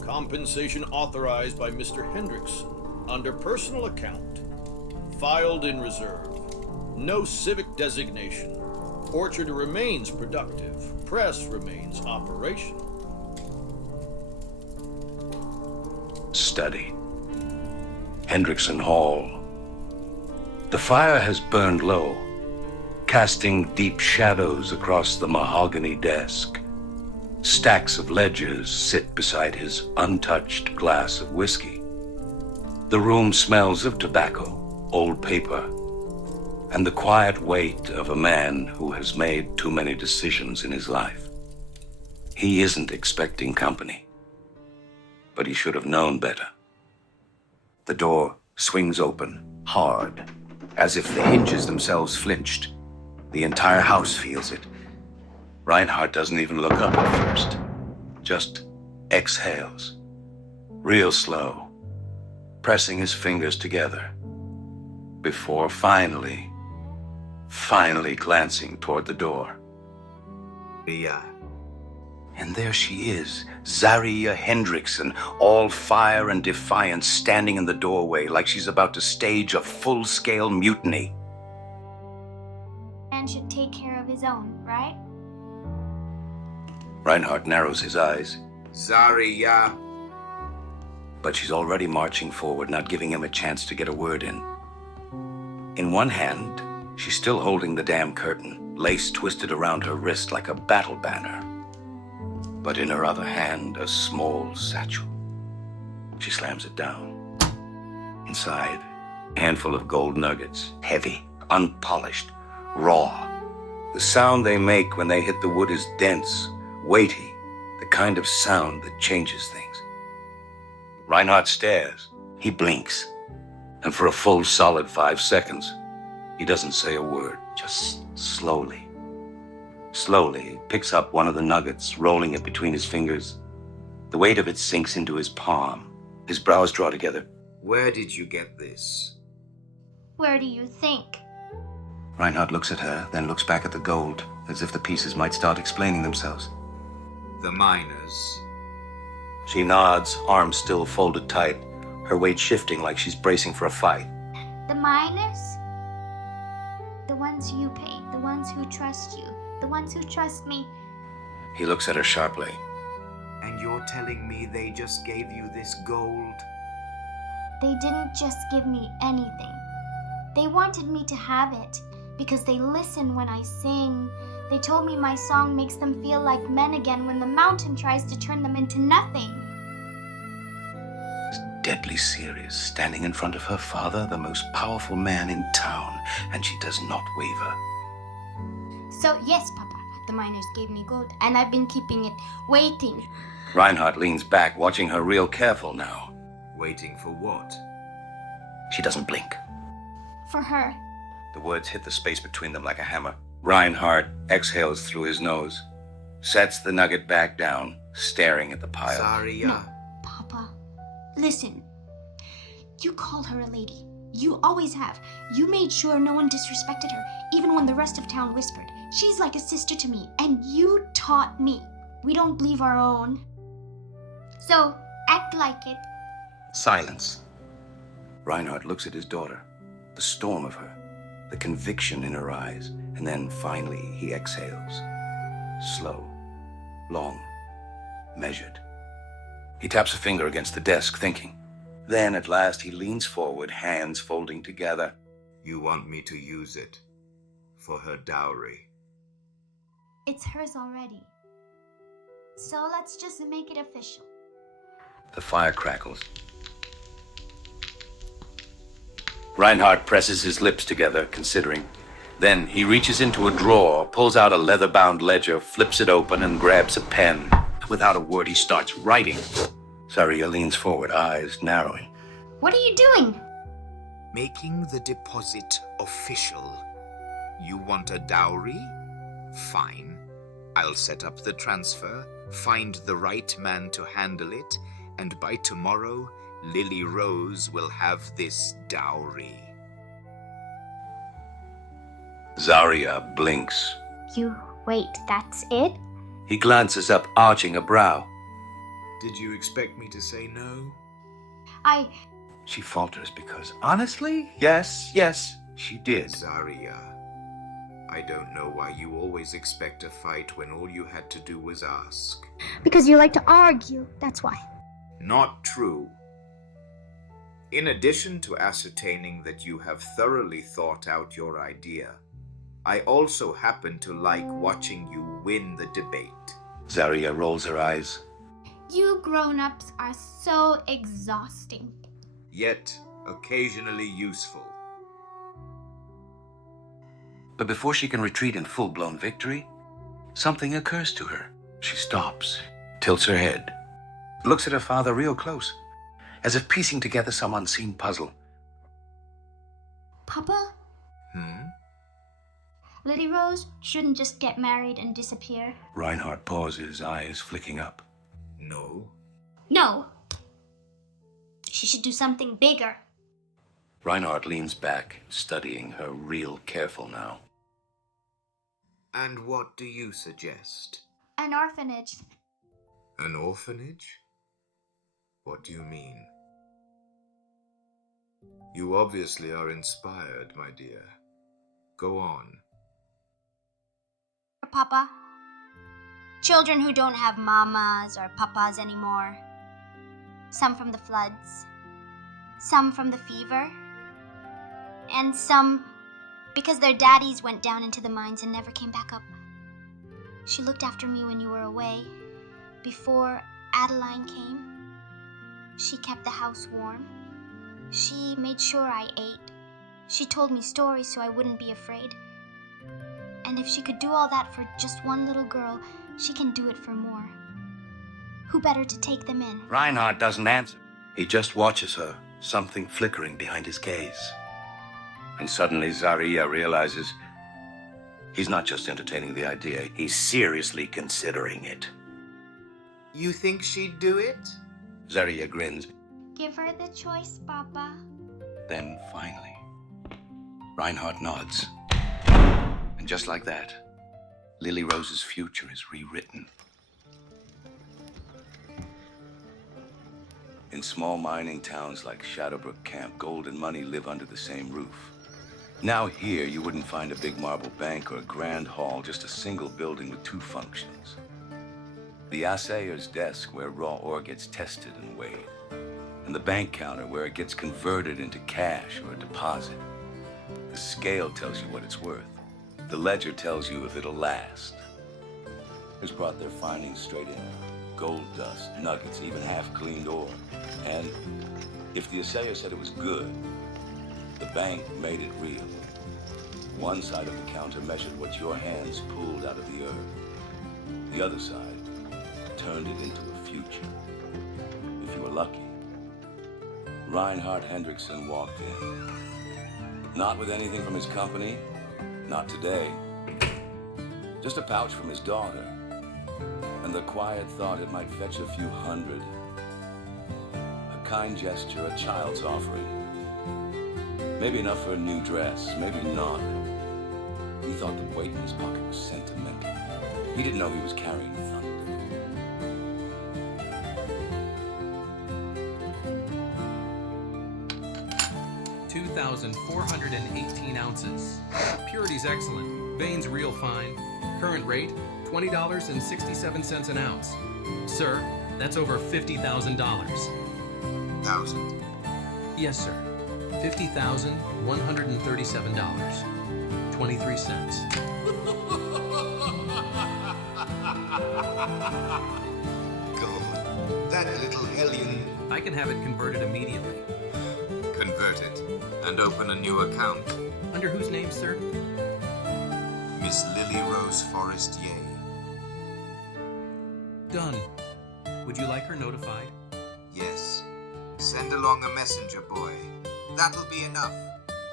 Compensation authorized by Mr. Hendrickson under personal account. Filed in reserve. No civic designation. Orchard remains productive. Press remains operational. Study. Hendrickson Hall. The fire has burned low, casting deep shadows across the mahogany desk. Stacks of ledgers sit beside his untouched glass of whiskey. The room smells of tobacco, old paper, and the quiet weight of a man who has made too many decisions in his life. He isn't expecting company, but he should have known better. The door swings open, hard, as if the hinges themselves flinched. The entire house feels it. Reinhardt doesn't even look up at first, just exhales, real slow, pressing his fingers together, before finally glancing toward the door. Yeah. And there she is, Zariya Hendrickson, all fire and defiance, standing in the doorway like she's about to stage a full-scale mutiny. Man should take care of his own, right? Reinhardt narrows his eyes. Zariya. But she's already marching forward, not giving him a chance to get a word in. In one hand, she's still holding the damn curtain, lace twisted around her wrist like a battle banner. But in her other hand, a small satchel. She slams it down. Inside, a handful of gold nuggets, heavy, unpolished, raw. The sound they make when they hit the wood is dense, weighty, the kind of sound that changes things. Reinhardt stares. He blinks. And for a full solid 5 seconds, he doesn't say a word, just slowly. Slowly, he picks up one of the nuggets, rolling it between his fingers. The weight of it sinks into his palm. His brows draw together. Where did you get this? Where do you think? Reinhardt looks at her, then looks back at the gold, as if the pieces might start explaining themselves. The miners. She nods, arms still folded tight, her weight shifting like she's bracing for a fight. The miners? The ones you pay, the ones who trust you, the ones who trust me. He looks at her sharply. And you're telling me they just gave you this gold? They didn't just give me anything. They wanted me to have it because they listen when I sing. They told me my song makes them feel like men again when the mountain tries to turn them into nothing. Deadly serious, standing in front of her father, the most powerful man in town, and she does not waver. So, yes, Papa, the miners gave me gold, and I've been keeping it, waiting. Reinhardt leans back, watching her real careful now. Waiting for what? She doesn't blink. For her. The words hit the space between them like a hammer. Reinhardt exhales through his nose, sets the nugget back down, staring at the pile. Zariya. No, Papa. Listen. You call her a lady. You always have. You made sure no one disrespected her, even when the rest of town whispered. She's like a sister to me, and you taught me. We don't leave our own. So, act like it. Silence. Reinhardt looks at his daughter, the storm of her, the conviction in her eyes, and then finally he exhales. Slow, long, measured. He taps a finger against the desk, thinking. Then, at last, he leans forward, hands folding together. You want me to use it for her dowry? It's hers already. So let's just make it official. The fire crackles. Reinhardt presses his lips together, considering. Then he reaches into a drawer, pulls out a leather-bound ledger, flips it open, and grabs a pen. Without a word, he starts writing. Zariya leans forward, eyes narrowing. What are you doing? Making the deposit official. You want a dowry? Fine. I'll set up the transfer, find the right man to handle it, and by tomorrow, Lily Rose will have this dowry. Zariya blinks. Wait, that's it? He glances up, arching a brow. Did you expect me to say no? She falters because, honestly, yes, she did. Zariya, I don't know why you always expect a fight when all you had to do was ask. Because you like to argue, that's why. Not true. In addition to ascertaining that you have thoroughly thought out your idea, I also happen to like watching you win the debate. Zariya rolls her eyes. You grown-ups are so exhausting. Yet occasionally useful. But before she can retreat in full-blown victory, something occurs to her. She stops, tilts her head, looks at her father real close, as if piecing together some unseen puzzle. Papa? Lily Rose shouldn't just get married and disappear. Reinhardt pauses, eyes flicking up. No. No. She should do something bigger. Reinhardt leans back, studying her, real careful now. And what do you suggest? An orphanage. An orphanage? What do you mean? You obviously are inspired, my dear. Go on. Papa. Children who don't have mamas or papas anymore. Some from the floods. Some from the fever. And some because their daddies went down into the mines and never came back up. She looked after me when you were away. Before Adeline came, she kept the house warm. She made sure I ate. She told me stories so I wouldn't be afraid. And if she could do all that for just one little girl, she can do it for more. Who better to take them in? Reinhardt doesn't answer. He just watches her, something flickering behind his gaze. And suddenly Zariya realizes he's not just entertaining the idea, he's seriously considering it. You think she'd do it? Zariya grins. Give her the choice, Papa. Then finally, Reinhardt nods. And just like that, Lily Rose's future is rewritten. In small mining towns like Shadowbrook Camp, gold and money live under the same roof. Now here, you wouldn't find a big marble bank or a grand hall, just a single building with two functions. The assayer's desk, where raw ore gets tested and weighed, and the bank counter, where it gets converted into cash or a deposit. The scale tells you what it's worth. The ledger tells you if it'll last. It's brought their findings straight in. Gold dust, nuggets, even half-cleaned ore. And if the assayer said it was good, the bank made it real. One side of the counter measured what your hands pulled out of the earth. The other side turned it into a future. If you were lucky. Reinhardt Hendrickson walked in. Not with anything from his company, not today. Just a pouch from his daughter. And the quiet thought it might fetch a few hundred. A kind gesture, a child's offering. Maybe enough for a new dress, maybe not. He thought the weight in his pocket was sentimental. He didn't know he was carrying thunder. $2,418 ounces. Purity's excellent. Veins real fine. Current rate, $20.67 an ounce. Sir, that's over $50,000. $1,000? Yes, sir. $50,137. 23 cents. God, that little hellion. I can have it converted immediately. Convert it and open a new account. Under whose name, sir? Miss Lily Rose Forestier. Done. Would you like her notified? Yes. Send along a messenger boy. That'll be enough.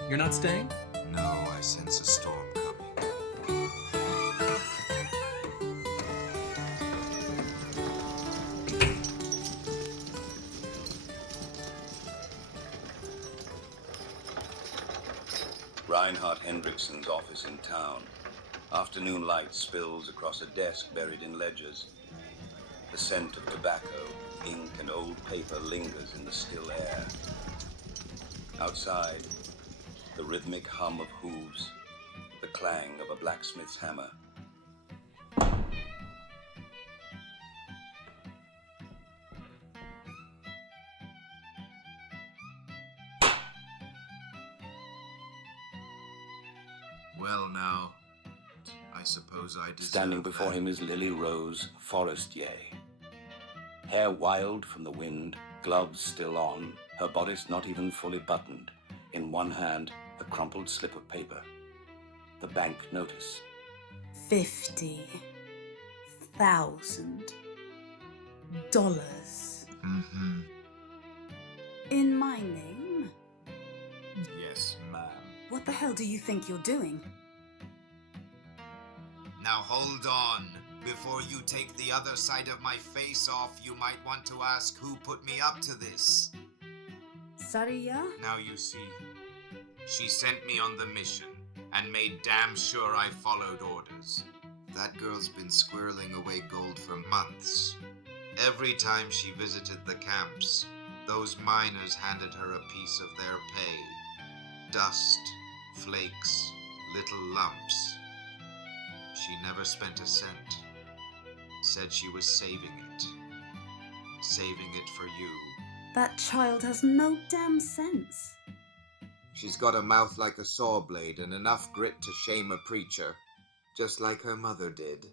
You're not staying? No, I sense a storm coming. Reinhard Hendrickson's office in town. Afternoon light spills across a desk buried in ledgers. The scent of tobacco, ink, and old paper lingers in the still air. Outside, the rhythmic hum of hooves, the clang of a blacksmith's hammer. Well now, I suppose I deserve Standing before that. him is Lily Rose Forestier. Hair wild from the wind, gloves still on, her bodice not even fully buttoned. In one hand, a crumpled slip of paper. The bank notice. $50,000. Mm-hmm. In my name? Yes, ma'am. What the hell do you think you're doing? Now hold on. Before you take the other side of my face off, you might want to ask who put me up to this. Zariya? Now you see, she sent me on the mission and made damn sure I followed orders. That girl's been squirreling away gold for months. Every time she visited the camps, those miners handed her a piece of their pay. Dust, flakes, little lumps. She never spent a cent. Said she was saving it. Saving it for you. That child has no damn sense. She's got a mouth like a saw blade and enough grit to shame a preacher, just like her mother did.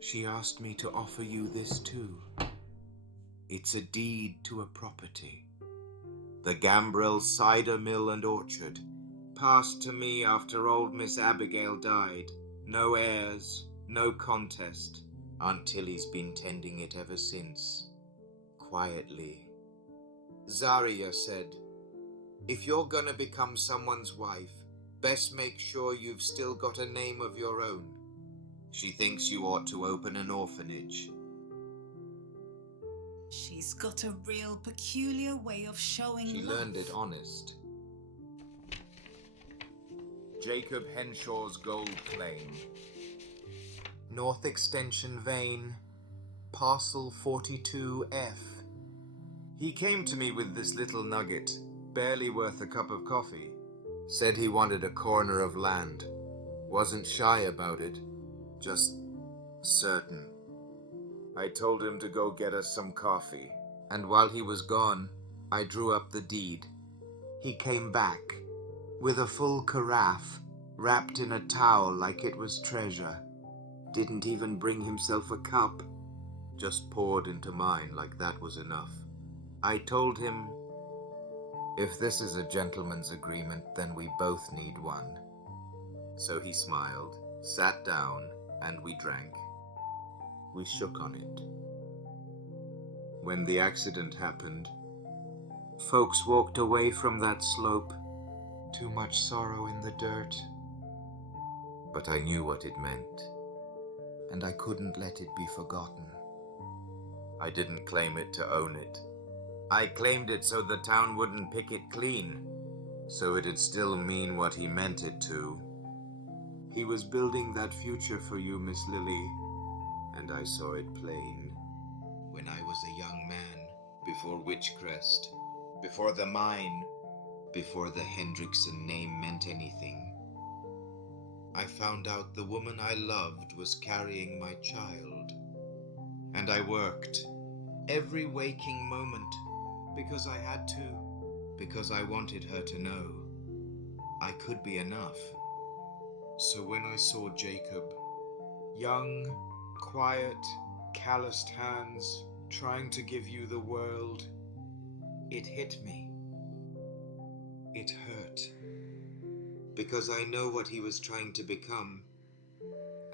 She asked me to offer you this too. It's a deed to a property. The Gambrel cider mill and orchard, passed to me after old Miss Abigail died. No heirs, no contest, until he's been tending it ever since. Quietly. Zariya said, if you're gonna become someone's wife, best make sure you've still got a name of your own. She thinks you ought to open an orphanage. She's got a real peculiar way of showing She love. learned it honest. Jacob Henshaw's gold claim. North Extension Vein, parcel 42F. He came to me with this little nugget, barely worth a cup of coffee. Said he wanted a corner of land. Wasn't shy about it, just certain. I told him to go get us some coffee, and while he was gone, I drew up the deed. He came back with a full carafe, wrapped in a towel like it was treasure. Didn't even bring himself a cup, just poured into mine like that was enough. I told him, if this is a gentleman's agreement, then we both need one. So he smiled, sat down, and we drank. We shook on it. When the accident happened, folks walked away from that slope. Too much sorrow in the dirt. But I knew what it meant, and I couldn't let it be forgotten. I didn't claim it to own it. I claimed it so the town wouldn't pick it clean, so it'd still mean what he meant it to. He was building that future for you, Miss Lily, and I saw it plain. When I was a young man, before Witchcrest, before the mine, before the Hendrickson name meant anything, I found out the woman I loved was carrying my child. And I worked every waking moment because I had to, because I wanted her to know I could be enough. So when I saw Jacob, young, quiet, calloused hands, trying to give you the world, it hit me. It hurt. Because I know what he was trying to become,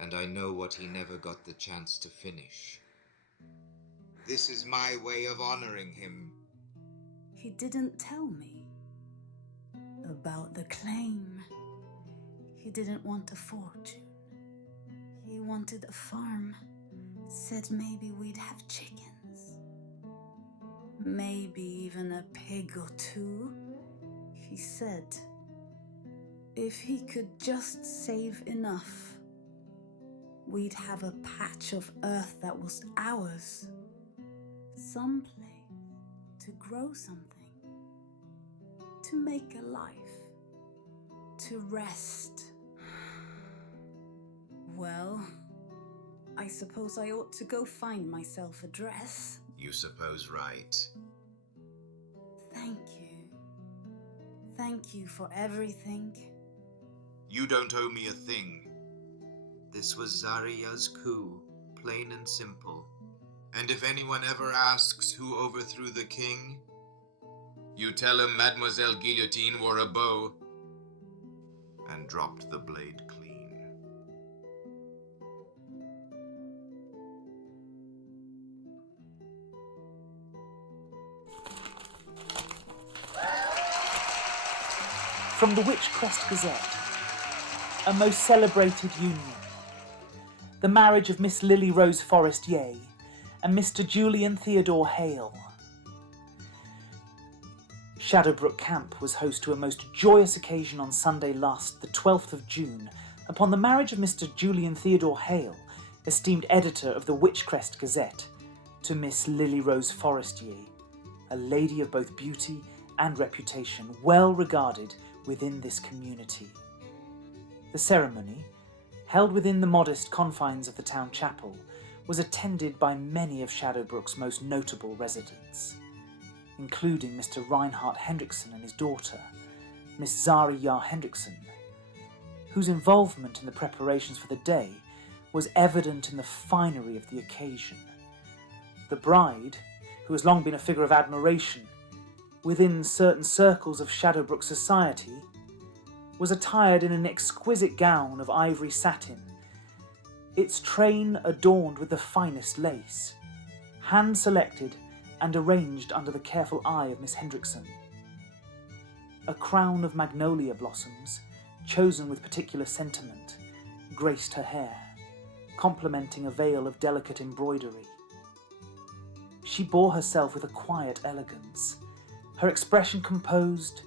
and I know what he never got the chance to finish. This is my way of honoring him. He didn't tell me about the claim. He didn't want a fortune. He wanted a farm. Said maybe we'd have chickens. Maybe even a pig or two. He said if he could just save enough, we'd have a patch of earth that was ours. Some place to grow something, to make a life, to rest. Well, I suppose I ought to go find myself a dress. You suppose right. Thank you. Thank you for everything. You don't owe me a thing. This was Zariya's coup, plain and simple. And if anyone ever asks who overthrew the king, you tell him Mademoiselle Guillotine wore a bow and dropped the blade clean. From the Witchcrest Gazette, a most celebrated union. The marriage of Miss Lily Rose Forestier and Mr. Julian Theodore Hale. Shadowbrook Camp was host to a most joyous occasion on Sunday last, the 12th of June, upon the marriage of Mr. Julian Theodore Hale, esteemed editor of the Witchcrest Gazette, to Miss Lily Rose Forestier, a lady of both beauty and reputation, well regarded within this community. The ceremony, held within the modest confines of the town chapel, was attended by many of Shadowbrook's most notable residents, including Mr. Reinhardt Hendrickson and his daughter, Miss Zariya Hendrickson, whose involvement in the preparations for the day was evident in the finery of the occasion. The bride, who has long been a figure of admiration within certain circles of Shadowbrook society, was attired in an exquisite gown of ivory satin, its train adorned with the finest lace, hand-selected and arranged under the careful eye of Miss Hendrickson. A crown of magnolia blossoms, chosen with particular sentiment, graced her hair, complementing a veil of delicate embroidery. She bore herself with a quiet elegance, her expression composed,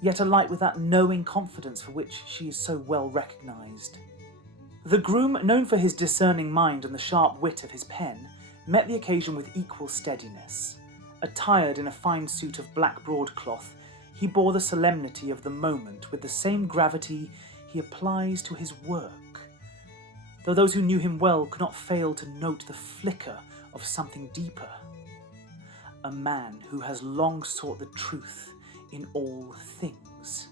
yet alight with that knowing confidence for which she is so well recognised. The groom, known for his discerning mind and the sharp wit of his pen, met the occasion with equal steadiness. Attired in a fine suit of black broadcloth, he bore the solemnity of the moment with the same gravity he applies to his work, though those who knew him well could not fail to note the flicker of something deeper. A man who has long sought the truth in all things,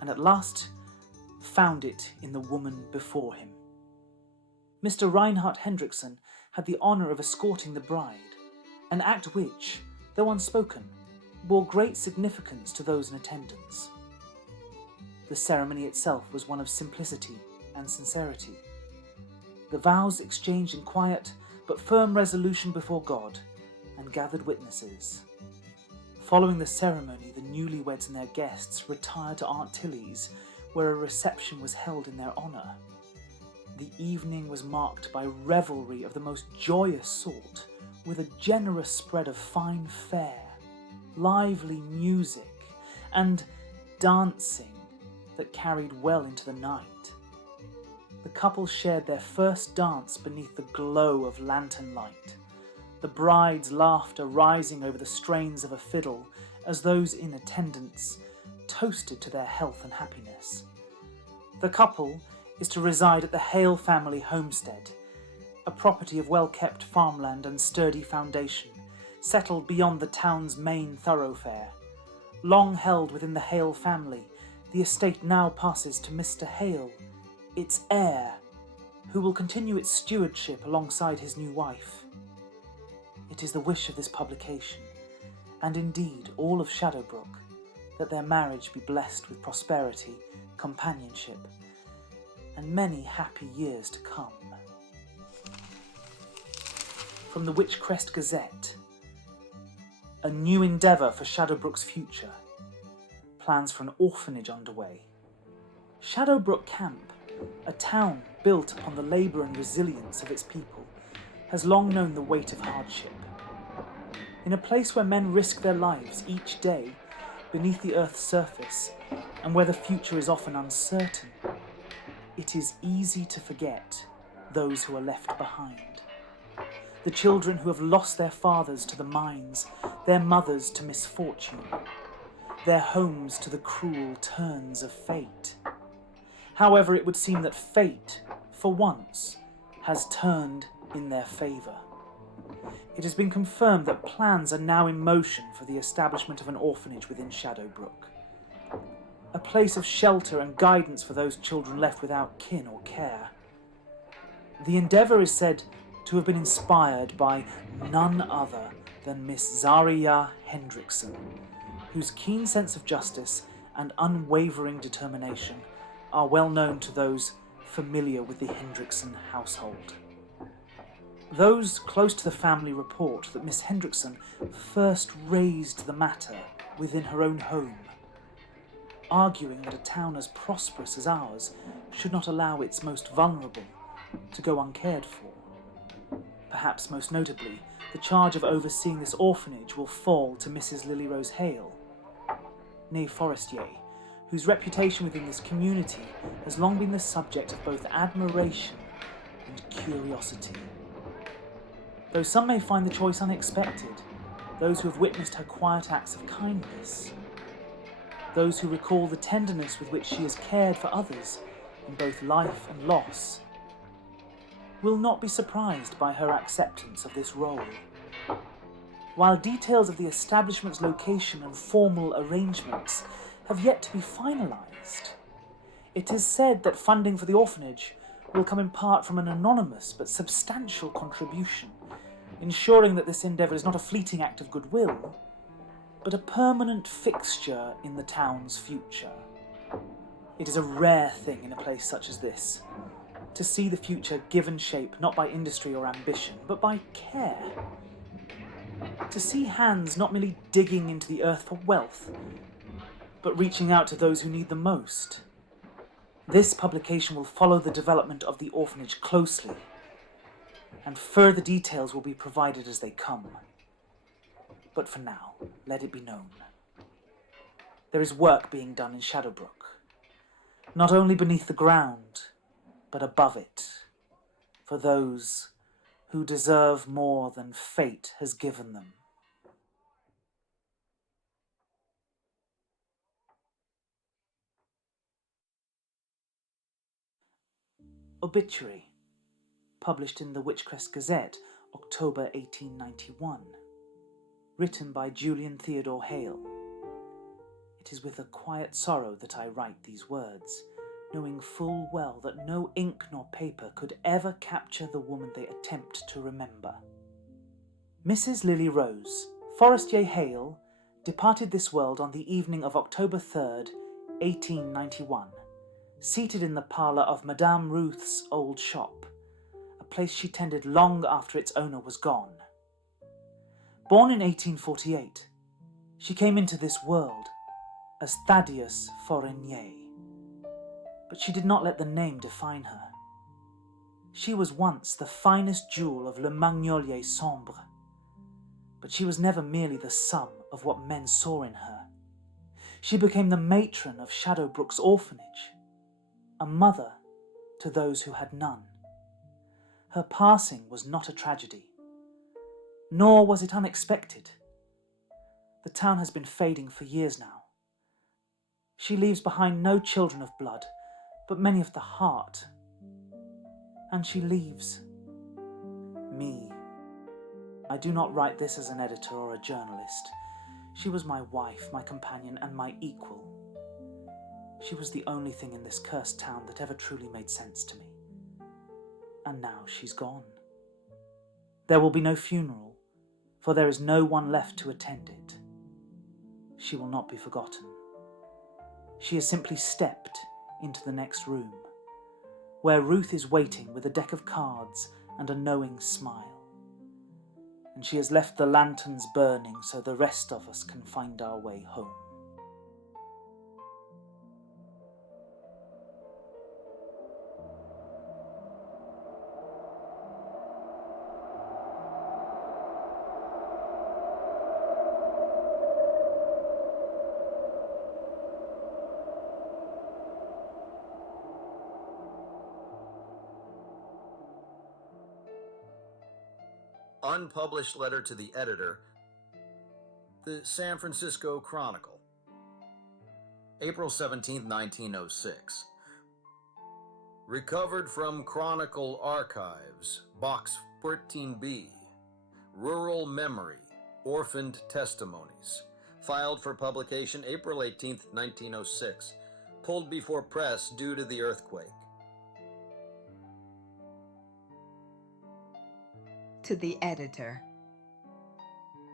and at last found it in the woman before him. Mr. Reinhardt Hendrickson had the honour of escorting the bride, an act which, though unspoken, bore great significance to those in attendance. The ceremony itself was one of simplicity and sincerity. The vows exchanged in quiet but firm resolution before God and gathered witnesses. Following the ceremony, the newlyweds and their guests retired to Aunt Tilly's, where a reception was held in their honour. The evening was marked by revelry of the most joyous sort, with a generous spread of fine fare, lively music, and dancing that carried well into the night. The couple shared their first dance beneath the glow of lantern light, the bride's laughter rising over the strains of a fiddle as those in attendance toasted to their health and happiness. The couple is to reside at the Hale family homestead, a property of well-kept farmland and sturdy foundation, settled beyond the town's main thoroughfare. Long held within the Hale family, the estate now passes to Mr. Hale, its heir, who will continue its stewardship alongside his new wife. It is the wish of this publication, and indeed all of Shadowbrook, that their marriage be blessed with prosperity, companionship, and many happy years to come. From the Witchcrest Gazette, a new endeavour for Shadowbrook's future. Plans for an orphanage underway. Shadowbrook Camp, a town built upon the labour and resilience of its people, has long known the weight of hardship. In a place where men risk their lives each day, beneath the Earth's surface, and where the future is often uncertain, it is easy to forget those who are left behind. The children who have lost their fathers to the mines, their mothers to misfortune, their homes to the cruel turns of fate. However, it would seem that fate, for once, has turned in their favour. It has been confirmed that plans are now in motion for the establishment of an orphanage within Shadowbrook. A place of shelter and guidance for those children left without kin or care. The endeavour is said to have been inspired by none other than Miss Zariya Hendrickson, whose keen sense of justice and unwavering determination are well known to those familiar with the Hendrickson household. Those close to the family report that Miss Hendrickson first raised the matter within her own home, arguing that a town as prosperous as ours should not allow its most vulnerable to go uncared for. Perhaps most notably, the charge of overseeing this orphanage will fall to Mrs. Lily Rose Hale, née Forestier, whose reputation within this community has long been the subject of both admiration and curiosity. Though some may find the choice unexpected, those who have witnessed her quiet acts of kindness, those who recall the tenderness with which she has cared for others in both life and loss, will not be surprised by her acceptance of this role. While details of the establishment's location and formal arrangements have yet to be finalised, it is said that funding for the orphanage will come in part from an anonymous but substantial contribution, ensuring that this endeavour is not a fleeting act of goodwill, but a permanent fixture in the town's future. It is a rare thing in a place such as this, to see the future given shape not by industry or ambition, but by care. To see hands not merely digging into the earth for wealth, but reaching out to those who need the most. This publication will follow the development of the orphanage closely, and further details will be provided as they come. But for now, let it be known. There is work being done in Shadowbrook, not only beneath the ground, but above it, for those who deserve more than fate has given them. Obituary, published in the Witchcrest Gazette, October 1891. Written by Julian Hale. It is with a quiet sorrow that I write these words, knowing full well that no ink nor paper could ever capture the woman they attempt to remember. Mrs. Lily Rose, Forestier Hale, departed this world on the evening of October 3rd, 1891, seated in the parlour of Madame Ruth's old shop, a place she tended long after its owner was gone. Born in 1848, she came into this world as Thaddeus Forenier, but she did not let the name define her. She was once the finest jewel of Le Magnolière Sombre, but she was never merely the sum of what men saw in her. She became the matron of Shadowbrook's orphanage, a mother to those who had none. Her passing was not a tragedy, nor was it unexpected. The town has been fading for years now. She leaves behind no children of blood, but many of the heart. And she leaves me. I do not write this as an editor or a journalist. She was my wife, my companion, and my equal. She was the only thing in this cursed town that ever truly made sense to me. And now she's gone. There will be no funeral, for there is no one left to attend it. She will not be forgotten. She has simply stepped into the next room, where Ruth is waiting with a deck of cards and a knowing smile. And she has left the lanterns burning so the rest of us can find our way home. Unpublished letter to the editor, the San Francisco Chronicle, April 17, 1906. Recovered from Chronicle Archives, Box 14B, Rural Memory, Orphaned Testimonies. Filed for publication April 18, 1906. Pulled before press due to the earthquake. To the editor.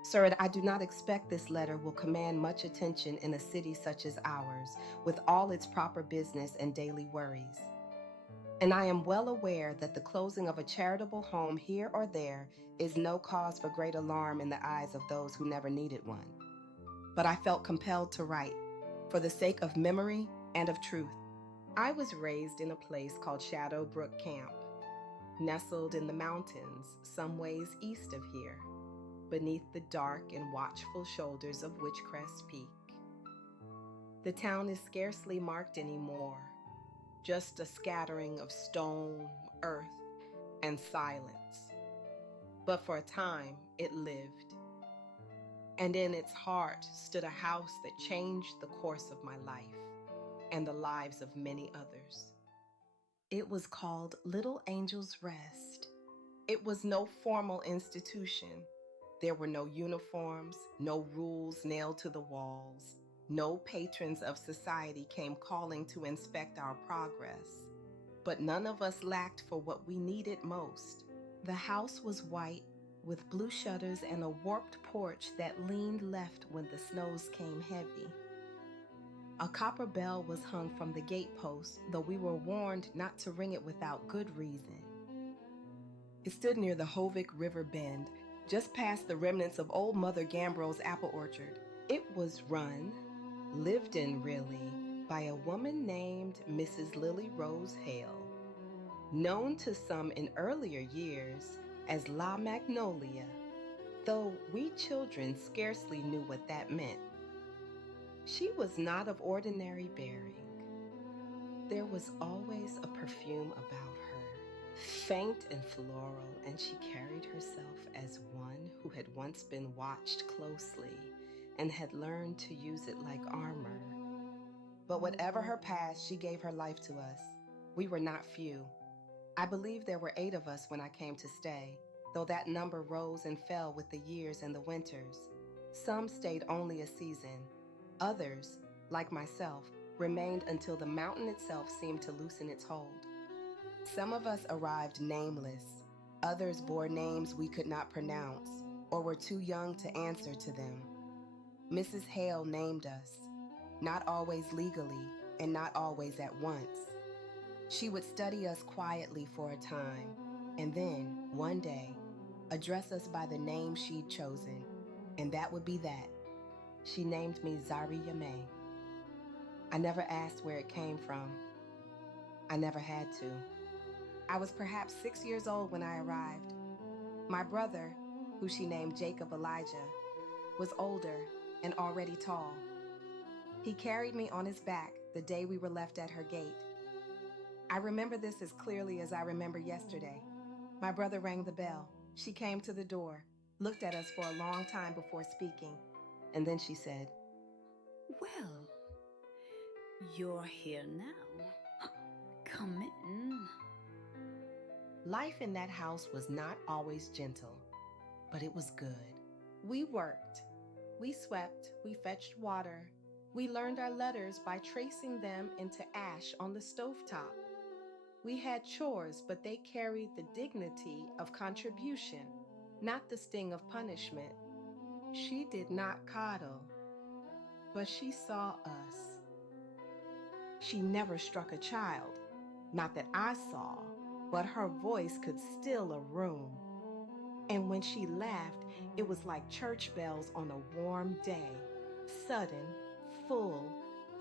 Sir, I do not expect this letter will command much attention in a city such as ours, with all its proper business and daily worries. And I am well aware that the closing of a charitable home here or there is no cause for great alarm in the eyes of those who never needed one. But I felt compelled to write, for the sake of memory and of truth. I was raised in a place called Shadowbrook Camp, nestled in the mountains some ways east of here, beneath the dark and watchful shoulders of Witchcrest Peak. The town is scarcely marked anymore, just a scattering of stone, earth, and silence. But for a time, it lived. And in its heart stood a house that changed the course of my life and the lives of many others. It was called Little Angel's Rest. It was no formal institution. There were no uniforms, no rules nailed to the walls. No patrons of society came calling to inspect our progress. But none of us lacked for what we needed most. The house was white, with blue shutters and a warped porch that leaned left when the snows came heavy. A copper bell was hung from the gatepost, though we were warned not to ring it without good reason. It stood near the Hovick River bend, just past the remnants of old Mother Gambrel's apple orchard. It was run, lived in really, by a woman named Mrs. Lily Rose Hale, known to some in earlier years as La Magnolia, though we children scarcely knew what that meant. She was not of ordinary bearing. There was always a perfume about her, faint and floral, and she carried herself as one who had once been watched closely and had learned to use it like armor. But whatever her past, she gave her life to us. We were not few. I believe there were 8 of us when I came to stay, though that number rose and fell with the years and the winters. Some stayed only a season. Others, like myself, remained until the mountain itself seemed to loosen its hold. Some of us arrived nameless. Others bore names we could not pronounce or were too young to answer to them. Mrs. Hale named us, not always legally and not always at once. She would study us quietly for a time, and then, one day, address us by the name she'd chosen, and that would be that. She named me Zariya May. I never asked where it came from. I never had to. I was perhaps 6 years old when I arrived. My brother, who she named Jacob Elijah, was older and already tall. He carried me on his back the day we were left at her gate. I remember this as clearly as I remember yesterday. My brother rang the bell. She came to the door, looked at us for a long time before speaking, and then she said, "Well, you're here now. Come in." Life in that house was not always gentle, but it was good. We worked. We swept. We fetched water. We learned our letters by tracing them into ash on the stovetop. We had chores, but they carried the dignity of contribution, not the sting of punishment. She did not coddle, but she saw us. She never struck a child, not that I saw, but her voice could still a room. And when she laughed, it was like church bells on a warm day, sudden, full,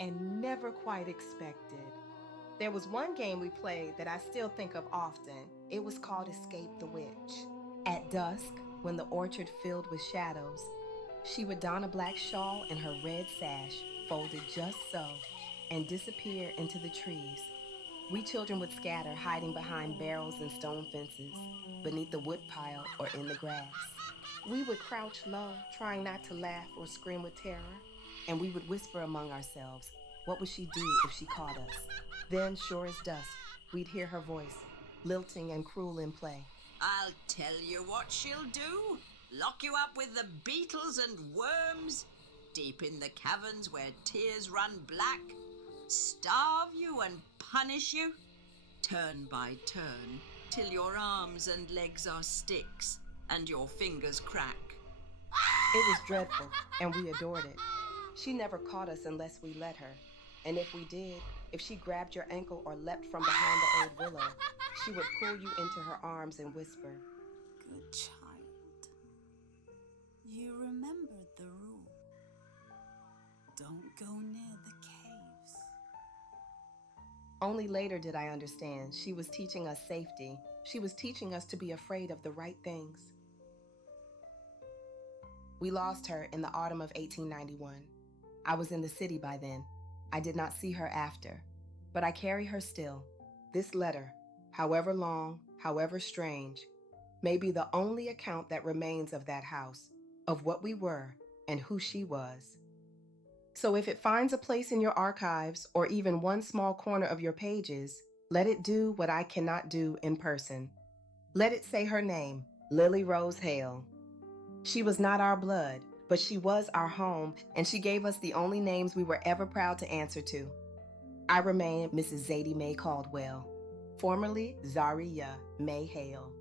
and never quite expected. There was one game we played that I still think of often. It was called Escape the Witch. At dusk, when the orchard filled with shadows, she would don a black shawl and her red sash, folded just so, and disappear into the trees. We children would scatter, hiding behind barrels and stone fences, beneath the wood pile or in the grass. We would crouch low, trying not to laugh or scream with terror, and we would whisper among ourselves, what would she do if she caught us? Then, sure as dusk, we'd hear her voice, lilting and cruel in play. I'll tell you what she'll do. Lock you up with the beetles and worms, deep in the caverns where tears run black, starve you and punish you, turn by turn, till your arms and legs are sticks and your fingers crack. It was dreadful, and we adored it. She never caught us unless we let her, and if we did, if she grabbed your ankle or leapt from behind the old willow, she would pull you into her arms and whisper, Good child. You remembered the rule. Don't go near the caves. Only later did I understand she was teaching us safety. She was teaching us to be afraid of the right things. We lost her in the autumn of 1891. I was in the city by then. I did not see her after, but I carry her still. This letter, however long, however strange, may be the only account that remains of that house, of what we were and who she was. So if it finds a place in your archives or even one small corner of your pages, let it do what I cannot do in person. Let it say her name, Lily Rose Hale. She was not our blood, but she was our home, and she gave us the only names we were ever proud to answer to. I remain Mrs. Zadie Mae Caldwell, formerly Zariya Mae Hale.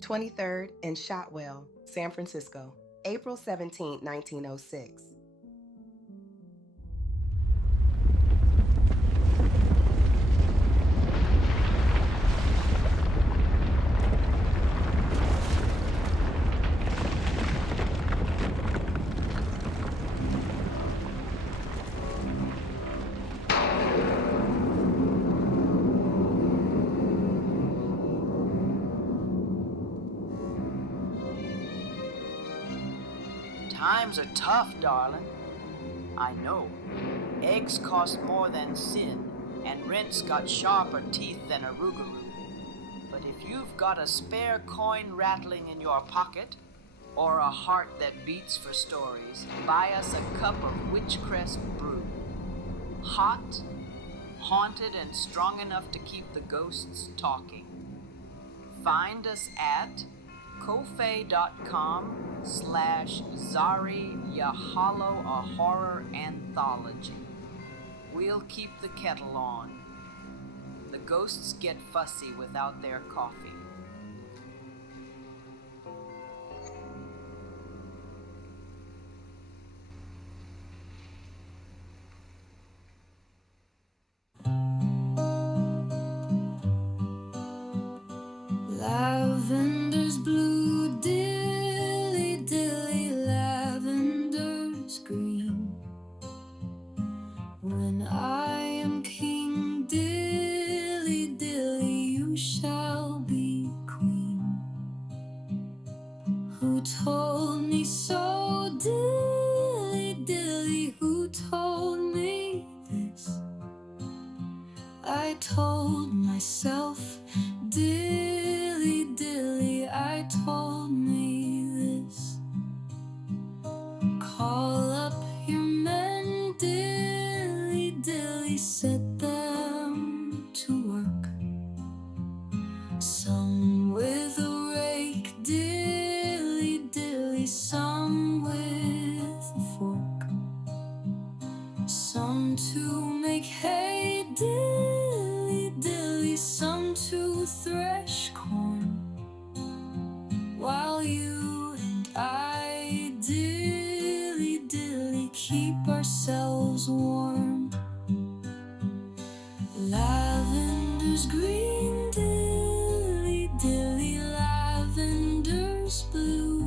23rd and Shotwell, San Francisco, April 17, 1906. Times are tough, darling. I know. Eggs cost more than sin, and rent's got sharper teeth than a rougarou. But if you've got a spare coin rattling in your pocket, or a heart that beats for stories, buy us a cup of Witchcrest Brew. Hot, haunted, and strong enough to keep the ghosts talking. Find us at ko-fi.com/Zariya Hollow, a horror anthology. We'll keep the kettle on. The ghosts get fussy without their coffee. Lavender's blue, dilly dilly, lavender's green. When I am king, dilly dilly, you shall be queen. Who told me so, dilly dilly, who told me this? I told myself, dilly dilly, I told me this. Call up your men, dilly dilly, set them to work. Some with a rake, dilly dilly, some with a fork. Some to make hay, dilly dilly, some to thresh corn, while you and I, dilly dilly, keep ourselves warm. Lavender's green, dilly dilly, lavender's blue.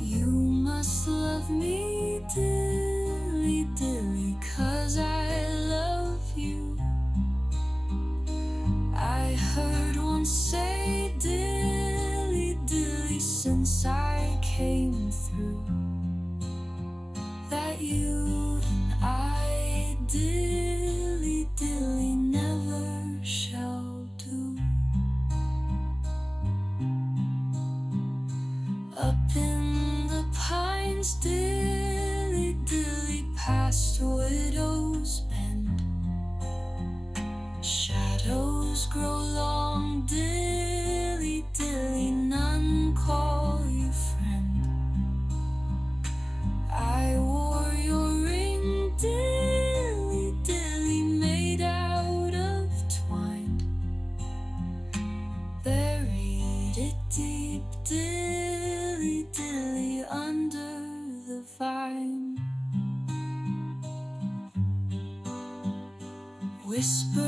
You must love me, dilly dilly, 'cause I love you. I heard one say, dilly dilly, since I came through, that you and I, dilly dilly, never Up in the pines, dilly dilly past Widow's Bend. Shadows grow long, dilly dilly, none call you friend. I wore your ring, dilly dilly, made out of twine. Buried it deep, dilly dilly, under the vine. Whisper